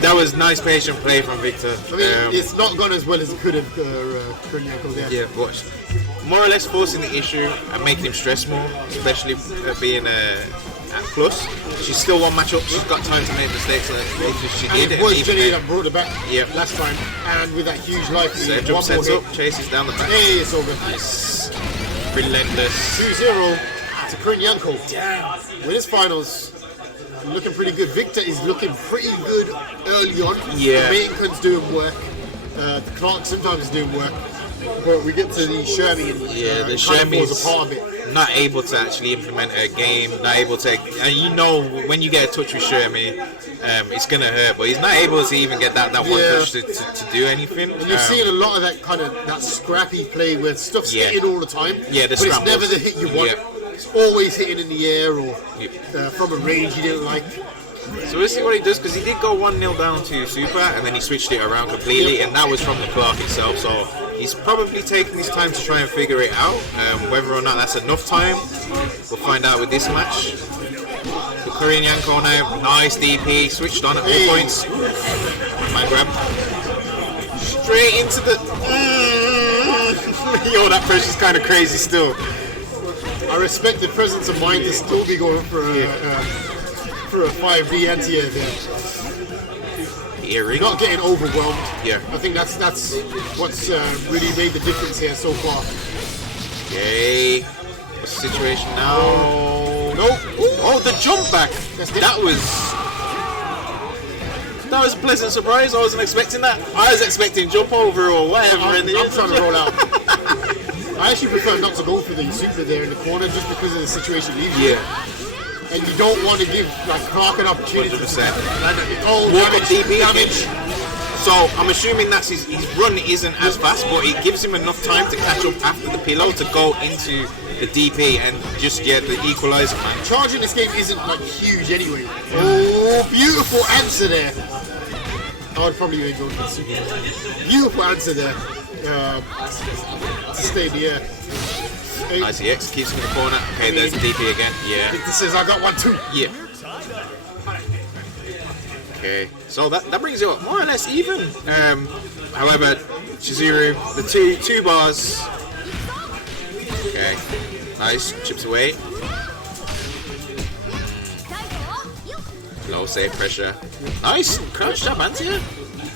That was nice patient play from Victor. I mean, it's not gone as well as it could have. Kurinyanko there. Yeah, but more or less forcing the issue and making him stress more, especially being at plus. She's still one match up. She's got time to make mistakes. She did it. Was Jenny that brought it back last time, and with that huge life, so jump sets up, chases down the back. Hey, it's over. Nice. Relentless. 2-0 to Kurinyanko. With his finals. Looking pretty good. Victor is looking pretty good early on. Yeah. The Mainkun's doing work. The Clark sometimes is doing work. But we get to the Shermie and the Shermie's a part of it. Not able to actually implement a game, not able to, and you know when you get a touch with Shermie, it's gonna hurt, but he's not able to even get that one touch to do anything. And you're seeing a lot of that scrappy play where stuff's hitting all the time. Yeah, but it's never the hit you want. It's always hitting in the air or from a range you didn't like. So we'll see what he does, because he did go 1-0 down to Super and then he switched it around completely, and that was from the Clark itself. So he's probably taking his time to try and figure it out. Whether or not that's enough time, we'll find out with this match. The Kurinyanko now, nice DP, switched on at all points. Mind grab. Straight into the. Yo, that pressure's kind of crazy still. I respect the presence of mind to still be going for a 5D anti-air there. Earring. Not getting overwhelmed. Yeah. I think that's what's really made the difference here so far. Okay. What's the situation now? Nope. Oh, the jump back. That was a pleasant surprise. I wasn't expecting that. I was expecting jump over or whatever. I'm trying to roll out. I actually prefer not to go for the super there in the corner just because of the situation leaves you. Yeah. And you don't want to give Clark an opportunity. 100%. Oh, damage. So I'm assuming that his run isn't as fast, but it gives him enough time to catch up after the pillow to go into the DP and just get the equalizer. Charging this game isn't like huge anyway. Oh, beautiful answer there. I would probably even go for the super. Beautiful answer there. To stay in the air. Nice EX keeps him in the corner. Okay, there's the DP again. Yeah. Victor says I got one too. Yeah. Okay, so that brings it up more or less even. However, Chizuru, the two bars. Okay, nice, chips away. Low save pressure. Nice, crouch jab anti-air.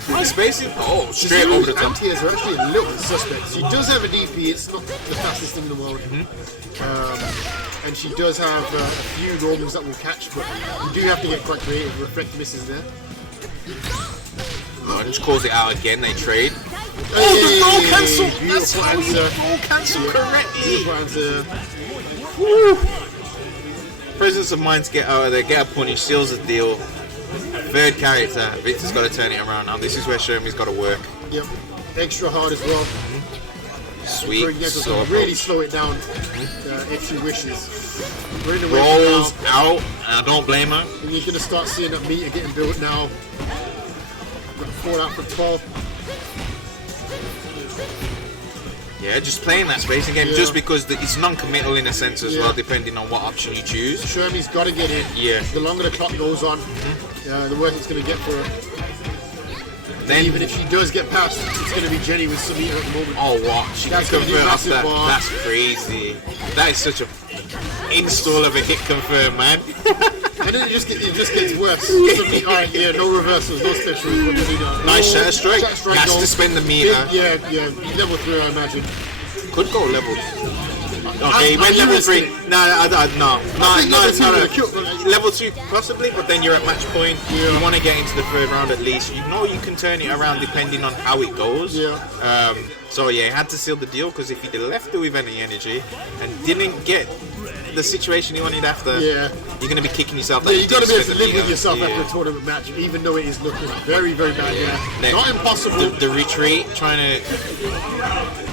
Nice spacing. Oh, straight over the top. Anti-airs are actually a little suspect. She does have a DP, it's not the fastest thing in the world. And she does have a few normals that will catch, but you do have to get quite creative. Reflect misses there. Oh, and just calls it out again, they trade. Oh, the throw cancel! That's how you throw cancel correctly! Beautiful answer. Woo! Presence of mind to get out of there, get a punish, seals the deal. Third character, Victor's got to turn it around now. This is where Shermie's got to work. Yep, extra hard as well. Sweet. So really slow it down if she wishes. We're in the rolls out, and I don't blame her. And you're going to start seeing that meter getting built now. Got 4 out for 12. Yeah, just playing that spacing game just because it's non-committal in a sense as well, depending on what option you choose. Shermie's got to get in. Yeah. The longer the clock goes on, the work it's going to get for her. Then, even if she does get past, it's going to be Jenny with some meter at the moment. Oh, what? She can convert off that. That's crazy. That is such a install of a hit confirm, man. And then it just gets worse. Alright, yeah, no reversals, no specials. Nice Shatter Strike. That's to spend the meter. Yeah, level 3, I imagine. Could go level. Okay, he went level 3. No. Level 2 possibly, but then you're at match point. You want to get into the third round at least. You know you can turn it around depending on how it goes. So yeah, he had to seal the deal because if he'd left it with any energy and didn't get the situation he wanted after, you're going to be kicking yourself. You got to be able to live with yourself after a tournament match, even though it is looking very, very bad. Not impossible. The retreat, trying to.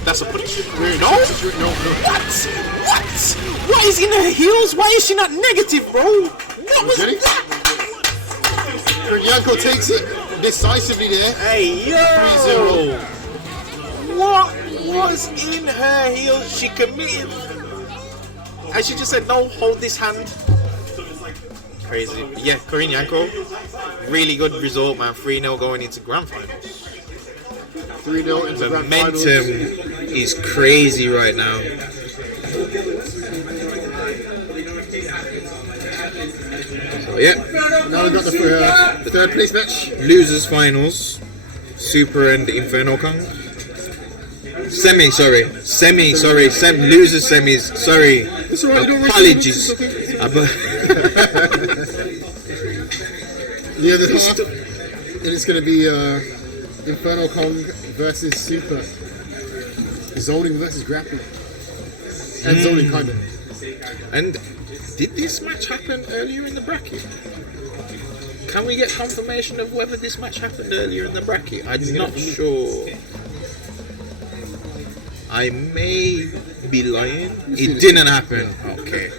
That's a punish. No. What? What is in her heels? Why is she not negative, bro? What was that? Kurinyanko takes it decisively there. Hey, yo! 3-0. What was in her heels? She committed. And she just said, no, hold this hand. Crazy. Yeah, Kurinyanko. Really good result, man. 3-0 going into grand finals. 3-0 into grand finals. Momentum is crazy right now. So, yeah. Now we've got the third place match. Losers finals. Super and Inferno Kong. Losers semis, sorry. Apologies. Yeah, and it's going to be Inferno Kong versus Super. Zoning versus grappling. And zoning, kind of. And did this match happen earlier in the bracket? Can we get confirmation of whether this match happened earlier in the bracket? I'm not sure. I may be lying. It didn't happen. Okay.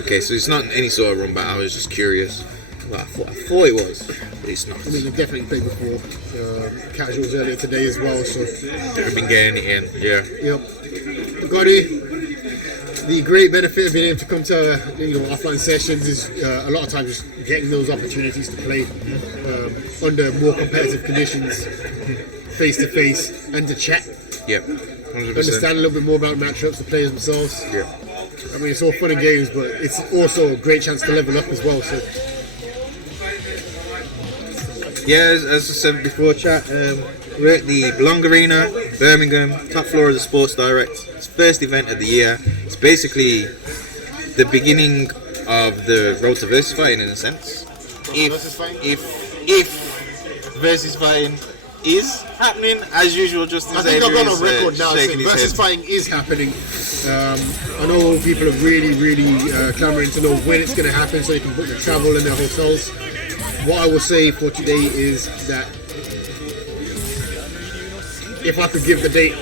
Okay, so it's not any sort of run back. I was just curious. Well, I thought it was, but it's not. I mean, they've definitely played before casuals earlier today as well, so they've been getting it in. Yeah. Yep. Gotti. The great benefit of being able to come to offline sessions is a lot of times just getting those opportunities to play under more competitive conditions, face to face, and to chat. Yep. 100%. Understand a little bit more about matchups, the players themselves. Yeah. I mean, it's all fun and games, but it's also a great chance to level up as well. So. Yeah, as I said before, chat. We're at the Belong Arena, Birmingham, top floor of the Sports Direct. It's first event of the year. It's basically the beginning of the road to versus fighting in a sense. If versus fighting is happening, as usual, Justin Xavier I think I've got a record now saying versus fighting is happening. I know people are really clamoring to know when it's going to happen so they can book their travel and their hotels. What I will say for today is that if I could give the date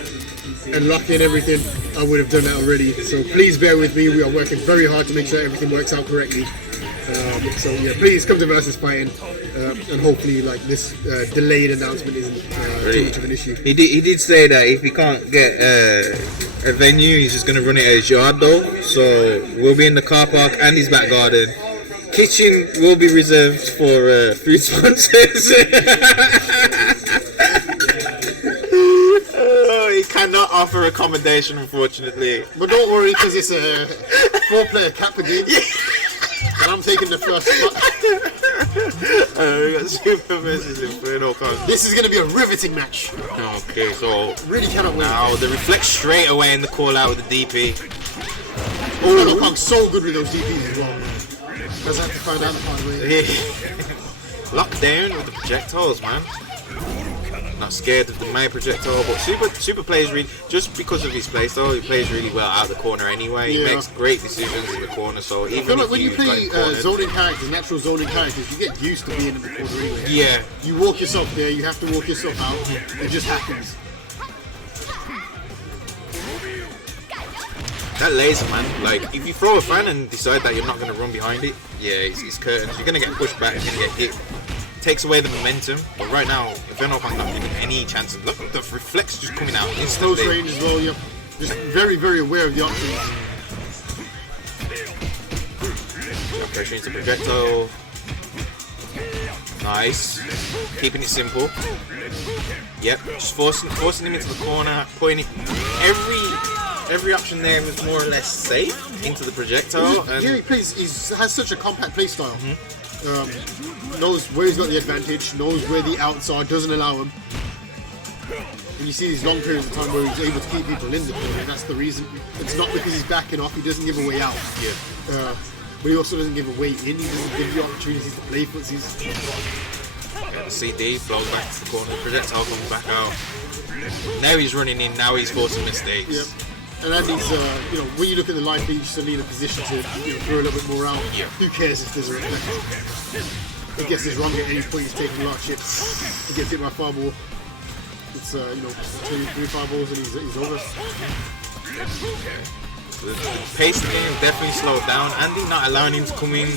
and lock in everything, I would have done that already. So please bear with me. We are working very hard to make sure everything works out correctly. So yeah, please come to Versus Fighting, and hopefully like this delayed announcement isn't too much of an issue. He did say that if he can't get a venue, he's just going to run it at his yard though. So we'll be in the car park and his back garden. Kitchen will be reserved for food sponsors. He cannot offer accommodation, unfortunately. But don't worry, because it's a 4-player Kappa game. And I'm taking the first spot. We got Super versus Inferno. This is going to be a riveting match. Okay, so really cannot wait. Now the reflect straight away in the call out with the DP. Oh, Kong's so good with those DPs as well. Does have to find out the hard way. Locked down with the projectiles, man. Not scared of the main projectile, but Super plays really, just because of his playstyle, he plays really well out of the corner anyway. He makes great decisions in the corner, so even I feel like when you play zoning characters, natural zoning characters, you get used to being in the corner anyway. Yeah. You walk yourself there, you have to walk yourself out. It just happens. That laser, man, like, if you throw a fan and decide that you're not going to run behind it, yeah, it's curtains. You're going to get pushed back, you're going to get hit. Takes away the momentum, but right now, Inferno not giving any chances. Look, the reflex just coming out. It's close range as well, you're just very aware of the options. Pressure into projectile. Nice. Keeping it simple. Yep, just forcing him into the corner, putting it. every option there was more or less safe into the projectile. And he has such a compact play style. Knows where he's got the advantage, knows where the outs are, doesn't allow him. And you see these long periods of time where he's able to keep people in the play, and that's the reason. It's not because he's backing off, he doesn't give a way out. But he also doesn't give a way in, he doesn't give you opportunities to play footsies. The CD blows back to the corner, the projectile comes back out. Now he's running in, now he's forcing mistakes. And that needs, when you look at the line feed, you still need a position to throw a little bit more out. Who cares if there's a reflect? He gets his wrong at any point, he's taking a lot of chips. He gets hit by a fireball. It's, 23 fireballs and he's over. The pace of the game definitely slowed down. Andy not allowing him to come in,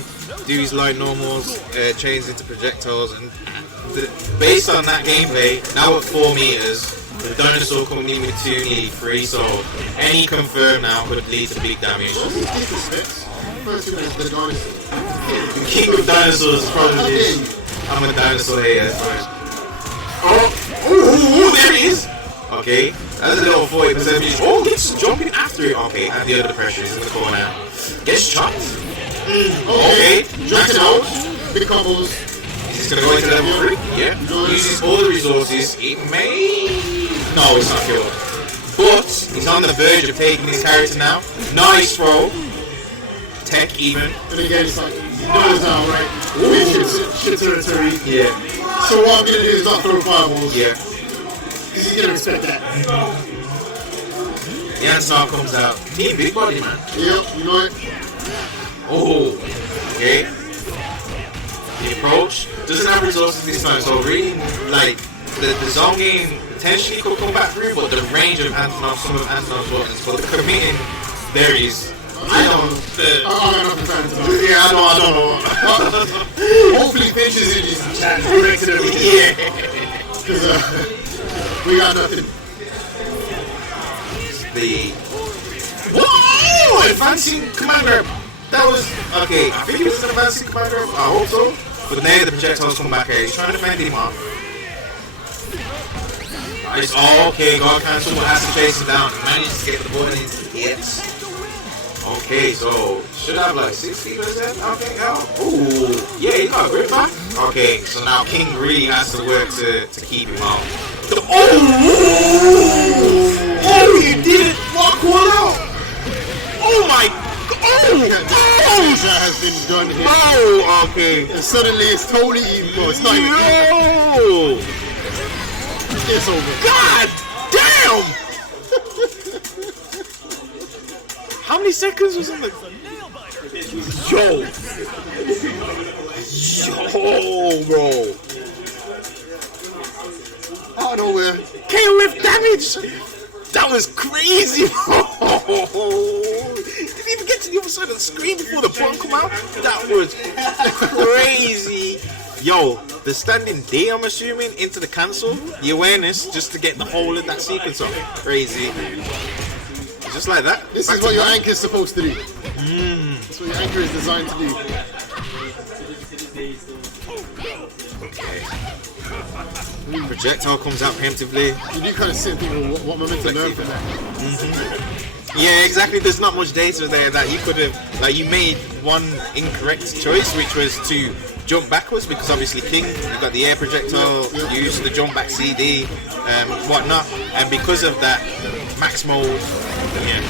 do his light normals, change into projectiles, and based on that gameplay, now at 4 meters, the dinosaur coming in with 2 nearly 3, so any confirm now could lead to big damage. The king of dinosaurs probably is. I'm a dinosaur here. Oh, there he is! Okay, that's a little 40%. Oh, he's jumping after it. Okay, and the other pressure is in the corner. Gets chopped. Okay, knocks it out. Big combos. He's gonna go into level 3. Yeah. Uses all the resources. It may. No, it's not killed. But he's on the verge of taking his character now. Nice throw. Tech even. And again, it's like, he knows now, right? Shit territory. Yeah. So what I'm gonna do is not throw fireballs. Yeah. Because he's gonna respect that. The answer comes out. Team big body, man. Yep, you know it. Oh, okay. The approach doesn't have resources this time, so really, like, the zone game potentially could come back through, but the range of Antonov's, some of Antonov's weapons, but the committing there is. I don't know. Hopefully Finch is in his chat. Yeah. Because we got nothing. Whoa! Advancing commander. That was okay. I think it was an advancing commander. I hope so. But now the projectiles come back here. He's trying to fend him off. Nice. Oh, okay. God cancel. Has to chase him down. Manages to get the ball in his hits. Okay, so should have like 60%. Okay, ooh, yeah, he got a grip back. Okay, so now King really has to work to keep him out. Oh, he didn't block one out. Oh my god. That has been done here. Oh, okay. And suddenly it's totally even. No, it's not even. No. It's over. God damn. How many seconds was in the... Yo, bro. Out of nowhere. KO with damage. That was crazy, bro. Didn't even get to the other side of the screen before the button come out. That was crazy. Yo, the standing D, I'm assuming, into the cancel, the awareness, just to get the whole of that sequence off. Crazy. Just like that. This is what your anchor is supposed to do. That's what your anchor is designed to do. Okay. Projectile comes out preemptively. You do kind of sit and think, well, what momentum learn from that? Yeah, exactly. There's not much data there that you could have. Like, you made one incorrect choice, which was to jump backwards because obviously King, you got the air projectile, you used the jump back CD, whatnot, and because of that, Maximal. Yeah.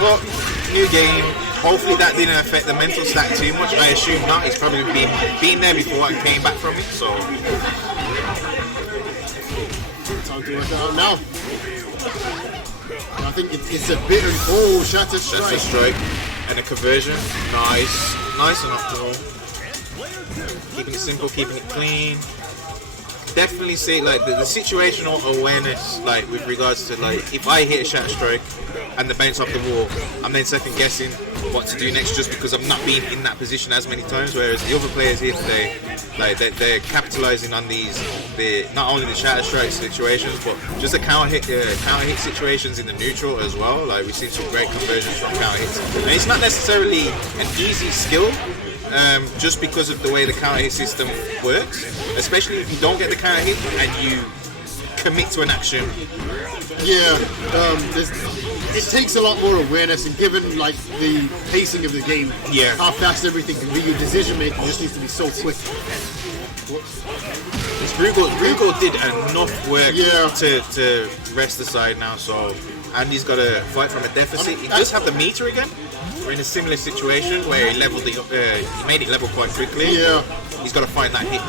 Well, new game. Hopefully that didn't affect the mental stack too much. I assume not. He's probably been there before and came back from it. So time to work it out now. I think it's a bit of Shatter Strike. Shatter Strike and a conversion. Nice enough to roll. Keeping it simple, keeping it clean. Definitely say like the situational awareness, like with regards to like if I hit a Shatter Strike and the bounce off the wall, I'm then second guessing what to do next just because I've not been in that position as many times. Whereas the other players here today, like they're capitalizing on these, not only the Shatter Strike situations, but just the counter hit situations in the neutral as well. Like we've seen some great conversions from counter hits, and it's not necessarily an easy skill. Just because of the way the counter hit system works, especially if you don't get the counter hit and you commit to an action. Yeah, it takes a lot more awareness, and given like the pacing of the game, how fast everything can be, your decision making just needs to be so quick. Rugal did enough work to rest the side now, so Andy's got to fight from a deficit. He does have the meter again. We're in a similar situation where he leveled he made it level quite quickly. Yeah. He's got to find that hit.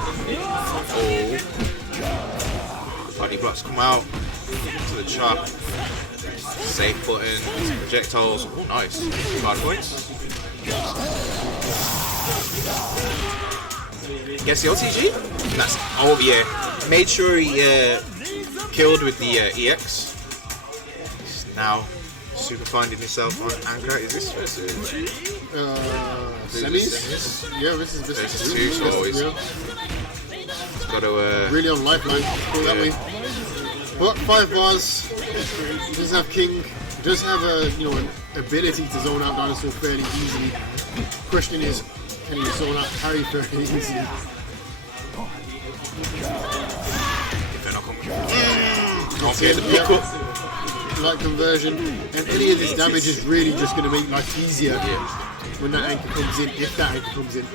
Body blocks come out to the chop. Safe button, projectiles. Nice. Card points. Gets the OTG. That's made sure he killed with the EX. Now super finding himself on anchor. Is this versus semis? Yeah, this is two. So he's got to really on lifeline. Go that way. But 5 bars. Does have King. Does have a an ability to zone out Dinosaur fairly easily. Question is, can he zone out Harry fairly easily? Okay, the pick up. Light conversion, and any of this damage is really just going to make life easier when that anchor comes in, if that anchor comes in.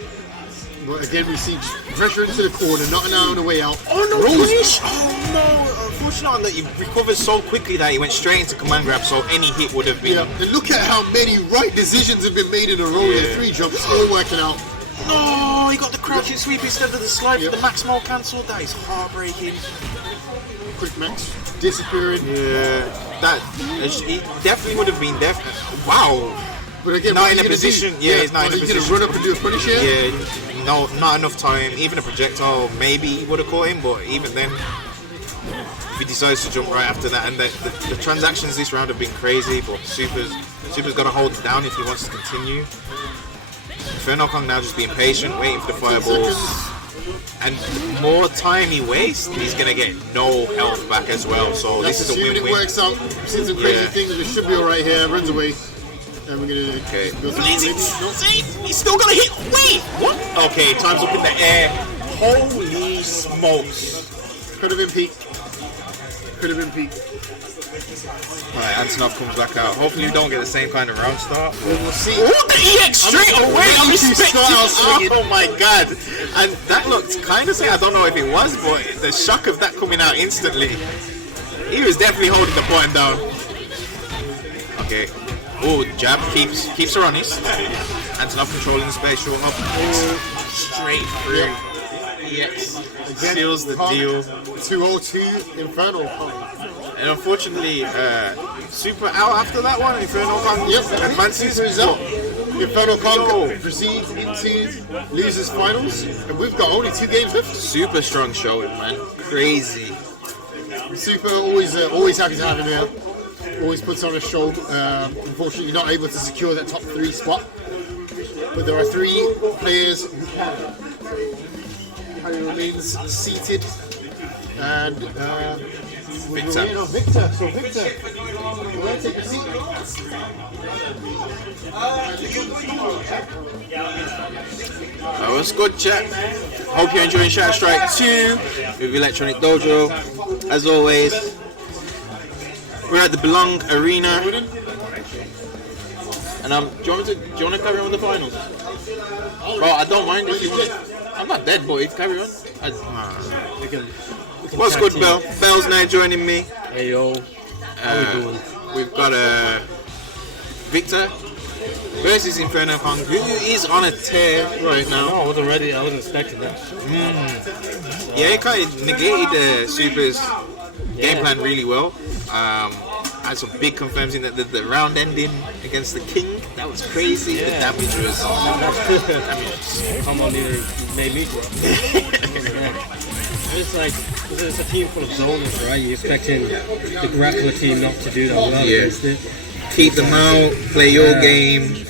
But again, we see pressure into the corner, not an hour on the way out. Oh no, punish! Oh no! Unfortunately, that he recovered so quickly that he went straight into command grab, so any hit would have been. Yeah, and look at how many right decisions have been made in a row. The 3 jumps all working out. No, he got the crouching sweep instead of the slide. The max mode cancelled. That is heartbreaking. Quick max disappearing. Yeah, he definitely would have been Wow. But again, not in a position. He's not in a position. He's gonna run up and do a punish here. Yeah, no, not enough time. Even a projectile, maybe he would have caught him, but even then, if he decides to jump right after that, and the transactions this round have been crazy, but Super's got to hold it down if he wants to continue. Inferno Kong now just being patient, waiting for the fireballs. And the more time he wastes, he's going to get no health back as well. So this is a win-win. It works out. Seen some crazy things. It should be alright here. Runs away. And we're going to... Okay. He's still going to hit. Wait! What? Okay, time's up in the air. Holy smokes. Could have been Pete. Alright, Antonov comes back out. Hopefully we don't get the same kind of round start. We'll see. Oh, the EX straight away! Oh my god! And that looked kind of sick. I don't know if it was, but the shock of that coming out instantly. He was definitely holding the button down. Okay. Oh, jab keeps her honest. Antonov controlling the space, short up. Straight through. EX seals the deal. 202 Inferno Kong. And unfortunately, Super out after that one. Inferno Kong advances. Inferno Kong proceeds into losers finals, and we've got only 2 games left. Super strong showing, man. Crazy. Super always happy to have him here. Always puts on a show. Unfortunately, not able to secure that top 3 spot. But there are 3 players who remains seated, and Victor. Victor. So Victor, take a seat. That was good, chat. Hope you're enjoying Shatter Strike 2 with Electronic Dojo. As always, we're at the Belong Arena. And do you want to carry on with the finals? Well, I don't mind if you want to. I'm not dead, boy. Carry on. What's good, Bel? Bel's now joining me. Hey, yo. How we doing? We've got Victor versus Inferno Kong, who is on a tear right now. No, I wasn't ready. I wasn't expecting that. Yeah, he kind of negated Super's game plan really well. Had some big confirms in the round ending against the King. That was crazy. Yeah. The damage was... Someone made me grow. It's like, it's a team full of zoners, right? You're expecting the grappler team not to do that well against it. Keep them out, play your game,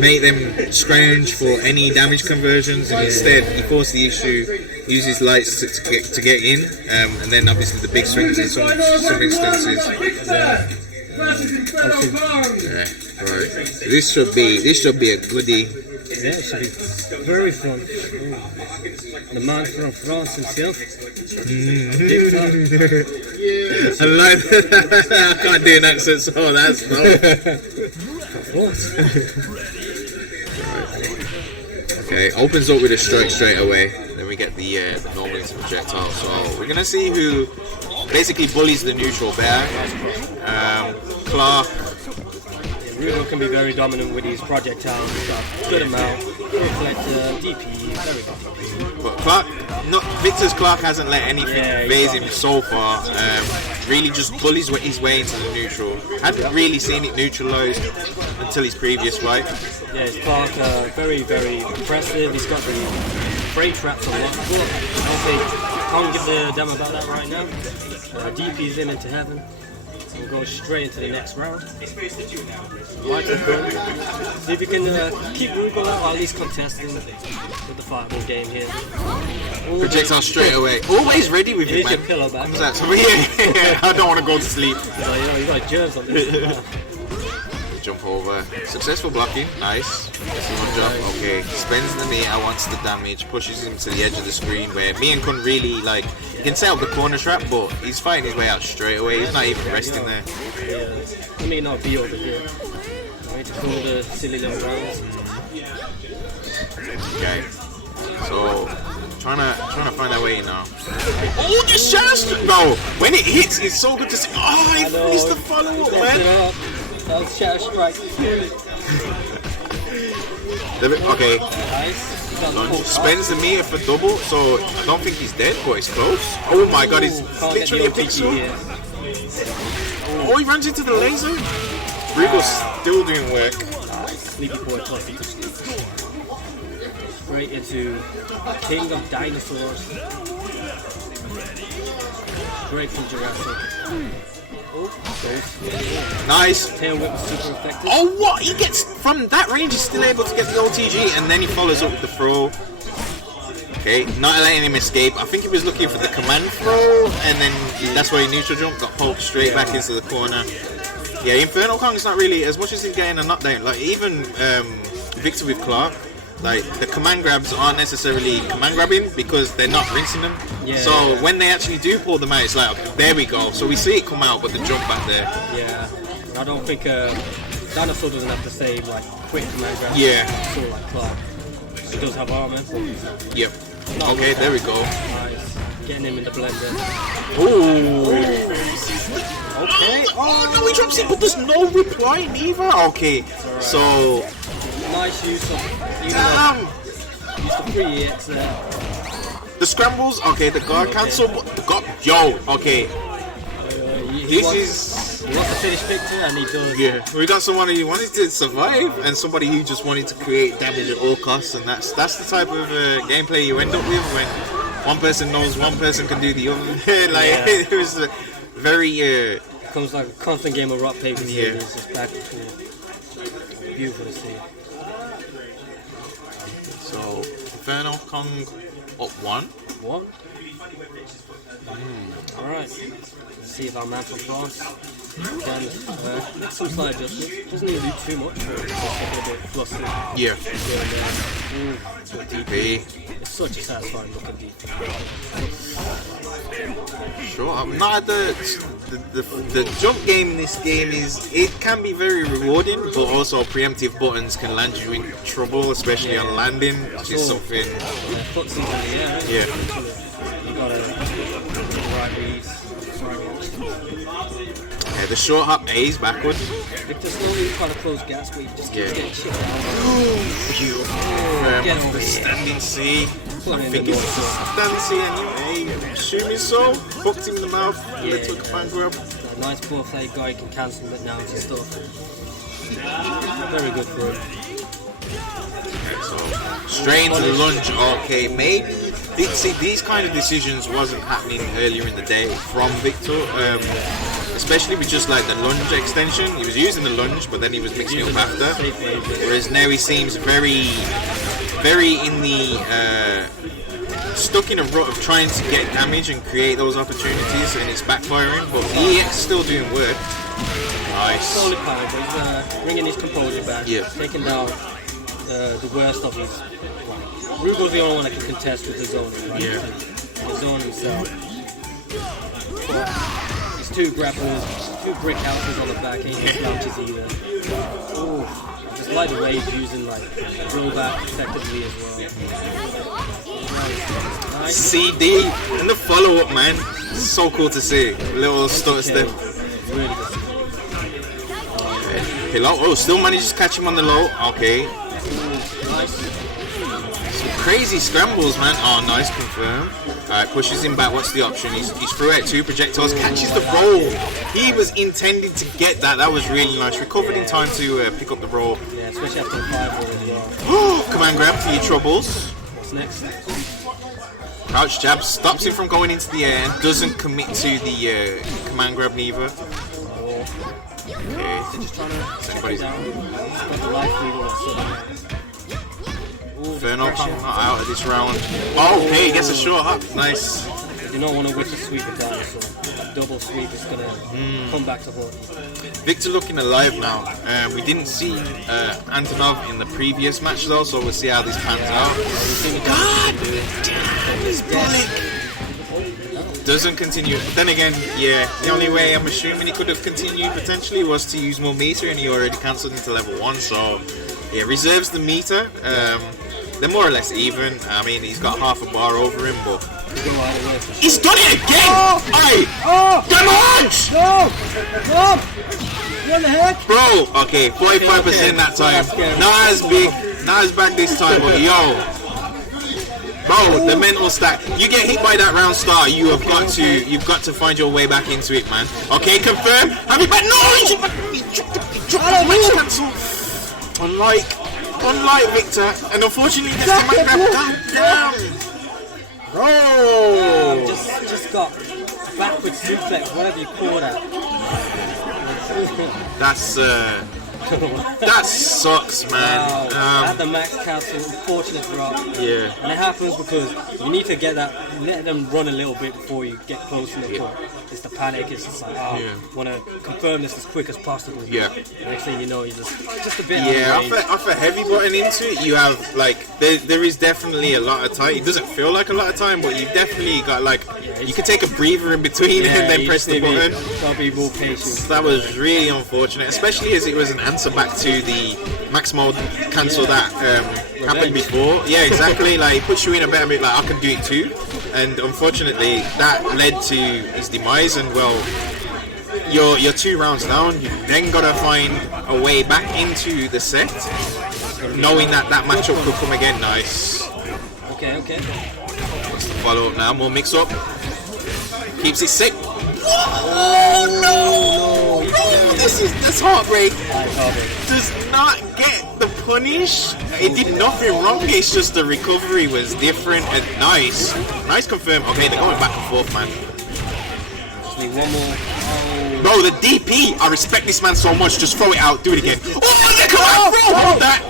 make them scrounge for any damage conversions, and instead he forced the issue, uses lights to get in, and then obviously the big swings in some instances. Right. This should be a goodie. Yeah, it should be very fun. The man from France himself. I like that. I can't do an accent, so that's no. Okay, opens up with a strike straight away. Then we get the normal into projectile. So we're gonna see who basically bullies the neutral bear. Clark. Rudo can be very dominant with his projectiles and stuff. Good amount, reflector, DP, very good. But Clark, Victor's Clark hasn't let anything phase him so far. Really just bullies his way into the neutral. Hadn't really seen it neutralized until his previous fight. Yeah, his Clark very, very impressive. He's got the break traps on one foot. Can't give a damn about that right now. DP's him into heaven. We'll go straight into the next round. Like see if we can keep Rugal out, or at least contesting with the fireball game here. Projectile straight away. Always ready with it, man. Your pillow back. Yeah, I don't want to go to sleep. You got germs on this. Jump over. Successful blocking. Nice. One jump. Okay. Spends the meter, wants the damage, pushes him to the edge of the screen where Mian couldn't really, like, he can set up the corner trap, but he's fighting his way out straight away. He's not even resting there. Yeah. Let me not be over here. I need to call the silly little rounds. Okay. So, trying to find that way now. Oh, the Shatter Strike! No! When it hits, it's so good to see. Oh, he missed the follow-up, man. That was Shatter Strike. Okay. Nice. Lunge. Spends the meter for double, so I don't think he's dead, but he's close. Oh my god, he's literally a pixel. Oh, he runs into the laser. Rugal's still doing work. Sleepy boy tossing to sleep. Straight into King of Dinosaurs. Straight from Jurassic. Nice. Tail whip is super effective. Oh, what? He gets from that range, he's still able to get the OTG, and then he follows up with the throw. Okay, not letting him escape. I think he was looking for the command throw, and then that's why he neutral jump, got poked straight back into the corner. Yeah, Inferno Kong's not really, as much as he's getting a knockdown, like even Victor with Clark, like the command grabs aren't necessarily command grabbing because they're not rinsing them. Yeah, so when they actually do pull them out, it's like, okay, there we go. So we see it come out, but the jump back there. Yeah, I don't think Dinosaur doesn't have the same like quick command grab. Yeah. Sort of like Clark. He does have armor. Yep. Okay, there we go. Nice. Getting him in the blender. Ooh. Okay. Oh no, he drops it, but there's no reply neither. Okay, right. So nice use of damn. Use the 3EX there. The scrambles, okay, the guard cancel, but the guard, yo, okay. He wants to finish Victor, and he does. Yeah, we got someone who wanted to survive, and somebody who just wanted to create damage at all costs, and that's the type of gameplay you end up with when one person knows one person can do the other. Like it was very. It becomes like a constant game of rock paper scissors, just back and forth. Beautiful to see. So Inferno Kong up 1. Alright. Let's see if our man from France can some slight adjustments. Doesn't need to do too much for a bit flustered. Yeah. DP. It's such a satisfying looking DP. Sure, I'm not the jump game in this game it can be very rewarding, but also preemptive buttons can land you in trouble, especially on landing, which is something. Yeah. You gotta right reads. Yeah, the short hop A's backward. Victor slowly kind of close gas, but you just keep getting shit down. The standing C. I think it's standing C anyway. Assuming so. Hooked him in the mouth. Little command grab. Nice buffet guy, can cancel it now and stuff. Very good for him. So straight into the lunge. Okay, maybe. See, these kind of decisions wasn't happening earlier in the day from Victor. Especially with just like the lunge extension. He was using the lunge, but then he was mixing it up after. Whereas now he seems very in the stuck in a rut of trying to get damage and create those opportunities, and it's backfiring. But he is still doing work. Nice. Solid power, but he's bringing his composure back. Yeah. Taking down the worst of his Rugo's the only one that can contest with the zone. Yeah. The zone himself. But his two grapplers, two brick houses on the back, ain't no slouches either. Ooh, just like the way he's using like drill back effectively as well. Nice. CD and the follow up, man. So cool to see. Little stutter step. Really good. Okay, low. Oh, still manages to catch him on the low. Okay. Nice. Some crazy scrambles, man. Oh, nice, confirm. Alright, pushes him back. What's the option? He's through at 2 projectiles, catches the roll. He was intended to get that. That was really nice. Recovered in time to pick up the roll. Yeah, especially after the 5 as well. Command grab for your troubles. What's next? Crouch jab stops him from going into the air and doesn't commit to the command grab neither. Okay. Just trying to check him down. Got the life lead or Inferno not out of this round. Oh, okay, gets a short up. Nice. You do not want to whip a sweep it down, so that double sweep is going to come back to haunt you. Victor looking alive now. We didn't see Antonov in the previous match though, so we'll see how this pans out. God damn, this bullet doesn't continue. Then again, yeah, the only way I'm assuming he could have continued potentially was to use more meter, and he already cancelled into level 1, so yeah, reserves the meter. They're more or less even. I mean, he's got half a bar over him, but he's done it again! Hey! Damage! No! What the heck? Bro, okay, 45% that time. Not as big, not as bad this time, but yo. Bro, the mental stack. You get hit by that round star, you've got to find your way back into it, man. Okay, confirm. Have it back. No! He dropped the cancel. Unlike Victor, and unfortunately this time I grabbed down. Bro! Just got backward suplex, whatever you call that. That sucks, man. Wow. At the max cancel, unfortunate drop. Yeah. And it happens because you need to get that, let them run a little bit before you get close enough. Yeah. It's the panic, it's just like, want to confirm this as quick as possible. Yeah. And next thing you know, you're just a bit off a heavy button into it, you have, like, there is definitely a lot of time. It doesn't feel like a lot of time, but you've definitely got, like, you can take a breather in between and then press the button. Gotta be more patient. That was really unfortunate, especially as it was an answer back to the max mode cancel that happened before. Yeah, exactly. Like, it puts you in a better bit, like, I can do it too. And unfortunately, that led to his demise. And well, you're 2 rounds down. You then gotta find a way back into the set, knowing that matchup could come again. Nice. Okay. What's the follow up now? More mix up. Keeps it sick. Oh no! That's heartbreak. Does not get the punish. It did nothing wrong. It's just the recovery was different and nice confirm. Okay, they're going back and forth, man. One more. Bro, the DP. I respect this man so much. Just throw it out. Do it again. Oh, look at bro! Hold that.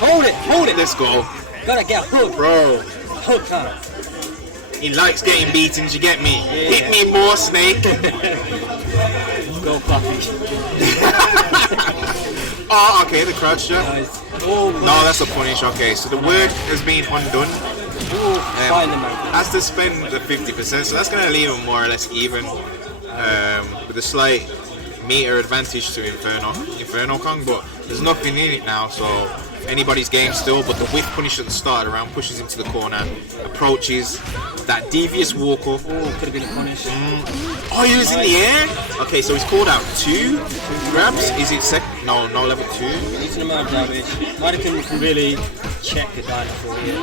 Hold it. Let's go. Gotta get hooked, bro. Hook time. He likes getting beaten, you get me? Yeah. Hit me more, Snake. Go, puppy. Oh, okay, the crouch jump. Nice. No, that's a punish. Okay, so the word has been undone. Has to spend the 50%, so that's going to leave him more or less even. With a slight meter advantage to Inferno Kong, but there's nothing in it now, so anybody's game still. But the whiff punish at the start of the round pushes him to the corner, approaches that devious walk up. Oh, could have been a punish. Oh, he was in the air. Okay, so he's called out 2 grabs. Is it second? No, level 2. Decent amount of damage. Nobody can really check the dinosaur here.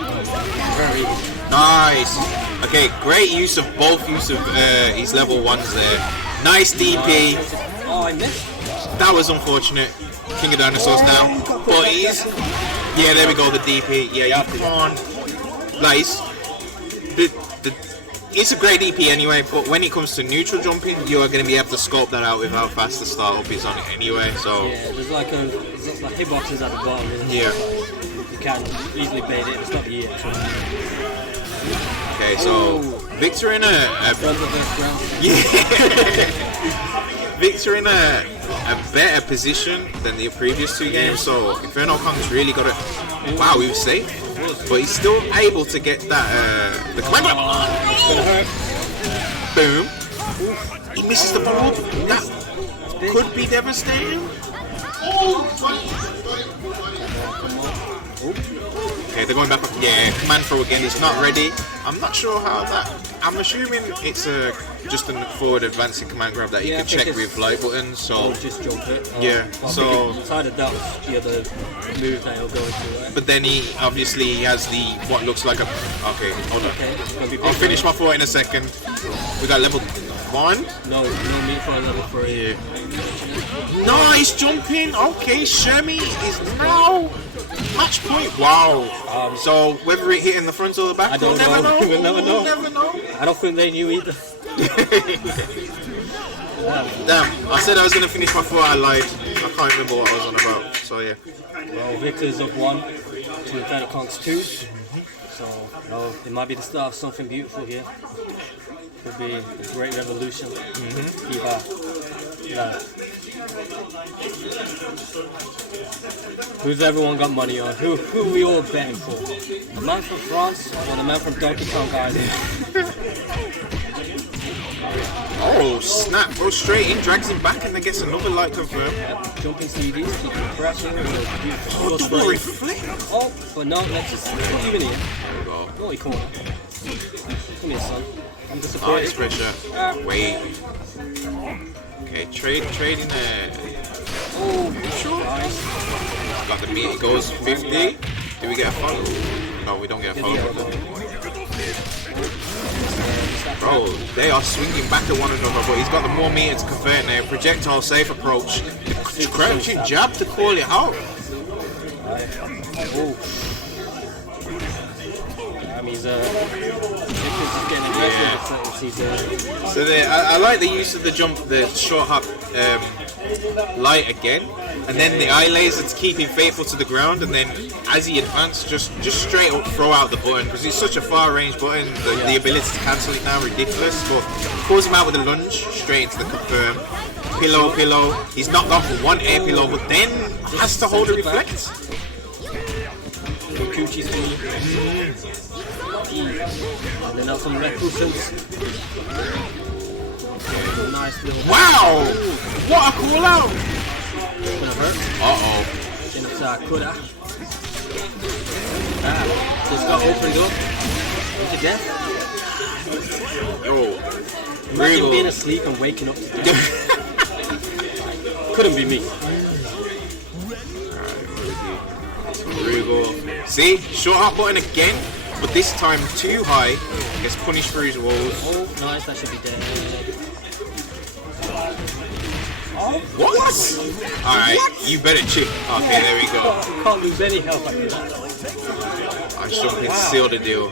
Very nice. Okay, great use of his level 1s there. Nice DP. Oh, I missed. That was unfortunate. King of Dinosaurs now. But he's... Yeah, there we go, the DP. Yeah, you can't... Nice. It's a great DP anyway, but when it comes to neutral jumping, you are going to be able to scope that out with how fast the start up is on it anyway, so... Yeah, there's like hitboxes at the bottom. Yeah. You can easily bait it, it's not the Okay, so... Victor in a... Yeah. Victor in a a better position than the previous 2 games. So Inferno Kong's really got it. Wow, he was safe, but he's still able to get that. The command grab. Boom. He misses the board. That could be devastating. Okay, they're going back up. Yeah, command throw again. He's not ready. I'm not sure how that. I'm assuming it's just a forward advancing command grab that you can check with light buttons. So just jump it. So decided that was the other move that he'll go into. Right? But then he obviously has the what looks like a. Okay, hold on. I'll finish my thought in a second. We got level 1. No meat for a level 3. Nice jumping. Okay, Shemi is now match point. Wow. So whether it hit in the front or the back, we'll never know. We'll never know. I don't think they knew either. Damn, I said I was going to finish my thought, I lied. I can't remember what I was on about, so yeah. Well, Victor's up 1 to Inferno Kong's 2. So, it might be the start of something beautiful here. Could be a great revolution. Who's everyone got money on? Who are we all betting for? The man from France or the man from Donkey Kong Island? Oh snap, goes straight in, drags him back and then gets another light confirm. Jumping CDs, keeping pressure. Oh, double reflect. Oh, but no, let's just put you in here. Oh, he come on. Come here, son. I'm disappointed. Nice pressure. Wait. Okay, trading there. Oh, sure. Nice. Got the meat, it goes 50. Do we get a follow? No, we don't get a follow. Bro, they are swinging back at one another, but he's got the more meter to convert now. Projectile safe approach. The crouching jab to call it out. He's getting aggressive. So I like the use of the jump, the short hop light again, and then the eye laser to keep him faithful to the ground, and then as he advances, just straight up throw out the button because it's such a far range button. The ability to cancel it now ridiculous, but pulls him out with a lunge straight into the confirm. Pillow. He's not gone for 1 air pillow, but then has to hold a reflect. And then some red cushions. Nice little. Wow! What a call out! Gonna hurt. Chin attack, coulda. Just got opened up. Into death. Imagine being asleep and waking up to death. Couldn't be me. See? Short up button again. But this time too high, gets punished for his walls. Oh, nice, that should be dead. What? Alright, you better chip. Okay, there we go. Can't lose any health like that. I jumping seal the deal.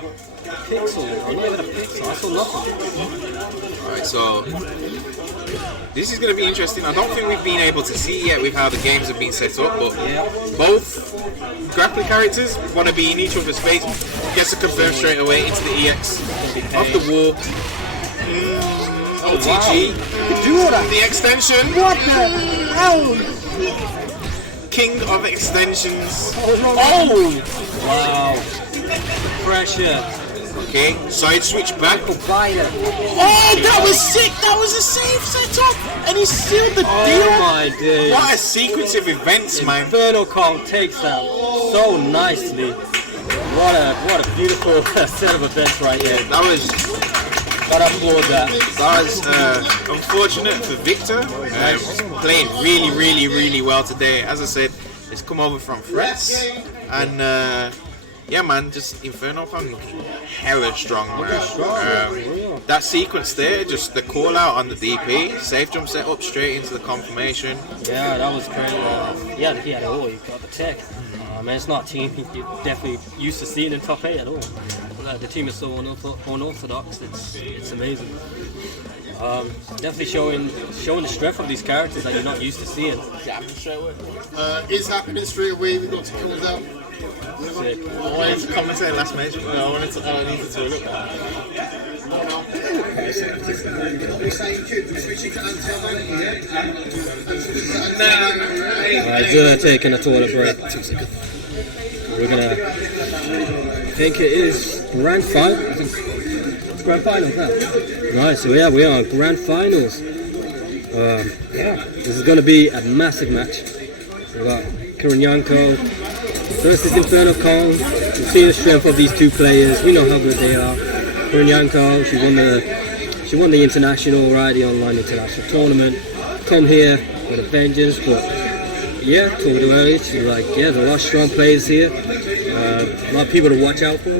Pixel, not even a pixel, I saw nothing. Alright, so this is going to be interesting. I don't think we've been able to see yet with how the games have been set up, but both grappling characters want to be in each other's space. Gets to confirm straight away into the EX. Off the wall. OTG. The extension. What the hell? King of extensions. Oh! Wow. Pressure. Okay, side switch back. Oh, that was sick! That was a safe setup! And he sealed the deal! Oh my days. What a sequence of events, man. Inferno Kong takes that so nicely. What a beautiful set of events right here. That was... Gotta applaud that. That was unfortunate for Victor. Playing really well today. As I said, it's come over from France. And yeah, man, just Inferno Kong hella strong, man. That sequence there, just the call out on the DP, safe jump set up straight into the confirmation. Yeah, that was great. He had it all. He got the tech. Man, it's not a team you're definitely used to seeing in top 8 at all. The team is so unorthodox. It's amazing. Definitely showing the strength of these characters that you're not used to seeing. It's happening straight away. We got to close out. I wanted to commentate last match, but I needed to look at Alright, taking a toilet break. We're gonna, I think it is grand final. It's grand finals now. Right, so yeah, we are on grand finals. This is gonna be a massive match. We've got Kurinyanko versus Inferno Kong. We've seen the strength of these two players. We know how good they are. Kurinyanko, she won the international, right, the online international tournament. Come here with a vengeance, but yeah, told her earlier, she's like, yeah, there's a lot of strong players here. A lot of people to watch out for.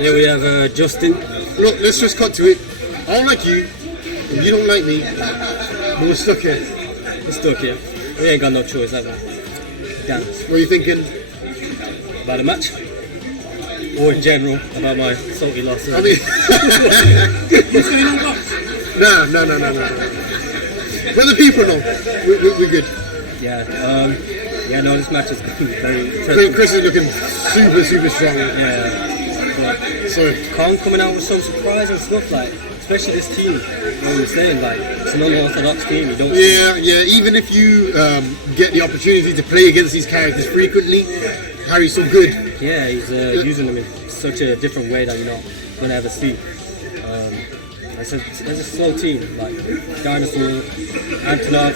Here we have Justin. Look, let's just cut to it. I don't like you, and you don't like me, but we're stuck here. We're stuck here. We ain't got no choice, have we? Damn. What are you thinking? About the match? Or in general, about my salty loss? I mean... No. But the people know. We're good. Yeah, no, this match is very Chris is looking super strong. Yeah. So Kong coming out with some surprising stuff, like, especially this team. What we were saying, like, it's an unorthodox team. You don't. Yeah. Even if you get the opportunity to play against these characters frequently, Harry's so good. Yeah, he's using them in such a different way that you're not gonna ever see. It's a slow team, like Dinosaur, Antonov,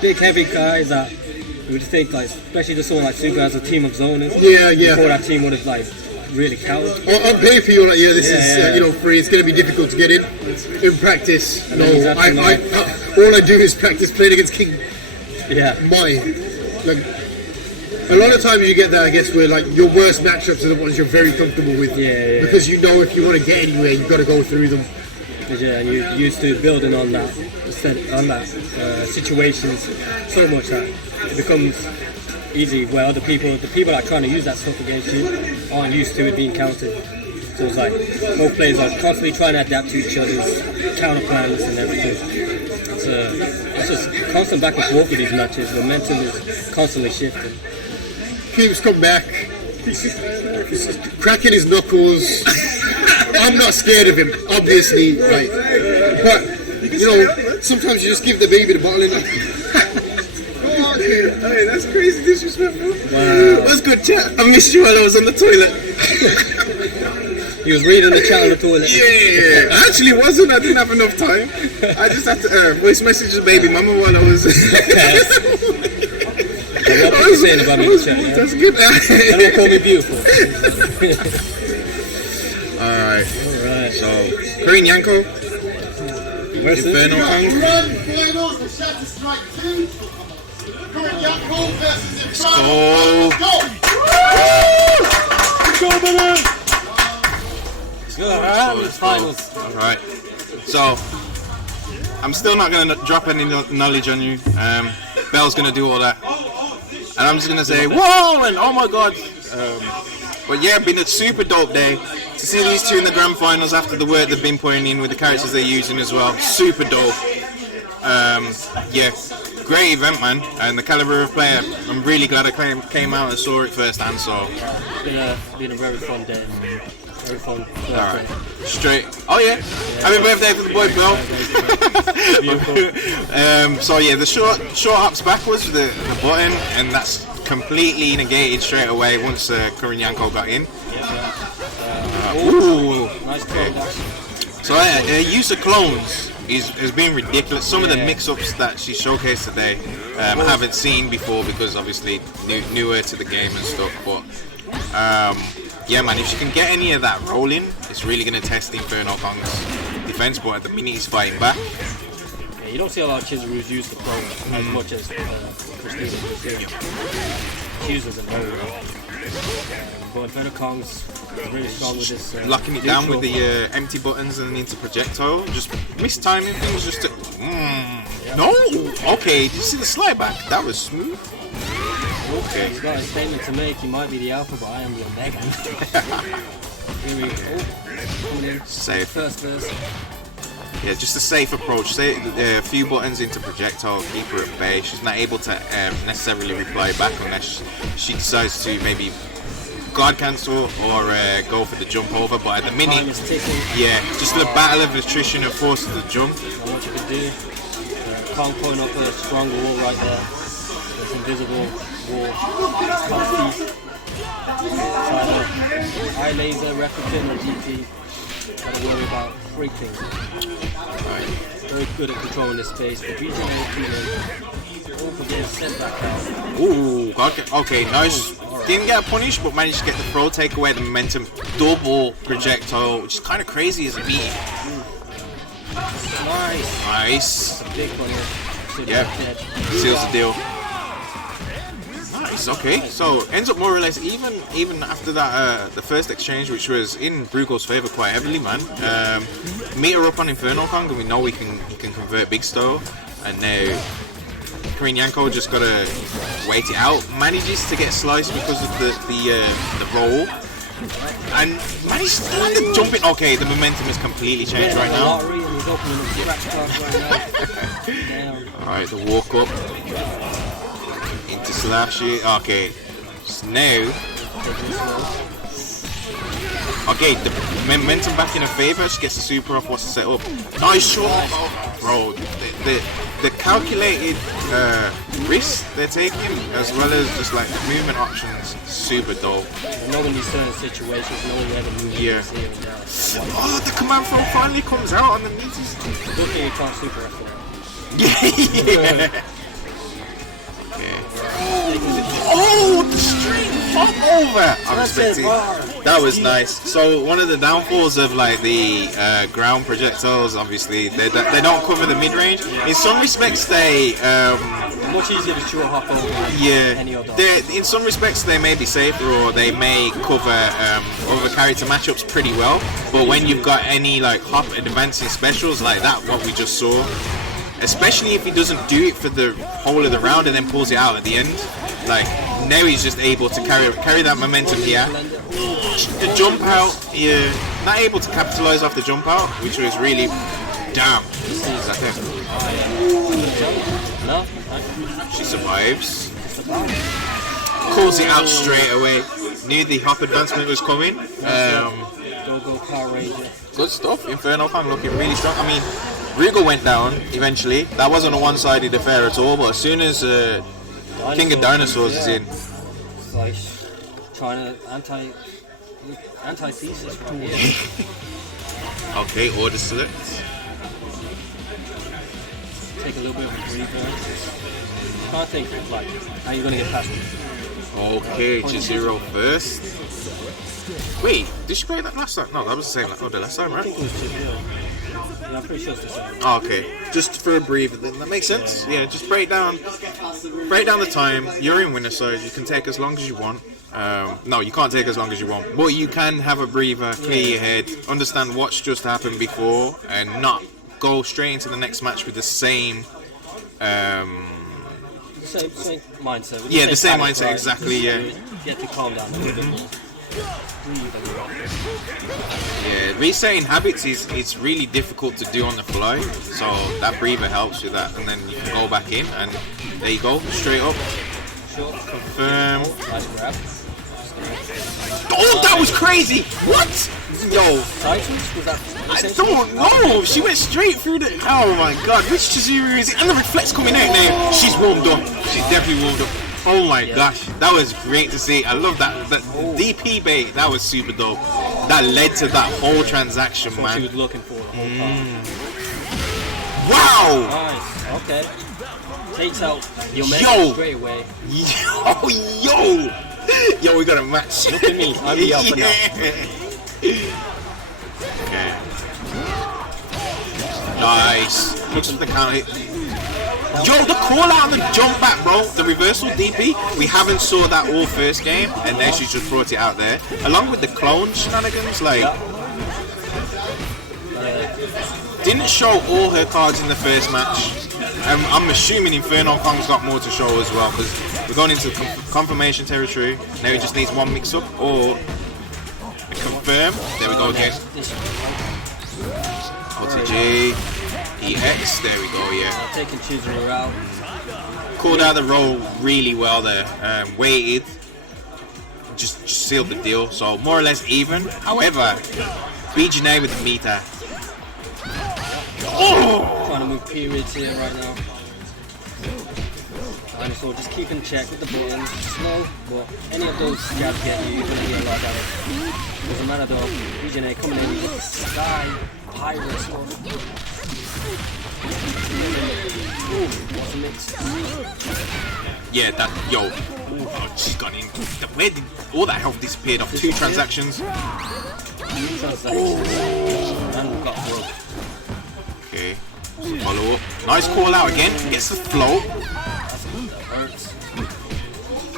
big heavy guys that you would think, like, especially someone like SUPA as a team of zoners. Yeah. Before that team would have like really counted. On paper, you're like, this is free. It's going to be difficult to get in. In practice, and no. All I do is practice playing against King. Yeah. Like, a lot of times you get that, I guess, where like your worst matchups are the ones you're very comfortable with. Yeah. Because you know if you want to get anywhere, you've got to go through them. Yeah, and you're used to building on that situations so much that it becomes easy. Well, the people that are trying to use that stuff against you aren't used to it being countered. So it's like both players are constantly trying to adapt to each other's counter plans and everything. It's just constant back and forth with these matches. Momentum is constantly shifting. Keeps come back, cracking his knuckles. I'm not scared of him, obviously, right? But sometimes you just give the baby the bottle and Hey, that's crazy disrespectful. Wow. What's good, chat? I missed you while I was on the toilet. He was reading the chat on the toilet. Yeah, I actually wasn't. I didn't have enough time. I just had to voice message the baby mama while I was. What are you saying about me in the chat? That's good. Don't call me beautiful. Alright. So, Kurinyanko. Where's Inferno Kong. Grand finals for Shatter Strike 2. Kurinyanko versus Inferno. Let's go. Let's go, finals. Alright. So, I'm still not going to drop any knowledge on you. Bel's going to do all that. And I'm just going to say, whoa, and oh my god. But yeah, been a super dope day. To see these two in the grand finals after the work they've been putting in with the characters they're using as well. Super dope. Yeah, great event, man. And the caliber of player, I'm really glad I came out and saw it firsthand. So it's been a very fun day. Very fun. Alright. Straight. Oh yeah. Happy birthday for the boy, Bill. So yeah, the short hops backwards with the button, and that's completely negated straight away once Kurinyanko got in. Ooh. Nice clone. So use of clones has been ridiculous. Some of the mix-ups that she showcased today I haven't seen before because obviously newer to the game and stuff. But yeah, man, if she can get any of that rolling, it's really going to test Inferno Kong's defense. But at the minute he's fighting back. Yeah, you don't see a lot of Chizuru's use the clone as much as Christina does. She uses them very well. But Inferno Kong's really strong with this. Locking it down with the empty buttons and into projectile. Just mistiming things just to... No! Okay, did you see the slide back? That was smooth. Okay. He's got a statement to make. He might be the alpha, but I am the omega. Here we go. Coming in. Safe. First verse. Yeah, just a safe approach. Say a few buttons into projectile, keep her at bay. She's not able to necessarily reply back unless she decides to maybe guard cancel or go for the jump over, but at the minute, yeah, just the battle of attrition and forces the jump. And what you can do, can't point up a strong wall right there. There's invisible wall. High laser, replicant, or GT. Gotta worry about three things. Very good at controlling the space. The sent back out. Ooh, okay, nice. Didn't get a punish, but managed to get the throw, take away the momentum, double projectile, which is kind of crazy as a beat. Nice. Big one here. Yep, seals the deal. Nice, okay, so ends up more or less even after that, the first exchange, which was in Brugel's favour quite heavily, man. Meter up on Inferno Kong, and we know he can convert Big Stow, and now Kurinyanko just gotta wait it out. Manages to get sliced because of the roll, and manages to land the jumping. Okay, the momentum has completely changed right now. Alright, the walk up into slash it. Okay, so now. Okay, the momentum back in her favour. She gets the super off. What's the setup? Nice shot, bro. The calculated risk they're taking, as well as just like the movement options, super dope. Not in these certain situations, no one ever moves. Yeah. Oh, the command throw finally comes out on the knees. Good thing you can't super after that. Yeah. Oh, the straight pop over! I respect it. That was nice. So one of the downfalls of like the ground projectiles, obviously, they don't cover the mid range. In some respects, they much easier to short hop over. Yeah. In some respects, they may be safer, or they may cover carry to matchups pretty well. But when you've got any like hop advancing specials like that, what we just saw. Especially if he doesn't do it for the whole of the round and then pulls it out at the end. Like, now he's just able to carry that momentum here. The jump out, yeah, not able to capitalize off the jump out, which was really damn. She survives. Calls it out straight away. Knew the hop advancement was coming. Good stuff. Inferno Kong looking really strong. I mean, Rugal went down eventually. That wasn't a one-sided affair at all, but as soon as King of Dinosaurs is in. It's like trying to anti-thesis right here. Okay, order select. Take a little bit of a breather. Can't think like how you're gonna get past it. Okay, J0 first. Wait, did she play that last time? No, that was the same. Oh, the last time, right? Yeah, I'm pretty sure it's the same. Oh, okay, just for a breather, then that makes sense. Yeah, just break down the time. You're in winner side. You can take as long as you want. No, you can't take as long as you want, but you can have a breather, clear your head, understand what's just happened before, and not go straight into the next match with the same. Same mindset. Yeah, the same mindset, exactly. Yeah. You have to calm down a little bit more. Yeah, resetting habits is really difficult to do on the fly, so that breather helps with that, and then you can go back in, and there you go, straight up. Confirm. Nice grab. Oh, that was crazy! What? Yo, I don't know. She went straight through the. Oh my god, which Xavier is it? And the reflex coming out now. She's warmed up. She's definitely warmed up. Oh my gosh, that was great to see. I love that. That DP bait, that was super dope. That led to that whole transaction, man. What she was looking for the whole time. Wow! Nice, okay. Takes out your man straight away. Yo, we got a match. Look at me, I'm the alpha now. Okay. Nice. Looks for the counter. Yo, the call out on the jump back, bro. The reversal DP. We haven't saw that all first game, and then she just brought it out there. Along with the clone shenanigans, like didn't show all her cards in the first match. I'm assuming Inferno Kong's got more to show as well, because we're going into confirmation territory. Now he just needs one mix-up or a confirm. There we go again. OTG, EX, there we go, yeah. Taking Chizuru out. Called out the roll really well there. Waited. just sealed the deal. So more or less even. However, BGNA with the meter. Oh! Trying to move periods here right now. Dinosaur just keep in check with the buttons. Slow, but any of those jabs get you, you're going to get a lot of damage. Doesn't matter though. BGNA coming in with the sky pirate stuff. What's the mix? Yeah, that, yo. Oh, she's gone in. Where did all that health disappeared off 2 transactions? And we've got broke. Okay, follow up. Nice call out again. Gets the flow.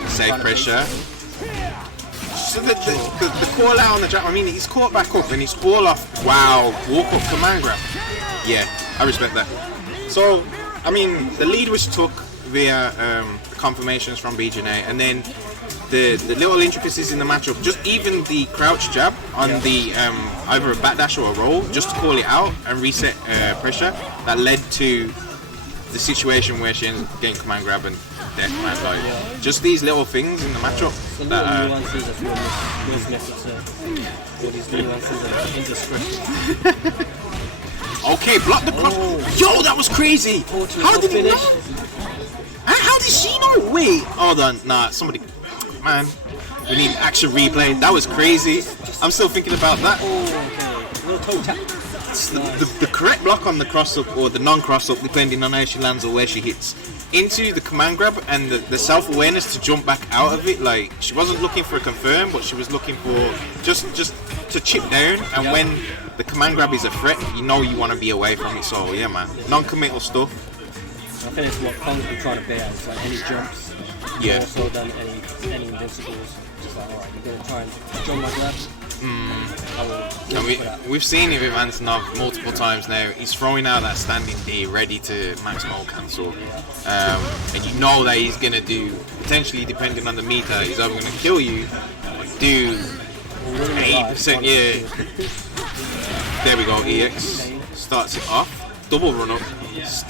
Save pressure. So the call out on the jab, I mean, he's caught back up and he's all off. Wow, walk up command grab. Yeah, I respect that. So, I mean, the lead was took via confirmations from BGNA, and then the little intricacies in the matchup, just even the crouch jab on the either a backdash or a roll, just to call it out and reset pressure, that led to the situation where she ends up getting command grab and death command live. Just these little things in the matchup. The little nuances of your necessary. All these nuances are indiscreet. Okay, block the cross. Yo, that was crazy. How did he know? How did she know? Wait, hold on. Nah, somebody. Man, we need action replay. That was crazy. I'm still thinking about that. The correct block on the cross-up or the non-cross-up, depending on how she lands or where she hits, into the command grab and the self-awareness to jump back out of it. Like, she wasn't looking for a confirm, but she was looking for just to chip down. And when the command grab is a threat, you know you want to be away from it. So yeah, man, non-committal stuff. I think it's what Kong's been trying to bear. It's like any jumps, more so than any invincibles. Just like, alright, you're gonna try and jump like that. And we've seen it with Antonov multiple times now. He's throwing out that standing D ready to maximal cancel, and you know that he's gonna do, potentially depending on the meter, he's either gonna kill you or do 80%. Yeah. There we go. EX starts it off. Double run up.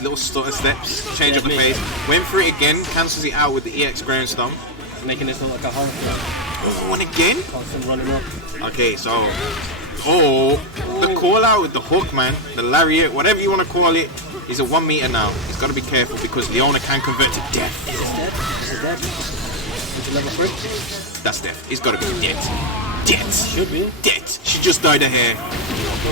Little stutter steps. Change up the pace. Went for it again. Cancels it out with the EX ground stomp. Making this look like a horror film. Oh, and again? Constant running up. Okay, so the call out with the hook, man, the lariat, whatever you want to call it, is at 1 meter now. He's got to be careful because Leona can convert to death. Is it dead? Is it dead? Is it level 3? That's death. It's got to be dead. Dead. Should be. Dead. She just died of hair.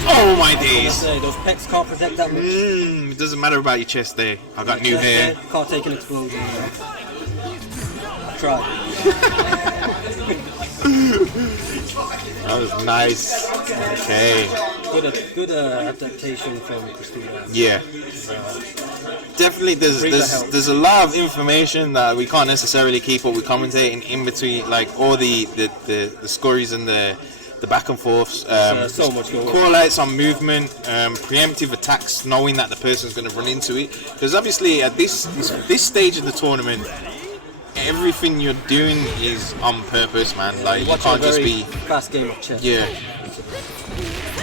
Oh my days. Those pecs can't protect that much. It doesn't matter about your chest there. I got new hair. Can't take an explosion. Try. That was nice. Okay. Good adaptation from Christina. Yeah. Definitely, there's a lot of information that we can't necessarily keep up with commentating in between, like all the scurries and the back and forths. So much going on. Call outs on movement, preemptive attacks, knowing that the person's going to run into it. Because obviously at this stage of the tournament, everything you're doing is on purpose, man. Like, you can't just be fast game of chess. Yeah.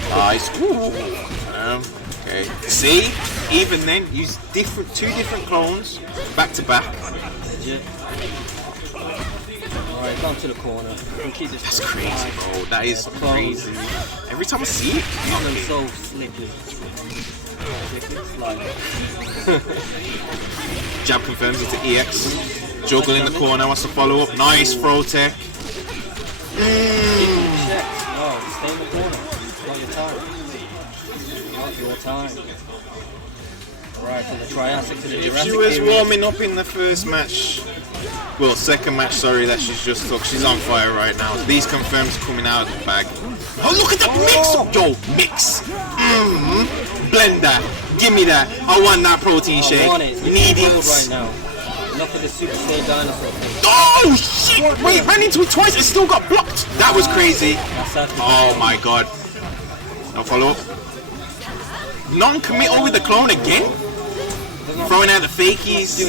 Nice. Okay. See, even then, use two different clones back to back. Yeah. Alright, down to the corner. Keep this. That's crazy, bro. That is crazy. Every time I see it, I'm so slippery. Jab confirms into EX. Juggle in the corner, wants to follow up. Nice throw tech. No, stay in the corner. Not your time. Not your time. Right, from the Triassic to the Jurassic. If she was warming up in the first match, well, second match, sorry, that she's just took, she's on fire right now. These confirms coming out of the bag. Oh, look at that mix! Yo, mix! Blender, give me that. I want that protein shake. Need it. Right now. Enough of the Super Saiyan dinosaur thing. Oh shit! Wait, ran into it twice and still got blocked. That was crazy. Oh my god. No follow up. Non-committal with the clone again. Throwing out the fakies.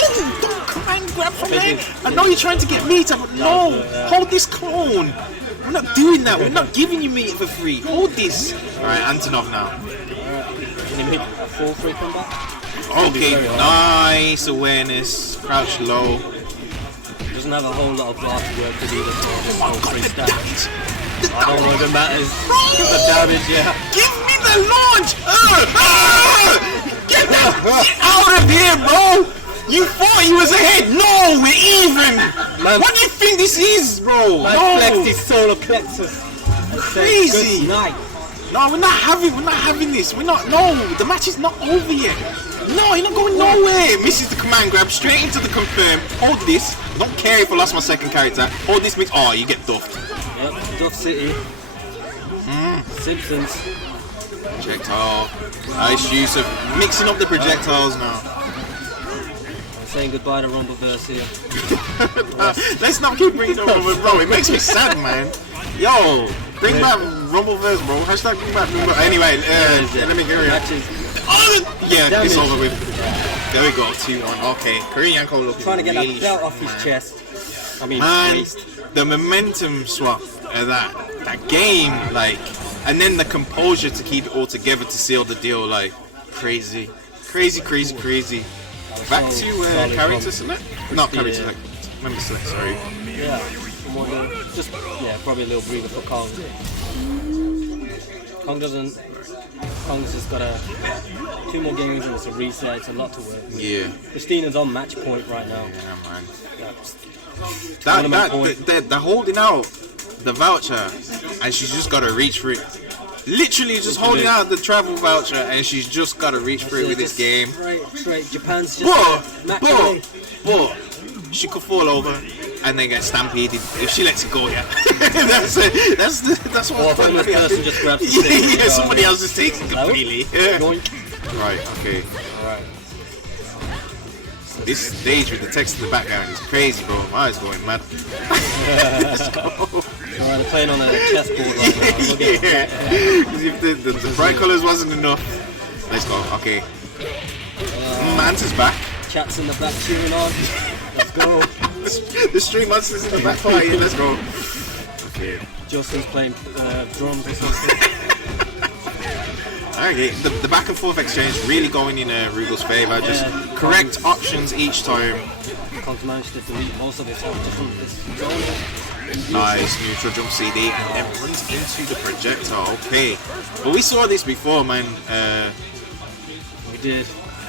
Oh, don't command grab from there. I know you're trying to get meat, but no. Hold this clone. We're not doing that. We're not giving you meat for free. Hold this. Alright, Antonov now. Can you make a full free comeback? Okay, nice awareness. Crouch low. doesn't have a whole lot of artwork to do this whole free stats. I don't know if it matters. The damage, yeah. Give me the launch! Get that out of here, bro! You thought he was ahead. No, we're even. Man, what do you think this is, bro? Man flexed his solar plexus. Crazy. Good night. No, we're not having this. We're not. No, the match is not over yet. No, you're not going nowhere. Misses the command grab straight into the confirm. Hold this. I don't care if I lost my second character. Hold this. Oh, you get duffed. Yep, Duff City. Simpsons. Projectile. Nice use of mixing up the projectiles now. Saying goodbye to Rumbleverse here. Let's not keep bringing it over, bro. It makes me sad, man. Yo, bring back Rumbleverse, bro. Hashtag bring back Rumbleverse. Anyway, let me hear it. Yeah, it's over with. There we go, 2-1. Okay, Kurinyanko looking trying to get really that belt off his chest. I mean, waist. The momentum swap of that game, like, and then the composure to keep it all together to seal the deal, like, crazy. Back to character select? Not character select. Member select, sorry. Yeah, probably a little breather for Kong. Kong's just got 2 more games and it's a reset, it's a lot to work. Yeah. Christina's on match point right now. Yeah, man. They're holding out the voucher and she's just got to reach for it. Literally just holding out the travel voucher and she's just got to reach for it with this game. Right. Japan's just but she could fall over and then get stampeded if she lets it go. Yeah, that's what. Or person just grabs the thing. Yeah, somebody else just takes it completely. Yeah. Right. Okay. Alright. This stage with the text in the background is crazy, bro. My eyes going mad. Let's go. Alright, they're playing on a chessboard right now. Because if the bright colours wasn't enough. Let's go. Okay. Manta's back. Chat's in the back cheering on. Let's go. The stream monsters in the back party. Let's go. Okay. Justin's playing drums or something. Okay, the back and forth exchange really going in Rugal's favour. Just correct options each time. Kong's managed to delete most of his options from this zone. Nice neutral jump CD and then runs into the projectile. Okay, but we saw this before, man. We did.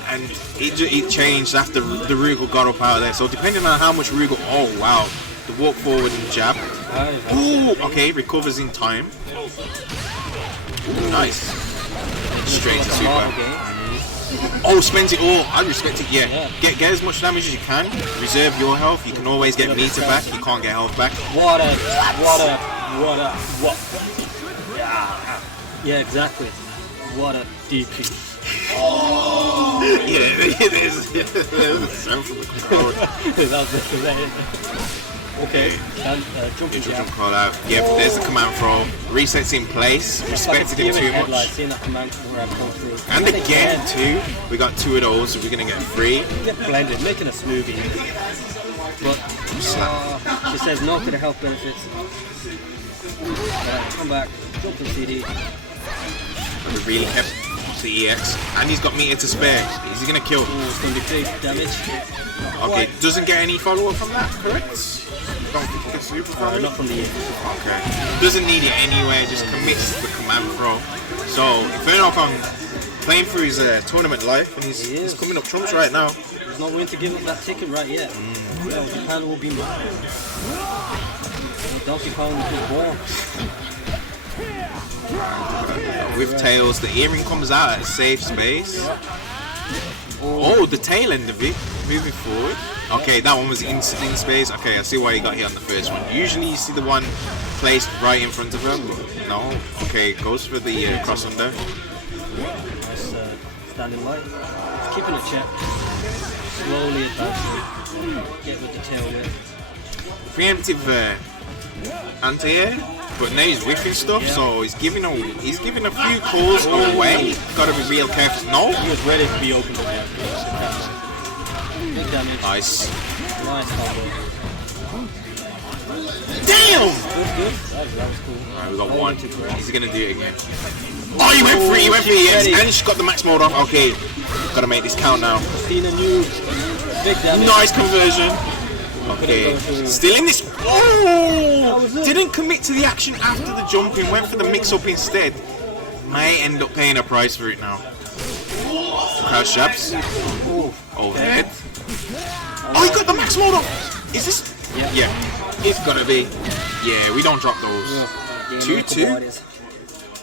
And it changed after the Rugal got up out of there. So depending on how much Rugal, oh wow, the walk forward and jab. Ooh, okay, recovers in time. Ooh, nice. Straight to super. Oh, spends it all. I respect it. Yeah. Get as much damage as you can. Reserve your health. You can always get meter back. You can't get health back. What? Yeah, exactly. What a DP. Yeah, there's a sound from the crowd. Okay. Jump call out. Yeah, there's the command throw. Resets in place. Respected him too much. And again, too. We got 2 of those, so we're going to get 3. Get blended, making a smoothie. But she says no to the health benefits. Come back. Jump and CD. We really kept the EX. And he's got meter to spare. Is he going to kill? It's going to be big damage. Okay, doesn't get any follow-up from that, correct? Don't think he gets super from not from the EX. Okay. Doesn't need it anyway, just commits the command throw. So, Inferno playing through his tournament life, and he's coming up trumps right now. He's not willing to give up that ticket right yet. Well, Japan will be mad. Donkey Kong is born. With tails, the earring comes out at a safe space. Oh, the tail end of it, moving forward. Okay, that one was in space. Okay, I see why he got hit on the first one. Usually you see the one placed right in front of him, but no. Okay, goes for the cross under. Nice standing light. Just keeping a check. Slowly advancing. Get with the tail whip. Preemptive anti-air, but now he's whiffing stuff, so he's giving a few calls away. Gotta be real careful. No, he was ready to be open to that. Big damage. Nice. Nice combo. Damn! That was cool. Alright, we got 1. Is he gonna do it again? Oh, he went free, yes, and she got the max mode off. Okay, gotta make this count now. Christina new. Big damage. Nice conversion. Okay, still in this. Oh! Didn't commit to the action after the jumping, went for the mix-up instead. May end up paying a price for it now. Crouch jabs. Overhead. Oh, he got the max mode off! Is this? Yeah. It's gonna be. Yeah, we don't drop those. 2-2.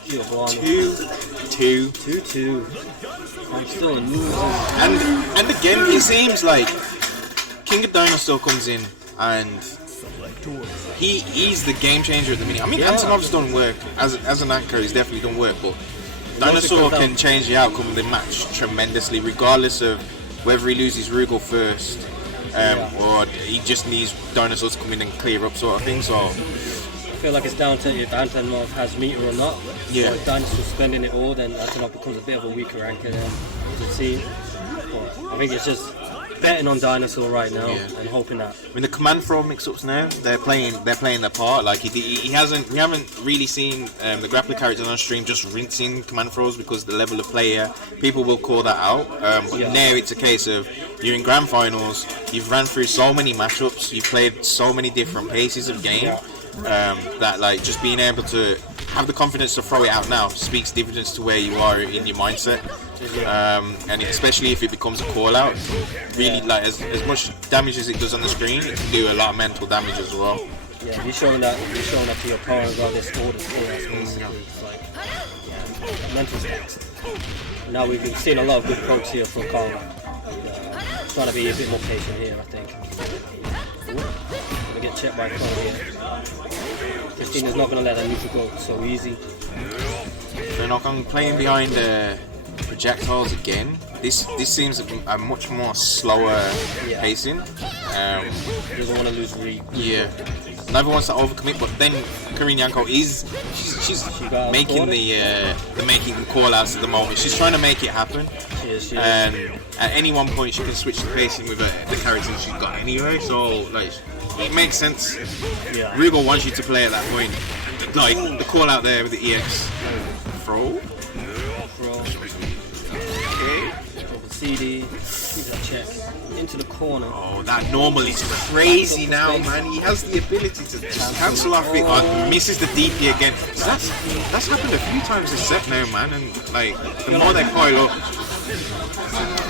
2-2. I'm still a loser. And again, it seems like King of Dinosaur comes in and he's the game changer at the minute. I mean, Antonov's done work as an anchor. He's definitely done work, but Dinosaur can change the outcome of the match tremendously, regardless of whether he loses Rugal first or he just needs Dinosaur to come in and clear up, sort of thing. So I feel like it's down to if Antonov has meter or not. Yeah. So if Dinosaur's spending it all, then Antonov becomes a bit of a weaker anchor than the team. But I think it's just betting on Dinosaur right now and hoping that. I mean, the command throw mix-ups now, they're playing their part. Like we haven't really seen the grappler characters on stream just rinsing command throws because the level of player, people will call that out. But now it's a case of you're in grand finals, you've ran through so many matchups, you've played so many different paces of game. That like just being able to have the confidence to throw it out now speaks dividends to where you are in your mindset, and especially if it becomes a call out, really like as much damage as it does on the screen, it can do a lot of mental damage as well. Yeah, you're showing that to your opponent about this order basically. It's like mental stats. Now we've seen a lot of good probes here from Carl. Trying to be a bit more patient here, I think. Gonna get checked by Carl here. Christina's not going to let that neutral go so easy. They're not going playing behind the projectiles again. This seems a much more slower pacing. Doesn't want to lose read. Yeah. Never wants to overcommit, but then Kurinyanko she's making the call outs at the moment. She's trying to make it happen. She is. And at any one point she can switch the pacing with the characters she's got anyway. So like. It makes sense. Yeah. Rugal wants you to play at that point. Like the call out there with the EX. Throw. Okay. Over CD. Keep that check. Into the corner. Oh, that normal is crazy now, man. He has the ability to just cancel off it. Misses the DP again. So that's happened a few times this set now, man. And like the more they pile up.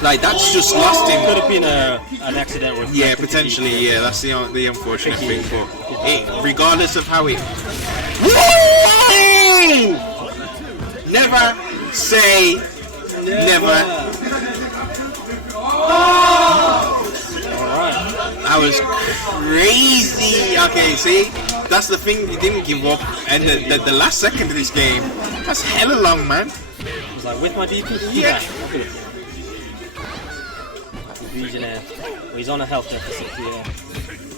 Like that's just lost him. Could have been an accident. Yeah, potentially. Yeah, that's the unfortunate thing. But regardless of how it. Woo! Never say never. Alright. That was crazy. Okay, see, that's the thing. He didn't give up, and the last second of this game, that's hella long, man. He's like with my DP. Yeah. Legionnaire. Well, he's on a health deficit here.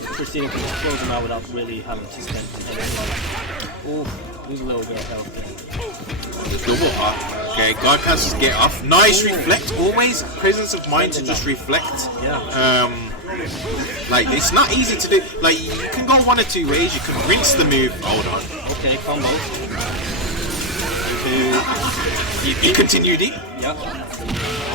Christina can close him out without really having to spend anything. Ooh, lose a little bit of health there. Double up. Okay, guard cancels get off. Nice reflect. Always presence of mind to just reflect. Yeah. Like it's not easy to do. Like you can go one or two ways. You can rinse the move. Hold on. Okay, combo. You continued it. Yeah.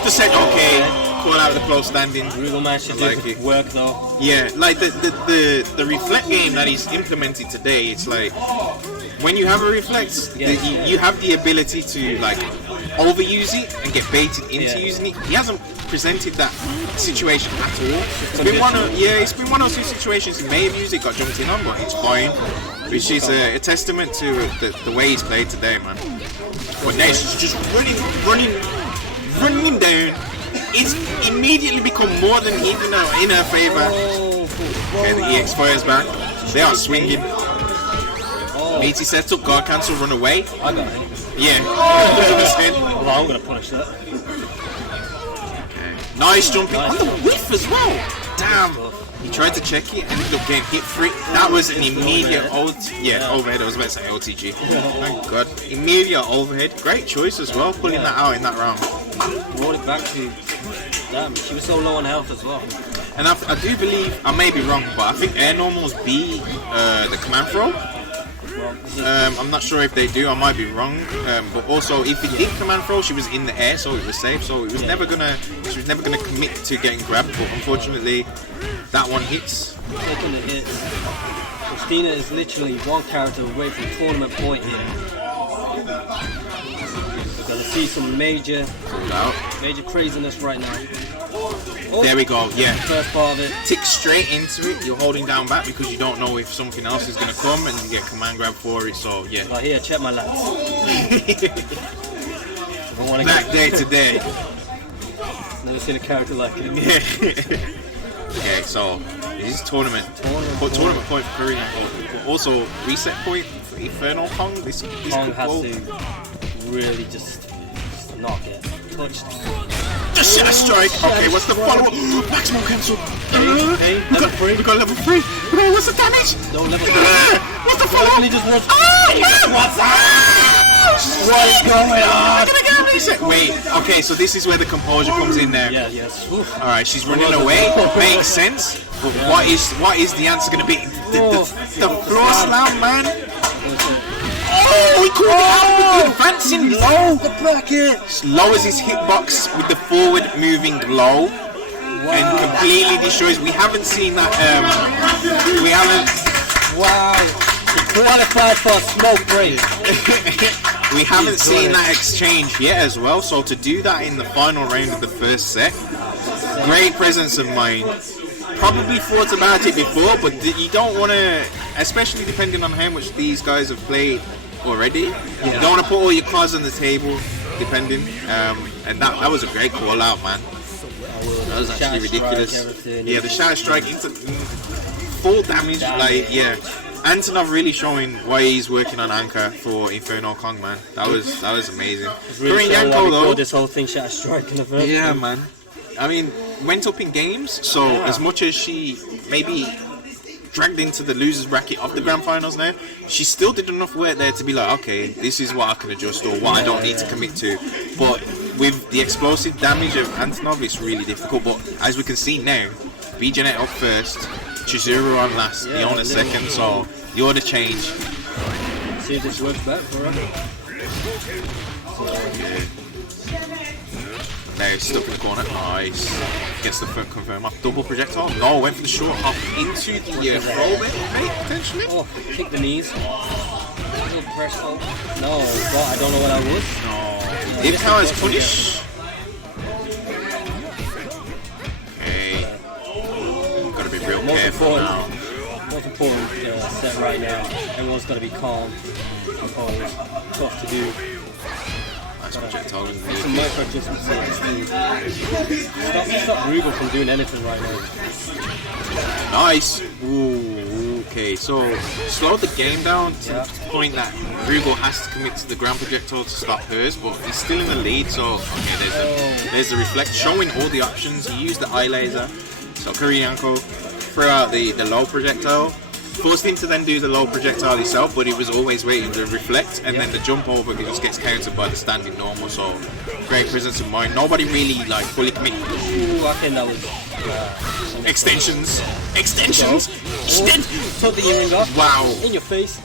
Just said okay. Call out the close standing. Rugal managed to do work though. Yeah, like the reflect game that he's implemented today, it's like when you have a reflect, you have the ability to like overuse it and get baited into using it. He hasn't presented that situation at all. It's been one or two situations he may have used it, got jumped in on, but it's fine. Which is a testament to the way he's played today, man. But now he's just running him down. It's immediately become more than even now in her favour. Okay, the EX fires back. They are swinging. Meaty set up, guard cancel, run away. I got him. Yeah. Well, I'm going to punish that. Okay. Nice jumping on the whiff as well. Damn. He tried to check it and ended up getting hit for it. That was an immediate overhead. I was about to say OTG. Thank God. Immediate overhead. Great choice as well, pulling that out in that round. Brought it back to. Damn, she was so low on health as well. And I do believe, I may be wrong, but I think air normals be the command throw. as well. I'm not sure if they do. I might be wrong. But also, if it did command throw, she was in the air, so it was safe. So it was never gonna. She was never gonna commit to getting grabbed. But unfortunately, that one hits. Taking the hit. Christina is literally one character away from tournament point here. We're gonna see some major craziness right now. Oh, there we go, yeah. First part of it. Tick straight into it. You're holding down back because you don't know if something else is going to come and you get command grab for it, so yeah. Right here, check my lads. Back day today. Never seen a character like him. Okay, so this is tournament. Tournament point for Kurinyanko, but also reset point for Inferno Kong. This Kong has to really just not get touched. Just Shatter Strike! Okay, what's the follow-up? Maximum cancel! We got level 3! What's the damage? No, level 3! What's the follow-up? What's up? What is going on? Wait, okay, so this is where the composure comes in there. Yeah, yes. Alright, she's running away. Makes sense. But what is the answer going to be? The floor slam, man! Oh, he caught it out with the advancing low! The bracket! Lowers his hitbox with the forward moving low and completely destroys. We haven't seen that. Wow! He qualified for a smoke break. We haven't seen that exchange yet as well. So to do that in the final round of the first set, great presence of mind. Probably thought about it before, but you don't want to, especially depending on how much these guys have played already. You don't want to put all your cards on the table, depending. And that was a great call out, man. That was actually ridiculous. Yeah, the Shatter Strike into full damage, like Antonov really showing why he's working on Anchor for Inferno Kong, man. That was amazing. Really Kurinyanko though, this whole thing Shatter Strike in the first. Yeah, man. I mean, went up in games, so as much as she maybe dragged into the losers bracket of the grand finals now, she still did enough work there to be like, okay, this is what I can adjust or what I don't need to commit to. But with the explosive damage of Antonov, it's really difficult. But as we can see now, BJNet up first, Chizuru on last, Leona second, so the order change. See if this works better for her. Now stuck in the corner, nice. Gets the front confirm off. Double projectile, no, went for the short hop into the throw bit, potentially. Oh, kick the knees. Little press hold. No, but I don't know what I would. No. Did count as punish. Okay. Gotta be real careful now. Most important set right now. Everyone's gotta be calm. Composed. Tough to do. Projectile is really some micro adjustments stop Rugal from doing anything right now. Nice. Ooh, okay, so slow the game down to the point that Rugal has to commit to the ground projectile to stop hers, but he's still in the lead, so okay, there's the reflect, showing all the options. He used the eye laser, so Kurinyanko threw out the low projectile. Forced him to then do the low projectile himself, but he was always waiting to reflect, and then the jump over just gets countered by the standing normal. So great presence of mind. Nobody really like fully committed. Ooh, I think that was extensions. Took the earring off. Wow. In your face.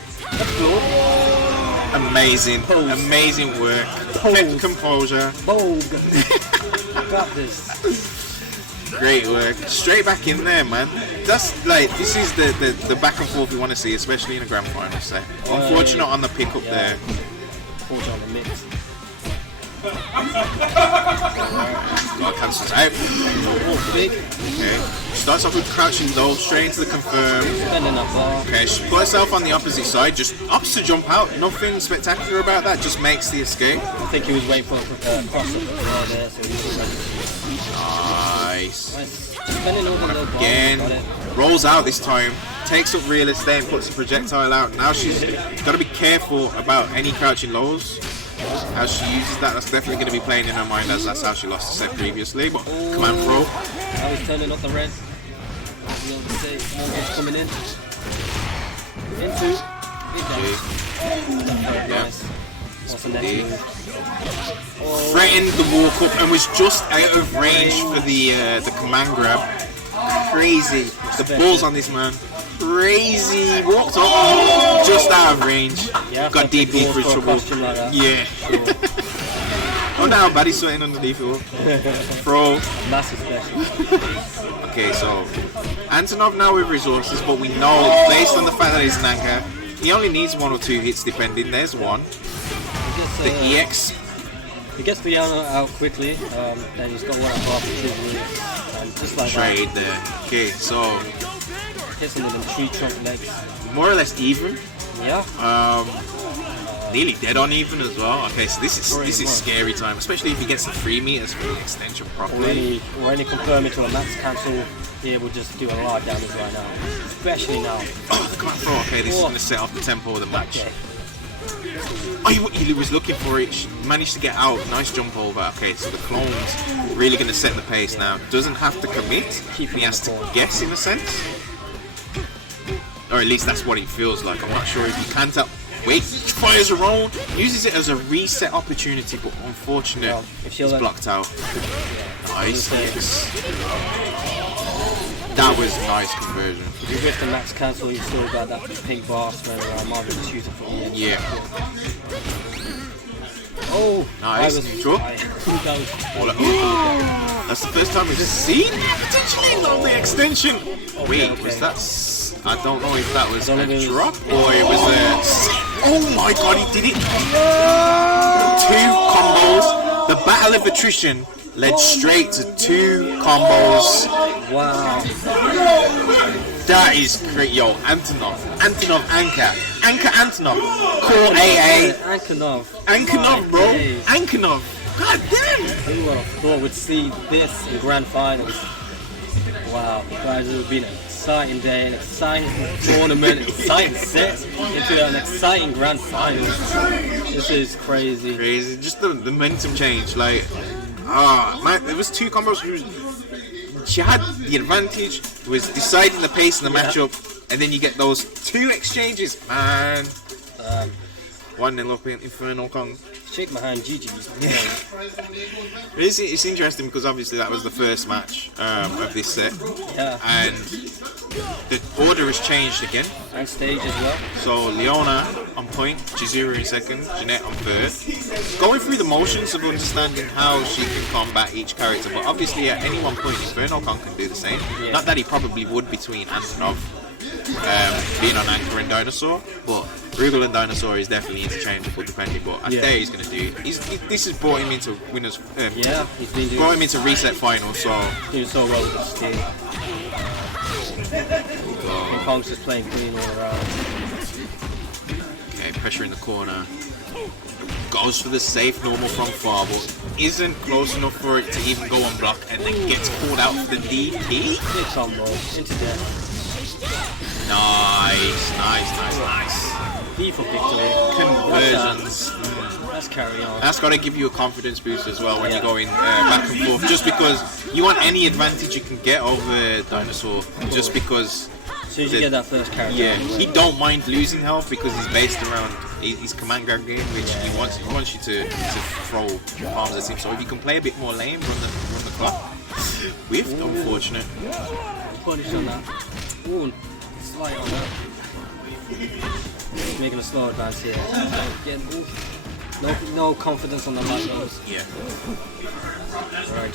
Amazing. Pose. Amazing work. Pose. Composure. Vogue. Got this. Great work. Straight back in there, man. That's like, this is the back and forth we want to see, especially in a grand final set. Unfortunate on the pickup there. Unfortunate on the mix. Cancels out. Big. Okay. Starts off with crouching low, straight into the confirm. Okay, she put herself on the opposite side, just opts to jump out. Nothing spectacular about that, just makes the escape. I think he was waiting for a crossover there, so he was ready. Nice. Again, rolls out this time, takes up real estate and puts the projectile out. Now she's got to be careful about any crouching lows. How she uses that, that's definitely going to be playing in her mind, as that's how she lost the set previously. But command throw. Now he's turning up the red. More gets coming in. Into. Nice. What's the next move? Threatened the walk up and was just out of range for the command grab. Crazy. The balls on this man. crazy. Walked off just out of range. Yeah, got DP for trouble. Like that. Yeah. Oh, now bad he's sweating underneath it. Throw. Massive special. Okay, so Antonov now with resources, but we know based on the fact that he's an anchor, he only needs 1 or 2 hits depending. There's one. The EX. He gets Leona out quickly, then he's got 1.5 and just like trade that. there. Okay, so hits him with them tree trunk legs. More or less even. Yeah. Nearly dead on even as well. Okay, so this is scary time, especially if he gets the 3 meters for the extension properly. Or any confirming to a max cancel, he will just do a lot of damage right now. Especially now. Oh, the can't throw. Okay, this is going to set off the tempo of the match. Okay. Oh, he was looking for it, managed to get out. Nice jump over. Okay, so the clone's really going to set the pace now. Doesn't have to commit, he has to guess in a sense. Or at least that's what it feels like. I'm not sure if he can tell. Wait, fires around, uses it as a reset opportunity, but unfortunate, it's blocked out. Nice. That was a nice conversion. If you risk the max cancel, you still got that pink bar where Marvin just used it for the end. Yeah. Oh, nice. That's the first time we've seen potentially on the extension. Wait, was that? I don't know if that was a drop or it was a. Oh my god, he did it! 2 combos. The battle of attrition led straight to 2 combos. Wow. That is great. Yo, Antonov, Anchor, Antonov, Core AA. Antonov, bro. Antonov. God damn. Who would have thought we'd see this in the grand finals? Wow, guys, it would have been an exciting day, an exciting tournament, exciting set into an exciting grand final. This is crazy. Crazy. Just the momentum change. Like, man, there was 2 combos. She had the advantage, was deciding the pace in the matchup, and then you get those 2 exchanges, man. 1-0 up in Inferno Kong. Shake my hand, GG. It's interesting because obviously that was the first match of this set, and the order has changed again. And stage as well. So Leona on point, Chizuru in second, Jeanette on third. Going through the motions of understanding how she can combat each character, but obviously at any one point Inferno Kong can do the same. Yeah. Not that he probably would between Antonov being on Anchor and Dinosaur, but Rugal and Dinosaur is definitely interchangeable depending. But I think he's going to do. This has brought him into winners. He's been brought him into reset finals. So doing so well with the skill. And Kong's just playing clean all around. Okay, pressure in the corner. Goes for the safe normal from far, but isn't close enough for it to even go on block, and then gets called out for the DP. Good combo into death. Nice. B for victory. Conversions. Let's carry on. That's got to give you a confidence boost as well when you're going back and forth. Just because you want any advantage you can get over Dinosaur. Just because. As soon as you get that first character. Yeah, he don't mind losing health because he's based around his command grab game, which he wants you to throw bombs at him. So if you can play a bit more lame, run the clock. Whiffed, unfortunate. Punish on that. Ooh, slight on that. Making a slow advance here. No confidence on the macros. Yeah. Alright,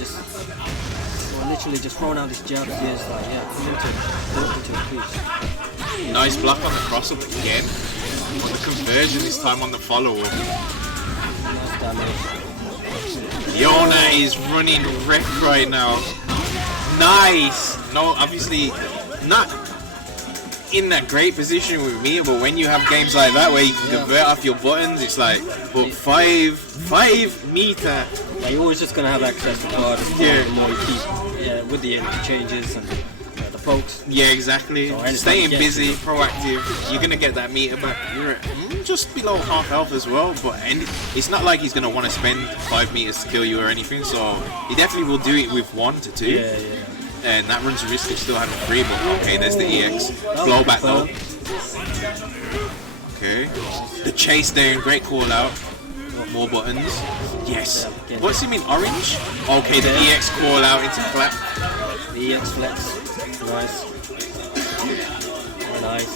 literally just throwing out this jab here. It's like, come into a crease. Nice block on the cross up again. On the conversion this time on the follow up. Nice damage. Leona is running wreck right now. Nice. No, obviously not in that great position with me, but when you have games like that where you can convert off your buttons, it's like, but 5 meter. Yeah, you're always just gonna have access to card. The more you keep, with the changes and the pokes. Yeah, exactly. So staying busy, proactive. You're gonna get that meter back. You're at just below half health as well, but it's not like he's gonna want to spend 5 meters to kill you or anything. So he definitely will do it with 1 to 2. Yeah. And that runs the risk of still having 3, but okay, there's the EX. Blowback though. Okay. The chase there, great call out. More buttons. Yes. What's he mean? Orange? Okay, the EX call out into clap. The EX flex. Nice. Nice.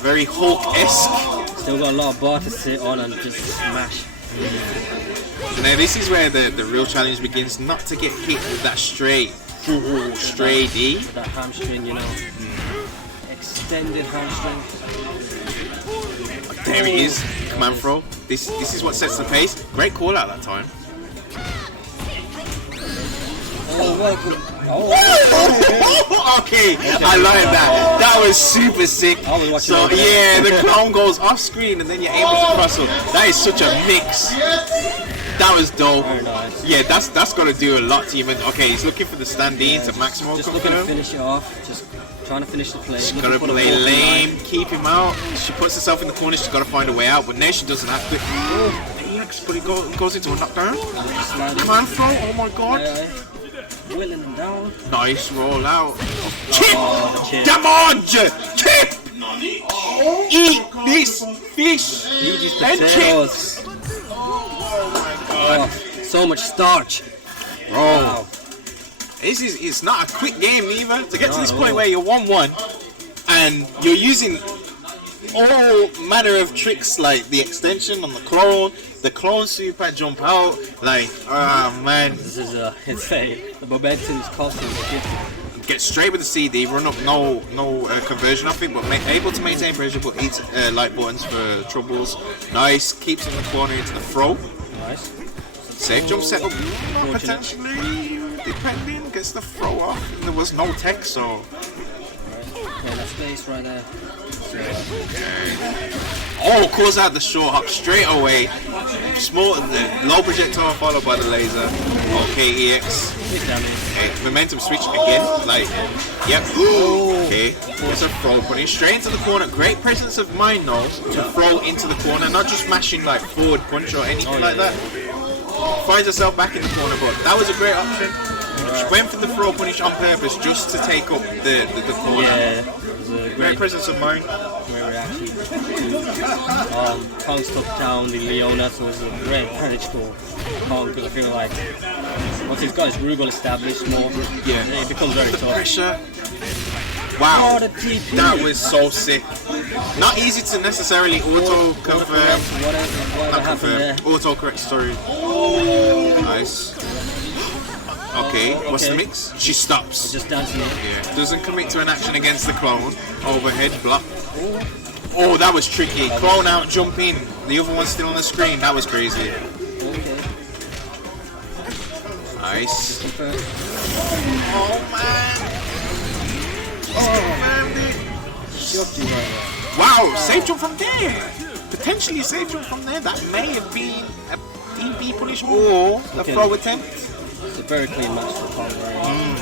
Very Hulk-esque. Still got a lot of bar to sit on and just smash. Now this is where the real challenge begins, not to get hit with that straight D. With that hamstring, you know. Extended hamstring. There it is. Command throw. This is what sets the pace. Great call out that time. Okay, I like that. That was super sick. So yeah, the clone goes off screen and then you're able to cross up. That is such a mix. That was dope. Nice. Yeah, that's got to do a lot to you. Okay, he's looking for the stand-in to maximum. Just looking to finish it off. Just trying to finish the play. She's got to play lame, keep him out. She puts herself in the corner. She's got to find a way out, but now she doesn't have to. But it goes into a knockdown. Command throw. Oh my god. Willing them down. Nice roll out. Chip! Come on, Chip! Eat this fish and chips! Oh my god. So much starch. Bro. Wow. It's not a quick game either. To get to this point where you're 1-1 and you're using all manner of tricks like the extension on the clone super jump out, like, man. This is the momentum is costing the Get straight with the CD, run up no conversion of it, but able to maintain pressure, but eats light buttons for troubles. Nice, keeps in the corner into the throw. Nice. Safe jump setup, potentially, depending, gets the throw off. There was no tech, so. Yeah, that space right there. Oh, calls out the short hop straight away. The low projectile followed by the laser. Okay, EX. Okay, momentum switch again. Like, yep. Okay, there's a throw, putting straight into the corner. Great presence of mind though to throw into the corner, not just mashing like forward punch or anything like that. Finds herself back in the corner, but that was a great option. She went for the throw punish on purpose just to take up the corner. Yeah, it was a great presence of mind. Great reaction. Kong stuck down the Leona, so it was a great advantage for Kong because I feel like once he's got his Rugal established more, it becomes very tough. Pressure. Wow, that was so sick. Not easy to necessarily auto confirm. Not confirm. Auto correct, sorry. Nice. Okay, what's the mix? She stops. Just dancing. Yeah. Doesn't commit to an action against the clone. Overhead block. Oh, that was tricky. Clone out, jump in. The other one's still on the screen. That was crazy. Nice. Oh man. Wow, safe jump from there. Potentially safe jump from there. That may have been a DP punish or a throw attempt. It's a very clean match for Kong, right?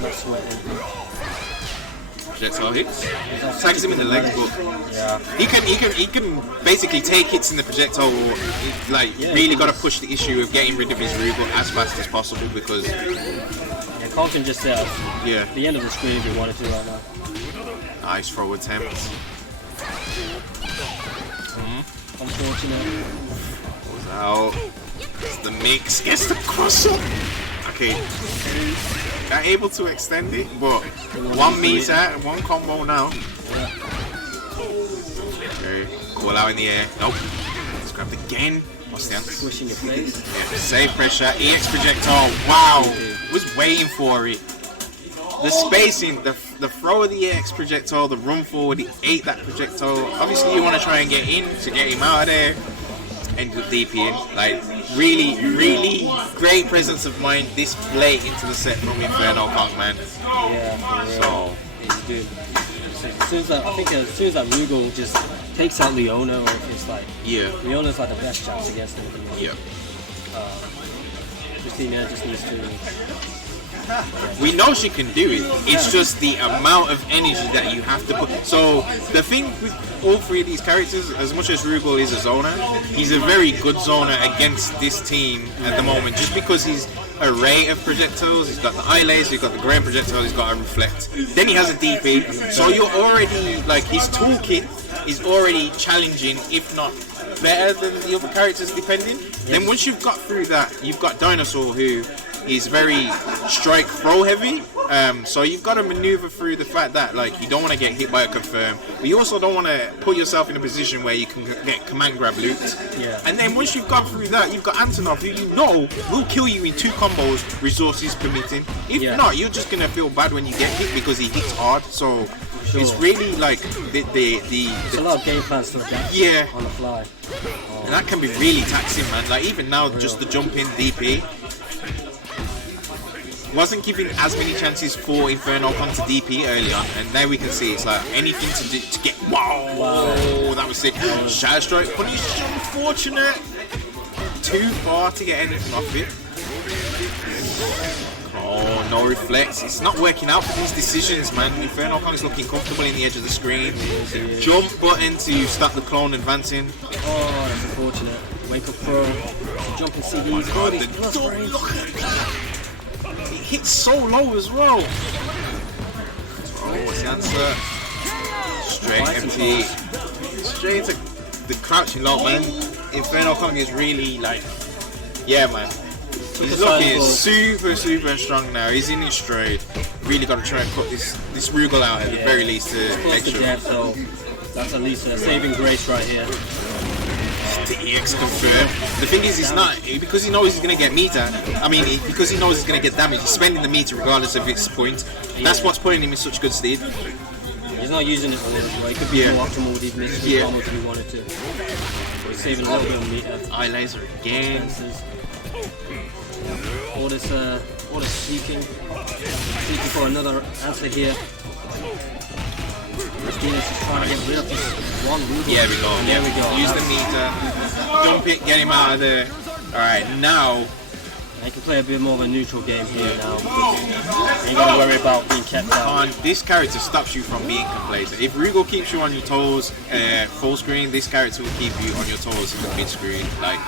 Not sweating. Projectile hits. Tags him in the legs, but he can basically take hits in the projectile. Like really got to push the issue of getting rid of his Rugal as fast as possible because Kong can just set up the end of the screen if he wanted to right now. Nice throw attempt. Unfortunate. Goes out. It's the mix. Gets the cross up. Okay. They're able to extend it, but 1 meter, 1 combo now. Okay. Call out in the air. Nope. It's grabbed again. What's the answer? Squishing your face. Yeah. Save pressure. EX projectile. Wow. Was waiting for it. The spacing, the throw of the EX projectile, the run forward, he ate that projectile. Obviously, you want to try and get in to get him out of there and good DP in. Like, really great presence of mind display into the set from Inferno Kong, man. Yeah, so he's good. As soon as that Rugal just takes out Leona, or if it's like Leona's like the best chance against him. Yeah. Christina just needs to. We know she can do it. It's just the amount of energy that you have to put. So the thing with all three of these characters, as much as Rugal is a zoner, he's a very good zoner against this team at the moment. Just because he's array of projectiles, he's got the eye laser, he's got the grand projectile, he's got a reflect. Then he has a DP. So you're already like his toolkit is already challenging, if not better than the other characters, depending. Then once you've got through that, you've got Dinosaur, who is very strike throw heavy. So you've got to maneuver through the fact that like you don't want to get hit by a confirm, but you also don't want to put yourself in a position where you can get command grab looped. Yeah. And then once you've gone through that, you've got Antonov, who you know will kill you in 2 combos, resources permitting. If not, you're just gonna feel bad when you get hit because he hits hard. So it's really like It's a lot of game plans to adapt on the fly. And that can be really taxing, man. Like even now, just the jump in DP wasn't giving as many chances for Inferno come to DP early on, and now we can see it's like anything to do to get. Wow, that was sick. Shatter Strike punish, unfortunate. Too far to get anything off it. Oh, no reflex. It's not working out for these decisions, man. Inferno Kong is looking comfortable in the edge of the screen. Jump button to stop the clone advancing. Oh, that's unfortunate. Wake up pro. Jump and see these. God, look at that. It hits so low as well. Oh, what's the answer? Straight empty. Straight into the crouching low, man. Inferno Kong is really like, yeah, man. He's looking super strong now. He's in his stride. Really got to try and cut this Rugal out at the very least to extra. Death, so that's at least a saving grace right here. The EX confirmed. The thing is, he's not, because he knows he's going to get meter. I mean, because he knows he's going to get damage. He's spending the meter regardless of its point. That's what's putting him in such good stead. He's not using it all the way. He could be more optimal with these mixed combos if he wanted to. So he's saving a little bit of meter. Eye laser again. All this seeking for another answer here. Venus is trying to get rid of this one Rugal. Yeah, there we go. Use the meter. Jump it, get him out of there. Alright, now I can play a bit more of a neutral game here now because you ain't gonna worry about being kept out. This character stops you from being complacent. If Rugal keeps you on your toes full screen, this character will keep you on your toes in the mid screen. Like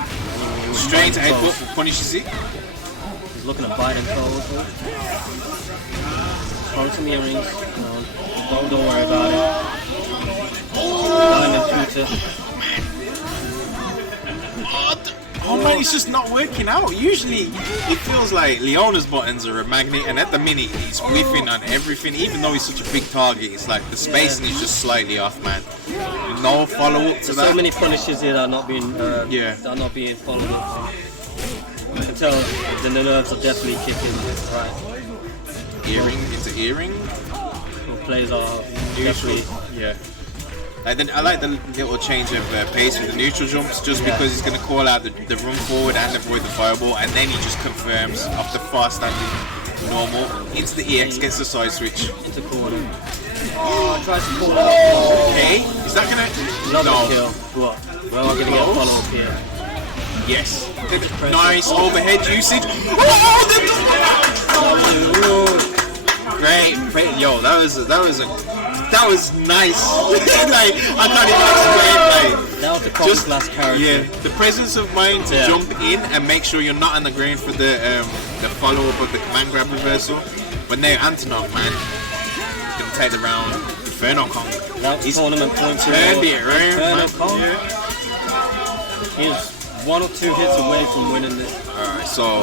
straight into headbutt punishes it. He's looking at Biden toes. Throw some earrings. Don't worry about it. Oh man, it's just not working out. Usually it feels like Leona's buttons are a magnet, and at the minute he's whiffing on everything. Even though he's such a big target, it's like the spacing is just slightly off, man. No follow up to that. So many punishes here that are not being that are not being followed up. I can tell the nerves are definitely kicking. Right. Earring into earring. Plays are definitely I like the little change of pace with the neutral jumps, just because he's going to call out the run forward and avoid the fireball, and then he just confirms off the fast standing normal into the EX, gets the side switch. Into corner. Oh, tries to pull out. Okay, is that gonna? No. Kill. What? Well, I'm gonna get a follow up here. Yes. Nice overhead usage. Great. Yo, that was nice. Like I can't even explain. That was the just last character. Yeah, the presence of mind to jump in and make sure you're not on the ground for the follow up of the command grab reversal. But now Antonov, man, gonna take the round. Inferno Kong. He's tournament points. Turned it around. Inferno Kong. He's 1 or 2 hits away from winning this. Alright, so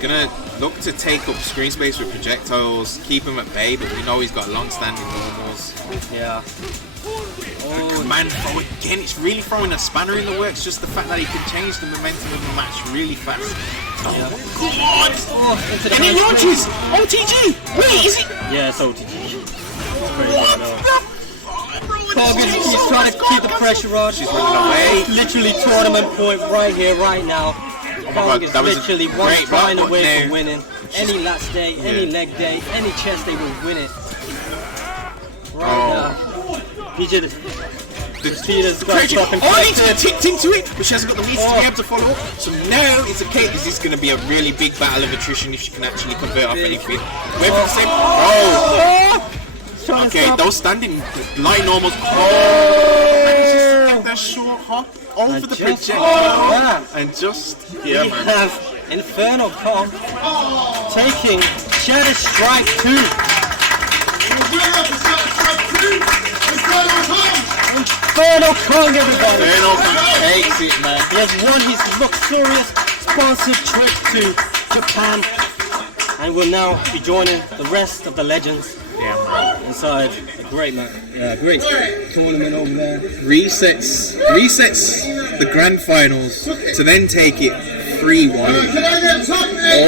gonna look to take up screen space with projectiles, keep him at bay, but we know he's got long-standing normals. Yeah. Command throw again. It's really throwing a spanner in the works. Just the fact that he can change the momentum of the match really fast. Oh, come on! And he launches! OTG! Wait, is it? Yeah, it's OTG. He's trying to keep the pressure on. She's running away. Literally tournament point right here, right now. Oh my God, that was literally a one great spine round away from winning. Any last day, any leg day, any chest day will win it. Right now. He did it. He ticked into it, but she hasn't got the means to be able to follow up. So now it's okay, because this is going to be a really big battle of attrition if she can actually convert off anything. Wait for the same. Oh! Okay, those standing light normals. Oh! Managed to take that short hop over the projectile. And just. Yeah, we have Inferno Kong taking Shatter Strike 2. Inferno Kong, everybody! Inferno Kong takes it, man. He has won his luxurious sponsored trip to Japan, and we'll now be joining the rest of the legends inside a great great tournament over there. Resets the grand finals to then take it 3-1.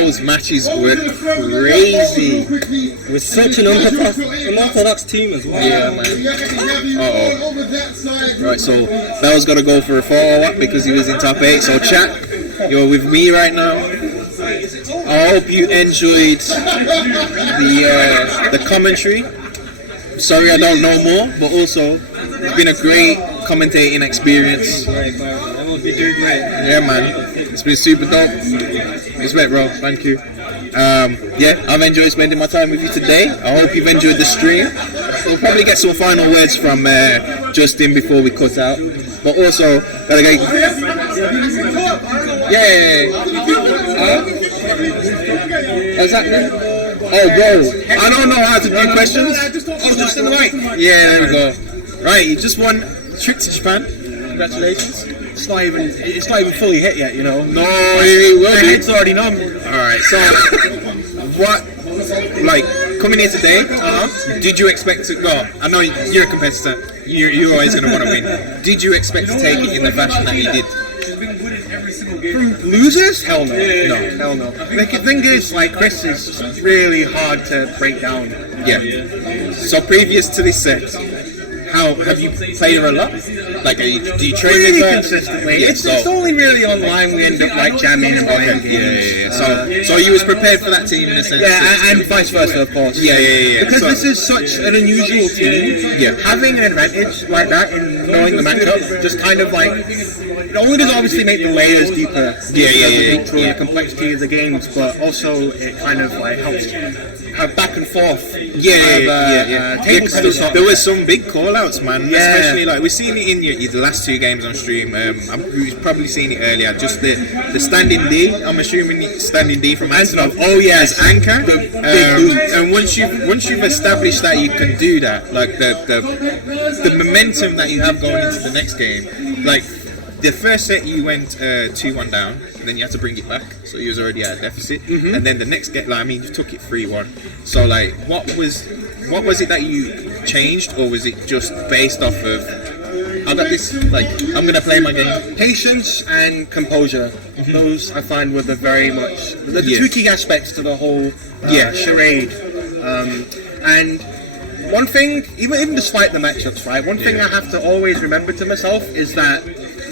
Those matches were crazy. With such an unorthodox team as well. Yeah, man. Right, so Bel's got to go for a photo op because he was in top 8. So chat, you're with me right now. I hope you enjoyed the commentary. Sorry I don't know more, but also it's been a great commentating experience. That would be doing great. Yeah, man. It's been super dope. Respect, bro. Thank you. I've enjoyed spending my time with you today. I hope you've enjoyed the stream. We'll probably get some final words from Justin before we cut out. But also, gotta get... Exactly. Oh, bro. I don't know how to do questions. Oh, just in the mic. Yeah, there we go. Right, you just won a trip to Japan. Congratulations. It's not even fully hit yet, you know. No, it will be. It's already numb. Alright, so what, like, coming here today, did you expect to go? I know you're a competitor. You're always going to want to win. Did you expect to take it in the fashion that you did? From losers? Hell no. No, hell no. The thing is, like, Chris is really hard to break down. Yeah. So previous to this set, how have you played her a lot? Like, do you train really with her? Consistently. Yeah, it's only really online we end up like jamming and playing games. So you was prepared for that team in a sense. Yeah, and vice versa, of course. Yeah. Because this is such an unusual team. Yeah. Having an advantage like that in knowing the matchup just kind of like it only does obviously make the layers deeper. Yeah. The complexity of the games, but also it kind of like helps have back and forth. There were some big call-outs, man. Yeah. Especially like we've seen it in the last 2 games on stream. We've probably seen it earlier. Just the standing D. I'm assuming standing D from Antonov. Oh yeah, as anchor. And once you've established that you can do that, like the momentum that you have going into the next game, like. The first set you went 2-1 down, and then you had to bring it back, so you was already at a deficit. And then the next game, like, I mean, you took it 3-1. So like, what was it that you changed, or was it just based off of? I got this. Like, I'm gonna play my game. Patience and composure. Those I find were the 2 key aspects to the whole charade. And one thing, even despite the matchups, right? One thing I have to always remember to myself is that.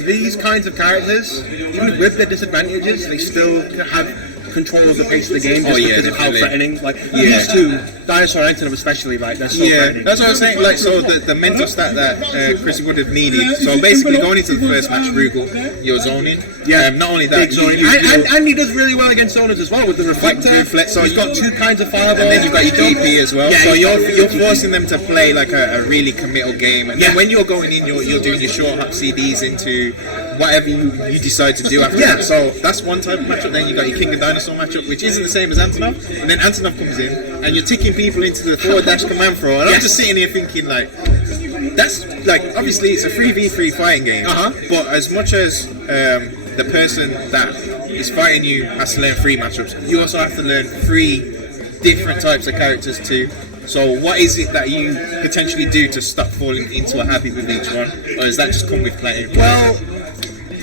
These kinds of characters, even with their disadvantages, they still have control of the pace of the game just because of how threatening. Like these 2, Dinosaur and Antonov especially, like they're so threatening. That's what I was saying. Like, so the mental stat that Chris would have needed. So basically, going into the first match, Rugal, you're zoning. Yeah. Not only that, and he does really well against zoners as well with the reflector. So he's got 2 kinds of fireball, and then you've got your DP as well. Yeah, so you're forcing them to play like a really committal game. And then when you're going in, you're doing your short hop CDs into whatever you decide to do after that. So that's one type of matchup. Then you got your King of Dinosaur matchup, which isn't the same as Antonov. And then Antonov comes in, and you're ticking people into the forward dash command throw. And I'm just sitting here thinking, like, that's like obviously it's a 3v3 fighting game. But as much as the person that is fighting you has to learn 3 matchups, you also have to learn 3 different types of characters too. So what is it that you potentially do to stop falling into a habit with each one, or does that just come with playing? Well,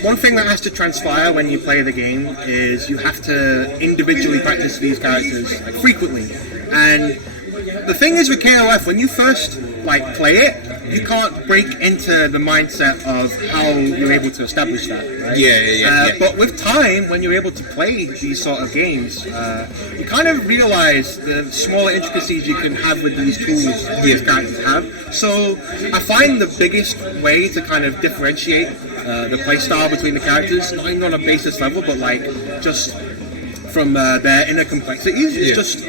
one thing that has to transpire when you play the game is you have to individually practice these characters frequently. And the thing is with KOF, when you first play it, you can't break into the mindset of how you're able to establish that, right? Yeah. But with time, when you're able to play these sort of games, you kind of realize the smaller intricacies you can have with these tools these characters have. So I find the biggest way to kind of differentiate the playstyle between the characters, not even on a basis level, but just from their inner complexities, is just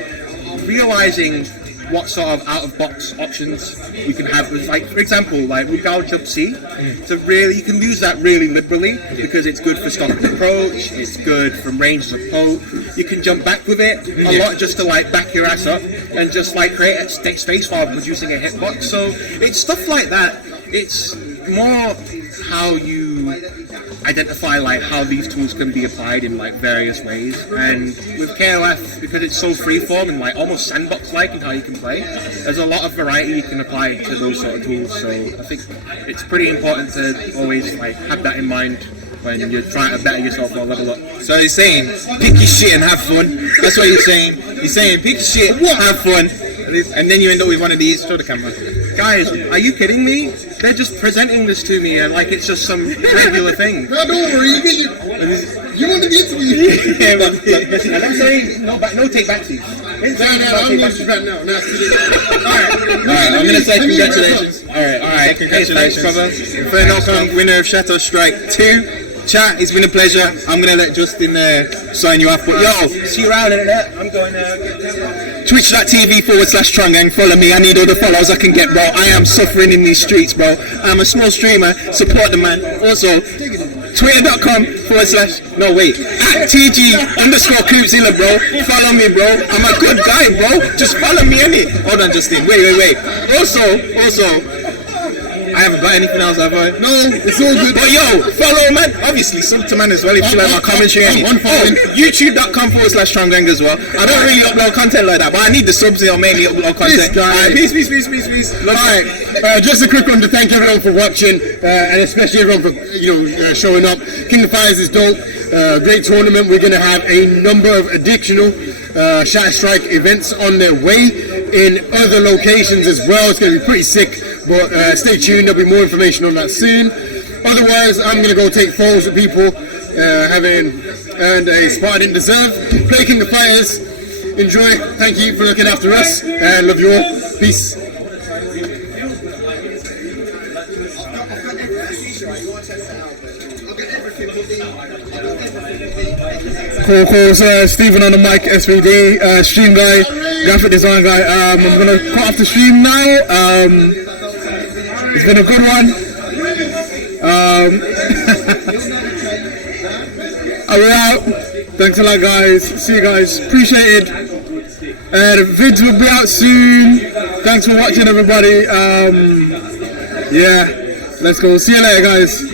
realizing what sort of out-of-box options you can have with, for example, Rugal Jump C. So really, you can use that really liberally because it's good for stock approach, it's good from range of poke. You can jump back with it a lot just to back your ass up and just create a space while producing a hitbox. So it's stuff like that. It's more how you identify like how these tools can be applied in like various ways. And with KOF, because it's so freeform and like almost sandbox-like in how you can play, there's a lot of variety you can apply to those sort of tools. So I think it's pretty important to always like have that in mind when you're trying to better yourself or level up. So he's saying, pick your shit and have fun. That's what he's saying. He's saying, pick your shit, have fun. And then you end up with one of these. Show the camera. Guys, are you kidding me? They're just presenting this to me and like it's just some regular thing. No, don't worry. You want to get to me. Yeah, but listen, and I'm saying no take back to you. No, I'm going to back now. Alright, I'm going to say congratulations. Alright, congratulations. Hey, thanks, brother. Inferno, winner of Shatter Strike 2. Chat, it's been a pleasure. I'm going to let Justin sign you off. But yo, see you around, internet. I'm going Twitch.tv/Stronggang. Follow me. I need all the follows I can get, bro. I am suffering in these streets, bro. I'm a small streamer. Support the man. Also, Twitter.com/TG_Coopzilla, bro. Follow me, bro. I'm a good guy, bro. Just follow me, innit? Hold on, Justin. Wait. Also, I haven't got anything else, have I? No, it's all good. But yo, follow, man. Obviously, sub to man as well if you like my commentary. YouTube.com/Stronggang as well. I don't really upload content like that, but I need the subs here. Mainly upload content. Peace. Alright, just a quick one to thank everyone for watching, and especially everyone for showing up. King of Fighters is dope. Great tournament. We're going to have a number of additional Shatter Strike events on their way in other locations as well. It's going to be pretty sick. But stay tuned, there'll be more information on that soon. Otherwise, I'm going to go take photos with people having earned a spot I didn't deserve. Play King of Fighters. Enjoy. Thank you for looking after us. And love you all. Peace. Cool. So Stephen on the mic, SVD, stream guy, graphic design guy. I'm going to cut off the stream now. It's been a good one. We're out. Thanks a lot, guys. See you guys. Appreciate it. The vids will be out soon. Thanks for watching, everybody. Yeah, let's go. See you later, guys.